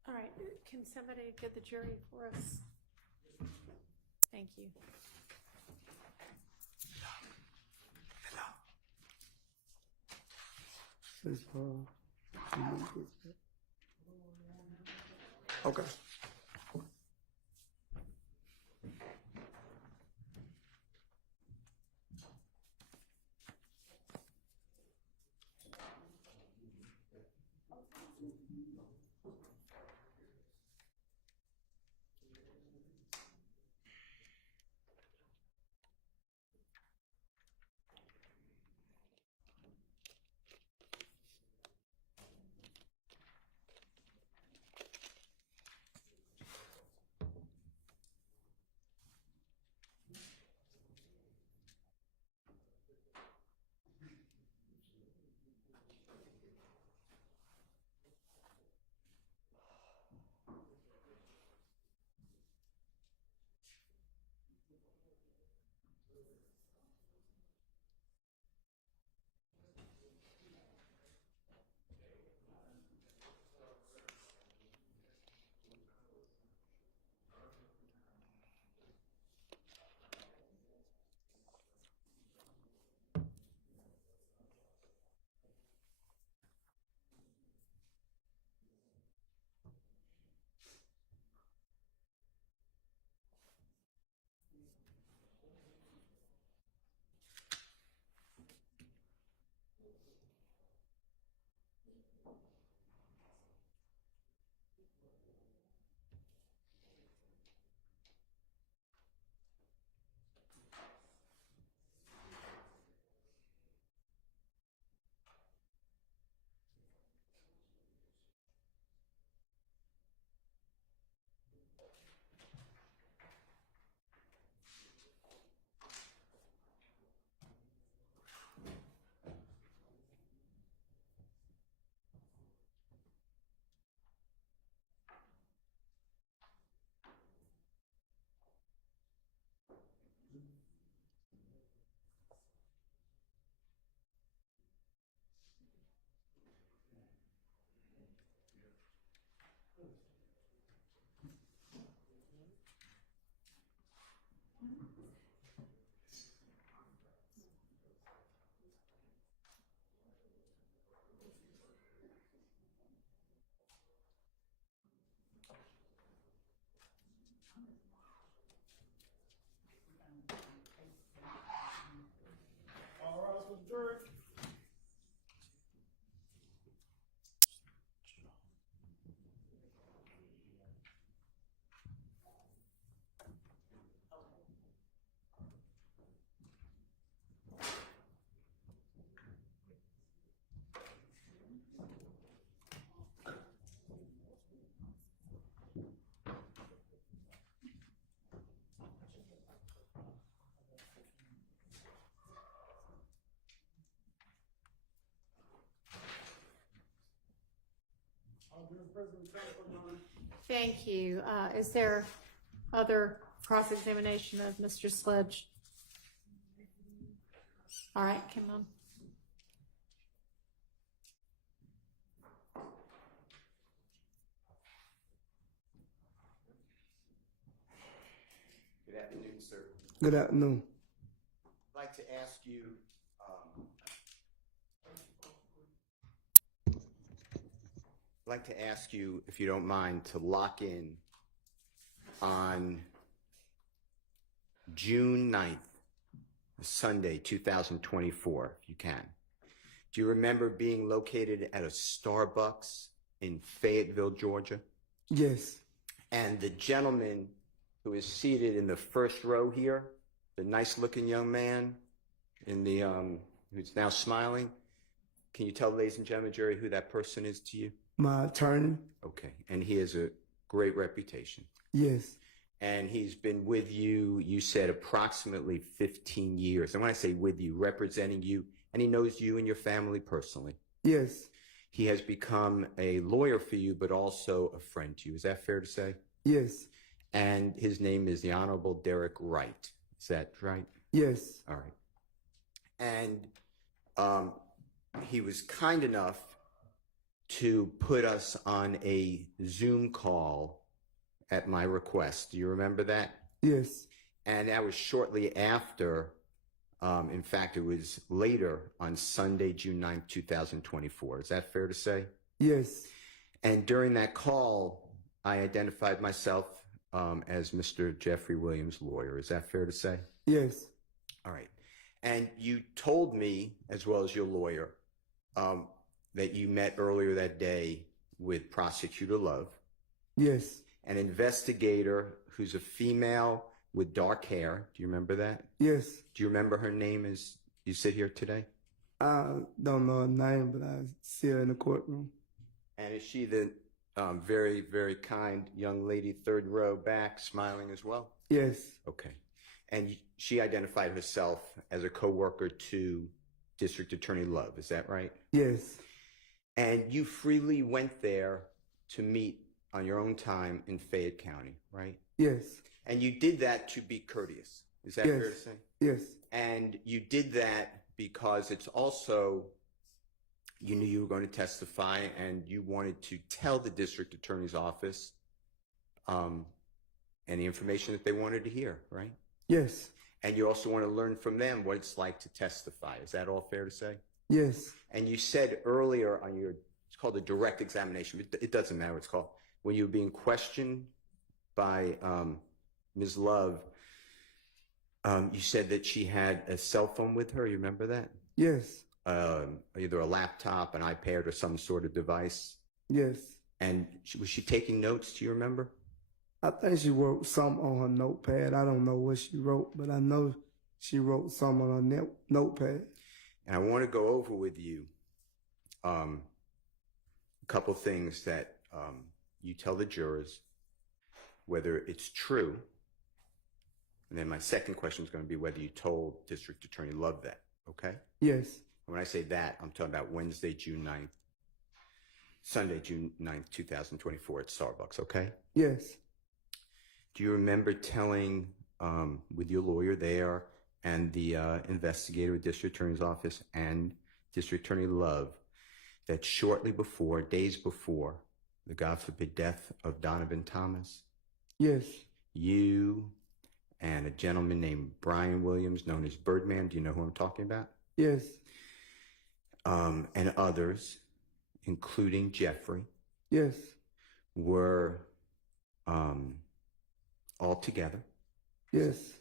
All right, can somebody get the jury for us? Thank you. Okay. Thank you. Is there other cross-examination of Mr. Sledge? All right, come on. Good afternoon, sir. Good afternoon. I'd like to ask you, if you don't mind, to lock in on June 9th, Sunday, 2024, if you can. Do you remember being located at a Starbucks in Fayetteville, Georgia? Yes. And the gentleman who is seated in the first row here, the nice-looking young man in the who's now smiling, can you tell, ladies and gentlemen, Jerry, who that person is to you? My attorney. Okay, and he has a great reputation. Yes. And he's been with you, you said, approximately 15 years. And when I say with you, representing you, and he knows you and your family personally. Yes. He has become a lawyer for you, but also a friend to you. Is that fair to say? Yes. And his name is the Honorable Derek Wright. Is that right? Yes. All right. And he was kind enough to put us on a Zoom call at my request. Do you remember that? Yes. And that was shortly after, in fact, it was later on Sunday, June 9th, 2024. Is that fair to say? Yes. And during that call, I identified myself as Mr. Jeffrey Williams' lawyer. Is that fair to say? Yes. All right. And you told me, as well as your lawyer, that you met earlier that day with Prosecutor Love. Yes. An investigator who's a female with dark hair. Do you remember that? Yes. Do you remember her name as you sit here today? I don't know her name, but I see her in the courtroom. And is she the very, very kind young lady, third row back, smiling as well? Yes. Okay. And she identified herself as a coworker to District Attorney Love. Is that right? Yes. And you freely went there to meet on your own time in Fayette County, right? Yes. And you did that to be courteous. Is that Yes. fair to say? Yes. And you did that because it's also, you knew you were going to testify and you wanted to tell the district attorney's office any information that they wanted to hear, right? Yes. And you also want to learn from them what it's like to testify. Is that all fair to say? Yes. And you said earlier on your, it's called a direct examination. It doesn't matter what it's called. When you were being questioned by Ms. Love, you said that she had a cell phone with her. You remember that? Yes. Either a laptop, an iPad, or some sort of device. Yes. And was she taking notes? Do you remember? I think she wrote something on her notepad. I don't know what she wrote, but I know she wrote something on her notepad. And I want to go over with you a couple things that you tell the jurors, whether it's true. And then my second question is going to be whether you told District Attorney Love that, okay? Yes. When I say that, I'm talking about Wednesday, June 9th, Sunday, June 9th, 2024 at Starbucks, okay? Yes. Do you remember telling, with your lawyer there and the investigator at District Attorney's Office and District Attorney Love, that shortly before, days before, the God forbid death of Donovan Thomas, Yes. you and a gentleman named Brian Williams, known as Birdman, do you know who I'm talking about? Yes. And others, including Jeffrey, Yes. were all together. Yes.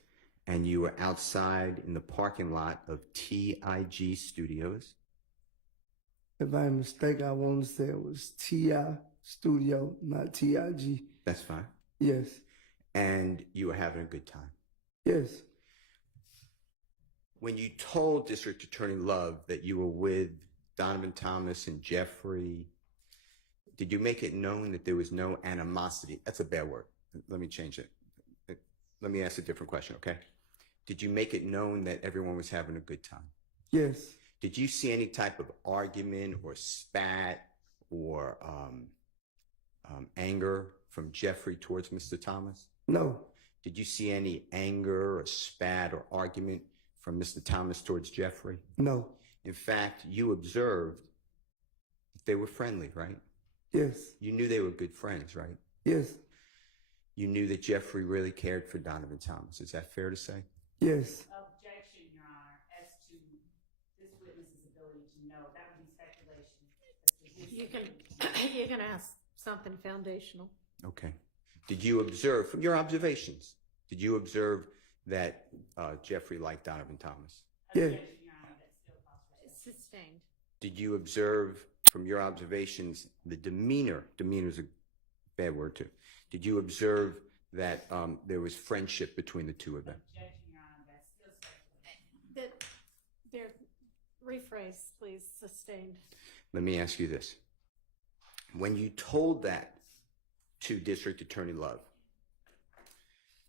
And you were outside in the parking lot of TIG Studios. If I'm mistaken, I want to say it was TI Studio, not TIG. That's fine. Yes. And you were having a good time. Yes. When you told District Attorney Love that you were with Donovan Thomas and Jeffrey, did you make it known that there was no animosity? That's a bad word. Let me change it. Let me ask a different question, okay? Did you make it known that everyone was having a good time? Yes. Did you see any type of argument or spat or anger from Jeffrey towards Mr. Thomas? No. Did you see any anger or spat or argument from Mr. Thomas towards Jeffrey? No. In fact, you observed that they were friendly, right? Yes. You knew they were good friends, right? Yes. You knew that Jeffrey really cared for Donovan Thomas. Is that fair to say? Yes. Objection, Your Honor, as to this witness's ability to know. That would be speculation. You can ask something foundational. Okay. Did you observe, from your observations, did you observe that Jeffrey liked Donovan Thomas? Yes. It's sustained. Did you observe from your observations the demeanor is a bad word too. Did you observe that there was friendship between the two of them? There, rephrase, please, sustained. Let me ask you this. When you told that to District Attorney Love,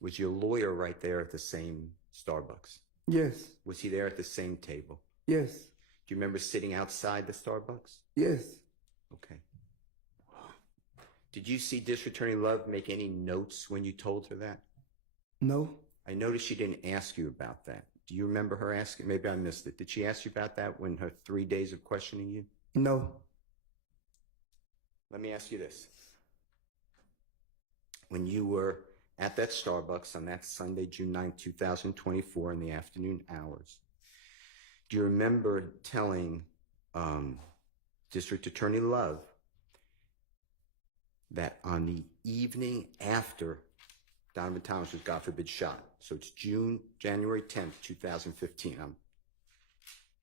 was your lawyer right there at the same Starbucks? Yes. Was he there at the same table? Yes. Do you remember sitting outside the Starbucks? Yes. Okay. Did you see District Attorney Love make any notes when you told her that? No. I noticed she didn't ask you about that. Do you remember her asking? Maybe I missed it. Did she ask you about that when her 3 days of questioning you? No. Let me ask you this. When you were at that Starbucks on that Sunday, June 9, 2024, in the afternoon hours, do you remember telling District Attorney Love that on the evening after Donovan Thomas was, God forbid, shot, so it's January 10th, 2015.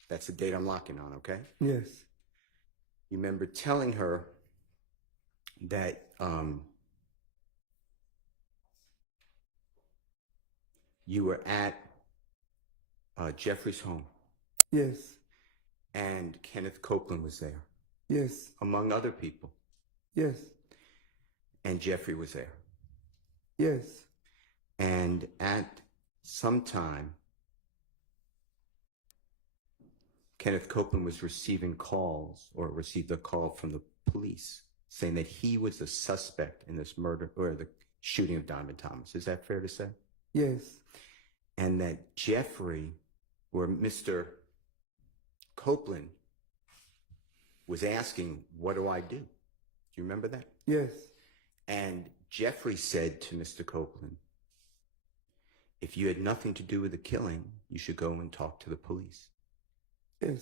That's the date I'm locking on, okay? Yes. You remember telling her that you were at Jeffrey's home. Yes. And Kenneth Copeland was there. Yes. Among other people. Yes. And Jeffrey was there. Yes. And at some time, Kenneth Copeland was receiving calls, or received a call from the police saying that he was the suspect in this murder or the shooting of Donovan Thomas. Is that fair to say? Yes. And that Jeffrey, or Mr. Copeland, was asking, what do I do? Do you remember that? Yes. And Jeffrey said to Mr. Copeland, if you had nothing to do with the killing, you should go and talk to the police. Yes.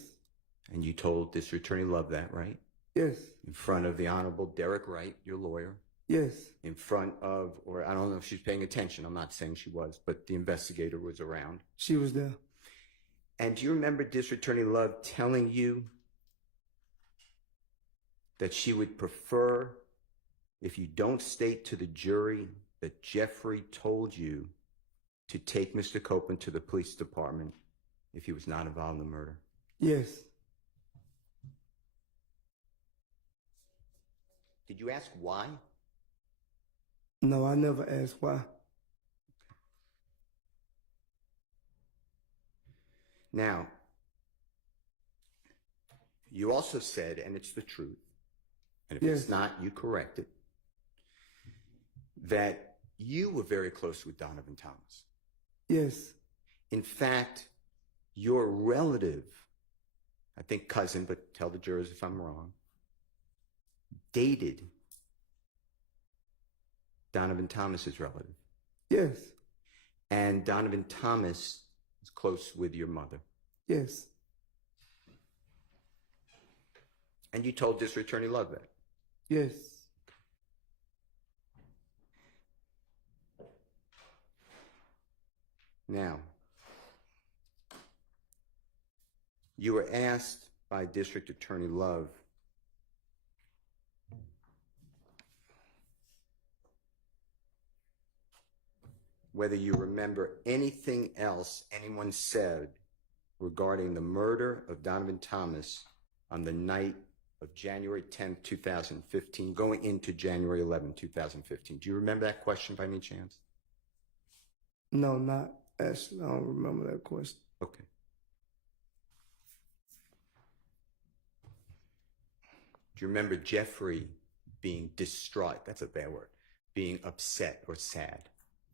And you told District Attorney Love that, right? Yes. In front of the Honorable Derek Wright, your lawyer. Yes. In front of, or I don't know if she's paying attention, I'm not saying she was, but the investigator was around. She was there. And do you remember District Attorney Love telling you that she would prefer if you don't state to the jury that Jeffrey told you to take Mr. Copeland to the police department if he was not involved in the murder? Yes. Did you ask why? No, I never asked why. Now, you also said, and it's the truth, and if it's not, you correct it, that you were very close with Donovan Thomas. Yes. In fact, your relative, I think cousin, but tell the jurors if I'm wrong, dated Donovan Thomas's relative. Yes. And Donovan Thomas is close with your mother. Yes. And you told District Attorney Love that? Yes. Now, you were asked by District Attorney Love whether you remember anything else anyone said regarding the murder of Donovan Thomas on the night of January 10th, 2015, going into January 11th, 2015. Do you remember that question by any chance? No, not actually. I don't remember that question. Okay. Do you remember Jeffrey being distraught? That's a bad word. Being upset or sad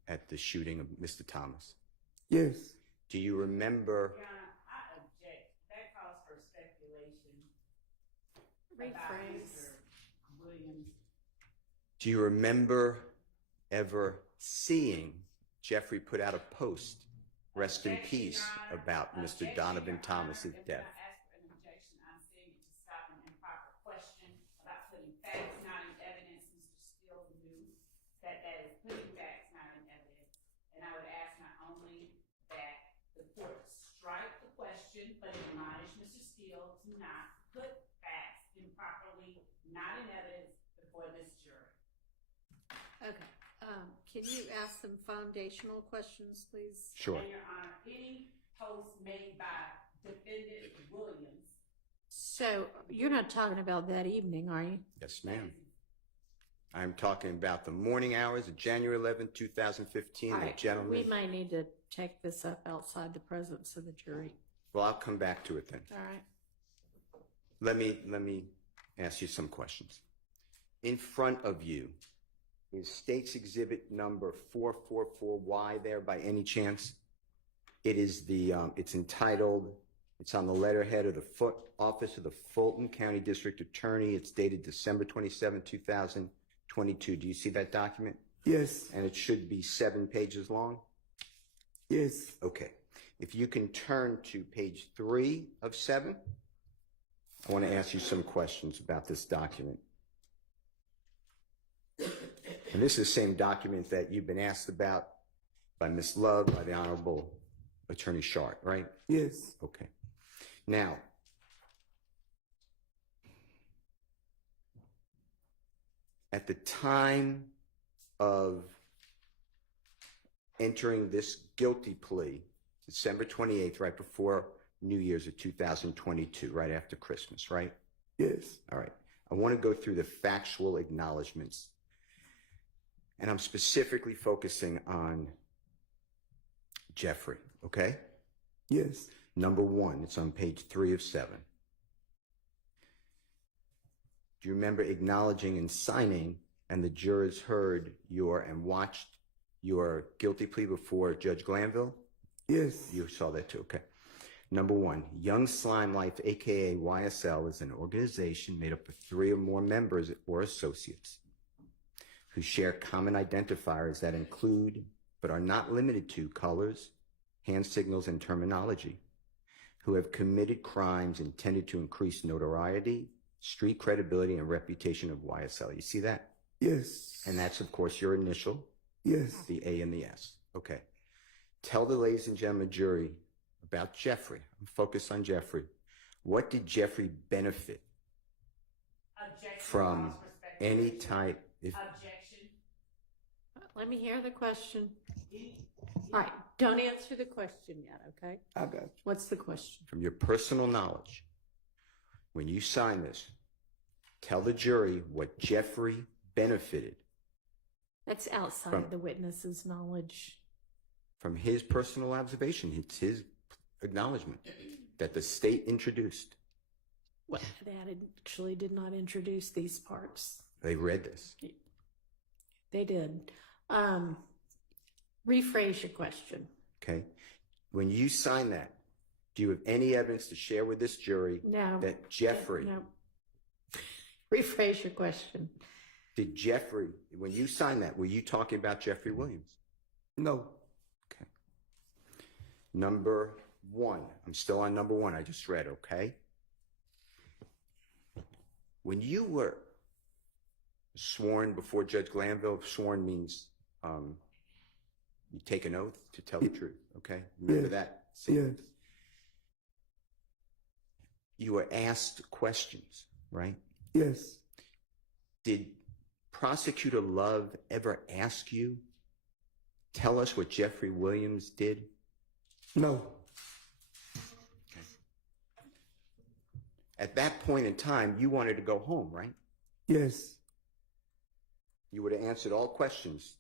at the shooting of Mr. Thomas? Yes. Do you remember? Your Honor, I object. That calls for speculation. Rephrase. Mr. Williams. Do you remember ever seeing Jeffrey put out a post, rest in peace, about Mr. Donovan Thomas's death? I'm saying it to stop an improper question about putting facts not in evidence. Mr. Steele knew that is putting facts not in evidence. And I would ask not only that the court strike the question, but admonish Mr. Steele to not put not in evidence before this jury. Okay. Can you ask some foundational questions, please? Sure. And Your Honor, any post made by defendant Williams. So you're not talking about that evening, are you? Yes, ma'am. I'm talking about the morning hours of January 11, 2015. All The right. gentleman. We might need to take this up outside the presence of the jury. Well, I'll come back to it then. All right. Let me ask you some questions. In front of you, is State's Exhibit number 444Y there by any chance? It is it's entitled, it's on the letterhead of the Office of the Fulton County District Attorney. It's dated December 27, 2022. Do you see that document? Yes. And it should be 7 pages long? Yes. Okay. If you can turn to page 3 of 7, I want to ask you some questions about this document. And this is the same document that you've been asked about by Ms. Love, by the Honorable Attorney Sharp, right? Yes. Okay. Now, at the time of entering this guilty plea, December 28th, right before New Year's of 2022, right after Christmas, right? Yes. All right. I want to go through the factual acknowledgments. And I'm specifically focusing on Jeffrey, okay? Yes. Number 1, it's on page 3 of 7. Do you remember acknowledging and signing, and the jurors heard and watched your guilty plea before Judge Glanville? Yes. You saw that too, okay. Number 1, Young Slime Life, aka YSL, is an organization made up of 3 or more members or associates who share common identifiers that include, but are not limited to, colors, hand signals, and terminology, who have committed crimes intended to increase notoriety, street credibility, and reputation of YSL. You see that? Yes. And that's, of course, your initial. Yes. The A and the S. Okay. Tell the ladies and gentlemen jury about Jeffrey. I'm focused on Jeffrey. What did Jeffrey benefit Objection. from any type? Objection. Let me hear the question. All right. Don't answer the question yet, okay? I got you. What's the question? From your personal knowledge, when you sign this, tell the jury what Jeffrey benefited That's outside of the witness's knowledge. from his personal observation. It's his acknowledgement that the state introduced. Well, that actually did not introduce these parts. They read this. They did. Rephrase your question. Okay. When you sign that, do you have any evidence to share with this jury No. that Jeffrey, No. Rephrase your question. did Jeffrey, when you signed that, were you talking about Jeffrey Williams? No. Okay. Number 1. I'm still on number 1. I just read, okay? When you were sworn before Judge Glanville, sworn means you take an oath to tell the truth, okay? Remember that sequence? Yes. You were asked questions, right? Yes. Did Prosecutor Love ever ask you, tell us what Jeffrey Williams did? No. Okay. At that point in time, you wanted to go home, right? Yes. You would have answered all questions.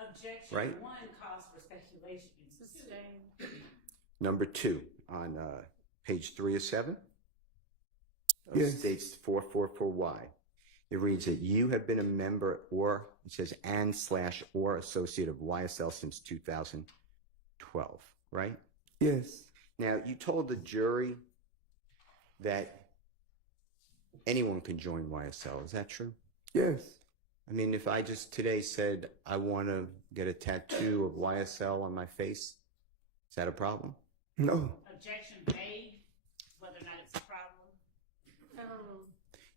Objection. Right. 1 calls for speculation. Sustained. Number 2, on page 3 of 7, Yes. states 444Y. It reads that you have been a member or, it says, and/or associate of YSL since 2012, right? Yes. Now, you told the jury that anyone can join YSL. Is that true? Yes. I mean, if I just today said I want to get a tattoo of YSL on my face, is that a problem? No. Objection made, whether or not it's a problem.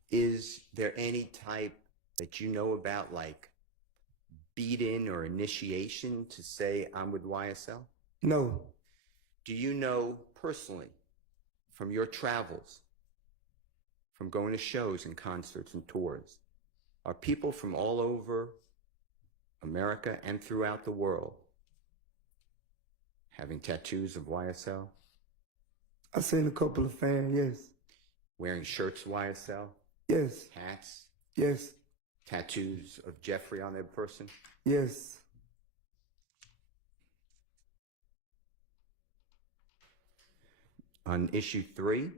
Is there any type that you know about, like beat-in or initiation to say I'm with YSL? No. Do you know personally from your travels, from going to shows and concerts and tours are people from all over America and throughout the world having tattoos of YSL, I seen a couple of fans, yes. wearing shirts YSL, Yes, hats, yes, tattoos of Jeffrey on their person. yes. On issue 3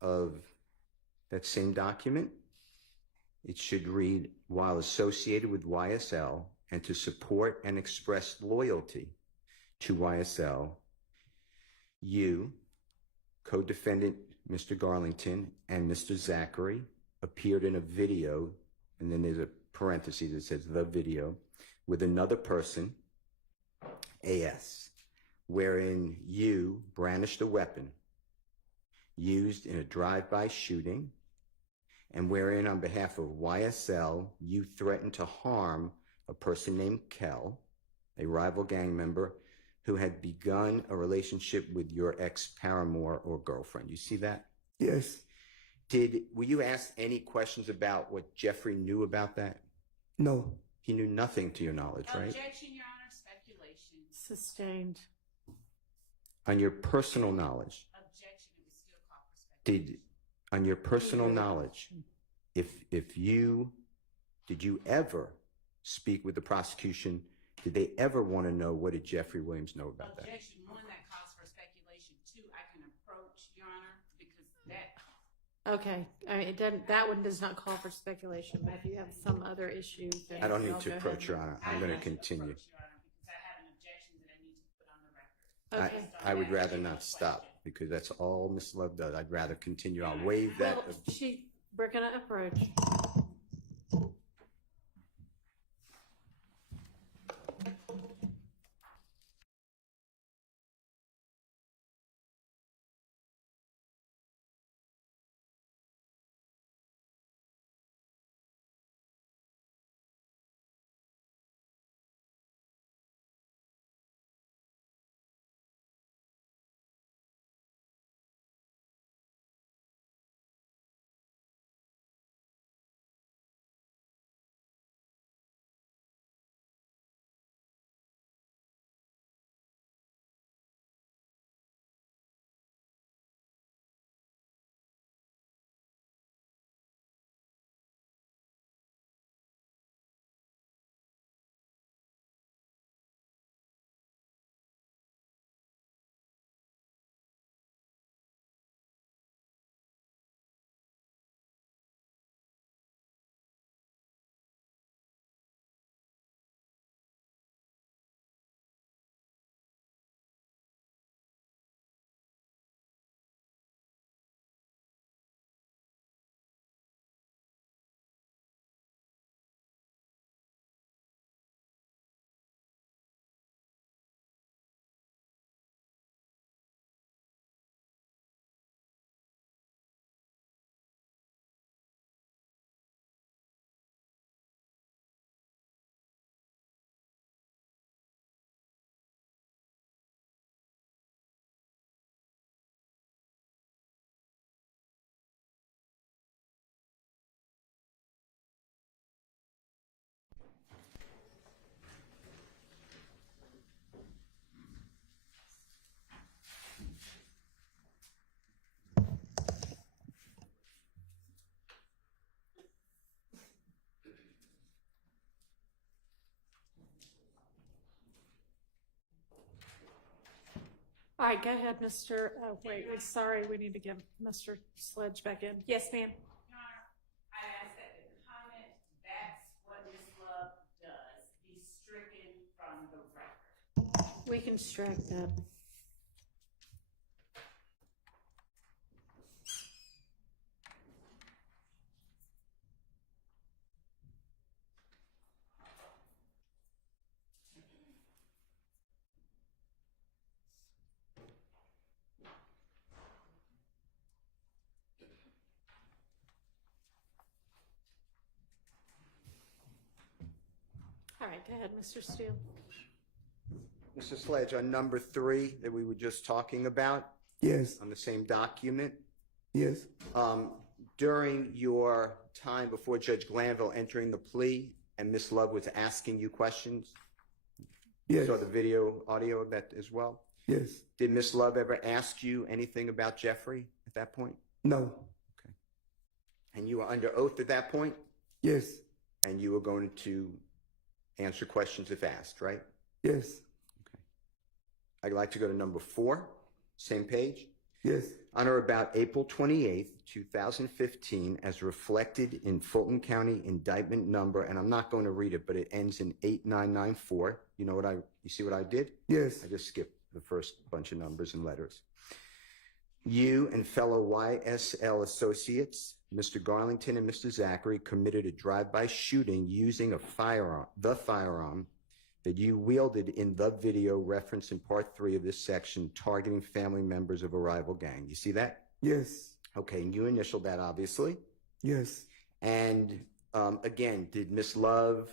of that same document, it should read, while associated with YSL and to support and express loyalty to YSL, you, co-defendant Mr. Garlington, and Mr. Zachary appeared in a video, and then there's a parenthesis that says the video, with another person, AS, wherein you brandished a weapon used in a drive-by shooting, and wherein on behalf of YSL, you threatened to harm a person named Kel, a rival gang member who had begun a relationship with your ex-paramour or girlfriend. You see that? Yes. Were you asked any questions about what Jeffrey knew about that? No. He knew nothing to your knowledge, right? Objection, Your Honor. Speculation. Sustained. On your personal knowledge, Objection. It was still called for speculation. on your personal knowledge, did you ever speak with the prosecution? Did they ever want to know, what did Jeffrey Williams know about that? Objection 1, that calls for speculation. 2, I can approach, Your Honor, because that. Okay, I mean, it doesn't, that one does not call for speculation, but if you have some other issue, then I don't need I'll to go approach, ahead. Your Honor. I'm going to continue. Approach, Your Honor, because I have an objection that I need to put on the record. Okay. I would rather not stop, because that's all Ms. Love does. I'd rather continue. I'll waive that. Well, we're gonna approach. All right, go ahead, Mr. Oh, wait, sorry, we need to get Mr. Sledge back in. Yes, ma'am. Your Honor, I ask that the comment, that's what Ms. Love does, be stricken from the record. We can strike that. All right, go ahead, Mr. Steele. Mr. Sledge, on number 3 that we were just talking about, Yes, on the same document, yes, during your time before Judge Glanville entering the plea and Ms. Love was asking you questions? Yes. You saw the video, audio of that as well? Yes. Did Ms. Love ever ask you anything about Jeffrey at that point? No. Okay. And you were under oath at that point? Yes. And you were going to answer questions if asked, right? Yes. Okay. I'd like to go to number 4, same page. Yes. On or about April 28th, 2015, as reflected in Fulton County indictment number, and I'm not going to read it, but it ends in 8994. You see what I did? Yes. I just skipped the first bunch of numbers and letters. You and fellow YSL associates, Mr. Garlington and Mr. Zachary, committed a drive-by shooting using the firearm that you wielded in the video referenced in part 3 of this section, targeting family members of a rival gang. You see that? Yes. Okay, and you initialed that, obviously. Yes. And again, did Miss Love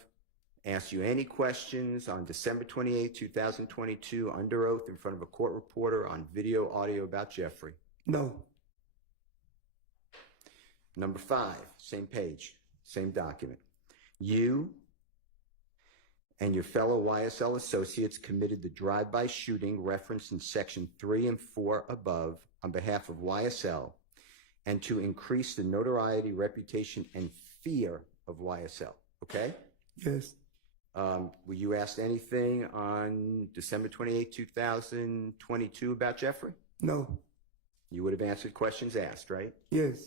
ask you any questions on December 28, 2022, under oath in front of a court reporter on video, audio about Jeffrey? No. Number 5, same page, same document. You and your fellow YSL associates committed the drive-by shooting referenced in section 3 and 4 above on behalf of YSL and to increase the notoriety, reputation, and fear of YSL, okay? Yes. Were you asked anything on December 28, 2022 about Jeffrey? No. You would have answered questions asked, right? Yes.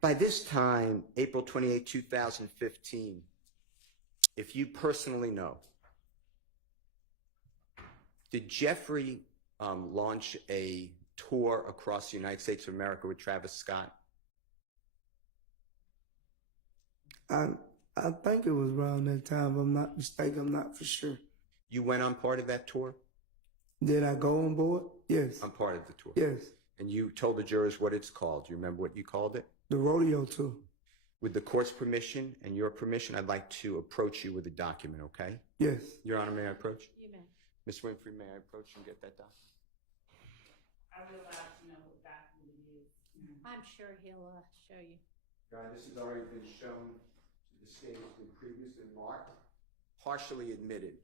By this time, April 28, 2015, if you personally know, did Jeffrey launch a tour across the United States of America with Travis Scott? I think it was around that time. If I'm not mistaken. I'm not for sure. You went on part of that tour? Did I go on board? Yes. On part of the tour? Yes. And you told the jurors what it's called. Do you remember what you called it? The rodeo tour. With the court's permission and your permission, I'd like to approach you with a document, okay? Yes. Your Honor, may I approach? You may. Ms. Winfrey, may I approach and get that document? I would like to know what document it is. I'm sure he'll show you. Your Honor, this has already been shown to the state. It's been previously marked, partially admitted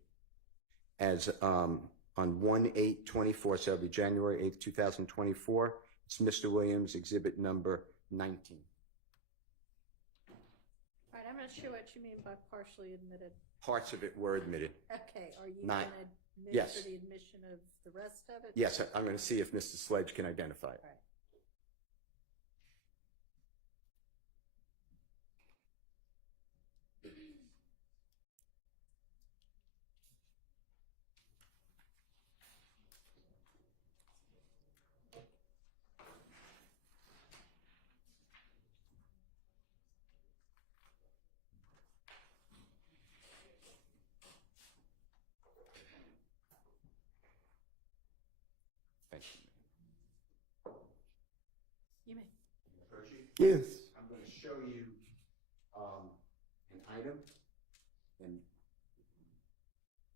as on 1/8/24, so it'll be January 8th, 2024. It's Mr. Williams, exhibit number 19. All right, I'm not sure what you mean by partially admitted. Parts of it were admitted. Okay, are you Not- going to admit yes. for the admission of the rest of it? Yes, I'm going to see if Mr. Sledge can identify it. All right. Thank you. You may. Approach you? Yes. I'm going to show you an item, and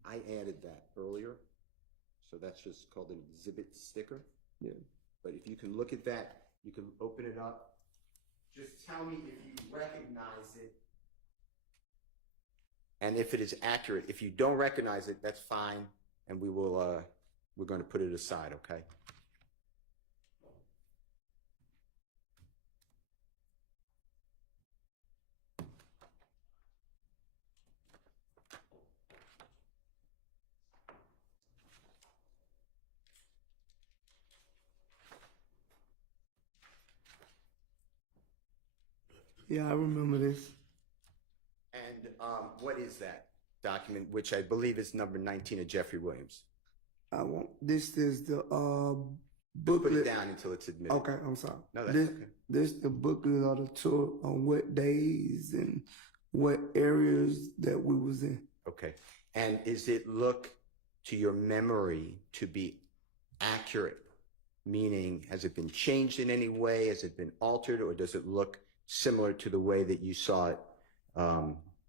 I added that earlier, so that's just called an exhibit sticker. Yeah. But if you can look at that, you can open it up. Just tell me if you recognize it, and if it is accurate. If you don't recognize it, that's fine, and we will. We're going to put it aside, okay? Yeah, I remember this. And what is that document, which I believe is number 19 of Jeffrey Williams? This is the Put booklet. it down until it's admitted. Okay, I'm sorry. No, that's this, okay. This the booklet of the tour on what days and what areas that we was in. Okay. And is it look to your memory to be accurate? Meaning, has it been changed in any way? Has it been altered? Or does it look similar to the way that you saw it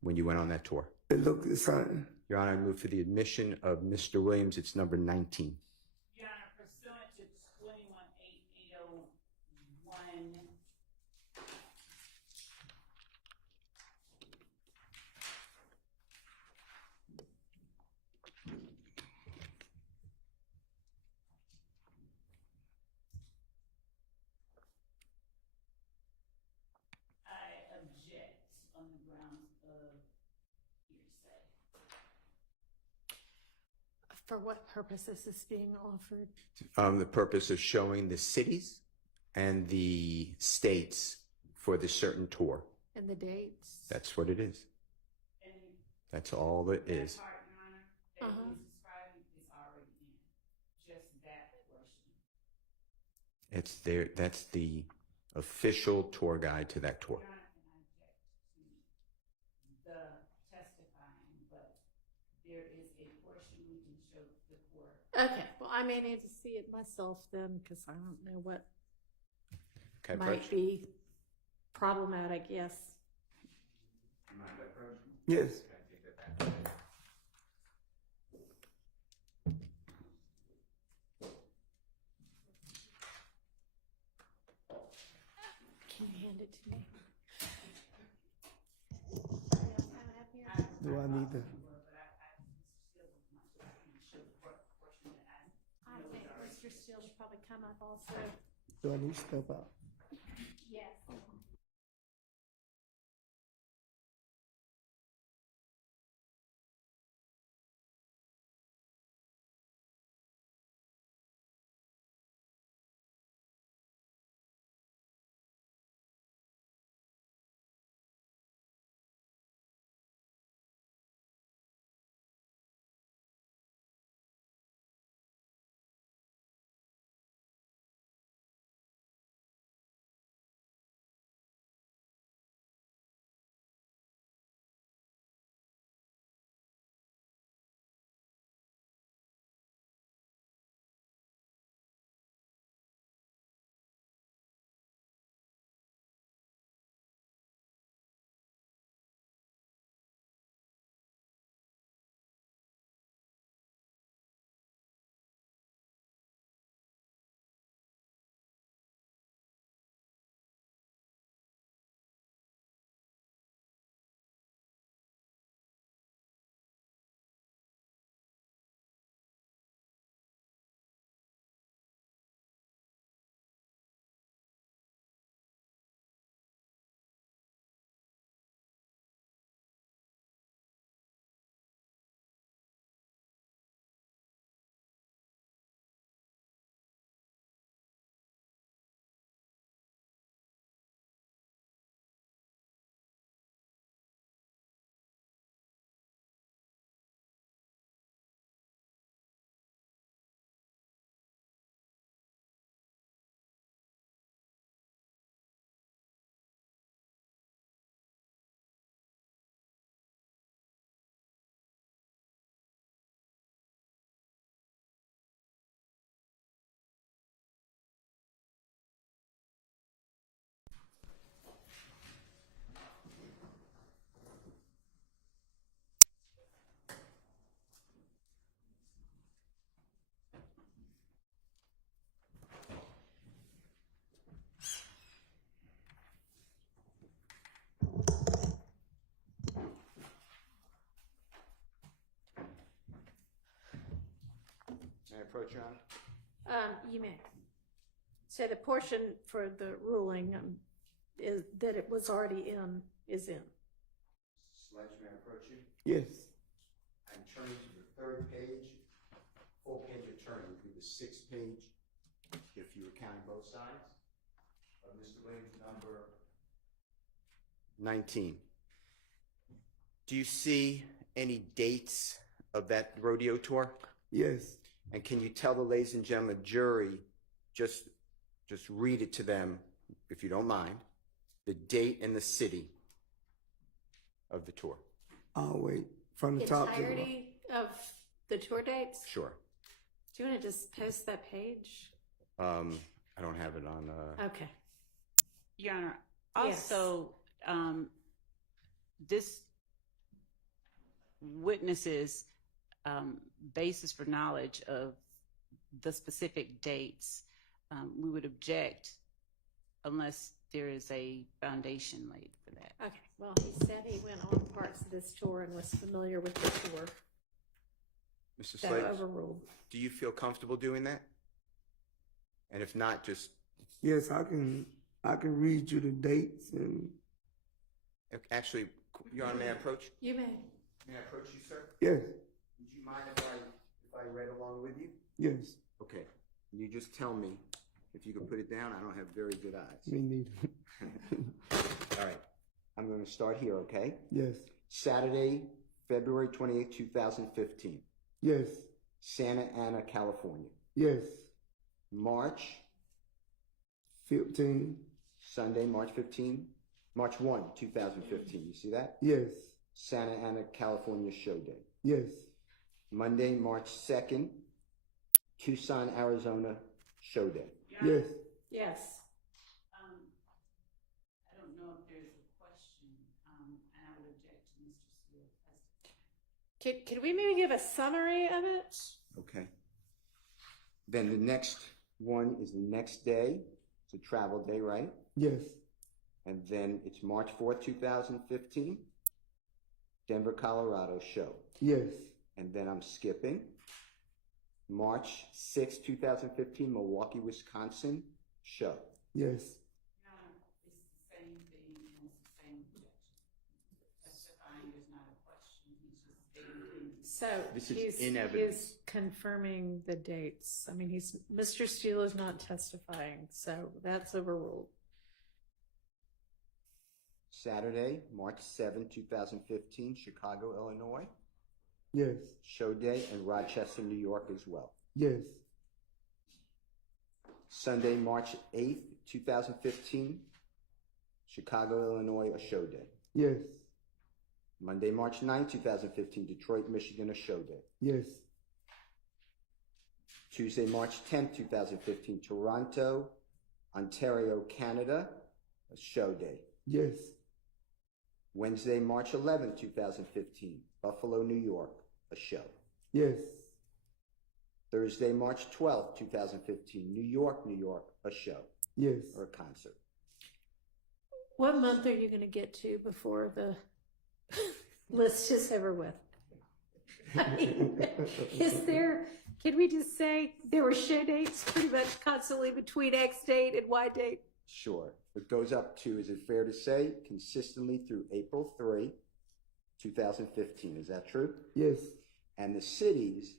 when you went on that tour? It looked the same. Your Honor, I move for the admission of Mr. Williams. It's number 19. Your Honor, pursuant to 21-880 I object on the grounds of hearsay. For what purpose is this being offered? The purpose of showing the cities and the states for the certain tour. And the dates? That's what it is. That's all it is. That part, Your Honor, that he's describing is already in. Just that portion. It's there. That's the official tour guide to that tour. Your Honor, and I object to the testifying, but there is a portion we can show the court. Okay, well, I may need to see it myself then, because I don't know what Okay, might approach. be problematic, yes. You mind approach? Yes. Can I take that back? Can you hand it to me? Do I need to? I think Mr. Steele should probably come up also. Do I need to step out? Yes. May I approach, Your Honor? You may. So the portion for the ruling is that it was already in, is in. Sledge, may I approach you? Yes. I'm turning to the third page, full page of turning to the sixth page, if you were counting both sides, of Mr. Williams' number 19. Do you see any dates of that rodeo tour? Yes. And can you tell the ladies and gentlemen jury, just read it to them, if you don't mind, the date and the city of the tour? I'll wait from the top to the bottom. Entirety of the tour dates? Sure. Do you want to just post that page? I don't have it on. Okay. Your Honor, Yes. also, this witnesses basis for knowledge of the specific dates, we would object unless there is a foundation laid for that. Okay, well, he said he went on parts of this tour and was familiar with the tour. Mr. So Sledge, overruled. do you feel comfortable doing that? And if not, just Yes, I can read you the dates and actually, Your Honor, may I approach? You may. May I approach you, sir? yes, Would you mind if I read along with you? yes, Okay. You just tell me if you can put it down. I don't have very good eyes. me neither. All right. I'm going to start here, okay? Yes, Saturday, February 28, 2015. yes, Santa Ana, California. yes. March 15, Sunday, March 1, 2015. You see that? yes, Santa Ana, California show day. yes, Monday, March 2nd, Tucson, Arizona show day. yes. Yes. I don't know if there's a question, and I would object to Mr. Steele. Could we maybe give a summary of it? Okay. Then the next one is the next day. It's a travel day, right? Yes, And then it's March 4th, 2015, Denver, Colorado show. yes, And then I'm skipping. March 6th, 2015, Milwaukee, Wisconsin show. yes, No, it's the same thing, and it's the same objection. Testifying is not a question, he's just stating. So This is he's, in evidence. he's confirming the dates. I mean, Mr. Steele is not testifying, so that's overruled. Saturday, March 7th, 2015, Chicago, Illinois yes, show day, and Rochester, New York as well. yes, Sunday, March 8th, 2015, Chicago, Illinois, a show day. yes, Monday, March 9th, 2015, Detroit, Michigan, a show day. yes, Tuesday, March 10th, 2015, Toronto, Ontario, Canada, a show day. yes, Wednesday, March 11th, 2015, Buffalo, New York, a show. yes, Thursday, March 12th, 2015, New York, a show yes. or a concert. What month are you going to get to before the list is over with? I mean, can we just say there were show dates pretty much constantly between X date and Y date? Sure. It goes up to, is it fair to say, consistently through April 3, 2015. Is that true? Yes, And the cities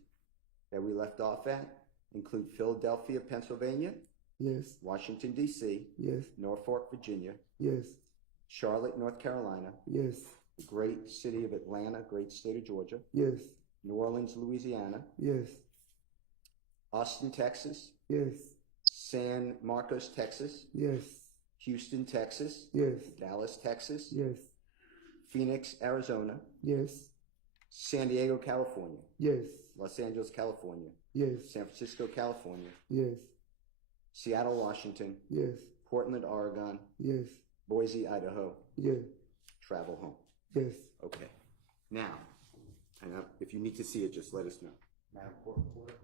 that we left off at include Philadelphia, Pennsylvania, yes, Washington, D.C., yes, Norfolk, Virginia, yes, Charlotte, North Carolina, yes, the great city of Atlanta, great state of Georgia, yes, New Orleans, Louisiana, yes, Austin, Texas, yes, San Marcos, Texas, yes, Houston, Texas, yes, Dallas, Texas, yes, Phoenix, Arizona, yes, San Diego, California, yes, Los Angeles, California, yes, San Francisco, California, yes, Seattle, Washington, yes, Portland, Oregon, yes, Boise, Idaho, yes, travel home. yes. Okay. Now, and if you need to see it, just let us know. Madam Court Reporter.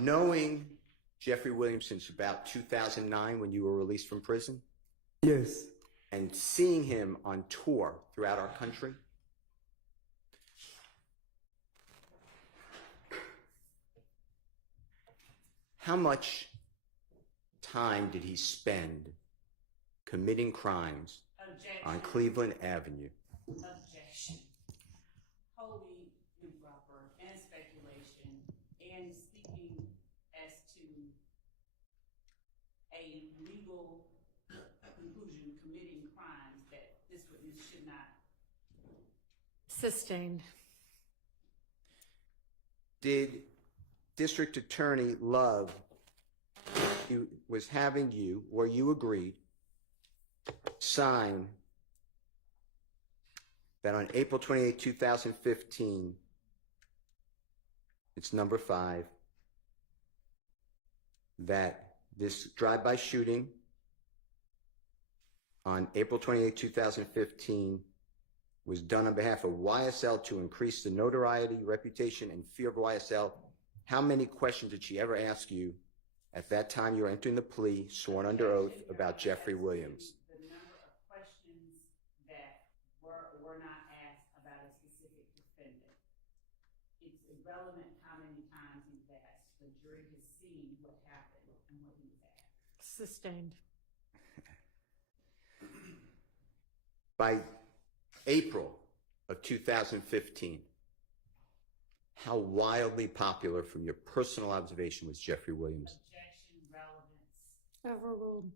Knowing Jeffrey Williamson since about 2009 when you were released from prison, Yes, and seeing him on tour throughout our country, how much time did he spend committing crimes on Cleveland Avenue? Objection. Wholly improper and speculation and speaking as to a legal conclusion committing crimes that this witness should not. Sustained. Did District Attorney Love was having you, or you agreed, sign that on April 28, 2015, it's number 5, that this drive-by shooting on April 28, 2015 was done on behalf of YSL to increase the notoriety, reputation, and fear of YSL. How many questions did she ever ask you at that time you were entering the plea, sworn under oath, about Jeffrey Williams? The number of questions that were or were not asked about a specific defendant. It's irrelevant how many times he's asked. The jury has seen what happened and what he was asked. Sustained. By April of 2015, how wildly popular from your personal observation was Jeffrey Williams? Objection, relevance. Overruled.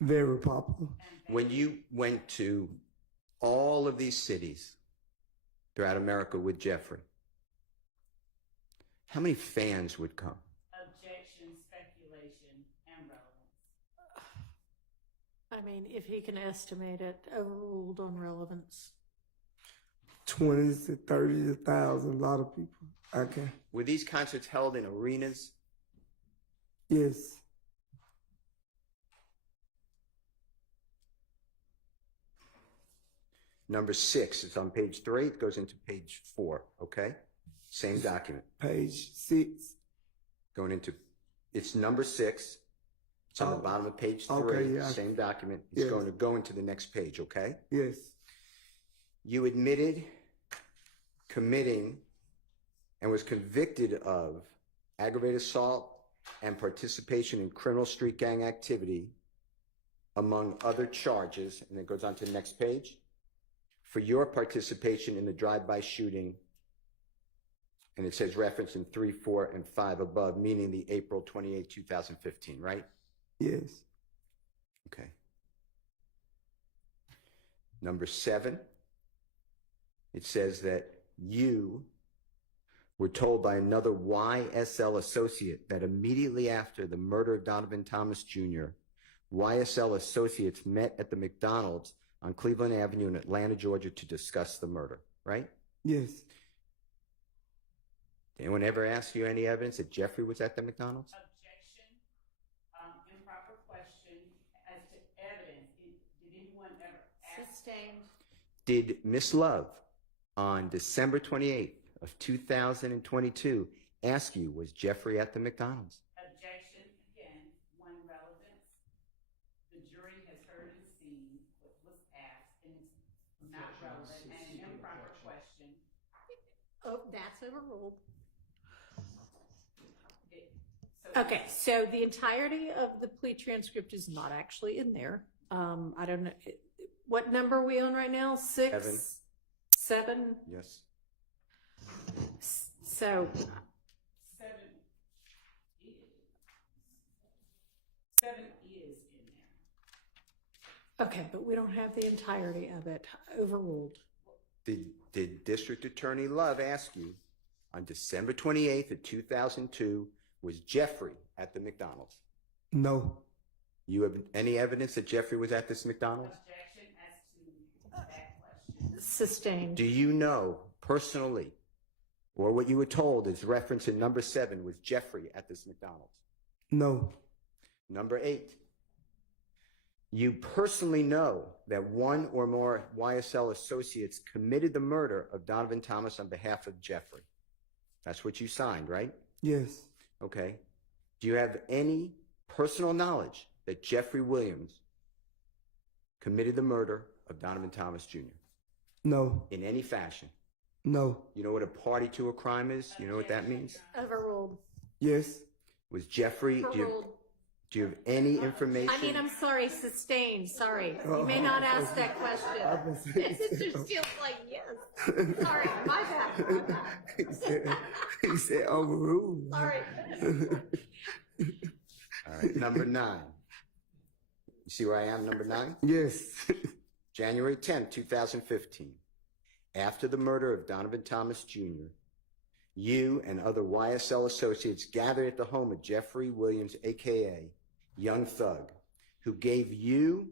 Very popular. When you went to all of these cities throughout America with Jeffrey, how many fans would come? Objection, speculation, and relevance. I mean, if he can estimate it, overruled on relevance. 20s to 30s, 1,000, a lot of people. Okay. Were these concerts held in arenas? Yes. Number 6, it's on page 3, it goes into page 4, okay? Same document. Page 6. Going into, it's number 6. It's on the bottom of page 3, okay, yeah. Same document. It's Yes. going to go into the next page, okay? Yes. You admitted committing and was convicted of aggravated assault and participation in criminal street gang activity, among other charges, and it goes on to the next page, for your participation in the drive-by shooting, and it says reference in 3, 4, and 5 above, meaning the April 28, 2015, right? Yes. Okay. Number 7, it says that you were told by another YSL associate that immediately after the murder of Donovan Thomas Jr., YSL associates met at the McDonald's on Cleveland Avenue in Atlanta, Georgia to discuss the murder, right? Yes. Did anyone ever ask you any evidence that Jeffrey was at the McDonald's? Objection, improper question as to evidence. Did anyone ever ask? Sustained. Did Miss Love on December 28th of 2022 ask you, was Jeffrey at the McDonald's? Objection, again, one relevance. The jury has heard and seen what was asked, and it's not relevant, and an improper question. Oh, that's overruled. So Okay, so the entirety of the plea transcript is not actually in there. I don't know. What number are we on right now? 6? 7? Yes. So 7 is in there. okay, but we don't have the entirety of it. Overruled. Did District Attorney Love ask you on December 28th of 2002, was Jeffrey at the McDonald's? No. You have any evidence that Jeffrey was at this McDonald's? Objection as to that question. Sustained. Do you know personally, or what you were told is reference in number 7, was Jeffrey at this McDonald's? No. Number 8, you personally know that one or more YSL associates committed the murder of Donovan Thomas on behalf of Jeffrey. That's what you signed, right? Yes. Okay. Do you have any personal knowledge that Jeffrey Williams committed the murder of Donovan Thomas Jr.? No. In any fashion? No. You know what a party to a crime is? You know what that means? Overruled. Yes. Was Jeffrey, Overruled. do you have any information? I mean, I'm sorry, sustained. Sorry. You may not ask that question. It just feels like yes. Sorry, my bad. My bad. he said overruled. Sorry. All right, number 9. You see where I am, number 9? Yes. January 10, 2015. After the murder of Donovan Thomas Jr., you and other YSL associates gathered at the home of Jeffrey Williams, a.k.a. Young Thug, who gave you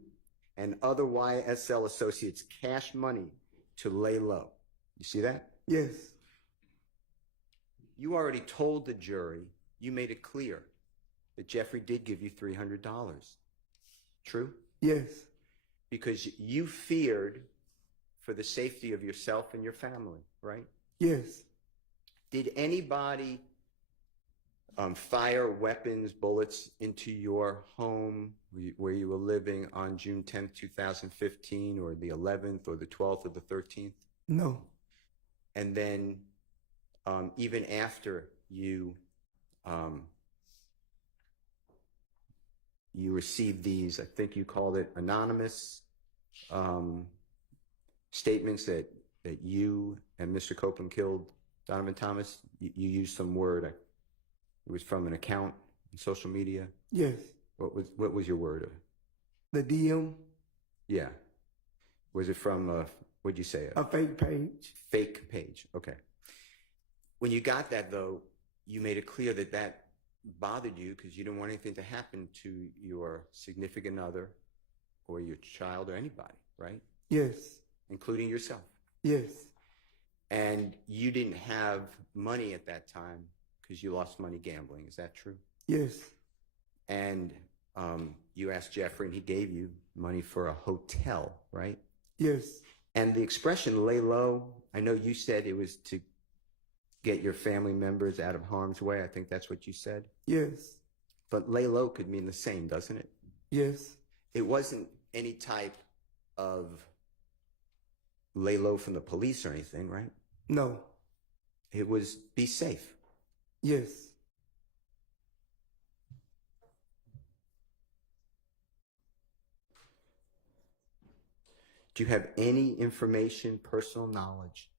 and other YSL associates cash money to lay low. You see that? Yes. You already told the jury, you made it clear that Jeffrey did give you $300. True? Yes. Because you feared for the safety of yourself and your family, right? Yes. Did anybody fire weapons, bullets into your home where you were living on June 10th, 2015, or the 11th, or the 12th, or the 13th? No. And then even after you received these, I think you called it anonymous statements that you and Mr. Copeland killed Donovan Thomas, you used some word. It was from an account on social media. Yes. What was your word? The DM. Yeah. Was it from what'd you say? A fake page. Fake page. Okay. When you got that though, you made it clear that that bothered you because you didn't want anything to happen to your significant other or your child or anybody, right? Yes. Including yourself. Yes. And you didn't have money at that time because you lost money gambling. Is that true? Yes. And you asked Jeffrey and he gave you money for a hotel, right? Yes. And the expression lay low, I know you said it was to get your family members out of harm's way. I think that's what you said. Yes. But lay low could mean the same, doesn't it? Yes. It wasn't any type of lay low from the police or anything, right? No. It was be safe. Yes. Do you have any information, personal knowledge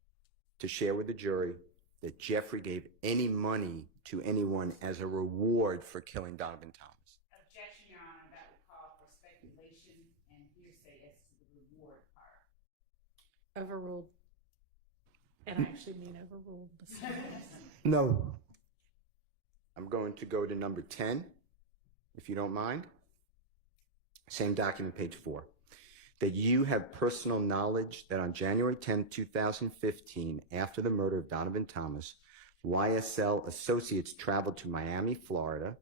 to share with the jury that Jeffrey gave any money to anyone as a reward for killing Donovan Thomas? Objection, Your Honor. That would call for speculation and hearsay as to the reward part. Overruled. And I actually mean overruled. No. I'm going to go to number 10, if you don't mind. Same document, page 4. That you have personal knowledge that on January 10, 2015, after the murder of Donovan Thomas, YSL associates traveled to Miami, Florida,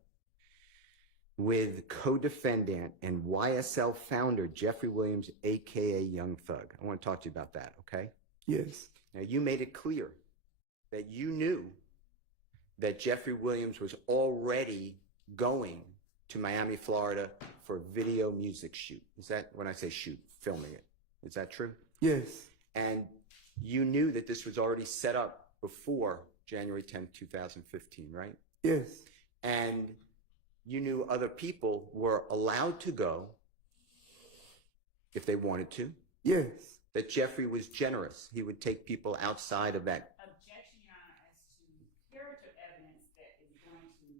with co-defendant and YSL founder Jeffrey Williams, aka Young Thug. I want to talk to you about that, okay? Yes. Now, you made it clear that you knew that Jeffrey Williams was already going to Miami, Florida for a video music shoot. Is that, when I say shoot, filming it, is that true? Yes. And you knew that this was already set up before January 10, 2015, right? Yes. And you knew other people were allowed to go if they wanted to. Yes. That Jeffrey was generous. He would take people outside of that. Objection, Your Honor, as to character evidence that is going to...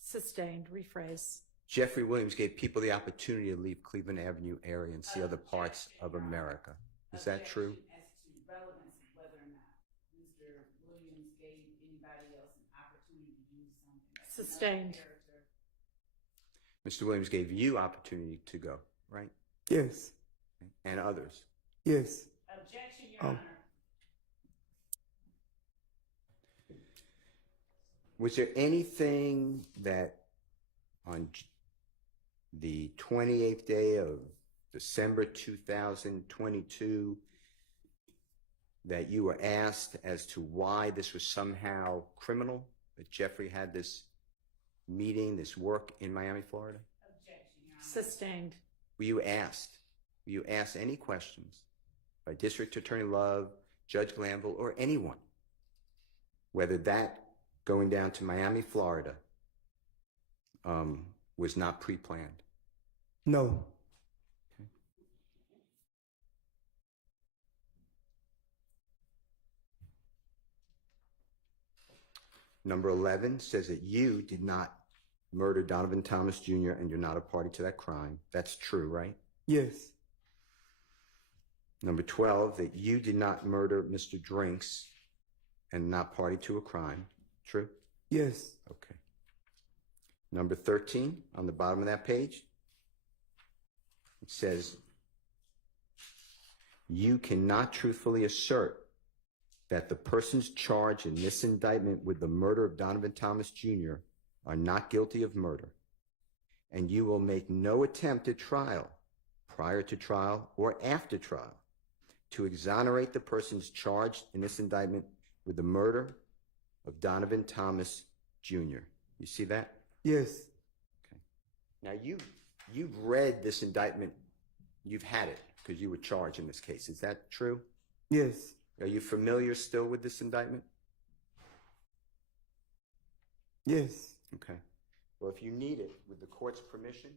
Sustained. Rephrase. Jeffrey Williams gave people the opportunity to leave Cleveland Avenue area and see other parts of America. Is that true? As to relevance of whether or not Mr. Williams gave anybody else an opportunity to use something. Sustained. Mr. Williams gave you opportunity to go, right? Yes. And others. Yes. Objection, Your Honor. Was there anything that on the 28th day of December 2022 that you were asked as to why this was somehow criminal, that Jeffrey had this meeting, this work in Miami, Florida? Objection, Your Honor. Sustained. Were you asked? Were you asked any questions by District Attorney Love, Judge Glanville, or anyone, whether that going down to Miami, Florida, was not pre-planned? No. Number 11 says that you did not murder Donovan Thomas Jr. and you're not a party to that crime. That's true, right? Yes. Number 12, that you did not murder Mr. Drinks and not party to a crime. True? Yes. Okay. Number 13, on the bottom of that page, it says, you cannot truthfully assert that the persons charged in this indictment with the murder of Donovan Thomas Jr. are not guilty of murder, and you will make no attempt at trial prior to trial or after trial to exonerate the persons charged in this indictment with the murder of Donovan Thomas Jr. You see that? Yes. Okay. Now you've read this indictment. You've had it because you were charged in this case. Is that true? Yes. Are you familiar still with this indictment? Yes. Okay. Well, if you need it, with the court's permission,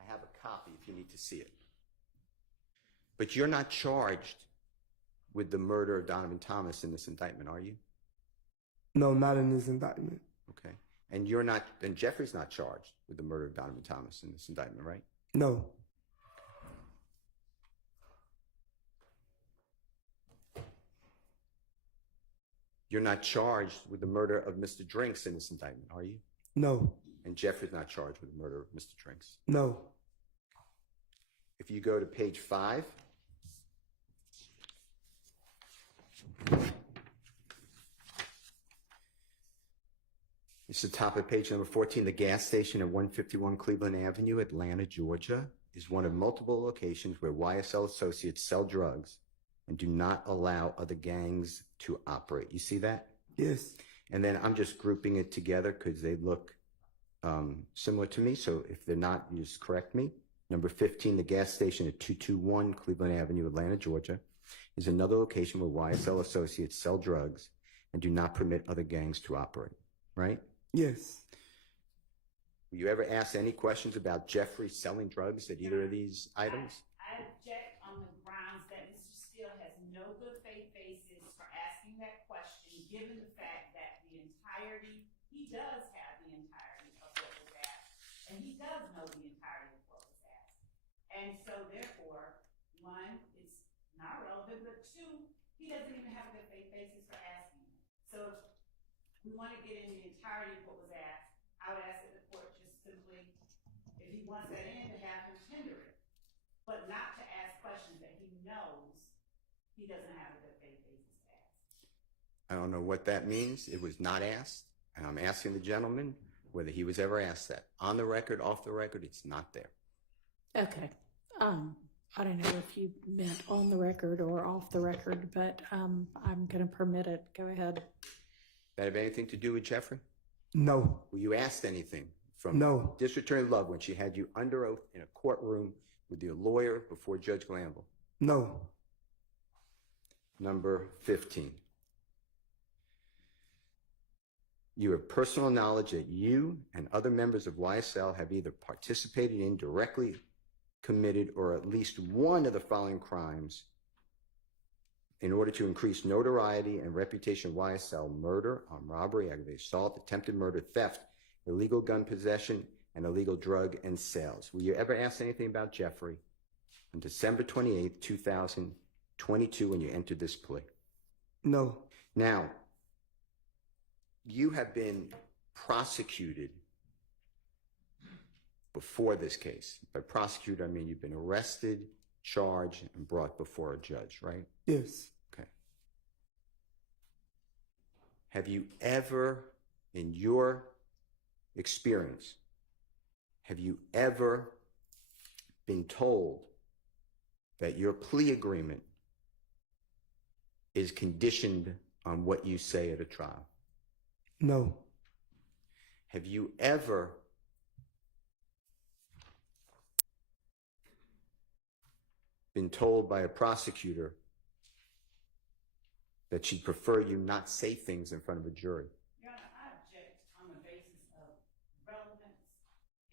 I have a copy if you need to see it. But you're not charged with the murder of Donovan Thomas in this indictment, are you? No, not in this indictment. Okay. And you're not, and Jeffrey's not charged with the murder of Donovan Thomas in this indictment, right? No. You're not charged with the murder of Mr. Drinks in this indictment, are you? No. And Jeffrey's not charged with the murder of Mr. Drinks. No. If you go to page 5, it's the top of page number 14. The gas station at 151 Cleveland Avenue, Atlanta, Georgia, is one of multiple locations where YSL associates sell drugs and do not allow other gangs to operate. You see that? Yes. And then I'm just grouping it together because they look similar to me. So if they're not, you just correct me. Number 15, the gas station at 221 Cleveland Avenue, Atlanta, Georgia, is another location where YSL associates sell drugs and do not permit other gangs to operate, right? Yes. Were you ever asked any questions about Jeffrey selling drugs at either of these items? I object on the grounds that Mr. Steele has no good faith basis for asking that question, given the fact that he does have the entirety of what was asked, and he does know the entirety of what was asked. And so therefore, one, it's not relevant, but two, he doesn't even have a good faith basis for asking it. So if we want to get in the entirety of what was asked, I would ask that the court just simply, if he wants that in, to have him tender it, but not to ask questions that he knows he doesn't have a good faith basis to ask. I don't know what that means. It was not asked. And I'm asking the gentleman whether he was ever asked that. On the record, off the record, it's not there. Okay. I don't know if you meant on the record or off the record, but I'm going to permit it. Go ahead. That have anything to do with Jeffrey? No. Were you asked anything from No. District Attorney Love when she had you under oath in a courtroom with your lawyer before Judge Glanville? No. Number 15. You have personal knowledge that you and other members of YSL have either participated in, directly committed, or at least one of the following crimes in order to increase notoriety and reputation of YSL: murder, armed robbery, aggravated assault, attempted murder, theft, illegal gun possession, and illegal drug and sales. Were you ever asked anything about Jeffrey on December 28th, 2022 when you entered this plea? No. Now, you have been prosecuted before this case. By prosecuted, I mean you've been arrested, charged, and brought before a judge, right? Yes. Okay. Have you ever, in your experience, have you ever been told that your plea agreement is conditioned on what you say at a trial? No. Have you ever been told by a prosecutor that she'd prefer you not say things in front of a jury? Your Honor, I object on the basis of relevance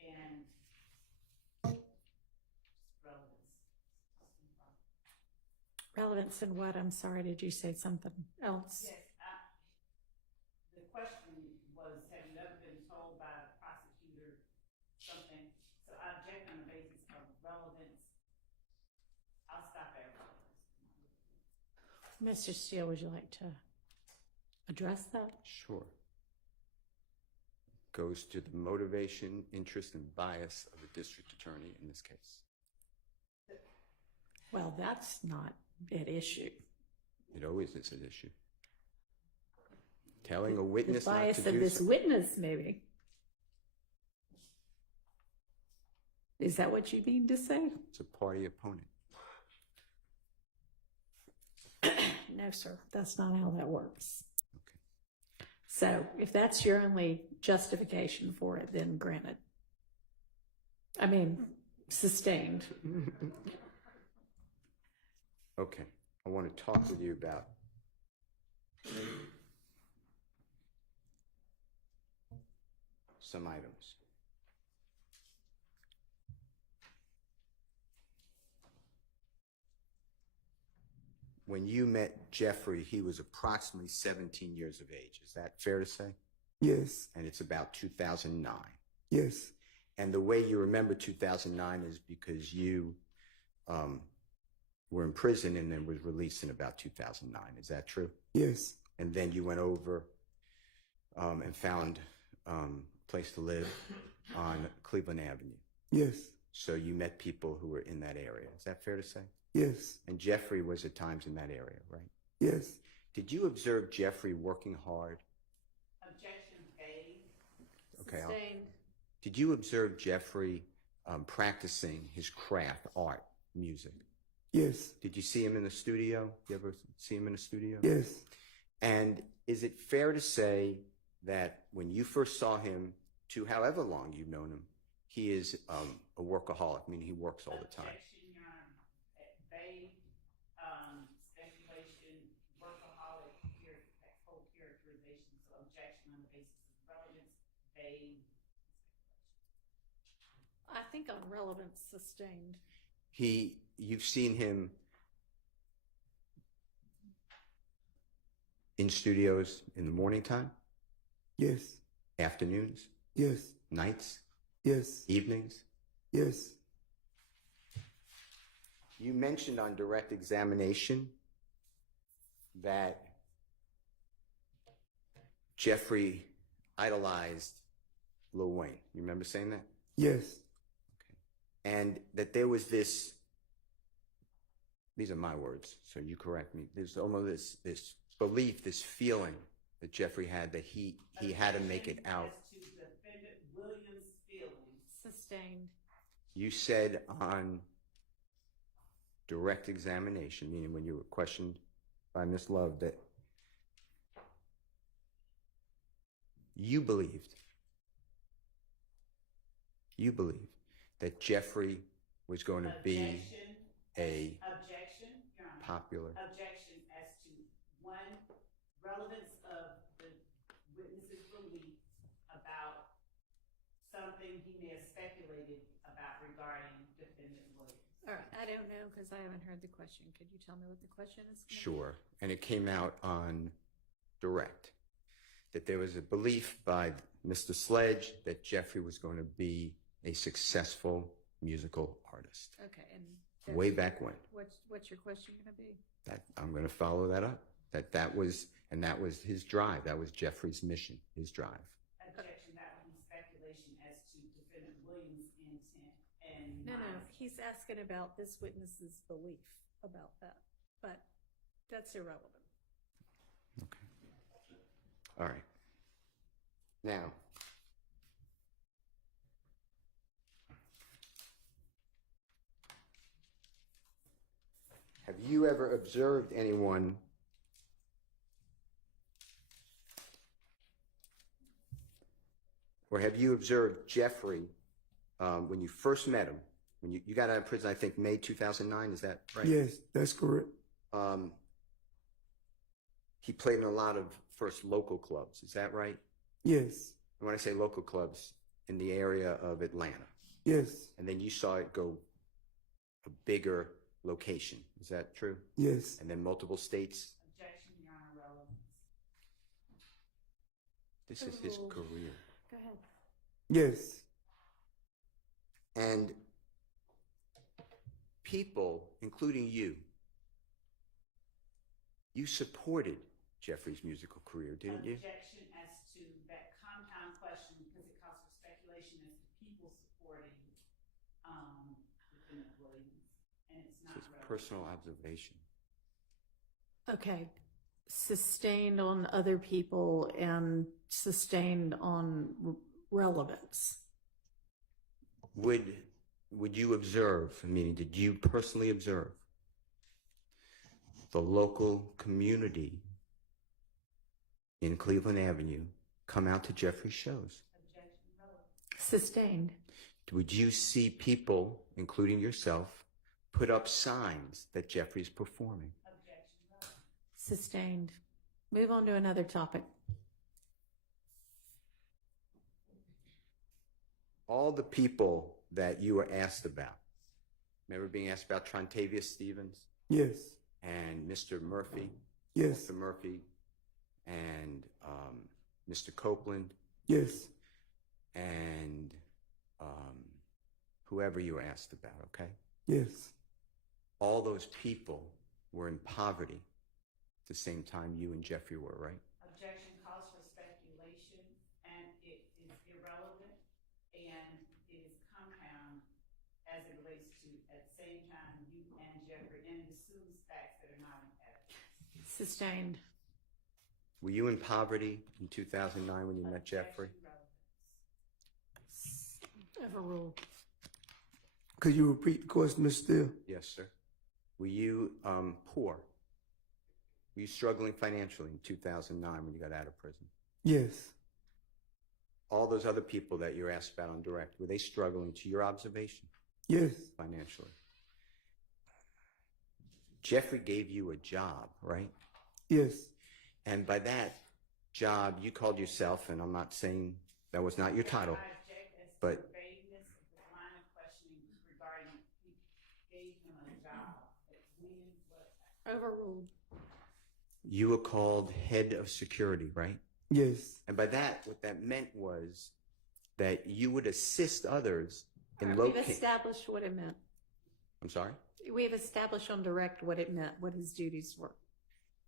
and Relevance in what? I'm sorry, did you say something else? Yes. The question was, have you ever been told by a prosecutor something? So I object on the basis of relevance. I'll stop there. Mr. Steele, would you like to address that? Sure. Goes to the motivation, interest, and bias of the district attorney in this case. Well, that's not an issue. It always is an issue. Telling a witness The not bias to of do this so. witness, maybe. Is that what you mean to say? It's a party opponent. No, sir, that's not how that works. Okay. So if that's your only justification for it, then granted. I mean, sustained. Okay, I want to talk with you about some items. When you met Jeffrey, he was approximately 17 years of age. Is that fair to say? Yes. And it's about 2009. Yes. And the way you remember 2009 is because you were in prison and then was released in about 2009. Is that true? Yes. And then you went over and found a place to live on Cleveland Avenue. Yes. So you met people who were in that area. Is that fair to say? Yes. And Jeffrey was at times in that area, right? Yes. Did you observe Jeffrey working hard? Objection paid. Okay. Sustained. Did you observe Jeffrey practicing his craft, art, music? Yes. Did you see him in the studio? You ever see him in the studio? Yes. And is it fair to say that when you first saw him, to however long you've known him, he is a workaholic, meaning he works all the time? Objection, Your Honor. Vague speculation, workaholic, whole characterization. So objection on the basis of relevance, vague. I think on relevance, sustained. You've seen him in studios in the morning time? Yes. Afternoons? Yes. Nights? Yes. Evenings? Yes. You mentioned on direct examination that Jeffrey idolized Lil Wayne. You remember saying that? Yes. And that there was this, these are my words, so you correct me, there's almost this belief, this feeling that Jeffrey had that he had to make it out. As to defendant Williams' feelings. Sustained. You said on direct examination, meaning when you were questioned by Ms. Love, that you believed that Jeffrey was going to be a Objection, Your Honor. popular. Objection as to one, relevance of the witness's belief about something he may have speculated about regarding defendant Williams. All right, I don't know because I haven't heard the question. Could you tell me what the question is? Sure. And it came out on direct that there was a belief by Mr. Sledge that Jeffrey was going to be a successful musical artist. Okay, and way back when. What's your question going to be? That I'm going to follow that up. That was his drive. That was Jeffrey's mission, his drive. Objection, that would be speculation as to defendant Williams' intent and No, he's asking about this witness's belief about that, but that's irrelevant. Okay. All right. Now, have you ever observed anyone or have you observed Jeffrey when you first met him? When you got out of prison, I think May 2009, is that right? Yes, that's correct. He played in a lot of first local clubs, is that right? Yes. And when I say local clubs, in the area of Atlanta. Yes. And then you saw it go a bigger location, is that true? Yes. And then multiple states? Objection, Your Honor, relevance. This is his career. Go ahead. Yes. And people, including you supported Jeffrey's musical career, didn't you? Objection as to that compound question because it calls for speculation as to people supporting defendant Williams, and it's not It's relevant. personal observation. Okay, sustained on other people and sustained on relevance. Would would you observe, meaning did you personally observe the local community in Cleveland Avenue come out to Jeffrey's shows? Sustained. Would you see people, including yourself, put up signs that Jeffrey's performing? Sustained. Move on to another topic. All the people that you were asked about, remember being asked about Trontavious Stevens? Yes. And Mr. Murphy? Yes. Mr. Murphy and Mr. Copeland? Yes. And whoever you were asked about, okay? Yes. All those people were in poverty at the same time you and Jeffrey were, right? Objection calls for speculation, and it is irrelevant, and it is compound as it relates to, at the same time, you and Jeffrey, and it assumes facts that are not in evidence. Sustained. Were you in poverty in 2009 when you met Jeffrey? Overruled. Could you repeat the question, Mr. Steele? Yes, sir. Were you poor? Were you struggling financially in 2009 when you got out of prison? Yes. All those other people that you're asked about on direct, were they struggling to your observation? Yes. Financially. Jeffrey gave you a job, right? Yes. And by that job, you called yourself, and I'm not saying that was not your title, I object as to but the vagueness of the line of questioning regarding he gave him a job. When, what? Overruled. you were called head of security, right? Yes. And by that, what that meant was that you would assist others in We've locating. established what it meant. I'm sorry? We've established on direct what it meant, what his duties were.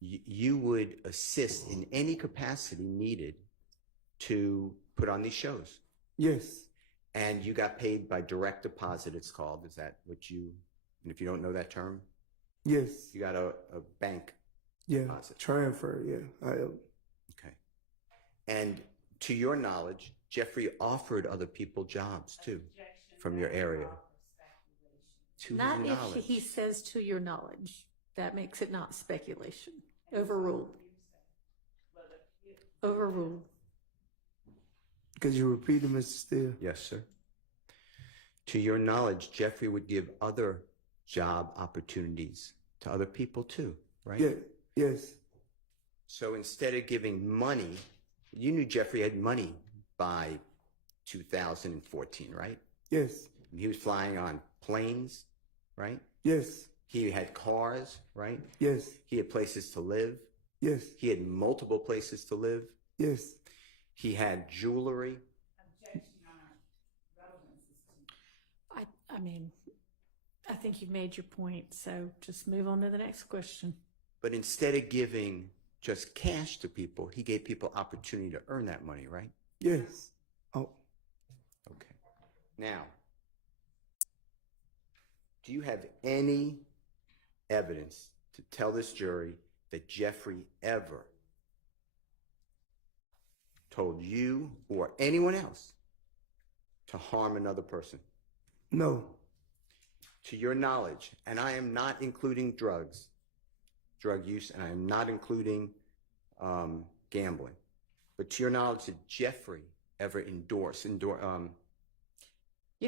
You would assist in any capacity needed to put on these shows. Yes. And you got paid by direct deposit, it's called. Is that what you, and if you don't know that term? Yes. You got a bank deposit. Transfer, yeah. Okay. And to your knowledge, Jeffrey offered other people jobs too, from your area. To Not his if knowledge. he says to your knowledge. That makes it not speculation. Overruled. Overruled. Could you repeat it, Mr. Steele? Yes, sir. To your knowledge, Jeffrey would give other job opportunities to other people too, right? Yeah. Yes. So instead of giving money, you knew Jeffrey had money by 2014, right? Yes. He was flying on planes, right? Yes. He had cars, right? Yes. He had places to live. Yes. He had multiple places to live. Yes. He had jewelry. I mean, I think you've made your point, so just move on to the next question. But instead of giving just cash to people, he gave people opportunity to earn that money, right? Yes. Oh. Okay. Now, do you have any evidence to tell this jury that Jeffrey ever told you or anyone else to harm another person? No. To your knowledge, and I am not including drug use, and I am not including gambling, but to your knowledge, did Jeffrey ever encourage? You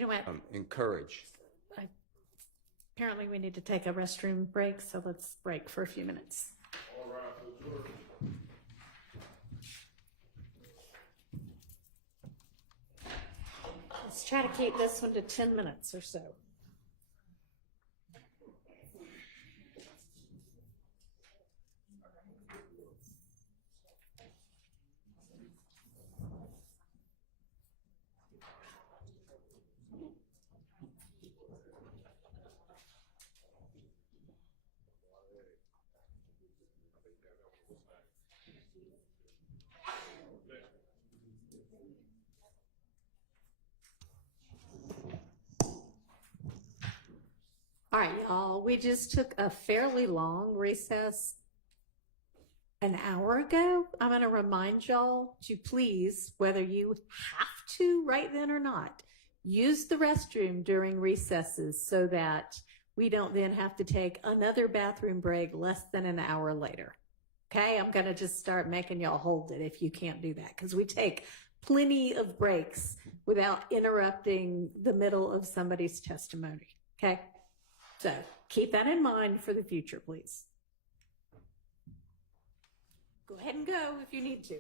know what? Encourage. Apparently we need to take a restroom break, so let's break for a few minutes. All right, for the jury. Let's try to keep this one to 10 minutes or so. All right, y'all, we just took a fairly long recess an hour ago. I'm going to remind y'all to please, whether you have to right then or not, use the restroom during recesses so that we don't then have to take another bathroom break less than an hour later. Okay, I'm going to just start making y'all hold it if you can't do that, because we take plenty of breaks without interrupting the middle of somebody's testimony. Okay, so keep that in mind for the future, please. Go ahead and go if you need to.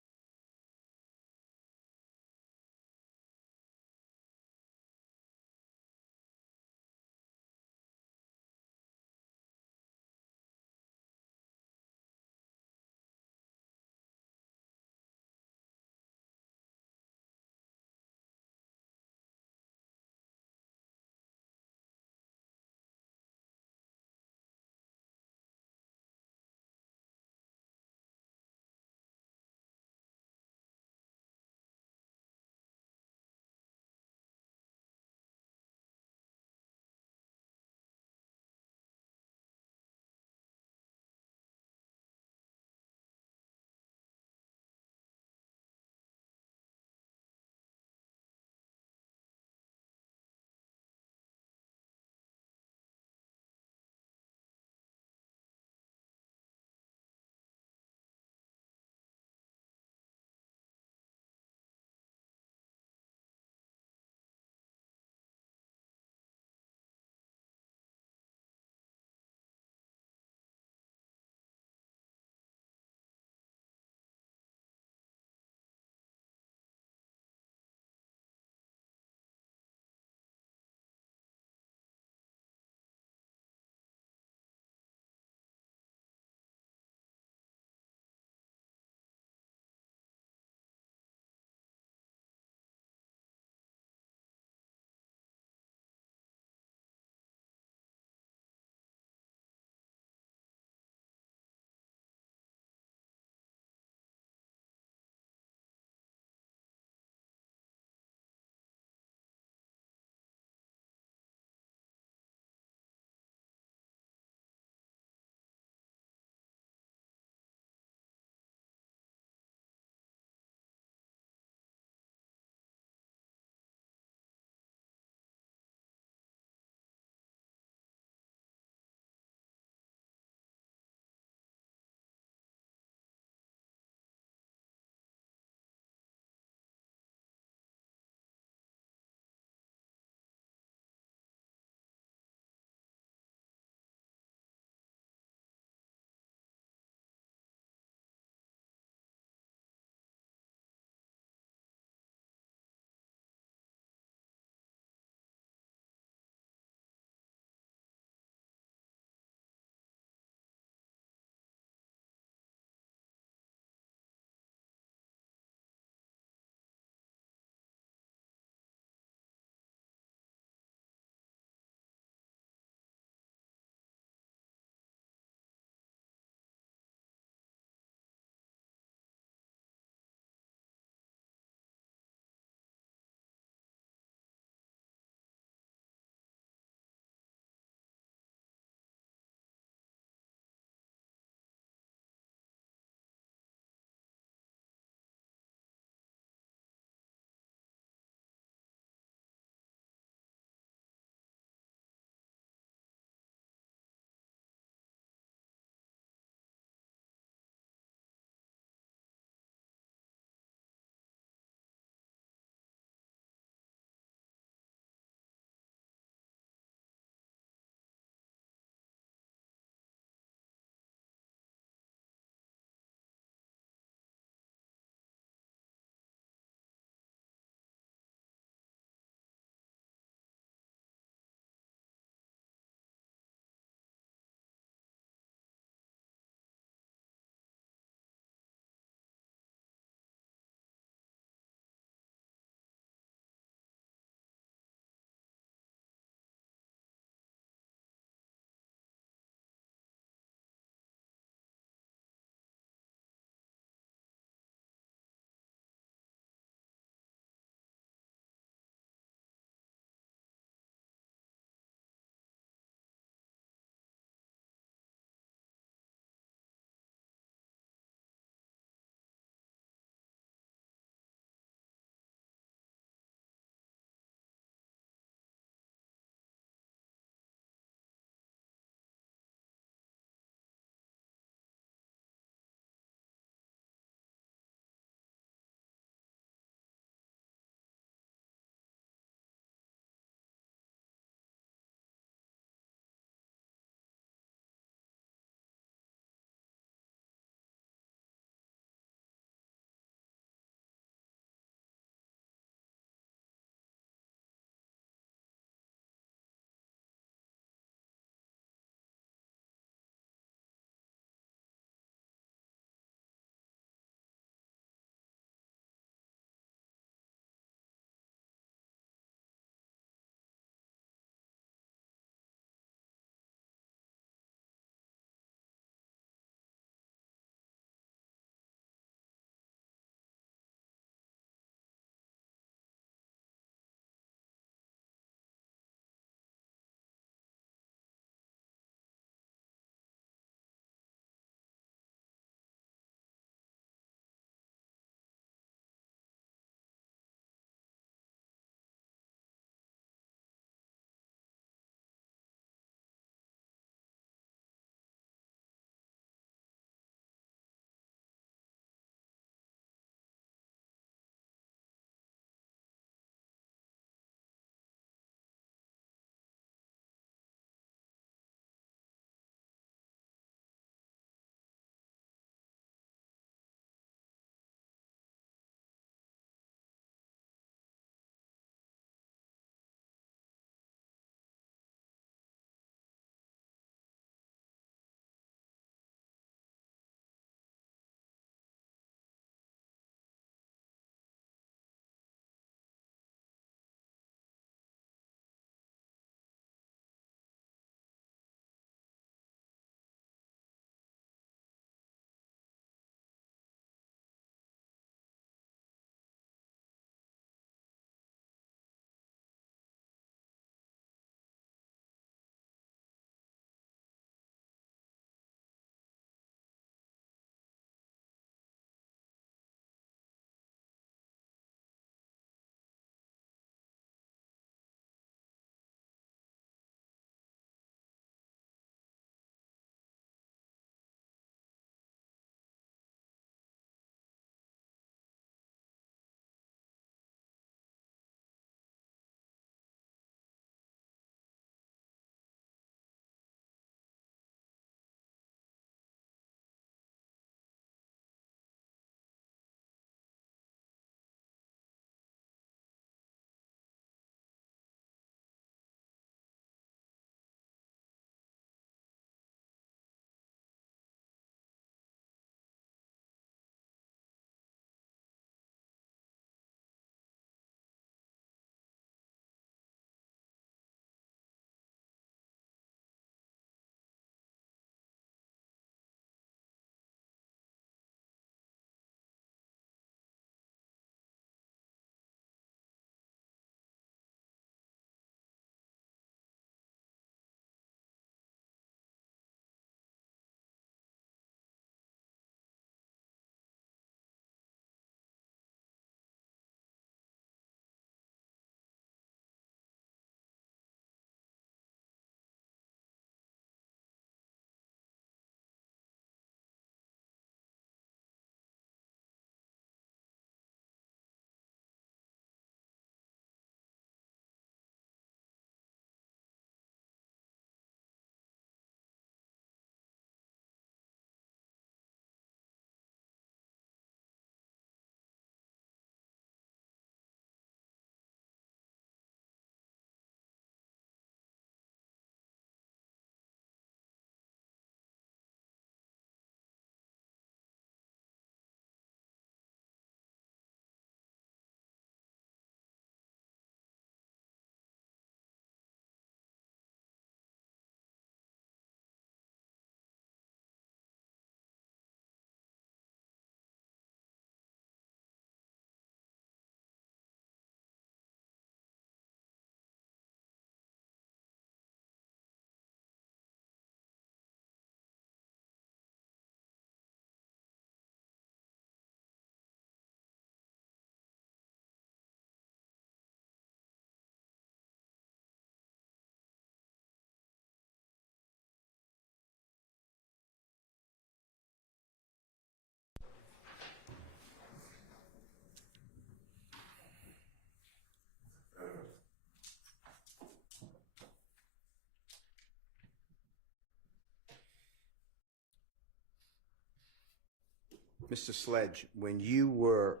Mr. Sledge, when you were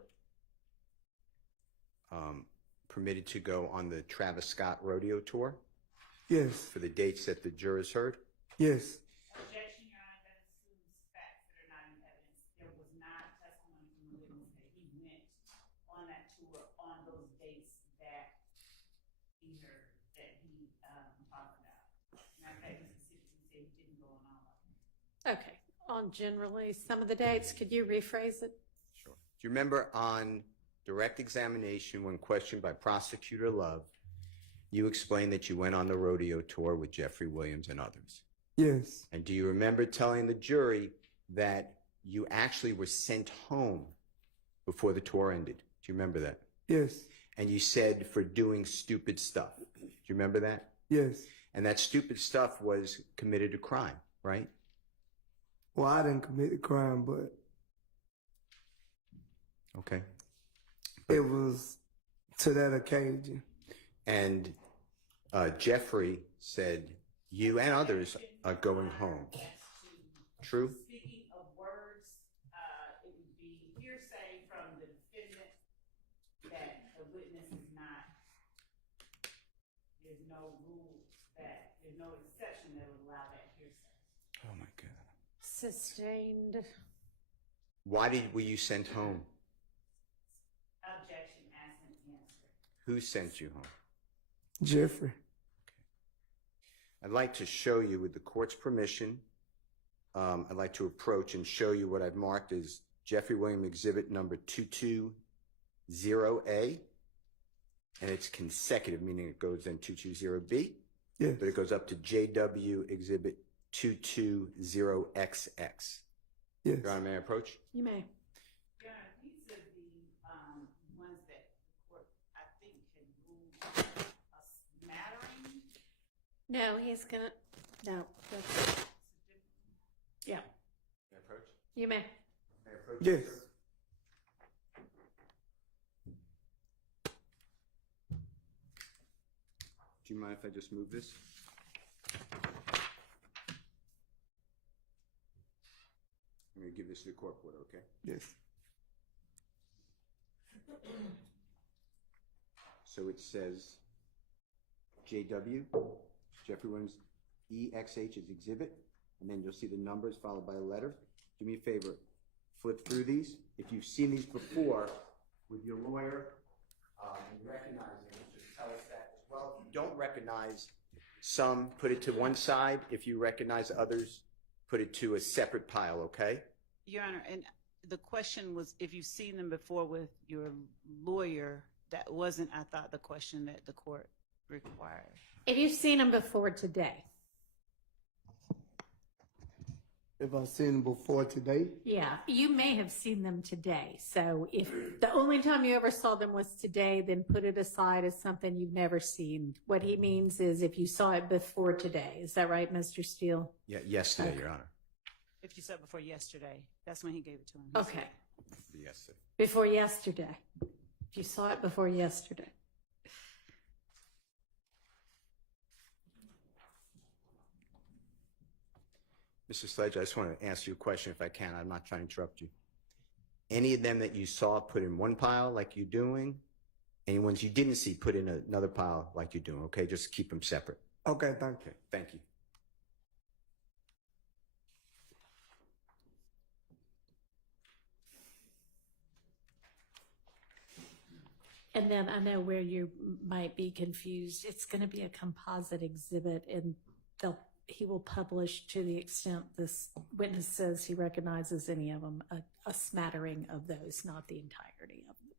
permitted to go on the Travis Scott rodeo tour Yes, for the dates that the jurors heard? yes. Objection, Your Honor, that assumes facts that are not in evidence. There was not testimony from the witness that he went on that tour on those dates that he heard, that he talked about. Matter of fact, he specifically said he didn't go on all of them. Okay. On generally some of the dates, could you rephrase it? Sure. Do you remember on direct examination when questioned by Prosecutor Love, you explained that you went on the rodeo tour with Jeffrey Williams and others? Yes. And do you remember telling the jury that you actually were sent home before the tour ended? Do you remember that? Yes. And you said for doing stupid stuff. Do you remember that? Yes. And that stupid stuff was committed a crime, right? Well, I didn't commit the crime, but Okay. it was to that occasion. And Jeffrey said you and others are going home. True? Speaking of words, it would be hearsay from the defendant that the witness is not, there's no rule that, there's no exception that would allow that hearsay. Oh my God. Sustained. Why were you sent home? Objection, ask and answer. Who sent you home? Jeffrey. I'd like to show you, with the court's permission, I'd like to approach and show you what I've marked as Jeffrey Williams exhibit number 220A. And it's consecutive, meaning it goes then 220B. Yeah. But it goes up to JW exhibit 220XX. Yes. Your Honor, may I approach? You may. Yeah, these are the ones that the court, I think, had ruled a smattering. No, he's gonna, no, that's, yeah, May I approach? you may. May I approach? Yes. Do you mind if I just move this? I'm going to give this to the court reporter, okay? Yes. So it says JW, Jeffrey Williams, EXH is exhibit, and then you'll see the numbers followed by a letter. Do me a favor, flip through these. If you've seen these before with your lawyer and recognize them, just tell us that as well. If you don't recognize some, put it to one side. If you recognize others, put it to a separate pile, okay? Your Honor, and the question was if you've seen them before with your lawyer. That wasn't, I thought, the question that the court required. If you've seen him before today. If I've seen him before today, Yeah, you may have seen them today. So if the only time you ever saw them was today, then put it aside as something you've never seen. What he means is if you saw it before today. Is that right, Mr. Steele? Yeah, yesterday, Your Honor. If you said before yesterday, that's when he gave it to him. Okay, Yesterday. before yesterday. If you saw it before yesterday. Mr. Sledge, I just want to ask you a question if I can. I'm not trying to interrupt you. Any of them that you saw put in one pile like you're doing? Any ones you didn't see put in another pile like you're doing? Okay, just keep them separate. okay, thank you. Okay, thank you. And then I know where you might be confused. It's going to be a composite exhibit, and he will publish, to the extent this witness says he recognizes any of them, a smattering of those, not the entirety of them.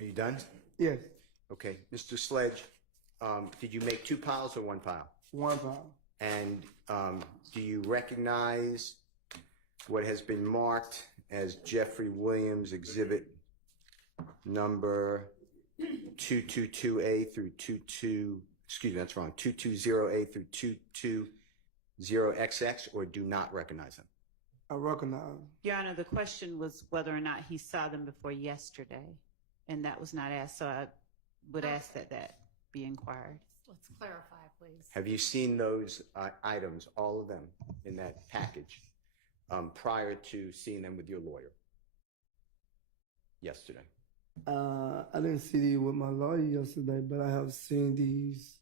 Are you done? Yes, Okay. Mr. Sledge, did you make 2 piles or 1 pile? 1 pile. And do you recognize what has been marked as Jeffrey Williams exhibit number 222A through 220A through 220XX, or do not recognize them? I recognize. Your Honor, the question was whether or not he saw them before yesterday, and that was not asked, so I would ask that that be inquired. Let's clarify, please. Have you seen those items, all of them, in that package, prior to seeing them with your lawyer yesterday? I didn't see these with my lawyer yesterday, but I have seen these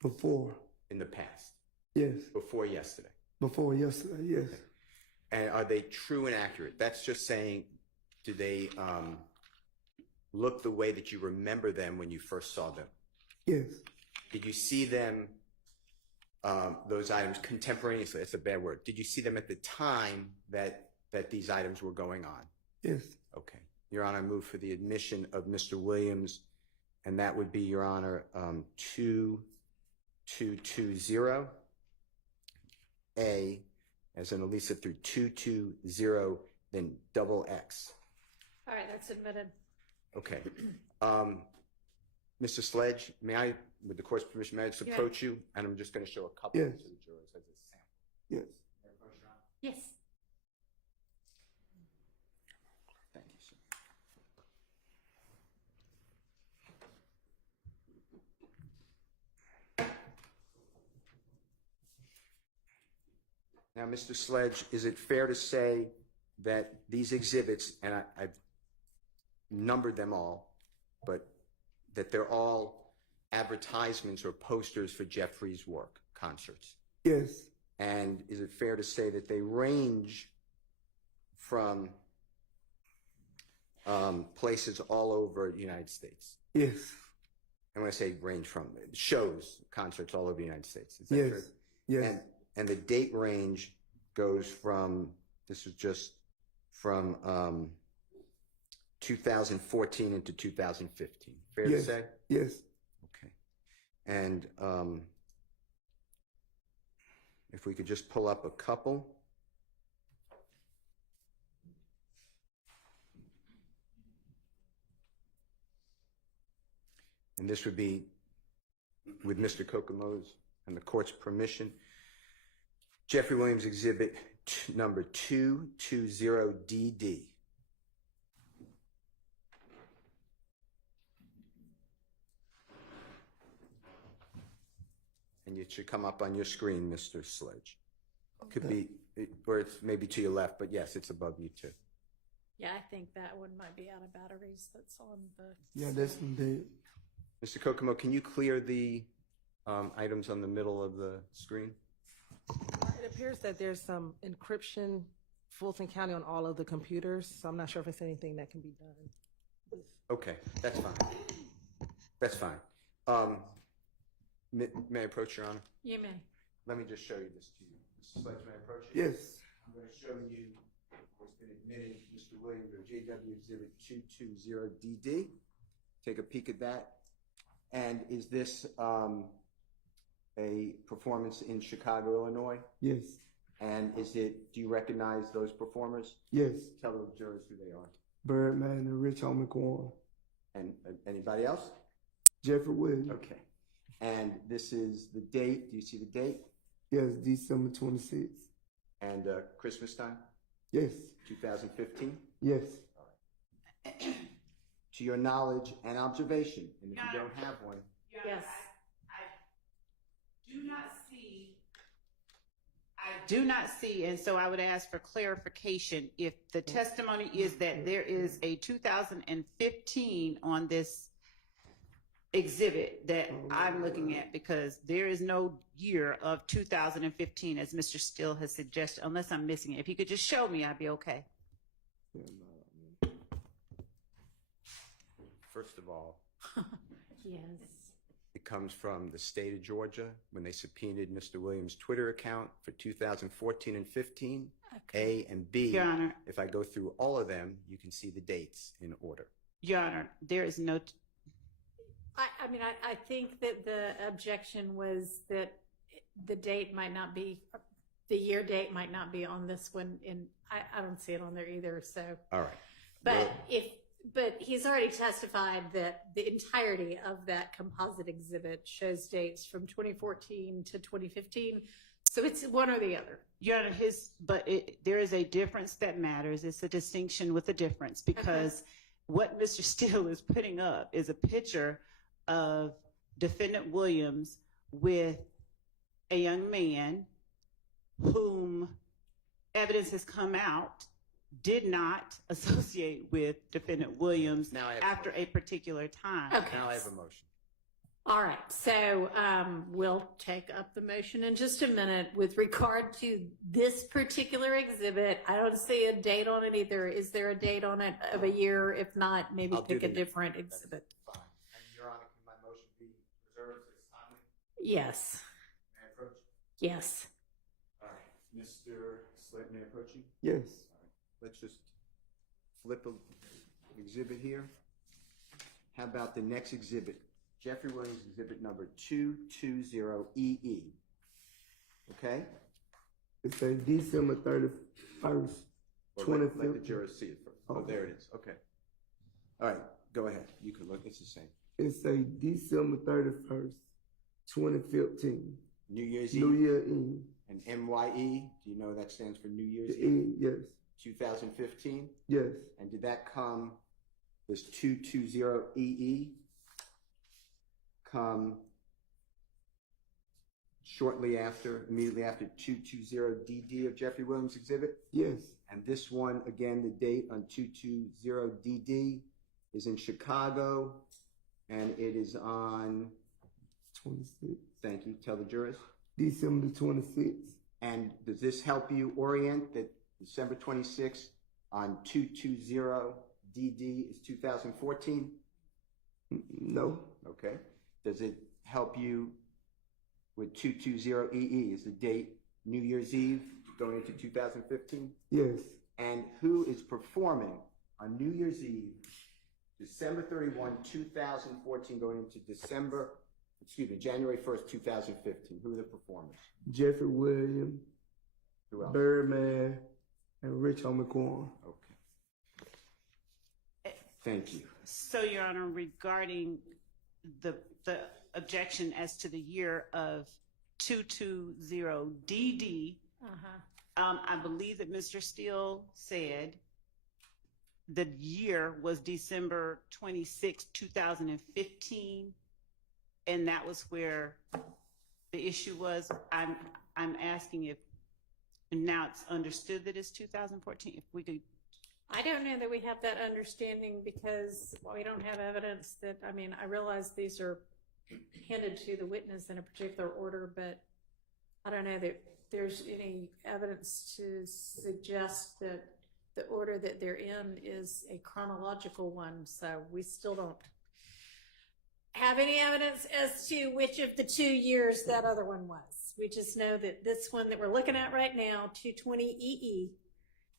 before. In the past? Yes. Before yesterday? Before yesterday, yes. Okay. And are they true and accurate? That's just saying, do they look the way that you remember them when you first saw them? Yes. Did you see them, those items contemporaneously? That's a bad word. Did you see them at the time that these items were going on? Yes. Okay. Your Honor, I move for the admission of Mr. Williams, and that would be, Your Honor, 2220A, as in Elisa, through 220, then double X. All right, that's admitted. Okay. Mr. Sledge, may I, with the court's permission, may I just approach you? And I'm just going to show a couple Yes. to the jurors as a sample. Yes. Yes. Thank you, sir. Now, Mr. Sledge, is it fair to say that these exhibits, and I've numbered them all, but that they're all advertisements or posters for Jeffrey's work, concerts? Yes. And is it fair to say that they range from places all over the United States? Yes. And when I say range from, shows, concerts all over the United States. Is that Yes. true? Yes. And the date range goes from, this is just from 2014 into 2015. Fair to Yes. say? Yes. Okay. And if we could just pull up a couple. And this would be, with Mr. Kokomo's and the court's permission, Jeffrey Williams exhibit number 220DD. And it should come up on your screen, Mr. Sledge. Could be, or it's maybe to your left, but yes, it's above you too. Yeah, I think that one might be out of batteries. That's on the. Yeah, that's indeed. Mr. Kokomo, can you clear the items on the middle of the screen? It appears that there's some encryption, Fulton County, on all of the computers, so I'm not sure if it's anything that can be done. Okay, that's fine. That's fine. May I approach, Your Honor? You may. Let me just show you this to you. Mr. Sledge, may I approach you? Yes. I'm going to show you what's been admitted, Mr. Williams, or JW Exhibit 220DD. Take a peek at that. And is this a performance in Chicago, Illinois? Yes. And is it, do you recognize those performers? Yes. Tell the jurors who they are. Birdman and Rich Homie Quan. And anybody else? Jeffrey Williams. Okay. And this is the date. Do you see the date? Yes, December 26th. And Christmas time? Yes. 2015? Yes. To your knowledge and observation, and if you don't have one. Yes. I do not see. Do not see, and so I would ask for clarification. If the testimony is that there is a 2015 on this exhibit that I'm looking at, because there is no year of 2015, as Mr. Still has suggested, unless I'm missing it. If you could just show me, I'd be okay. First of all, Yes. it comes from the state of Georgia when they subpoenaed Mr. Williams' Twitter account for 2014 and 15, Okay. A and B. Your Honor. If I go through all of them, you can see the dates in order. Your Honor, there is no. I mean, I think that the objection was that the date might not be, the year date might not be on this one, and I don't see it on there either. So, All right. but but he's already testified that the entirety of that composite exhibit shows dates from 2014 to 2015. So it's one or the other. Your Honor, there is a difference that matters. It's a distinction with a difference, because what Mr. Steele is putting up is a picture of Defendant Williams with a young man whom evidence has come out did not associate with Defendant Williams after a particular time. Okay. Now I have a motion. All right, so we'll take up the motion in just a minute. With regard to this particular exhibit, I don't see a date on it either. Is there a date on it of a year? If not, maybe pick a different exhibit. Fine. And Your Honor, can my motion be reserved as timely? Yes. May I approach? Yes. All right. Mr. Slade, may I approach you? Yes. All right. Let's just flip an exhibit here. How about the next exhibit? Jeffrey Williams exhibit number 220EE. Okay? It says December 31st, Well, 2015. let the jurors see it first. Oh, there it is. Okay. All right. Go ahead. You can look. It's the same. It says December 31st, 2015. New Year's Eve. New Year Eve. And NYE, do you know that stands for New Year's The Eve? Yes. 2015? Yes. And did that come, this 220EE, come shortly after, immediately after 220DD of Jeffrey Williams' exhibit? Yes. And this one, again, the date on 220DD is in Chicago, and it is on 26th. Thank you. Tell the jurors. December 26th. And does this help you orient that December 26th on 220DD is 2014? No. Okay. Does it help you with 220EE? Is the date New Year's Eve going into 2015? Yes. And who is performing on New Year's Eve, December 31, 2014, going into January 1st, 2015? Who are the performers? Jeffrey Williams, Who else? Birdman, and Rich McCorn. Okay. Thank you. So, Your Honor, regarding the objection as to the year of 220DD, I believe that Mr. Steele said the year was December 26, 2015, and that was where the issue was. I'm asking if now it's understood that it's 2014. If we could. I don't know that we have that understanding because we don't have evidence that, I mean, I realize these are handed to the witness in a particular order, but I don't know that there's any evidence to suggest that the order that they're in is a chronological one. So we still don't have any evidence as to which of the 2 years that other one was. We just know that this one that we're looking at right now, 220EE,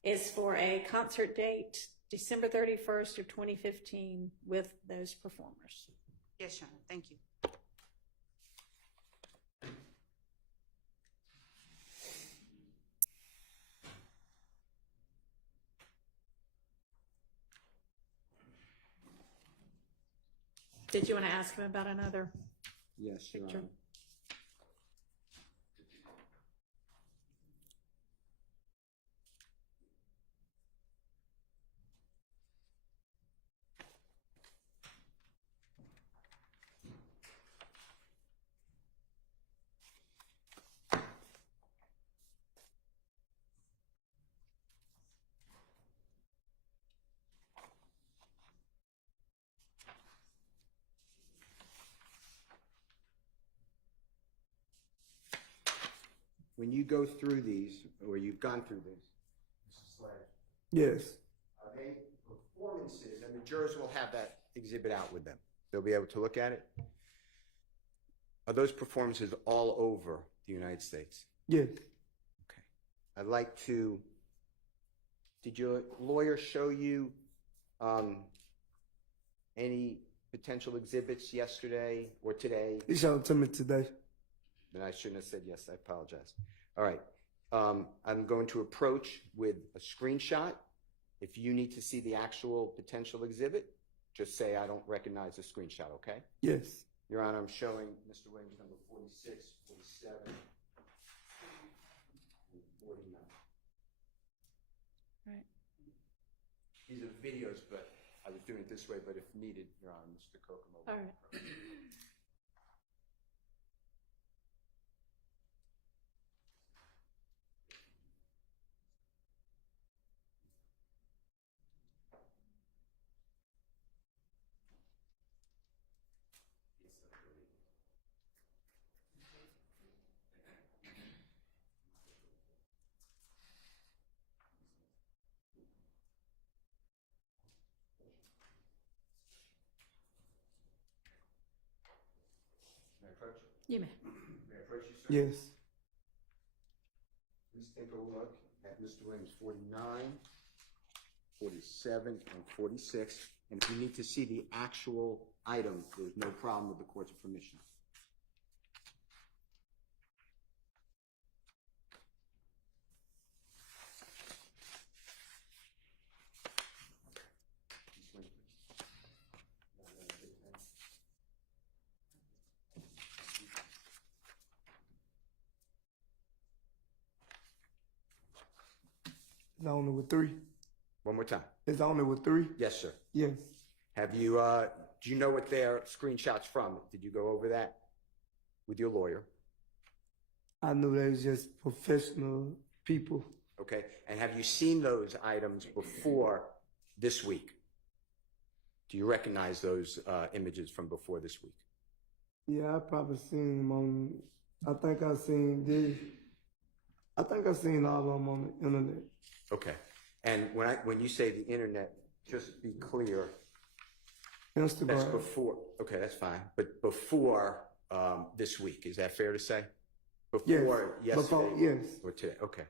is for a concert date, December 31st of 2015, with those performers. Yes, Your Honor. Thank you. Did you want to ask him about another? Yes, Your picture? Honor. When you go through these, or you've gone through this, Mrs. Slade, Yes. are they performances, and the jurors will have that exhibit out with them. They'll be able to look at it. Are those performances all over the United States? Yes. Okay. I'd like to, did your lawyer show you any potential exhibits yesterday or today? He showed it to me today. Then I shouldn't have said yes. I apologize. All right. I'm going to approach with a screenshot. If you need to see the actual potential exhibit, just say I don't recognize the screenshot, okay? Yes. Your Honor, I'm showing Mr. Williams number 46, 47, and 49. Right. These are videos, but I was doing it this way, but if needed, Your Honor, Mr. Kokomo. All right. May I approach? You may. May I approach you, sir? Yes. Please take a look at Mr. Williams 49, 47, and 46. And if you need to see the actual item, there's no problem with the court's permission. It's only with 3. One more time. It's only with 3? Yes, sir. Yes. Have you, do you know what their screenshots from? Did you go over that with your lawyer? I knew they was just professional people. Okay. And have you seen those items before this week? Do you recognize those images from before this week? Yeah, I probably seen them on, I think I seen all of them on the internet. Okay. And when you say the internet, just be clear. Instagram. That's before. Okay, that's fine. But before this week, is that fair to say? Before yesterday? Before, yes. Or today? Okay.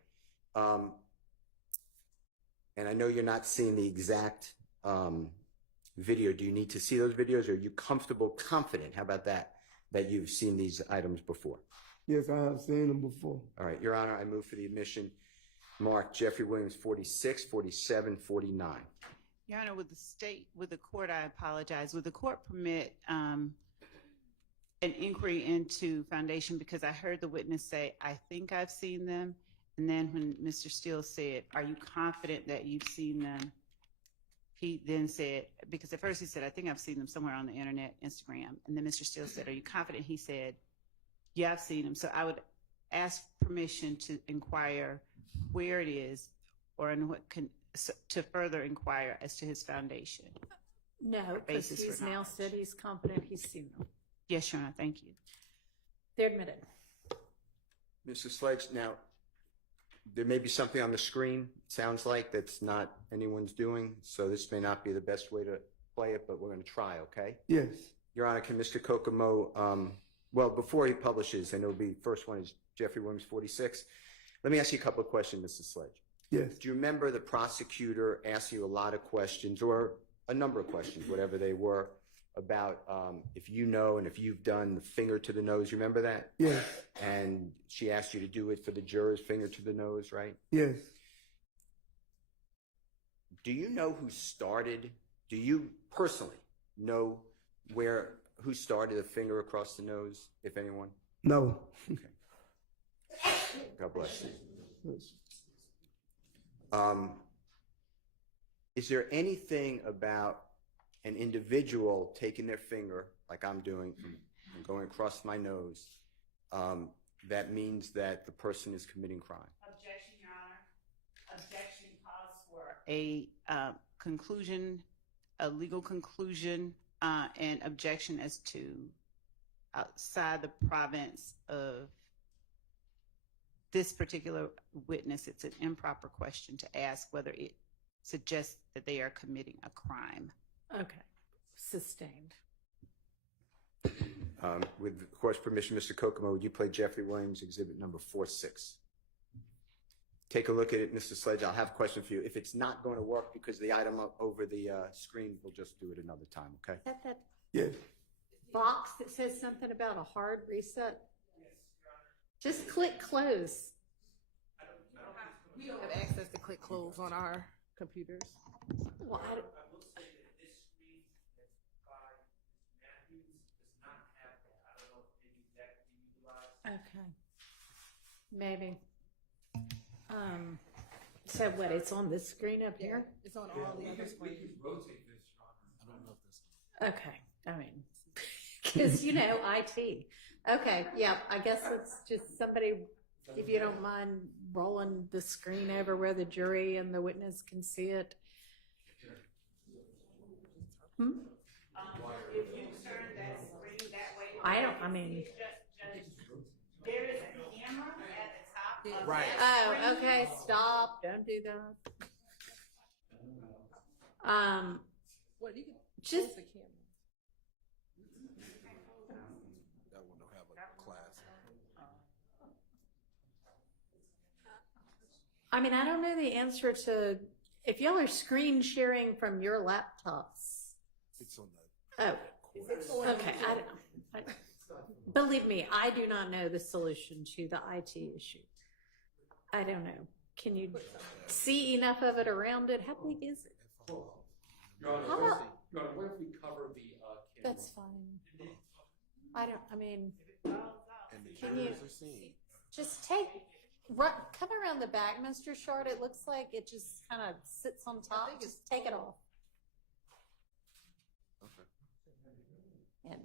And I know you're not seeing the exact video. Do you need to see those videos? Or are you comfortable, confident? How about that? That you've seen these items before? Yes, I have seen them before. All right, Your Honor, I move for the admission. Mark Jeffrey Williams, 46, 47, 49. Your Honor, with the court, I apologize. Would the court permit an inquiry into foundation? Because I heard the witness say, I think I've seen them. And then when Mr. Steele said, are you confident that you've seen them? He then said, because at first he said, I think I've seen them somewhere on the internet, Instagram. And then Mr. Steele said, are you confident? He said, yeah, I've seen them. So I would ask permission to inquire where it is or in what to further inquire as to his foundation. No, because he's now said he's confident he's seen them. Yes, Your Honor, thank you. They're admitted. Mr. Sledge, now, there may be something on the screen, it sounds like, that's not anyone's doing, so this may not be the best way to play it, but we're going to try, okay? Yes. Your Honor, can Mr. Kokomo, well, before he publishes, I know the first one is Jeffrey Williams, 46. Let me ask you a couple of questions, Mr. Sledge. Yes. Do you remember the prosecutor asked you a lot of questions, or a number of questions, whatever they were, about if you know and if you've done the finger to the nose? You remember that? Yes. And she asked you to do it for the jurors, finger to the nose, right? Yes. Do you know who started? Do you personally know who started a finger across the nose, if anyone? No. Okay. God bless you. Is there anything about an individual taking their finger, like I'm doing, and going across my nose, that means that the person is committing crime? Objection, Your Honor. Objection calls for A conclusion, a legal conclusion, and objection as to outside the province of this particular witness. It's an improper question to ask whether it suggests that they are committing a crime. Okay. Sustained. With the court's permission, Mr. Kokomo, would you play Jeffrey Williams exhibit number 46? take a look at it, Mr. Sledge. I'll have a question for you. If it's not going to work because the item up over the screen, we'll just do it another time, okay? Is that that Yes. box that says something about a hard reset? Just click close. We don't have access to click close on our computers. Well, I will say that this screen that's by Matthews does not have that. I don't know if maybe that can be utilized. okay. Maybe. So what, it's on this screen up here? It's on all the other screens. Rotate this, Your Honor. I don't know if this. Okay, I mean, because, IT. Okay, yeah, I guess it's just somebody, if you don't mind rolling the screen over where the jury and the witness can see it. If you turn that screen that way. There is a camera at the top of Right. that Oh, screen. okay, stop, don't do that. Well, you can Just- close the camera. That one don't have a class. I don't know the answer to, if y'all are screen sharing from your laptops. It's on the. Oh, okay. Believe me, I do not know the solution to the IT issue. I don't know. Can you see enough of it around it? How big is it? Your Honor, How about- Your Honor, what if we cover the camera? That's fine. And the Can you jurors are seeing. just come around the back, Mr. Short? It looks like it just kind of sits on top. Just take it off Okay. and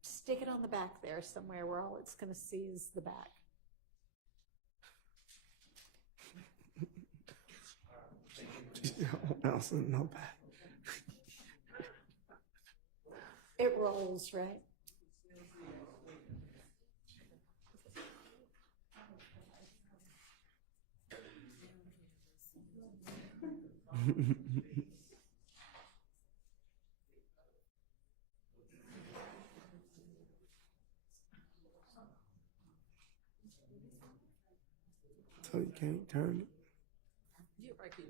stick it on the back there somewhere where all it's going to see is the back. No back. It rolls, right? So you can't turn it. Yeah, right here.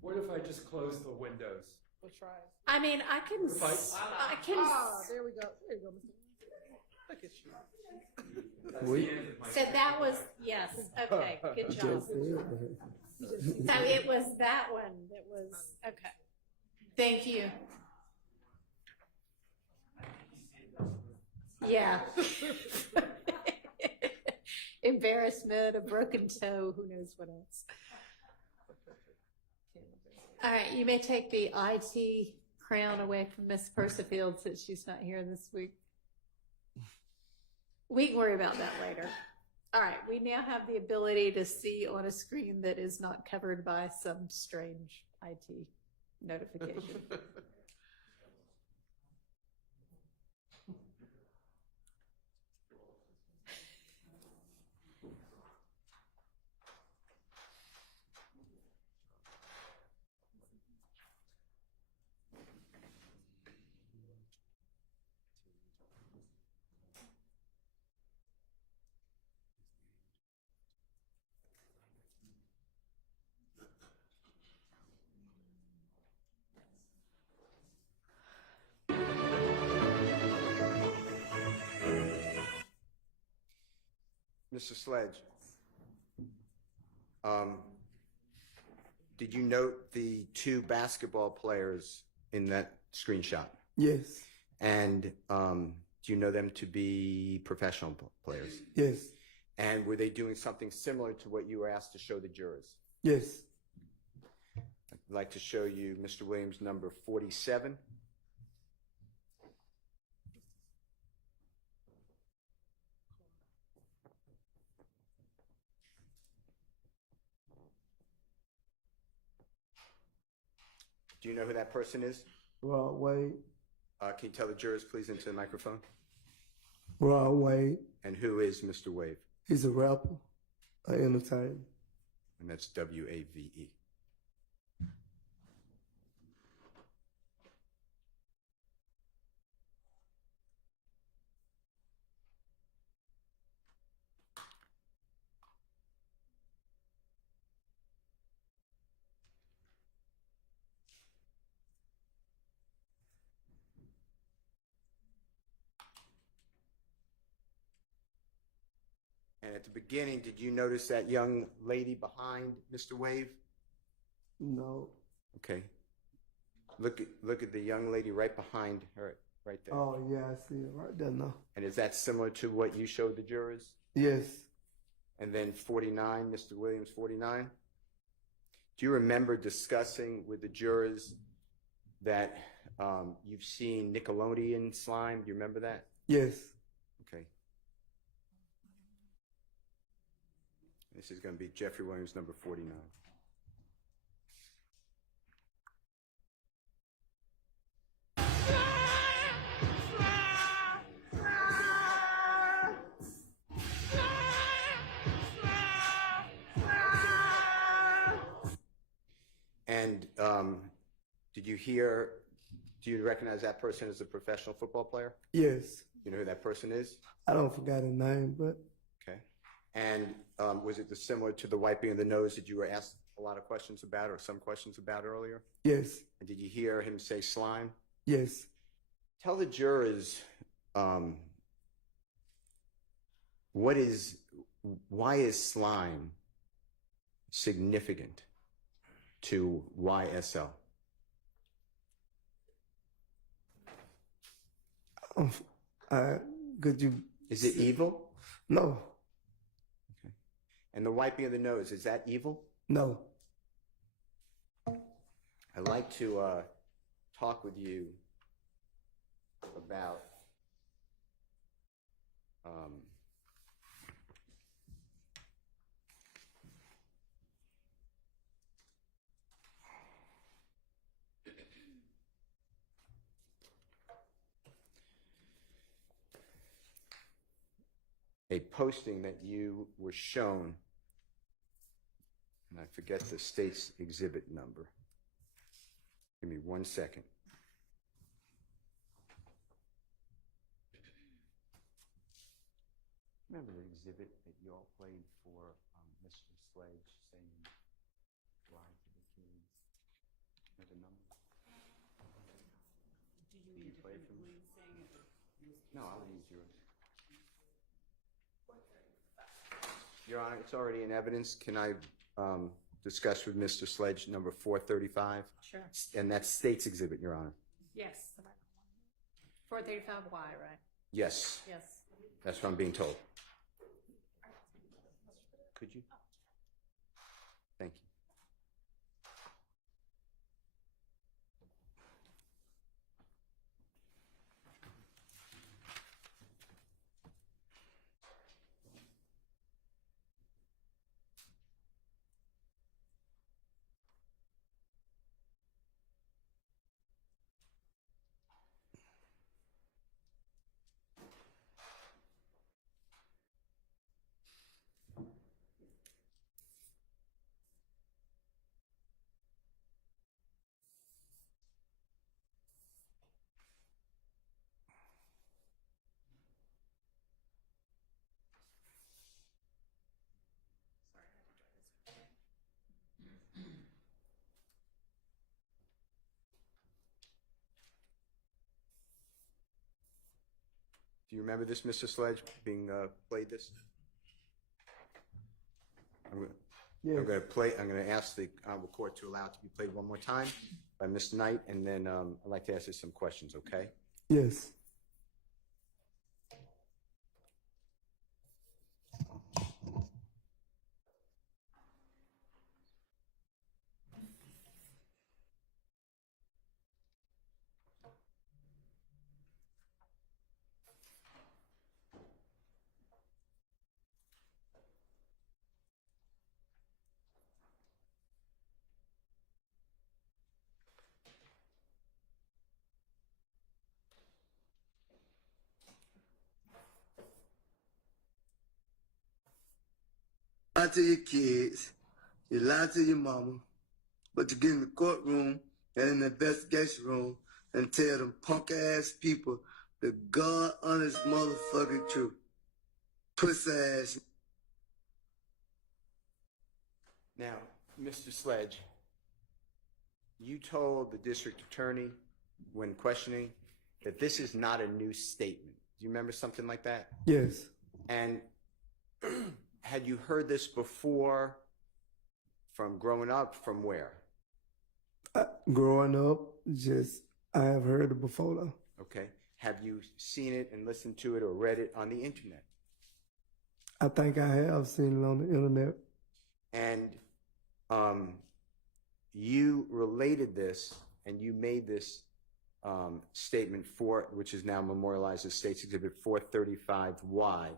What if I just close the windows? We'll try. I can. There we go. There you go, Mr. Look at you. So that was, yes, okay, good job. So it was that one that was, okay. Thank you. Yeah. Embarrassment, a broken toe, who knows what else. All right, you may take the IT crown away from Miss Persifield since she's not here this week. We can worry about that later. All right, we now have the ability to see on a screen that is not covered by some strange IT notification. Mr. Sledge, did you note the two basketball players in that screenshot? Yes. And do you know them to be professional players? Yes. And were they doing something similar to what you were asked to show the jurors? Yes. I'd like to show you Mr. Williams' number 47. Do you know who that person is? Rod Wade. Can you tell the jurors, please, into the microphone? Rod Wade. And who is Mr. Wave? He's a rapper, an entertainer. And that's W-A-V-E. And at the beginning, did you notice that young lady behind Mr. Wave? No. Okay. Look at the young lady right behind her, right there. Oh, yeah, I see it right there now. And is that similar to what you showed the jurors? Yes. And then 49, Mr. Williams, 49? Do you remember discussing with the jurors that you've seen Nickelodeon slime? Do you remember that? Yes. Okay. This is going to be Jeffrey Williams, number 49. And do you recognize that person as a professional football player? Yes. You know who that person is? I don't forget his name, but. Okay. And was it similar to the wiping of the nose that you were asked a lot of questions about or some questions about earlier? Yes. And did you hear him say slime? Yes. Tell the jurors why is slime significant to YSL? Could you? Is it evil? No. Okay. And the wiping of the nose, is that evil? No. I'd like to talk with you about a posting that you were shown, and I forget the state's exhibit number. Give me 1 second. Remember the exhibit that you all played for Mr. Sledge saying lie to the king? Know the number? Do you play it for me? No, I'll use yours. Your Honor, it's already in evidence. Can I discuss with Mr. Sledge number 435? Sure. And that's state's exhibit, Your Honor. Yes. 435Y, right? Yes. Yes. That's what I'm being told. Could you? Thank you. Do you remember this, Mr. Sledge, being played this? Yes. I'm going to ask the Honorable Court to allow it to be played one more time by Ms. Knight, and then I'd like to ask you some questions, okay? Yes. You lie to your kids, you lie to your mama, but you get in the courtroom and in the investigation room and tell them punk ass people the God honest motherfucking truth. Pussy ass. Now, Mr. Sledge, you told the district attorney when questioning that this is not a new statement. Do you remember something like that? Yes. And Had you heard this before from growing up? From where? Growing up, I have heard it before though. Okay. Have you seen it and listened to it or read it on the internet? I think I have seen it on the internet. And you related this and you made this statement which is now memorialized as State's Exhibit 435Y.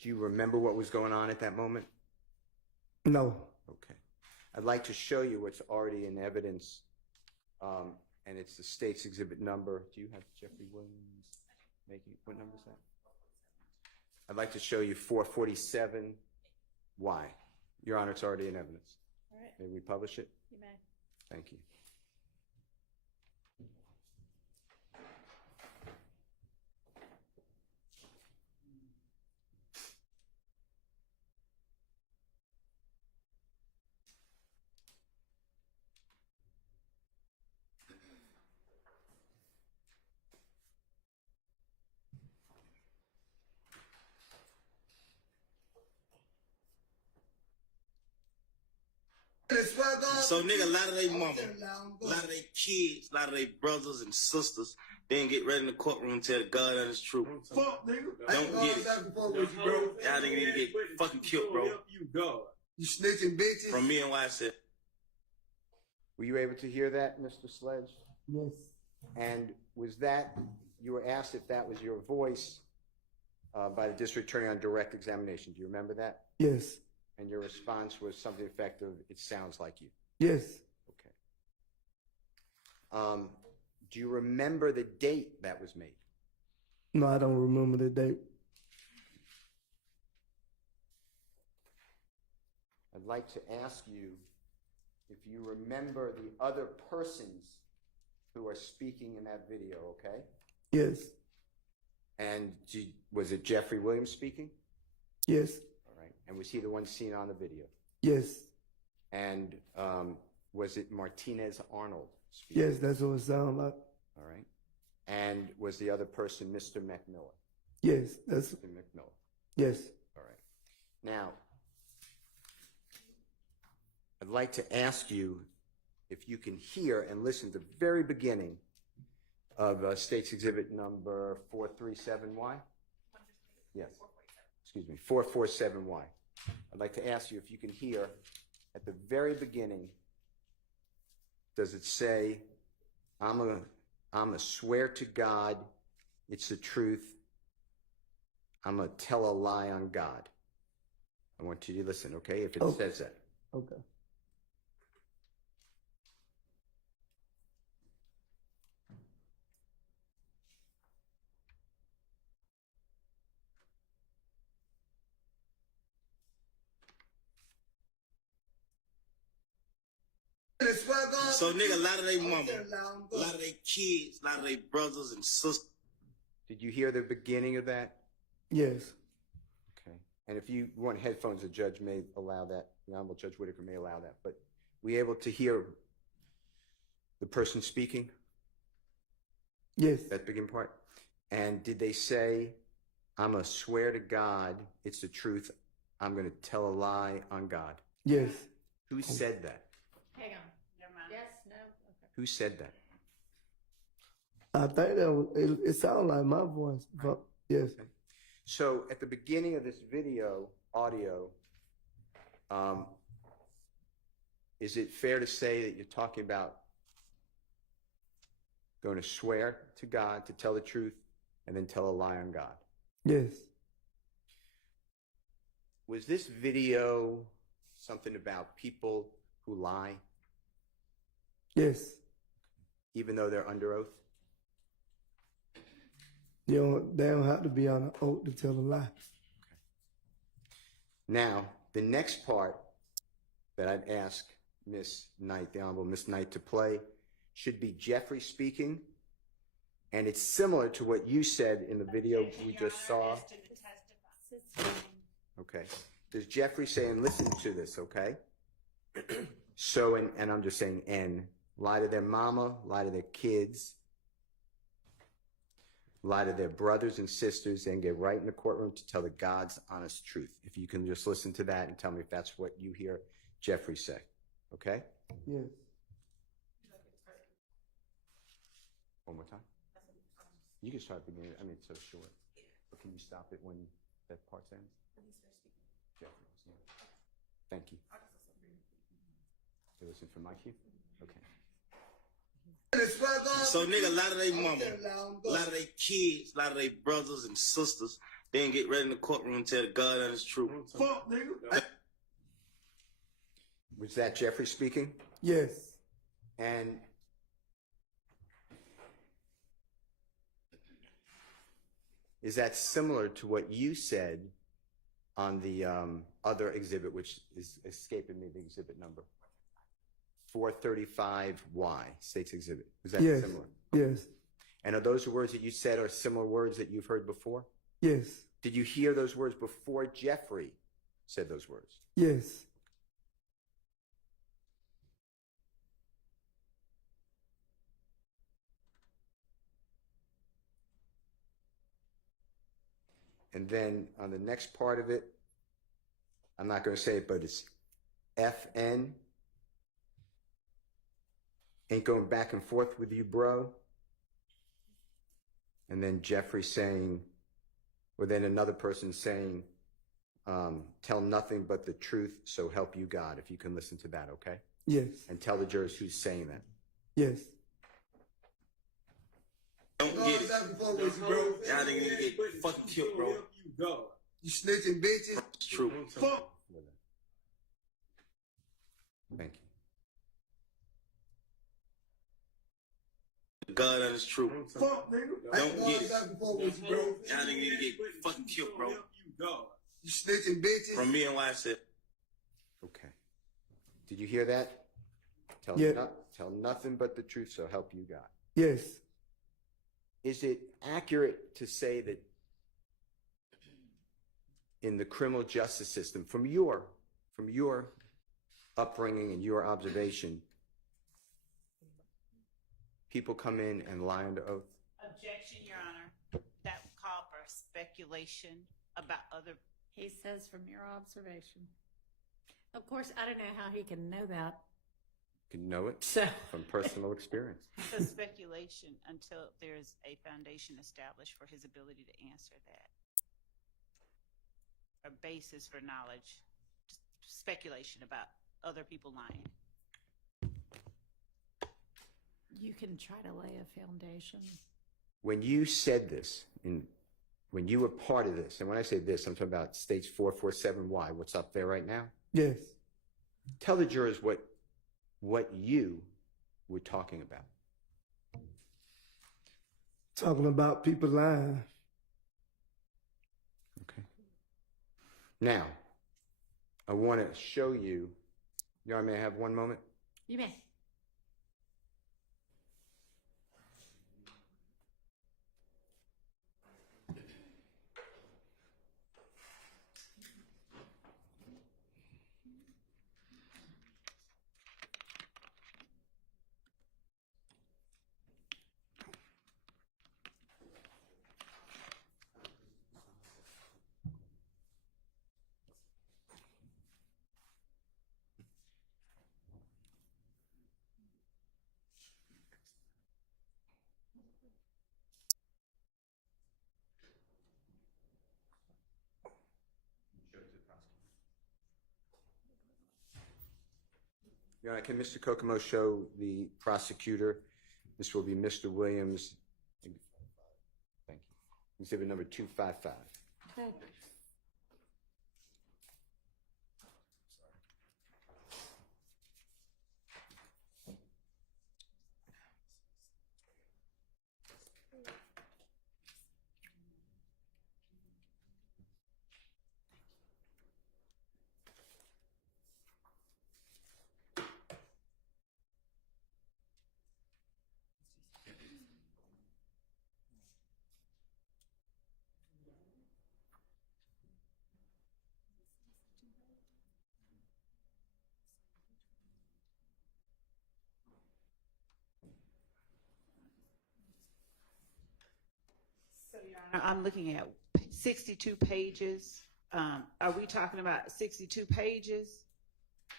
Do you remember what was going on at that moment? No. Okay. I'd like to show you what's already in evidence, and it's the State's Exhibit number. Do you have Jeffrey Williams making, what number is that? I'd like to show you 447Y. Your Honor, it's already in evidence. All right. May we publish it? You may. Thank you. So nigga, a lot of they mama, a lot of they kids, a lot of they brothers and sisters, they didn't get ready in the courtroom and tell God and his truth. Fuck, nigga. Don't get it. Y'all nigga need to get fucking killed, bro. You snitching bitches. From me and YSL. Were you able to hear that, Mr. Sledge? Yes. And was that, you were asked if that was your voice by the district attorney on direct examination. Do you remember that? Yes. And your response was something effective, it sounds like you. Yes. Okay. Do you remember the date that was made? No, I don't remember the date. I'd like to ask you if you remember the other persons who are speaking in that video, okay? Yes. And was it Jeffrey Williams speaking? Yes. All right. And was he the one seen on the video? Yes. And was it Martinez Arnold speaking? Yes, that's what it sounded like. All right. And was the other person Mr. McMillan? Yes, that's Mr. McMillan. Yes. All right. Now, I'd like to ask you if you can hear and listen to the very beginning of State's Exhibit number 437Y? Yes. Excuse me, 447Y. I'd like to ask you if you can hear at the very beginning, does it say, I'm a swear to God, it's the truth, I'm gonna tell a lie on God. I want you to listen, okay, if it says that. Okay. So nigga, a lot of they mama, a lot of they kids, a lot of they brothers and sisters. Did you hear the beginning of that? Yes. Okay. And if you want headphones, the judge may allow that. The Honorable Judge Whitaker may allow that. But were you able to hear the person speaking? Yes. That beginning part? And did they say, I'm a swear to God, it's the truth, I'm going to tell a lie on God? Yes. Who said that? Hang on. Never mind. Yes, no? Okay. Who said that? I think that was, it sounded like my voice, but yes. Okay. So at the beginning of this video, audio, is it fair to say that you're talking about going to swear to God, to tell the truth, and then tell a lie on God? Yes. Was this video something about people who lie? Yes. Even though they're under oath? They don't have to be on an oath to tell a lie. Okay. Now, the next part that I'd ask Miss Knight, the Honorable Miss Knight, to play should be Jeffrey speaking, and it's similar to what you said in the video we just saw. Okay. There's Jeffrey saying, listen to this, okay? So, and I'm just saying, N, lie to their mama, lie to their kids. lie to their brothers and sisters, and get right in the courtroom to tell the God's honest truth. If you can just listen to that and tell me if that's what you hear Jeffrey say. Okay? Yes. One more time. You can start beginning. I mean, it's so short. But can you stop it when that part ends? Jeffrey. Yeah. Thank you. You listen for my cue? Okay. So, nigga, a lot of they mama, a lot of they kids, a lot of they brothers and sisters, they didn't get ready in the courtroom and tell the God honest truth. Fuck, nigga. Was that Jeffrey speaking? Yes. And is that similar to what you said on the other exhibit, which is escaping me, the exhibit number? 435Y, State's Exhibit. Was that Yes. similar? Yes. And are those words that you said are similar words that you've heard before? Yes. Did you hear those words before Jeffrey said those words? Yes. And then on the next part of it, I'm not going to say it, but it's FN. Ain't going back and forth with you, bro. And then Jeffrey saying, or then another person saying, tell nothing but the truth, so help you God. If you can listen to that, okay? Yes. And tell the jurors who's saying that. Yes. Don't get it. Y'all niggas need to get fucking killed, bro. You snitching bitches? It's true. Fuck. Thank you. God honest truth. Fuck, nigga. Don't get it. Y'all niggas need to get fucking killed, bro. You snitching bitches? From me and YSL. Okay. Did you hear that? Tell nothing but the truth, so help you God. Yes. Is it accurate to say that in the criminal justice system, from your upbringing and your observation, people come in and lie under oath? Objection, Your Honor. That would call for speculation about other. He says from your observation. Of course, I don't know how he can know that. You can know it So- from personal experience. So speculation until there's a foundation established for his ability to answer that. A basis for knowledge, speculation about other people lying. You can try to lay a foundation. When you said this, when you were part of this, and when I say this, I'm talking about States 447Y, what's up there right now? Yes. Tell the jurors what you were talking about. Talking about people lying. Okay. Now, I want to show you. I may have one moment. You may. Your Honor, can Mr. Kokomo show the prosecutor? This will be Mr. Williams. Thank you. Exhibit number 255. Okay. I'm looking at 62 pages. Are we talking about 62 pages?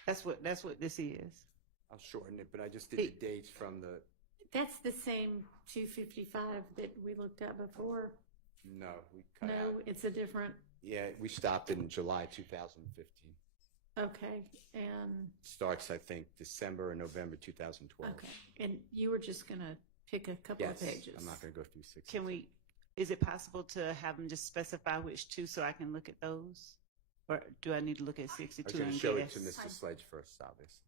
That's what this is. I'll shorten it, but I just did the dates from the. That's the same 255 that we looked at before. No, we cut out. No, it's a different. Yeah, we stopped in July 2015. Okay, and. Starts, I think, December or November 2012. Okay, and you were just gonna pick a couple of pages. I'm not going to go through 6. Can we? Is it possible to have them just specify which two so I can look at those, or do I need to look at 62? I was going to show it to Mr. Sledge first, obviously,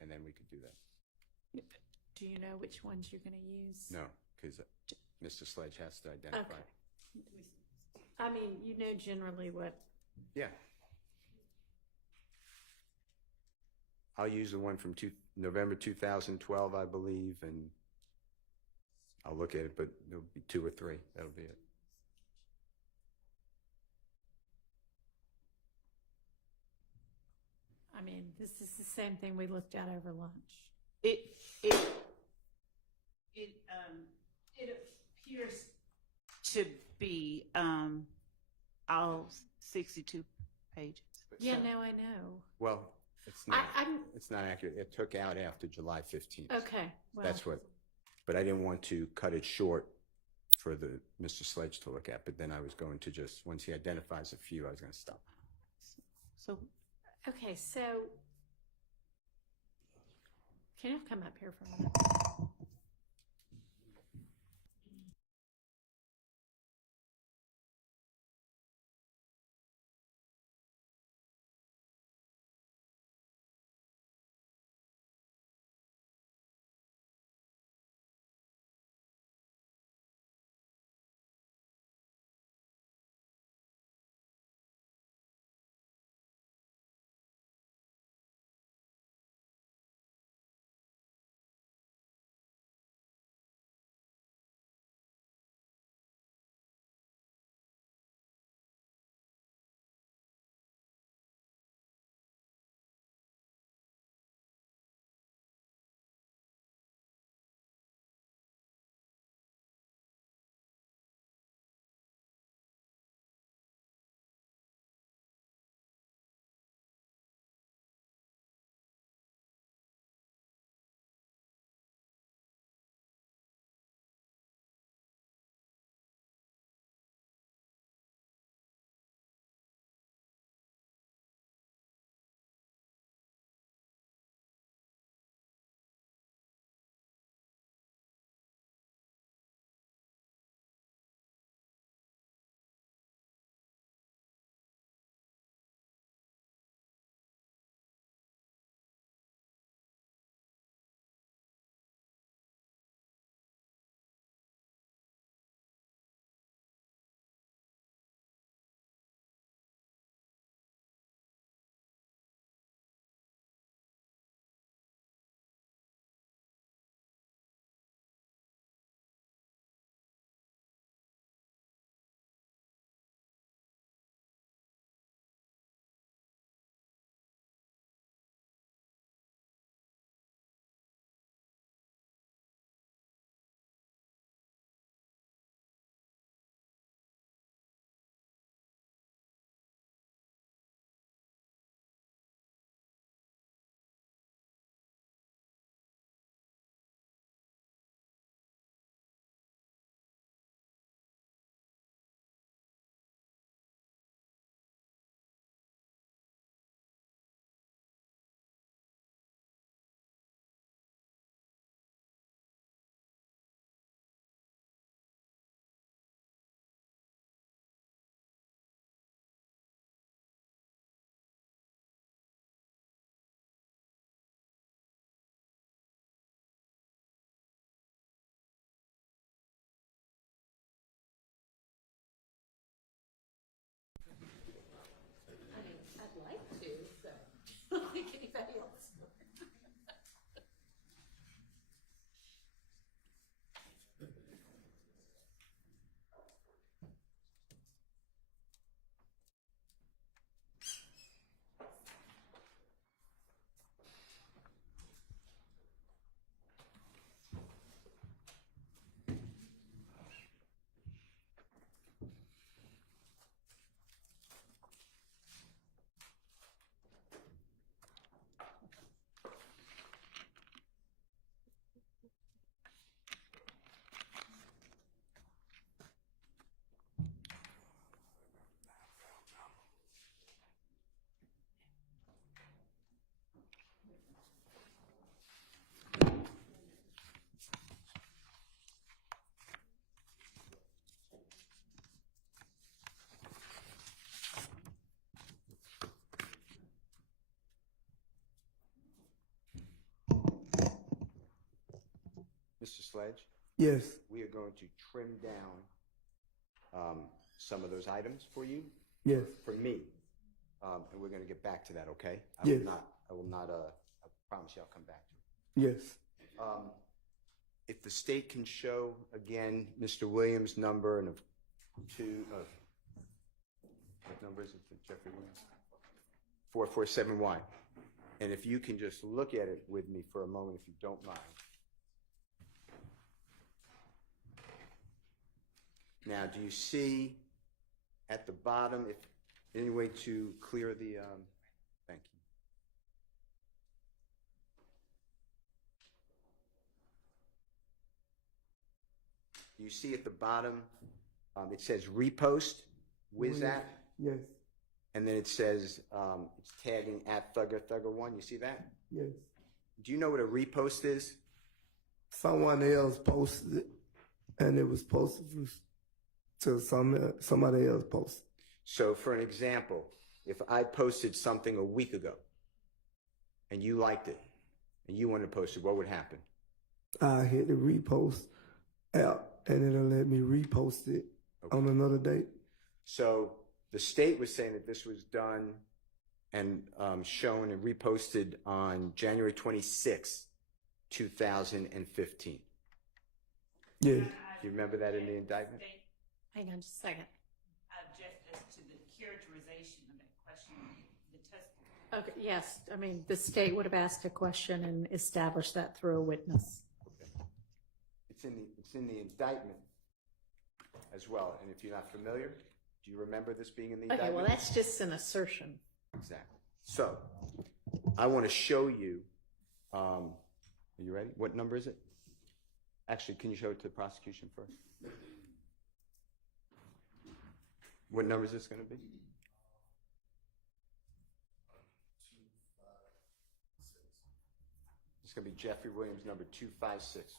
and then we could do that. Do you know which ones you're gonna use? No, because Mr. Sledge has to identify. Okay. I mean, you know generally what. Yeah. I'll use the one from November 2012, I believe, and I'll look at it, but there'll be 2 or 3. That'll be it. I mean, this is the same thing we looked at over lunch. It appears to be all 62 pages. Yeah, no, I know. Well, it's not. It's not accurate. It took out after July 15th. Okay, well. That's what. But I didn't want to cut it short for the Mr. Sledge to look at. But then I was going to just once he identifies a few, I was going to stop. So. Okay, so can you come up here for a minute? Mr. Sledge, Yes. we are going to trim down some of those items for you. Yes. For me. And we're going to get back to that, okay? Yes. I will not, I promise you I'll come back to it. Yes. If the state can show, again, Mr. Williams' number and what number is it, Jeffrey Williams? 447Y. And if you can just look at it with me for a moment, if you don't mind. Now, do you see at the bottom, if any way to clear the, thank you. Do you see at the bottom, it says repost, whiz at? Yes. And then it says, it's tagging at Thugger1. You see that? Yes. Do you know what a repost is? Someone else posted it, and it was posted to somebody else posted. So for an example, if I posted something a week ago and you liked it and you wanted to post it, what would happen? I hit the repost app, and it'll let me repost it on another date. So the state was saying that this was done and shown and reposted on January 26, 2015. Yeah. Do you remember that in the indictment? Hang on just a second. Just as to the characterization of that question, the testimony. Okay, yes, I mean, the state would have asked a question and established that through a witness. Okay. It's in the indictment as well. And if you're not familiar, do you remember this being in the indictment? Okay, well, that's just an assertion. Exactly. So I want to show you, are you ready? What number is it? Actually, can you show it to the prosecution first? What number is this going to be? 256. It's going to be Jeffrey Williams, number 256.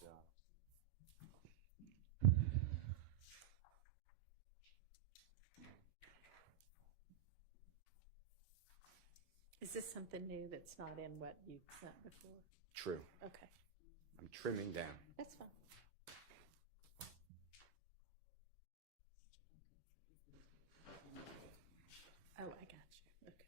Is this something new that's not in what you've sent before? True. Okay, I'm trimming down. that's fine. Oh, I got you. Okay.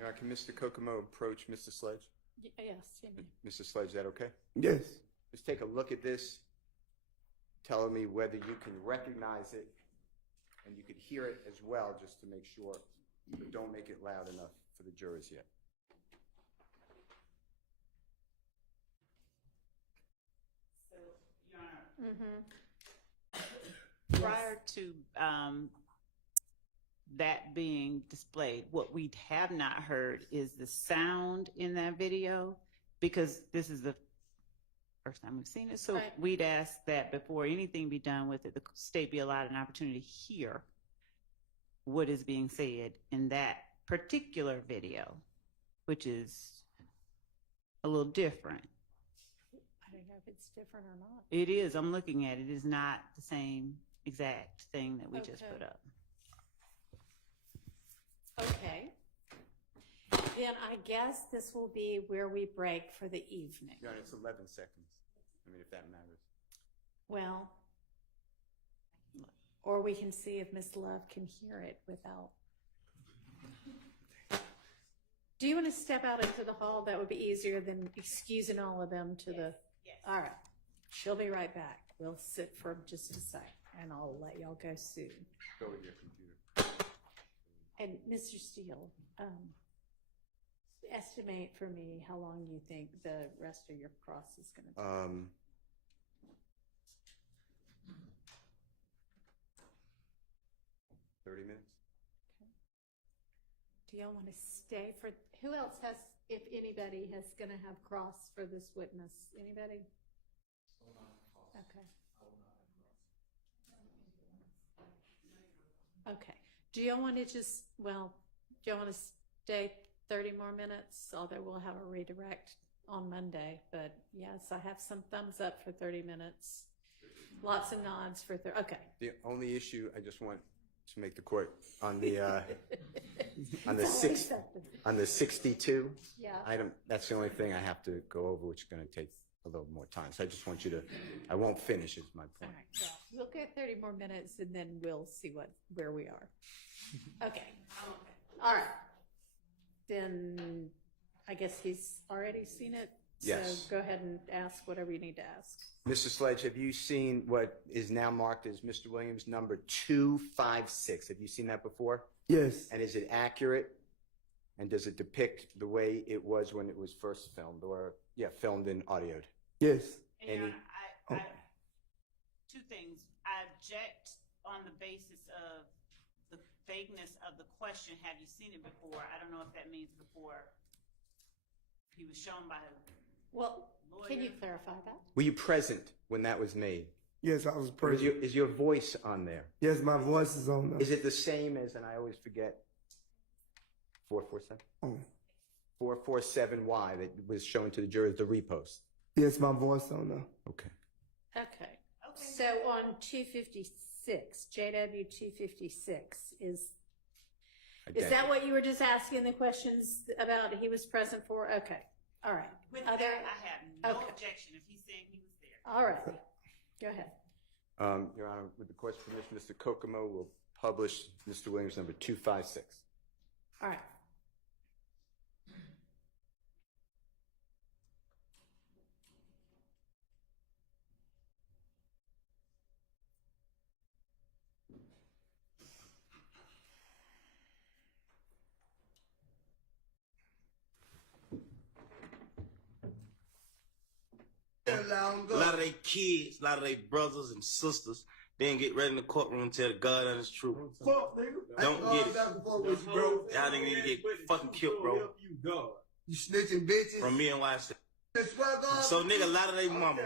Now, can Mr. Kokomo approach Mr. Sledge? Yes, you may. Mr. Sledge, is that okay? Yes. Just take a look at this, telling me whether you can recognize it and you could hear it as well, just to make sure, but don't make it loud enough for the jurors yet. So, Your Honor, prior to that being displayed, what we have not heard is the sound in that video, because this is the first time we've seen it. So Right. we'd ask that before anything be done with it, the state be allowed an opportunity to hear what is being said in that particular video, which is a little different. I don't know if it's different or not. It is. I'm looking at it. It is not the same exact thing that we just Okay. put up. Okay. Then I guess this will be where we break for the evening. Your Honor, it's 11 seconds. I mean, if that matters. Well, or we can see if Miss Love can hear it without. Do you want to step out into the hall? That would be easier than excusing all of them to the. Yes. All right. She'll be right back. We'll sit for just a sec, and I'll let y'all go soon. Go with your computer. And Mr. Steele, estimate for me how long you think the rest of your cross is going to take. 30 minutes. Do y'all want to stay for, who else has, if anybody, has going to have cross for this witness? Anybody? Okay. Okay. Do y'all want to just, well, do y'all want to stay 30 more minutes? Although we'll have a redirect on Monday, but yes, I have some thumbs up for 30 minutes. Lots of nods for 30. Okay. The only issue I just want to make the court on the on the 62 Yeah. item. That's the only thing I have to go over, which is going to take a little more time. So I just want you to. I won't finish. Is my point. All right. Yeah. We'll get 30 more minutes and then we'll see where we are. Okay. All right. Then I guess he's already seen it. Yes. So go ahead and ask whatever you need to ask. Mr. Sledge, have you seen what is now marked as Mr. Williams number 256? Have you seen that before? Yes. And is it accurate? And does it depict the way it was when it was first filmed, or filmed and audioed? Yes. And I two things. I object on the basis of the vagueness of the question. Have you seen it before? I don't know if that means before he was shown by his Well, lawyer. can you clarify that? Were you present when that was made? Yes, I was Or present. is your voice on there? Yes, my voice is on there. Is it the same as, and I always forget, 447? Oh. 447Y that was shown to the jurors, the repost? Yes, my voice on there. Okay. Okay. So on 256, JW 256 is that what you were just asking the questions about? He was present for? Okay. All right. With that, I have no objection if he's saying he was there. All right. Go ahead. Your Honor, with the court's permission, Mr. Kokomo will publish Mr. Williams number 256. All right. A lot of they kids, a lot of they brothers and sisters, they didn't get ready in the courtroom and tell God honest truth. Fuck, nigga. Don't get it. Bro. Y'all niggas need to get fucking killed, bro. You snitching bitches. From me and YSL. So nigga, a lot of they mama,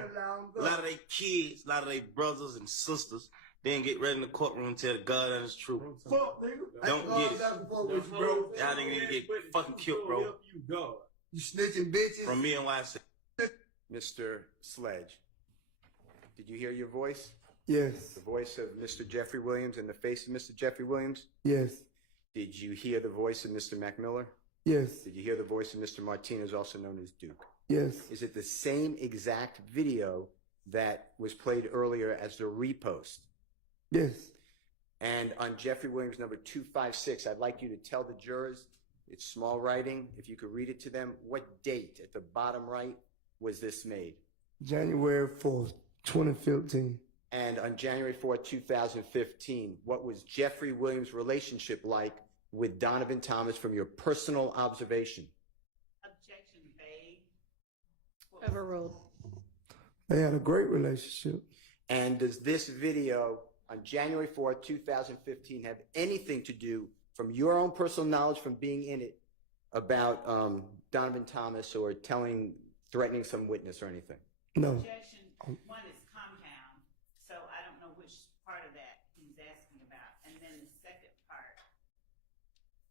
a lot of they kids, a lot of they brothers and sisters, they didn't get ready in the courtroom and tell God honest truth. Fuck, nigga. Don't get it. Y'all niggas need to get fucking killed, bro. You snitching bitches. From me and YSL. Mr. Sledge, did you hear your voice? Yes. The voice of Mr. Jeffrey Williams and the face of Mr. Jeffrey Williams? Yes. Did you hear the voice of Mr. McMiller? Yes. Did you hear the voice of Mr. Martinez, also known as Duke? Yes. Is it the same exact video that was played earlier as the repost? Yes. And on Jeffrey Williams number 256, I'd like you to tell the jurors, it's small writing, if you could read it to them, what date at the bottom right was this made? January 4th, 2015. And on January 4th, 2015, what was Jeffrey Williams' relationship like with Donovan Thomas from your personal observation? Objection vague. Overruled. They had a great relationship. And does this video on January 4th, 2015 have anything to do, from your own personal knowledge from being in it, about Donovan Thomas or threatening some witness or anything? No. Objection. One is compound, so I don't know which part of that he's asking about. And then the second part,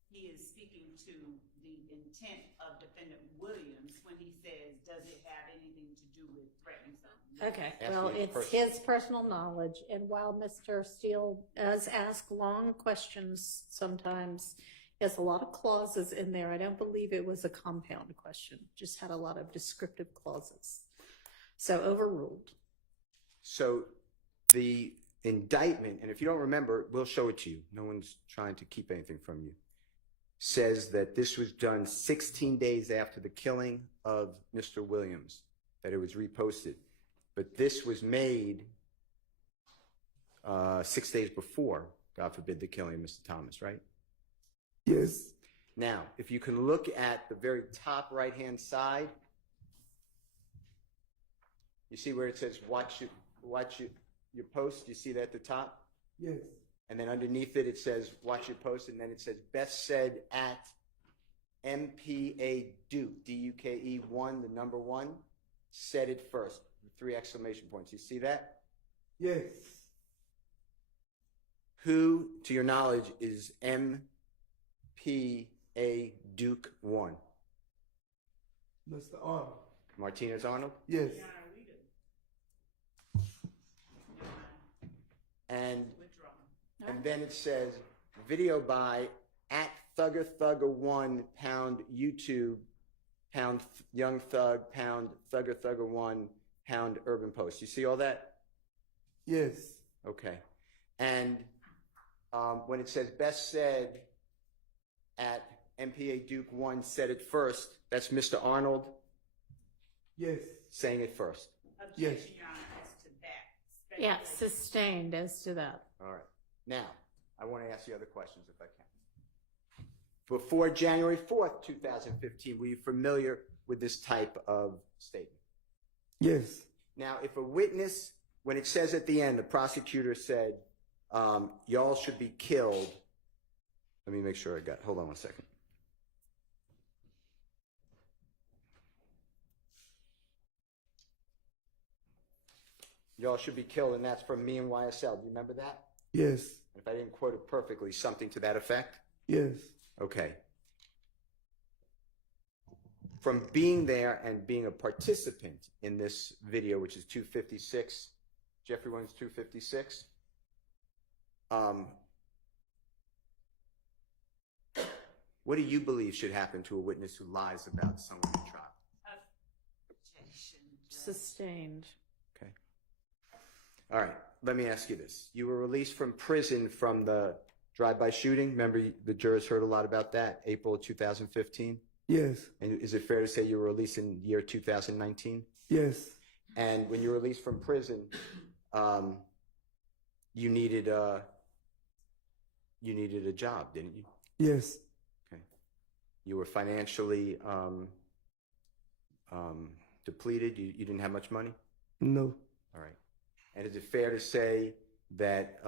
he is speaking to the intent of Defendant Williams when he says, does it have anything to do with threatening something? Okay. Well, it's his personal knowledge. And while Mr. Steele does ask long questions sometimes, he has a lot of clauses in there. I don't believe it was a compound question. Just had a lot of descriptive clauses. So overruled. So the indictment, and if you don't remember, we'll show it to you. No one's trying to keep anything from you. Says that this was done 16 days after the killing of Mr. Williams, that it was reposted. But this was made 6 days before, God forbid, the killing of Mr. Thomas, right? Yes. Now, if you can look at the very top right-hand side, you see where it says watch your post? You see that at the top? Yes. And then underneath it, it says watch your post, and then it says best said at MPA Duke, DUKE 1, the number 1, said it first, 3 exclamation points. You see that? Yes. Who, to your knowledge, is MPA Duke 1? Mr. Arnold. Martinez Arnold? Yes. And then it says video by at Thugger1 pound YouTube pound Young Thug pound Thugger1 pound Urban Post. You see all that? Yes. Okay. And when it says best said at MPA Duke 1 said it first, that's Mr. Arnold? Yes. Saying it first. Yes. Yeah, sustained as to that. All right. Now, I want to ask you other questions if I can. Before January 4th, 2015, were you familiar with this type of statement? Yes. Now, if a witness, when it says at the end, the prosecutor said, y'all should be killed. Let me make sure I got, hold on one second. Y'all should be killed, and that's from me and YSL. Do you remember that? Yes. If I didn't quote it perfectly, something to that effect? Yes. Okay. From being there and being a participant in this video, which is 256, Jeffrey Williams 256, what do you believe should happen to a witness who lies about someone in trial? Sustained. Okay. All right. Let me ask you this. You were released from prison from the drive-by shooting. Remember, the jurors heard a lot about that, April of 2015? Yes. And is it fair to say you were released in year 2019? Yes. And when you were released from prison, you needed a job, didn't you? Yes. Okay. You were financially depleted. You didn't have much money? No. All right. And is it fair to say that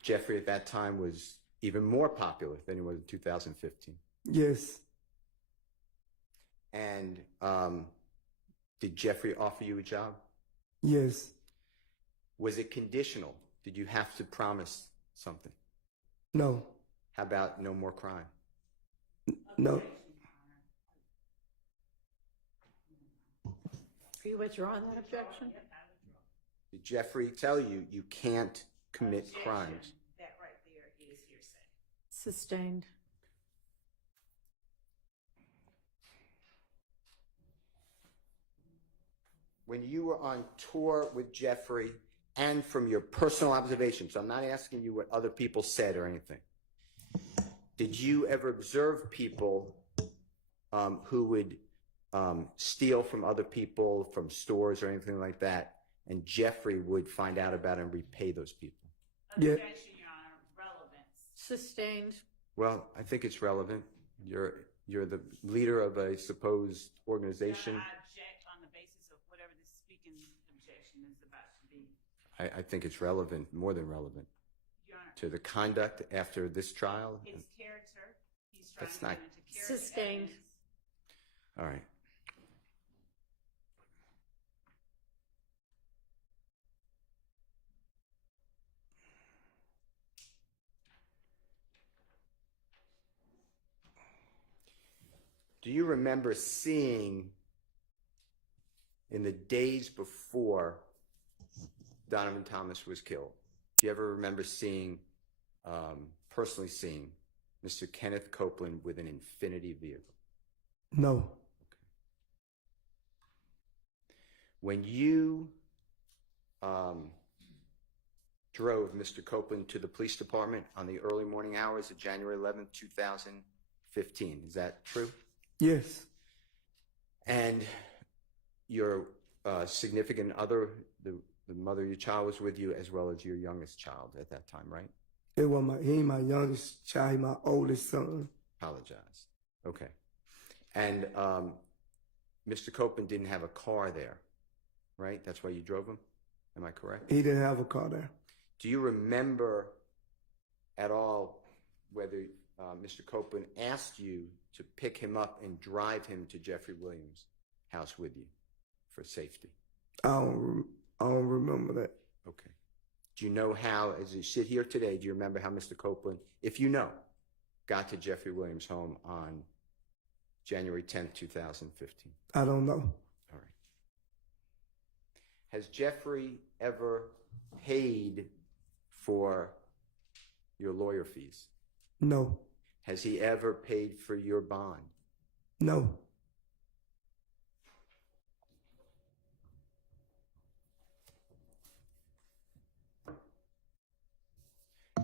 Jeffrey at that time was even more popular than he was in 2015? Yes. And did Jeffrey offer you a job? Yes. Was it conditional? Did you have to promise something? No. How about no more crime? No. Are you withdrawing that objection? Did Jeffrey tell you you can't commit crimes? That right there is hearsay. Sustained. When you were on tour with Jeffrey, and from your personal observation, so I'm not asking you what other people said or anything, did you ever observe people who would steal from other people, from stores or anything like that, and Jeffrey would find out about it and repay those people? Yeah. Objection, Your Honor. Relevance. Sustained. Well, I think it's relevant. You're the leader of a supposed organization. Your Honor, I object on the basis of whatever this speaking objection is about to be. I think it's relevant, more than relevant, Your Honor, to the conduct after this trial. his character, he's trying That's to not- get into character. Sustained. evidence. All right. Do you remember seeing in the days before Donovan Thomas was killed? Do you ever remember seeing, personally seeing, Mr. Kenneth Copeland with an Infiniti vehicle? No. When you drove Mr. Copeland to the police department on the early morning hours of January 11th, 2015, is that true? Yes. And your significant other, the mother of your child, was with you, as well as your youngest child at that time, right? It was he ain't my youngest child, he my oldest son. Apologize. Okay. And Mr. Copeland didn't have a car there, right? That's why you drove him? Am I correct? He didn't have a car there. Do you remember at all whether Mr. Copeland asked you to pick him up and drive him to Jeffrey Williams' house with you for safety? I don't remember that. Okay. Do you know how, as you sit here today, do you remember how Mr. Copeland, if you know, got to Jeffrey Williams' home on January 10th, 2015? I don't know. All right. Has Jeffrey ever paid for your lawyer fees? No. Has he ever paid for your bond? No.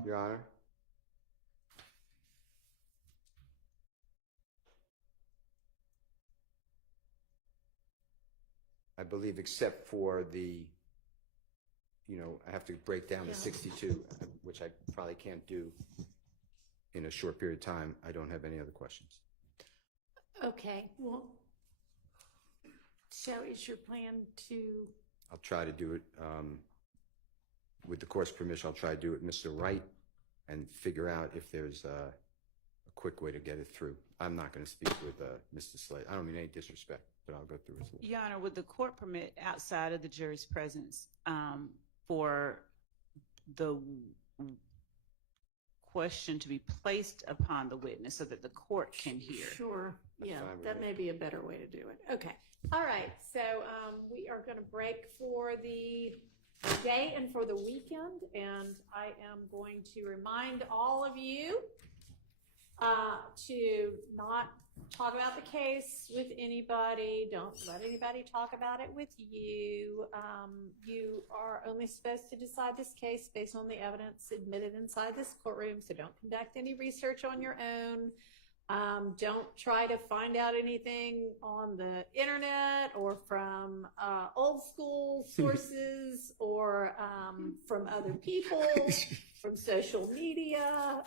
Your Honor? I believe except for the, I have to break down the 62, which I probably can't do in a short period of time. I don't have any other questions. Okay, well, so is your plan to? I'll try to do it, with the court's permission, I'll try to do it Mr. Wright and figure out if there's a quick way to get it through. I'm not going to speak with Mr. Slade. I don't mean any disrespect, but I'll go through his list. Your Honor, would the court permit outside of the jury's presence for the question to be placed upon the witness so that the court can hear? Sure, yeah, that may be a better way to do it. Okay, all right, so we are going to break for the day and for the weekend, and I am going to remind all of you to not talk about the case with anybody. Don't let anybody talk about it with you. You are only supposed to decide this case based on the evidence admitted inside this courtroom, so don't conduct any research on your own. Don't try to find out anything on the internet or from old school sources or from other people, from social media.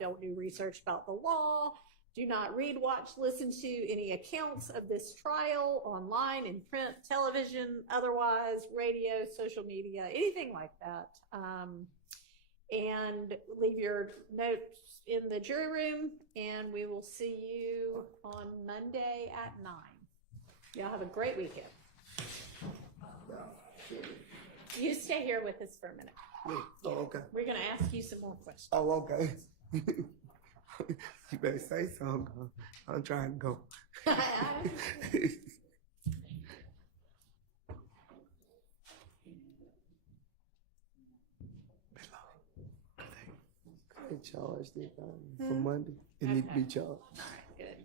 Don't do research about the law. Do not read, watch, listen to any accounts of this trial online, in print, television, otherwise, radio, social media, anything like that. And leave your notes in the jury room, and we will see you on Monday at 9. Y'all have a great weekend. You stay here with us for a minute. Oh, okay. We're going to ask you some more questions. Oh, okay. You better say something. I'm trying to go. They charged it for Monday. It need to be charged. All right, good.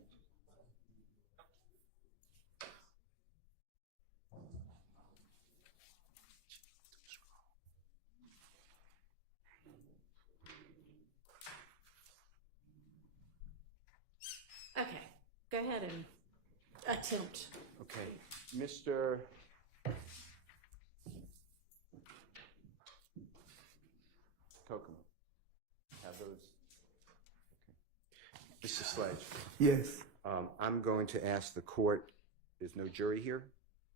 Okay, go ahead and attempt. Okay, Mr. Kokomo, have those. Okay. Mr. Sledge. Yes. I'm going to ask the court, there's no jury here,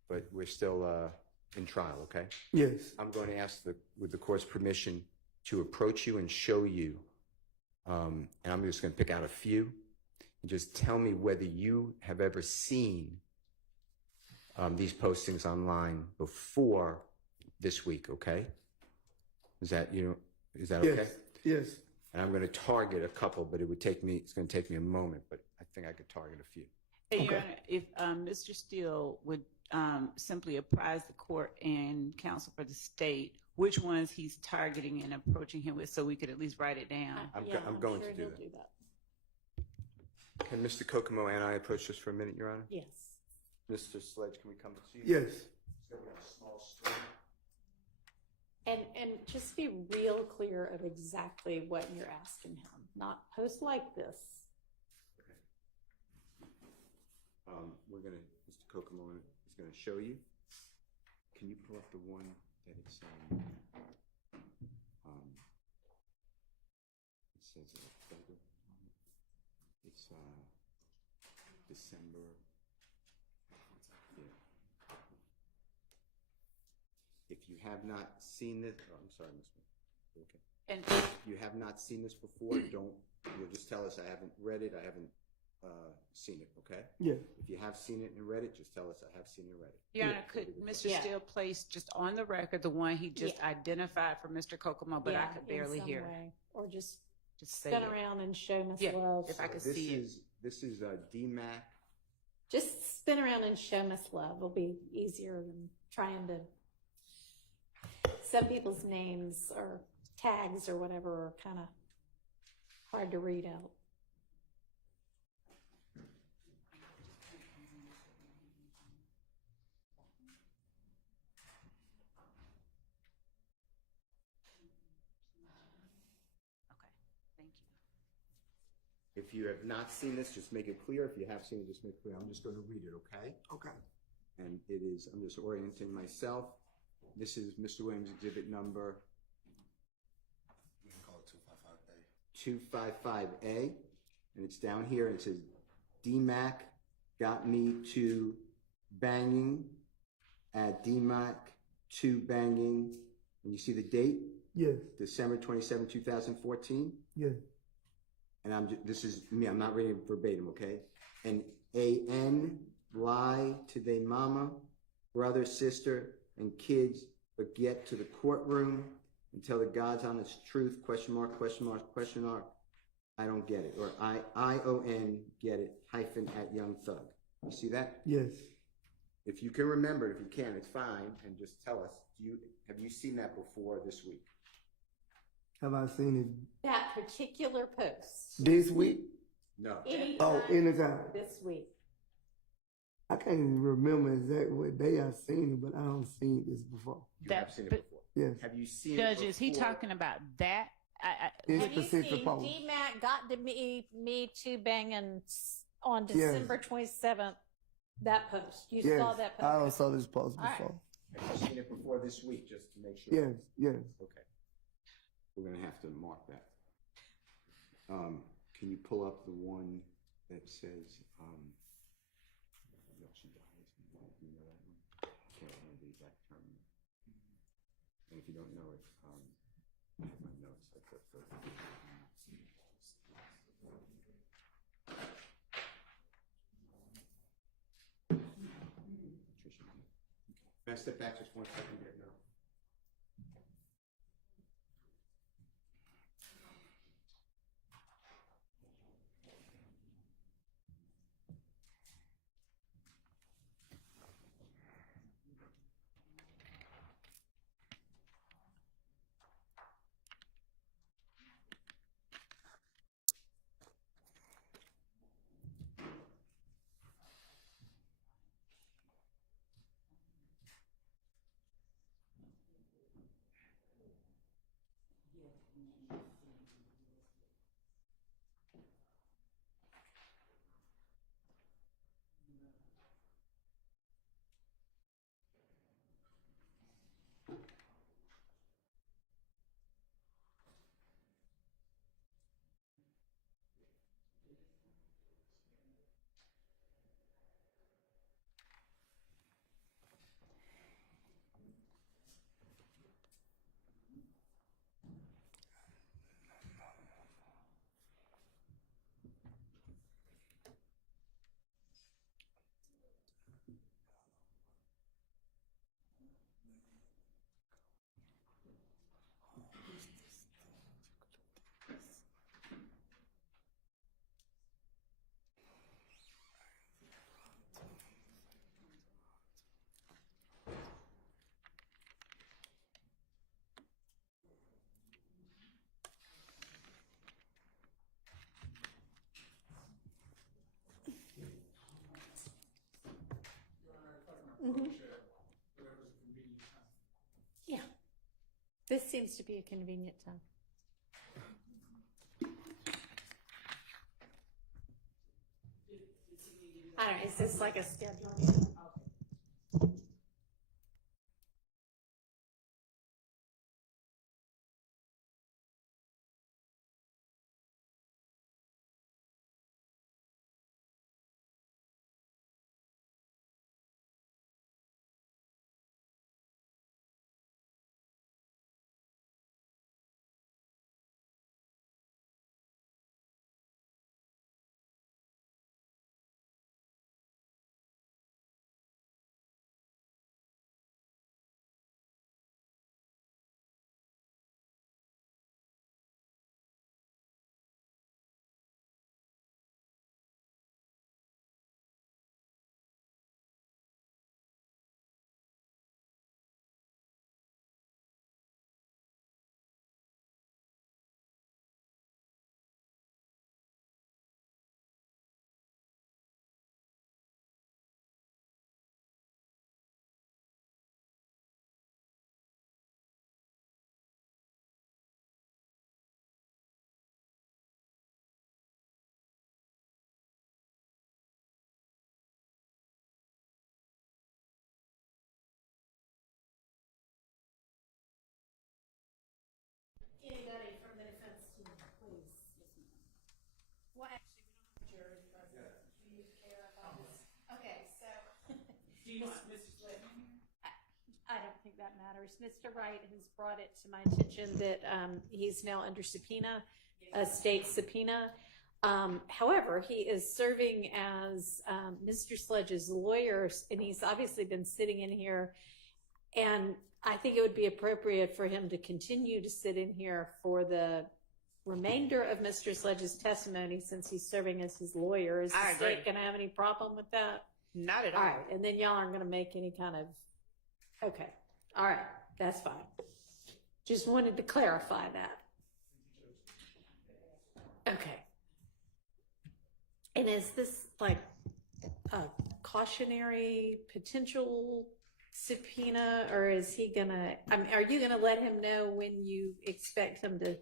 but we're still in trial, okay? Yes. I'm going to ask, with the court's permission, to approach you and show you, and I'm just going to pick out a few, and just tell me whether you have ever seen these postings online before this week, okay? Is that okay? Yes. And I'm going to target a couple, but it's going to take me a moment, but I think I could target a few. Hey, Your Honor, if Mr. Steele would simply apprise the court and counsel for the state which ones he's targeting and approaching him with, so we could at least write it down. I'm going to do that. Can Mr. Kokomo and I approach this for a minute, Your Honor? Yes. Mr. Sledge, can we come to you? Yes. So we have a small screen. And just be real clear of exactly what you're asking him. Not post like this. We're going to, Mr. Kokomo is going to show you. Can you pull up the one that it's, it says, it's, December. Yeah. If you have not seen this, oh, I'm sorry, Ms. Smith. Okay. And If you have not seen this before, you'll just tell us I haven't read it, I haven't seen it, okay? Yeah. If you have seen it and read it, just tell us I have seen it and read it. Your Honor, could Mr. Steele place just on the record the one he just identified for Mr. Kokomo, but I could barely in some hear. way. Or just Just say spin it. around and show Miss Yeah, Love. if I could This see it. This is DMAC. Just spin around and show Miss Love. It'll be easier than trying to. Some people's names or tags or whatever are kind of hard to read out. Thank you. If you have not seen this, just make it clear. If you have seen it, just make it clear. I'm just going to read it, okay? Okay. And it is, I'm just orienting myself. This is Mr. Williams' exhibit number We can call it 255A. 255A. And it's down here and it says, DMAC got me to banging at DMAC to banging. And you see the date? Yes. December 27, 2014. Yes. And this is me, I'm not reading it verbatim, okay? And A-N, lie to they mama, brother, sister, and kids, but get to the courtroom and tell the God's honest truth, question mark, question mark, question mark. I don't get it. Or I-O-N, get it, hyphen at Young Thug. You see that? Yes. If you can remember it, if you can, it's fine, and just tell us, have you seen that before this week? Have I seen it That particular post. this week? No. Anytime. This week. I can't even remember exactly what day I seen it, but I don't seen this before. You have seen it before. Yes. Have you seen Judge, it is he before? talking about that? This Have you specific seen post. DMAC got to me too banging on December 27th? That post. You Yes. saw that post. I saw this post All right. before. Have you seen it before this week, just to make sure? Yes. Yes. Okay. We're gonna have to mark that. Can you pull up the one that says, no, she dies. You know that one? Can't remember the exact term. And if you don't know it, I have my notes. I put the. Can I step back just 1 second here? No. Yeah. This seems to be a convenient time. I don't know, is this like a schedule? Well, actually, we don't have jury present. Do you care about this? Okay, so. Do you want Mr. Sledge in here? I don't think that matters. Mr. Wright has brought it to my attention that he's now under subpoena, a state subpoena. However, he is serving as Mr. Sledge's lawyer, and he's obviously been sitting in here. And I think it would be appropriate for him to continue to sit in here for the remainder of Mr. Sledge's testimony, since he's serving as his lawyer. Is the state going to have any problem with that? Not at all. All right, and then y'all aren't going to make any kind of. Okay. All right. That's fine. Just wanted to clarify that. Okay. And is this like a cautionary potential subpoena, or is he gonna, I mean, are you gonna let him know when you expect him to,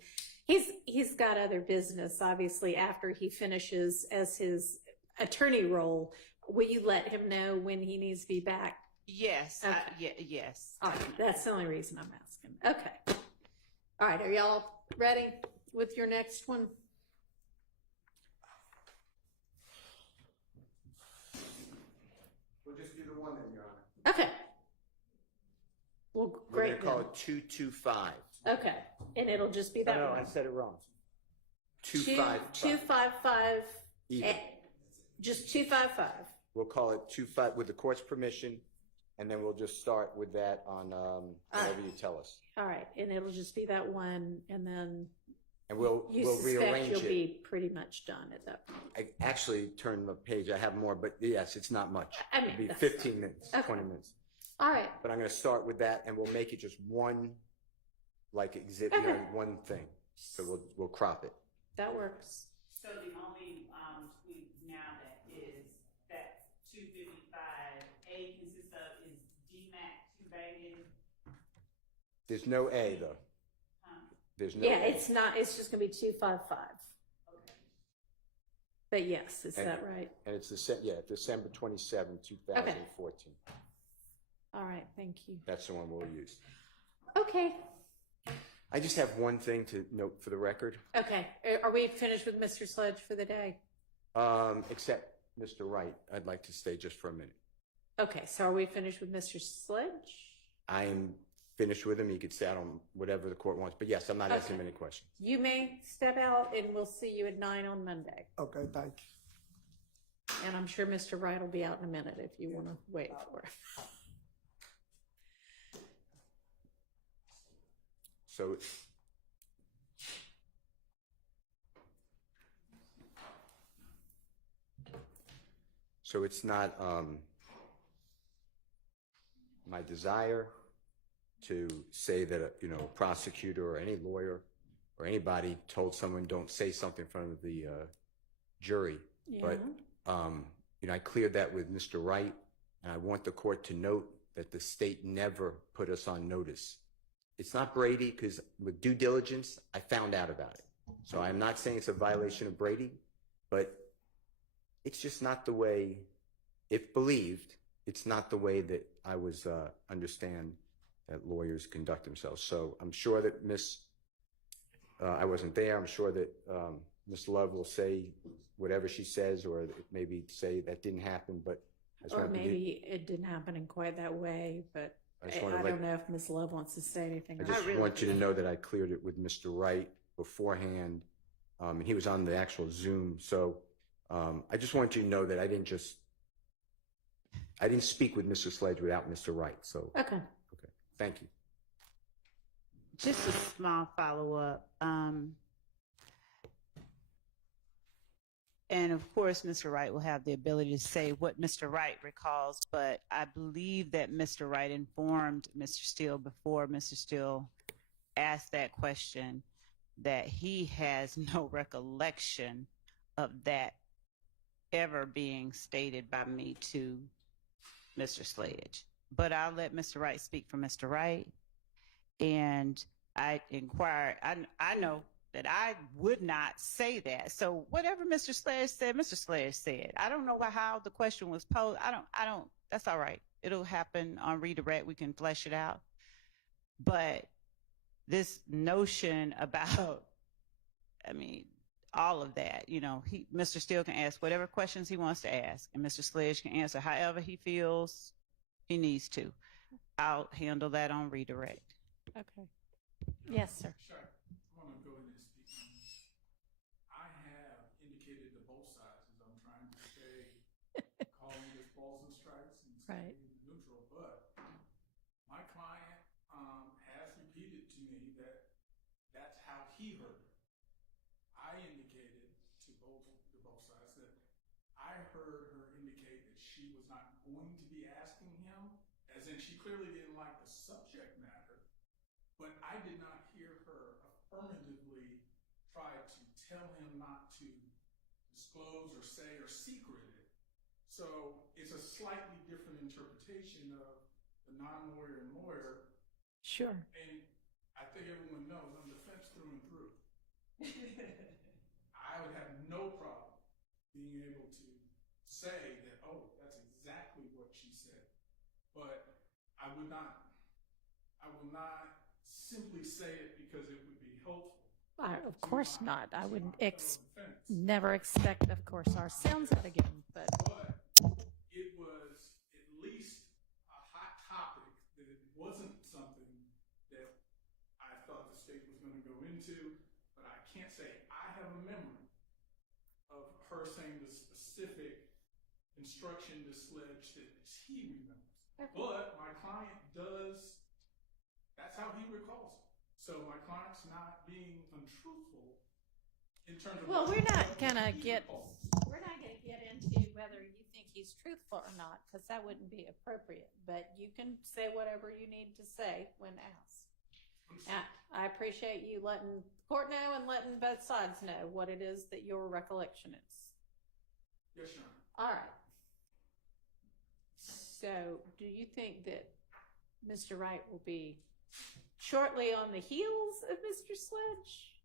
he's got other business, obviously, after he finishes as his attorney role. Will you let him know when he needs to be back? Yes. Okay. Yes. All right, that's the only reason I'm asking. Okay. All right, are y'all ready with your next one? We'll just do the one then, Your Honor. Okay. Well, We're great. going to call then. it 225. Okay, and it'll just be that No, one. I said it wrong. 255. 255. Even. Just 255. We'll call it 25 with the court's permission, and then we'll just start with that on whatever you tell us. All right, and it'll just be that one, and then And we'll suspect rearrange you'll it. be pretty much done at that point. I actually turned the page. I have more, but yes, it's not much. I mean, It'll be that's 15 minutes, okay. 20 minutes. All right. But I'm going to start with that, and we'll make it just one, like exhibit, Okay. one thing. So we'll crop it. That works. So the only tweak now that is that 255A consists of is DMAC 2 baggage. There's no A though. There's no Yeah, A. it's not, it's just gonna be 255. Okay. But yes, is that right? And it's December 27, 2014. All right, thank you. That's the one we'll use. Okay, I just have one thing to note for the record, okay. Are we finished with Mr. Sledge for the day? except Mr. Wright. I'd like to stay just for a minute. Okay, so are we finished with Mr. Sledge? I am finished with him. He could stay out on whatever the court wants. But yes, I'm not asking him any questions. You may step out and we'll see you at 9 on Monday. Okay, thank you. And I'm sure Mr. Wright will be out in a minute if you want to wait for him. So it's not my desire to say that a prosecutor or any lawyer or anybody told someone don't say something in front of the jury. Yeah. But I cleared that with Mr. Wright, and I want the court to note that the state never put us on notice. It's not Brady, because with due diligence, I found out about it. So I'm not saying it's a violation of Brady, but it's just not the way, if believed, it's not the way that I was understand that lawyers conduct themselves. So I'm sure that I wasn't there. I'm sure that Ms. Love will say whatever she says, or maybe say that didn't happen, but I just Or wanted to maybe it didn't happen in quite that way, but I I just wanna let- don't know if Ms. Love wants to say anything. I or just not. want you to know that I cleared it with Mr. Wright beforehand, and he was on the actual Zoom. So I just want you to know that I didn't speak with Mr. Sledge without Mr. Wright. So Okay. Thank you. Just a small follow-up. And of course, Mr. Wright will have the ability to say what Mr. Wright recalls, but I believe that Mr. Wright informed Mr. Steele before Mr. Steele asked that question that he has no recollection of that ever being stated by me to Mr. Sledge. But I'll let Mr. Wright speak for Mr. Wright. And I inquired, I know that I would not say that. So whatever Mr. Sledge said, Mr. Sledge said. I don't know how the question was posed. I don't, that's all right. It'll happen on redirect. We can flesh it out. But this notion about, all of that. You know, Mr. Steele can ask whatever questions he wants to ask, and Mr. Sledge can answer however he feels he needs to. I'll handle that on redirect. Okay. Yes, sir. Sure. I want to go in and speak. I have indicated to both sides as I'm trying to stay calling this balls and strikes and staying neutral, but my client has repeated to me that that's how he heard it. I indicated to both sides that I heard her indicate that she was not going to be asking him, as in she clearly didn't like the subject matter, but I did not hear her affirmatively try to tell him not to disclose or say or secret it. So it's a slightly different interpretation of the non-lawyer and lawyer. Sure. And I think everyone knows I'm defense through and through. I would have no problem being able to say that, oh, that's exactly what she said. But I will not simply say it because it would be helpful. Of course not. I would never expect, of course, ourselves out again. But it was at least a hot topic that it wasn't something that I thought the state was going to go into. But I can't say I have a memory of her saying the specific instruction to Sledge that he remembers. Okay. But my client does. That's how he recalls it. So my client's not being untruthful in terms of. Well, we're not gonna get into whether you think he's truthful or not, because that wouldn't be appropriate. But you can say whatever you need to say when asked. I appreciate you letting the court know and letting both sides know what it is that your recollection is. Yes, Your Honor. All right. So, do you think that Mr. Wright will be shortly on the heels of Mr. Sledge?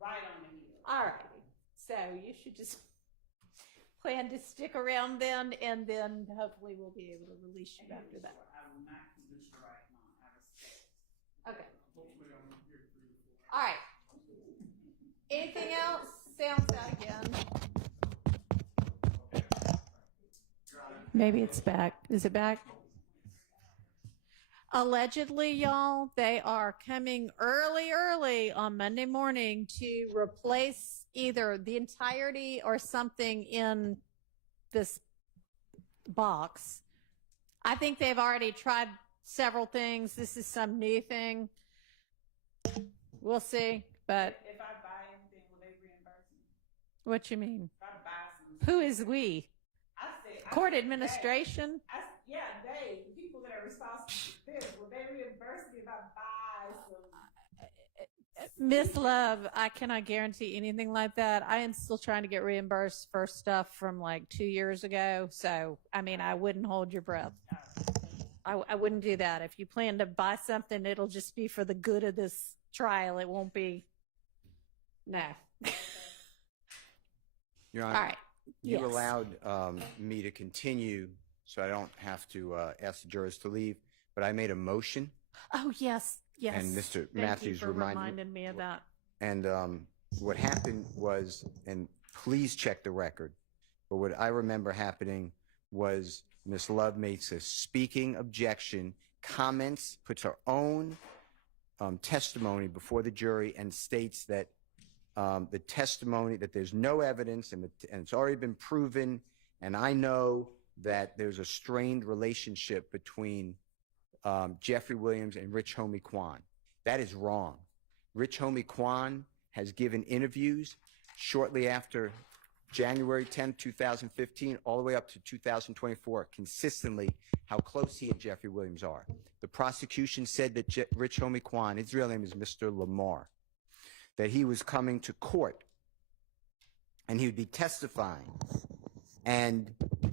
Right on the heel. All right. So you should just plan to stick around then, and then hopefully we'll be able to release you after that. I will not keep Mr. Wright long. I respect. Okay. Hopefully I'm here 3 to 4 hours. All right. Anything else? Sounds out again. Maybe it's back. Is it back? Allegedly, y'all, they are coming early on Monday morning to replace either the entirety or something in this box. I think they've already tried several things. This is some new thing. We'll see, but. If I buy anything, will they reimburse me? What you mean? If I buy some. Who is we? Court administration? They, the people that are responsible for this, will they reimburse me if I buy some? Miss Love, I cannot guarantee anything like that. I am still trying to get reimbursed for stuff from like 2 years ago. So, I mean, I wouldn't hold your breath. I wouldn't do that. If you plan to buy something, it'll just be for the good of this trial. It won't be. No. Your Honor, all right. You Yes. allowed me to continue, so I don't have to ask the jurors to leave. But I made a motion. Oh, yes. And Mr. Thank Matthews you for reminded reminding me of that. And what happened was, and please check the record, but what I remember happening was Ms. Love makes a speaking objection, comments, puts her own testimony before the jury, and states that the testimony, that there's no evidence and it's already been proven, and I know that there's a strained relationship between Jeffrey Williams and Rich Homie Quan. That is wrong. Rich Homie Quan has given interviews shortly after January 10, 2015, all the way up to 2024, consistently how close he and Jeffrey Williams are. The prosecution said that Rich Homie Quan, his real name is Mr. Lamar, that he was coming to court and he would be testifying. And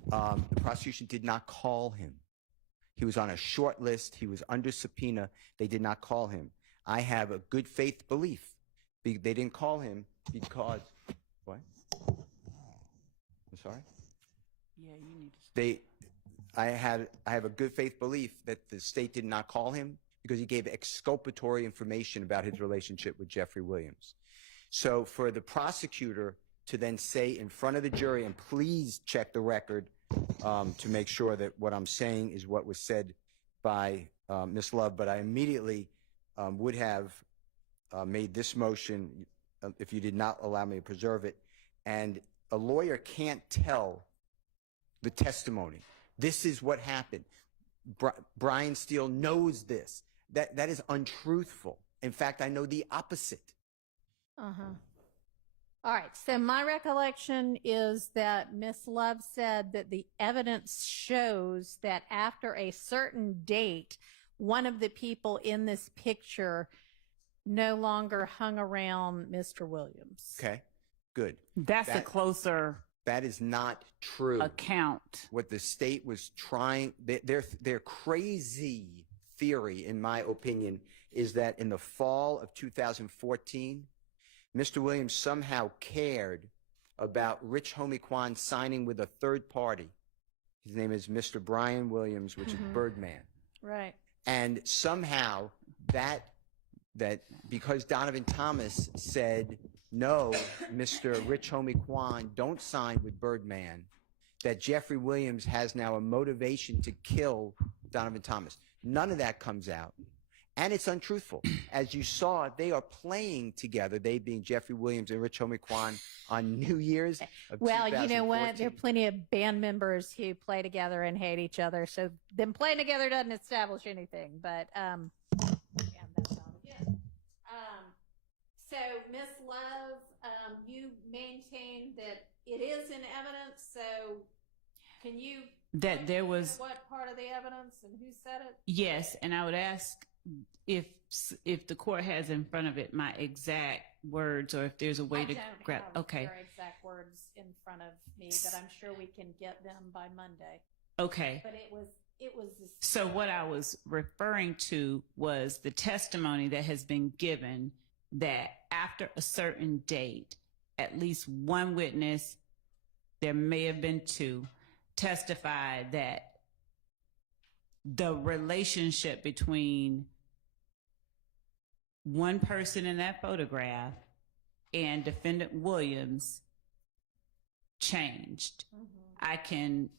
the prosecution did not call him. He was on a short list. He was under subpoena. They did not call him. I have a good faith belief. They didn't call him because, what? I'm sorry? Yeah, you need to. I have a good faith belief that the state did not call him because he gave exculpatory information about his relationship with Jeffrey Williams. So for the prosecutor to then say in front of the jury, and please check the record to make sure that what I'm saying is what was said by Ms. Love, but I immediately would have made this motion if you did not allow me to preserve it. And a lawyer can't tell the testimony. This is what happened. Brian Steele knows this. That is untruthful. In fact, I know the opposite. All right. So my recollection is that Miss Love said that the evidence shows that after a certain date, one of the people in this picture no longer hung around Mr. Williams. Okay, good. That's a closer. That is not true. Account. What the state was trying, their crazy theory, in my opinion, is that in the fall of 2014, Mr. Williams somehow cared about Rich Homie Kwan signing with a third party. His name is Mr. Brian Williams, which is Birdman. Right. And somehow that because Donovan Thomas said, no, Mr. Rich Homie Kwan, don't sign with Birdman, that Jeffrey Williams has now a motivation to kill Donovan Thomas. None of that comes out. And it's untruthful. As you saw, they are playing together, they being Jeffrey Williams and Rich Homie Kwan, on New Year's of Well, you know what? 2014. There are plenty of band members who play together and hate each other. So them playing together doesn't establish anything. But yeah, that's all again. So Miss Love, you maintain that it is in evidence. So can you That there was. what part of the evidence and who said it? Yes, and I would ask if the court has in front of it my exact words, or if there's a way I to don't grab. have Okay. your exact words in front of me, but I'm sure we can get them by Monday. Okay. But it was So what I was referring to was the testimony that has been given that after a certain date, at least one witness, there may have been two, testified that the relationship between one person in that photograph and defendant Williams changed. I can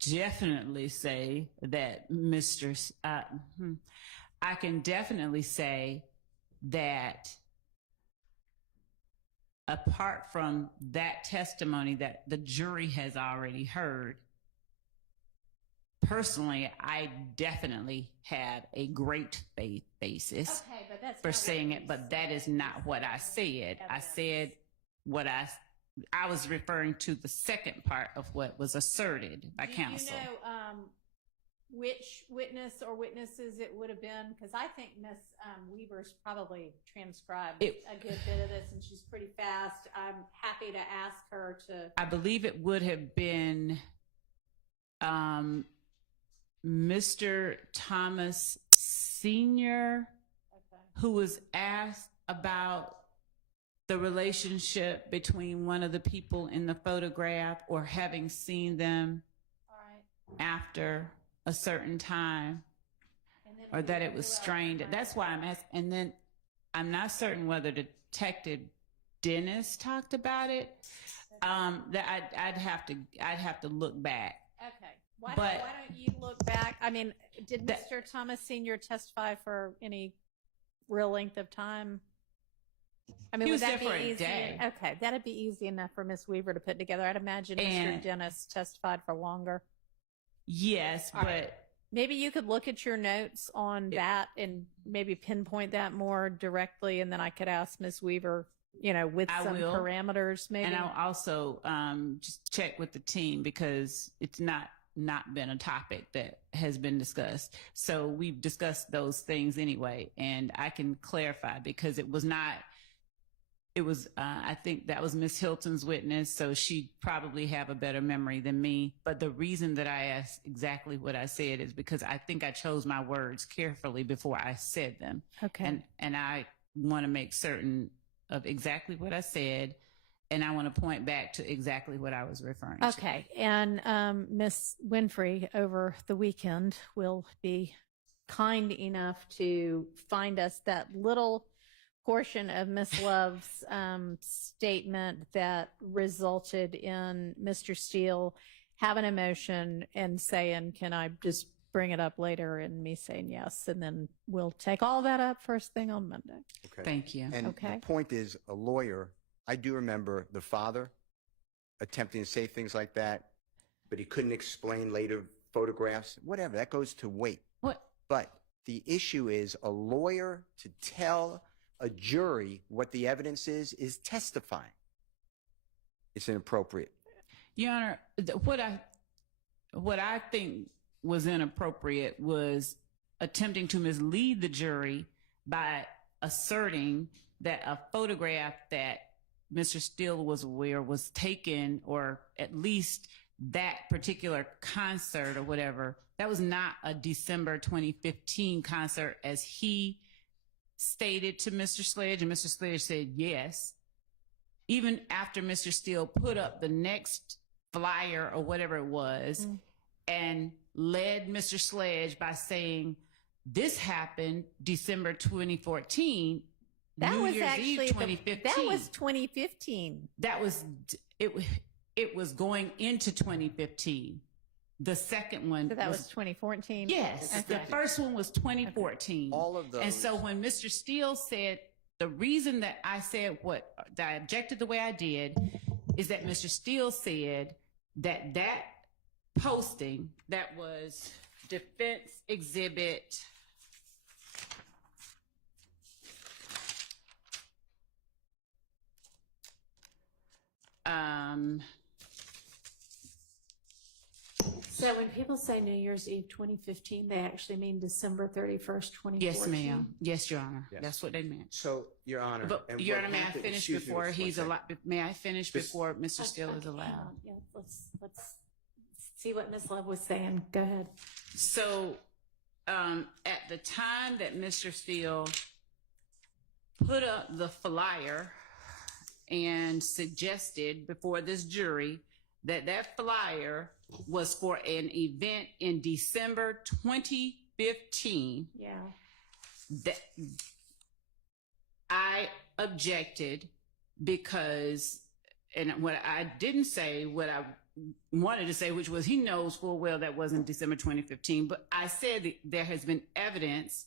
definitely say that I can definitely say that apart from that testimony that the jury has already heard, personally, I definitely have a great faith basis for saying it, but that is not what I said. I said what I was referring to the second part of what was asserted by counsel. Do you know which witness or witnesses it would have been? Because I think Miss Weaver's probably transcribed a good bit of this, and she's pretty fast. I'm happy to ask her to. I believe it would have been Mr. Thomas Sr., who was asked about the relationship between one of the people in the photograph or having seen them after a certain time, or that it was strained. That's why I'm asking. And then I'm not certain whether Detective Dennis talked about it. That I'd have to look back. Okay. Why don't you look back? I mean, did Mr. Thomas Sr. testify for any real length of time? I mean, He would was that there for be a easy? day. Okay, that'd be easy enough for Miss Weaver to put together. I'd imagine Mr. Dennis testified for longer. Yes, All but right. Maybe you could look at your notes on that and maybe pinpoint that more directly, and then I could ask Miss Weaver, with some parameters, maybe. And I'll also just check with the team, because it's not been a topic that has been discussed. So we've discussed those things anyway, and I can clarify, because it was not. It was, I think that was Miss Hilton's witness, so she'd probably have a better memory than me. But the reason that I asked exactly what I said is because I think I chose my words carefully before I said them. Okay. And I want to make certain of exactly what I said, and I want to point back to exactly what I was referring to. Okay. And Miss Winfrey over the weekend will be kind enough to find us that little portion of Miss Love's statement that resulted in Mr. Steele having a motion and saying, can I just bring it up later, and me saying yes, and then we'll take all that up first thing on Monday. Okay. Thank you. And Okay. the point is, a lawyer, I do remember the father attempting to say things like that, but he couldn't explain later photographs, whatever, that goes to weight. What? But the issue is a lawyer to tell a jury what the evidence is testifying. It's inappropriate. Your Honor, what I think was inappropriate was attempting to mislead the jury by asserting that a photograph that Mr. Steele was aware was taken, or at least that particular concert or whatever, that was not a December 2015 concert as he stated to Mr. Sledge, and Mr. Sledge said yes. Even after Mr. Steele put up the next flyer or whatever it was, and led Mr. Sledge by saying, this happened December 2014, That New was Year's actually Eve 2015. that was 2015. That was it was going into 2015. The second one So that was 2014? Yes. Okay. The first one was 2014. All of those. And so when Mr. Steele said, the reason that I said that I objected the way I did is that Mr. Steele said that posting, that was defense exhibit So when people say New Year's Eve 2015, they actually mean December 31st, 2014? Yes, ma'am. Yes, Your Honor. Yes. That's what they meant. So, Your Honor. But, and Your what Honor, may I happened- finish excuse me, before just one he's second. allowed? May I finish This- before Mr. Steele is Hang allowed? on. Yeah, let's see what Ms. Love was saying. Go ahead. So, at the time that Mr. Steele put up the flyer and suggested before this jury that flyer was for an event in December 2015, Yeah. that I objected because, and what I didn't say, what I wanted to say, which was he knows full well that wasn't December 2015, but I said that there has been evidence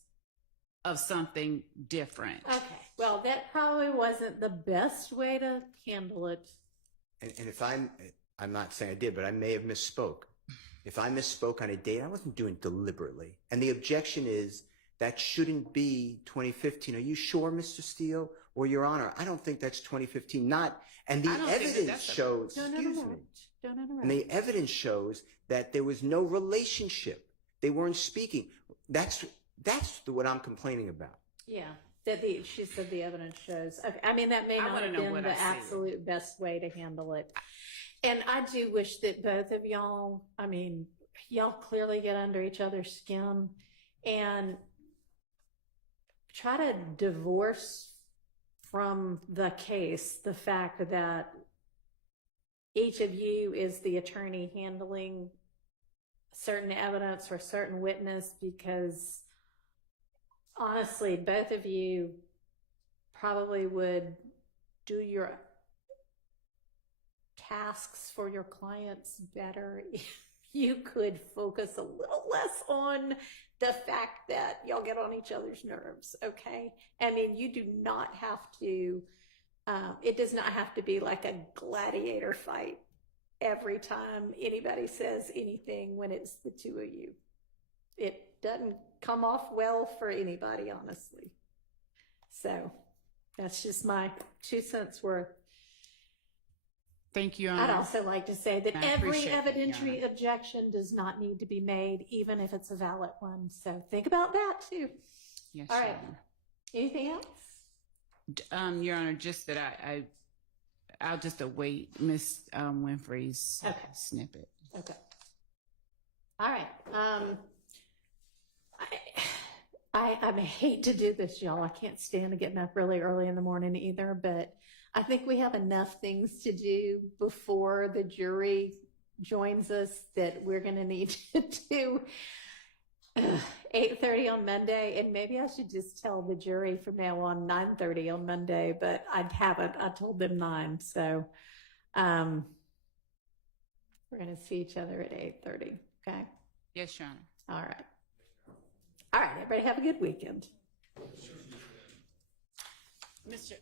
of something different. Okay. Well, that probably wasn't the best way to handle it. And if I'm not saying I did, but I may have misspoke. If I misspoke on a date, I wasn't doing it deliberately. And the objection is that shouldn't be 2015. Are you sure, Mr. Steele? Or Your Honor, I don't think that's 2015. And the I don't think that evidence that's shows, Don't excuse me. interrupt. Don't interrupt. And the evidence shows that there was no relationship. They weren't speaking. That's what I'm complaining about. Yeah. She said the evidence shows. Okay, I mean, that may I not wanna have know been what the I said. absolute best way to handle it. And I do wish that both of y'all, I mean, y'all clearly get under each other's skin and try to divorce from the case the fact that each of you is the attorney handling certain evidence or certain witness, because honestly, both of you probably would do your tasks for your clients better if you could focus a little less on the fact that y'all get on each other's nerves, okay? I mean, you do not have to, it does not have to be like a gladiator fight every time anybody says anything when it's the two of you. It doesn't come off well for anybody, honestly. So that's just my 2 cents worth. Thank you, Your I'd Honor. also like to say that I every appreciate that, Your evidentiary objection does not need to be made, even if it's a valid one. So think about that too. Yes, All Your right. Honor. Anything else? Your Honor, just that I'll just await Miss Winfrey's Okay. snippet. Okay. All right. I hate to do this, y'all. I can't stand getting up really early in the morning either, but I think we have enough things to do before the jury joins us that we're going to need to do 8:30 on Monday, and maybe I should just tell the jury from now on 9:30 on Monday, but I haven't. I told them 9, so we're going to see each other at 8:30. Okay. Yes, Your Honor. All right. All right. Everybody have a good weekend. Mr.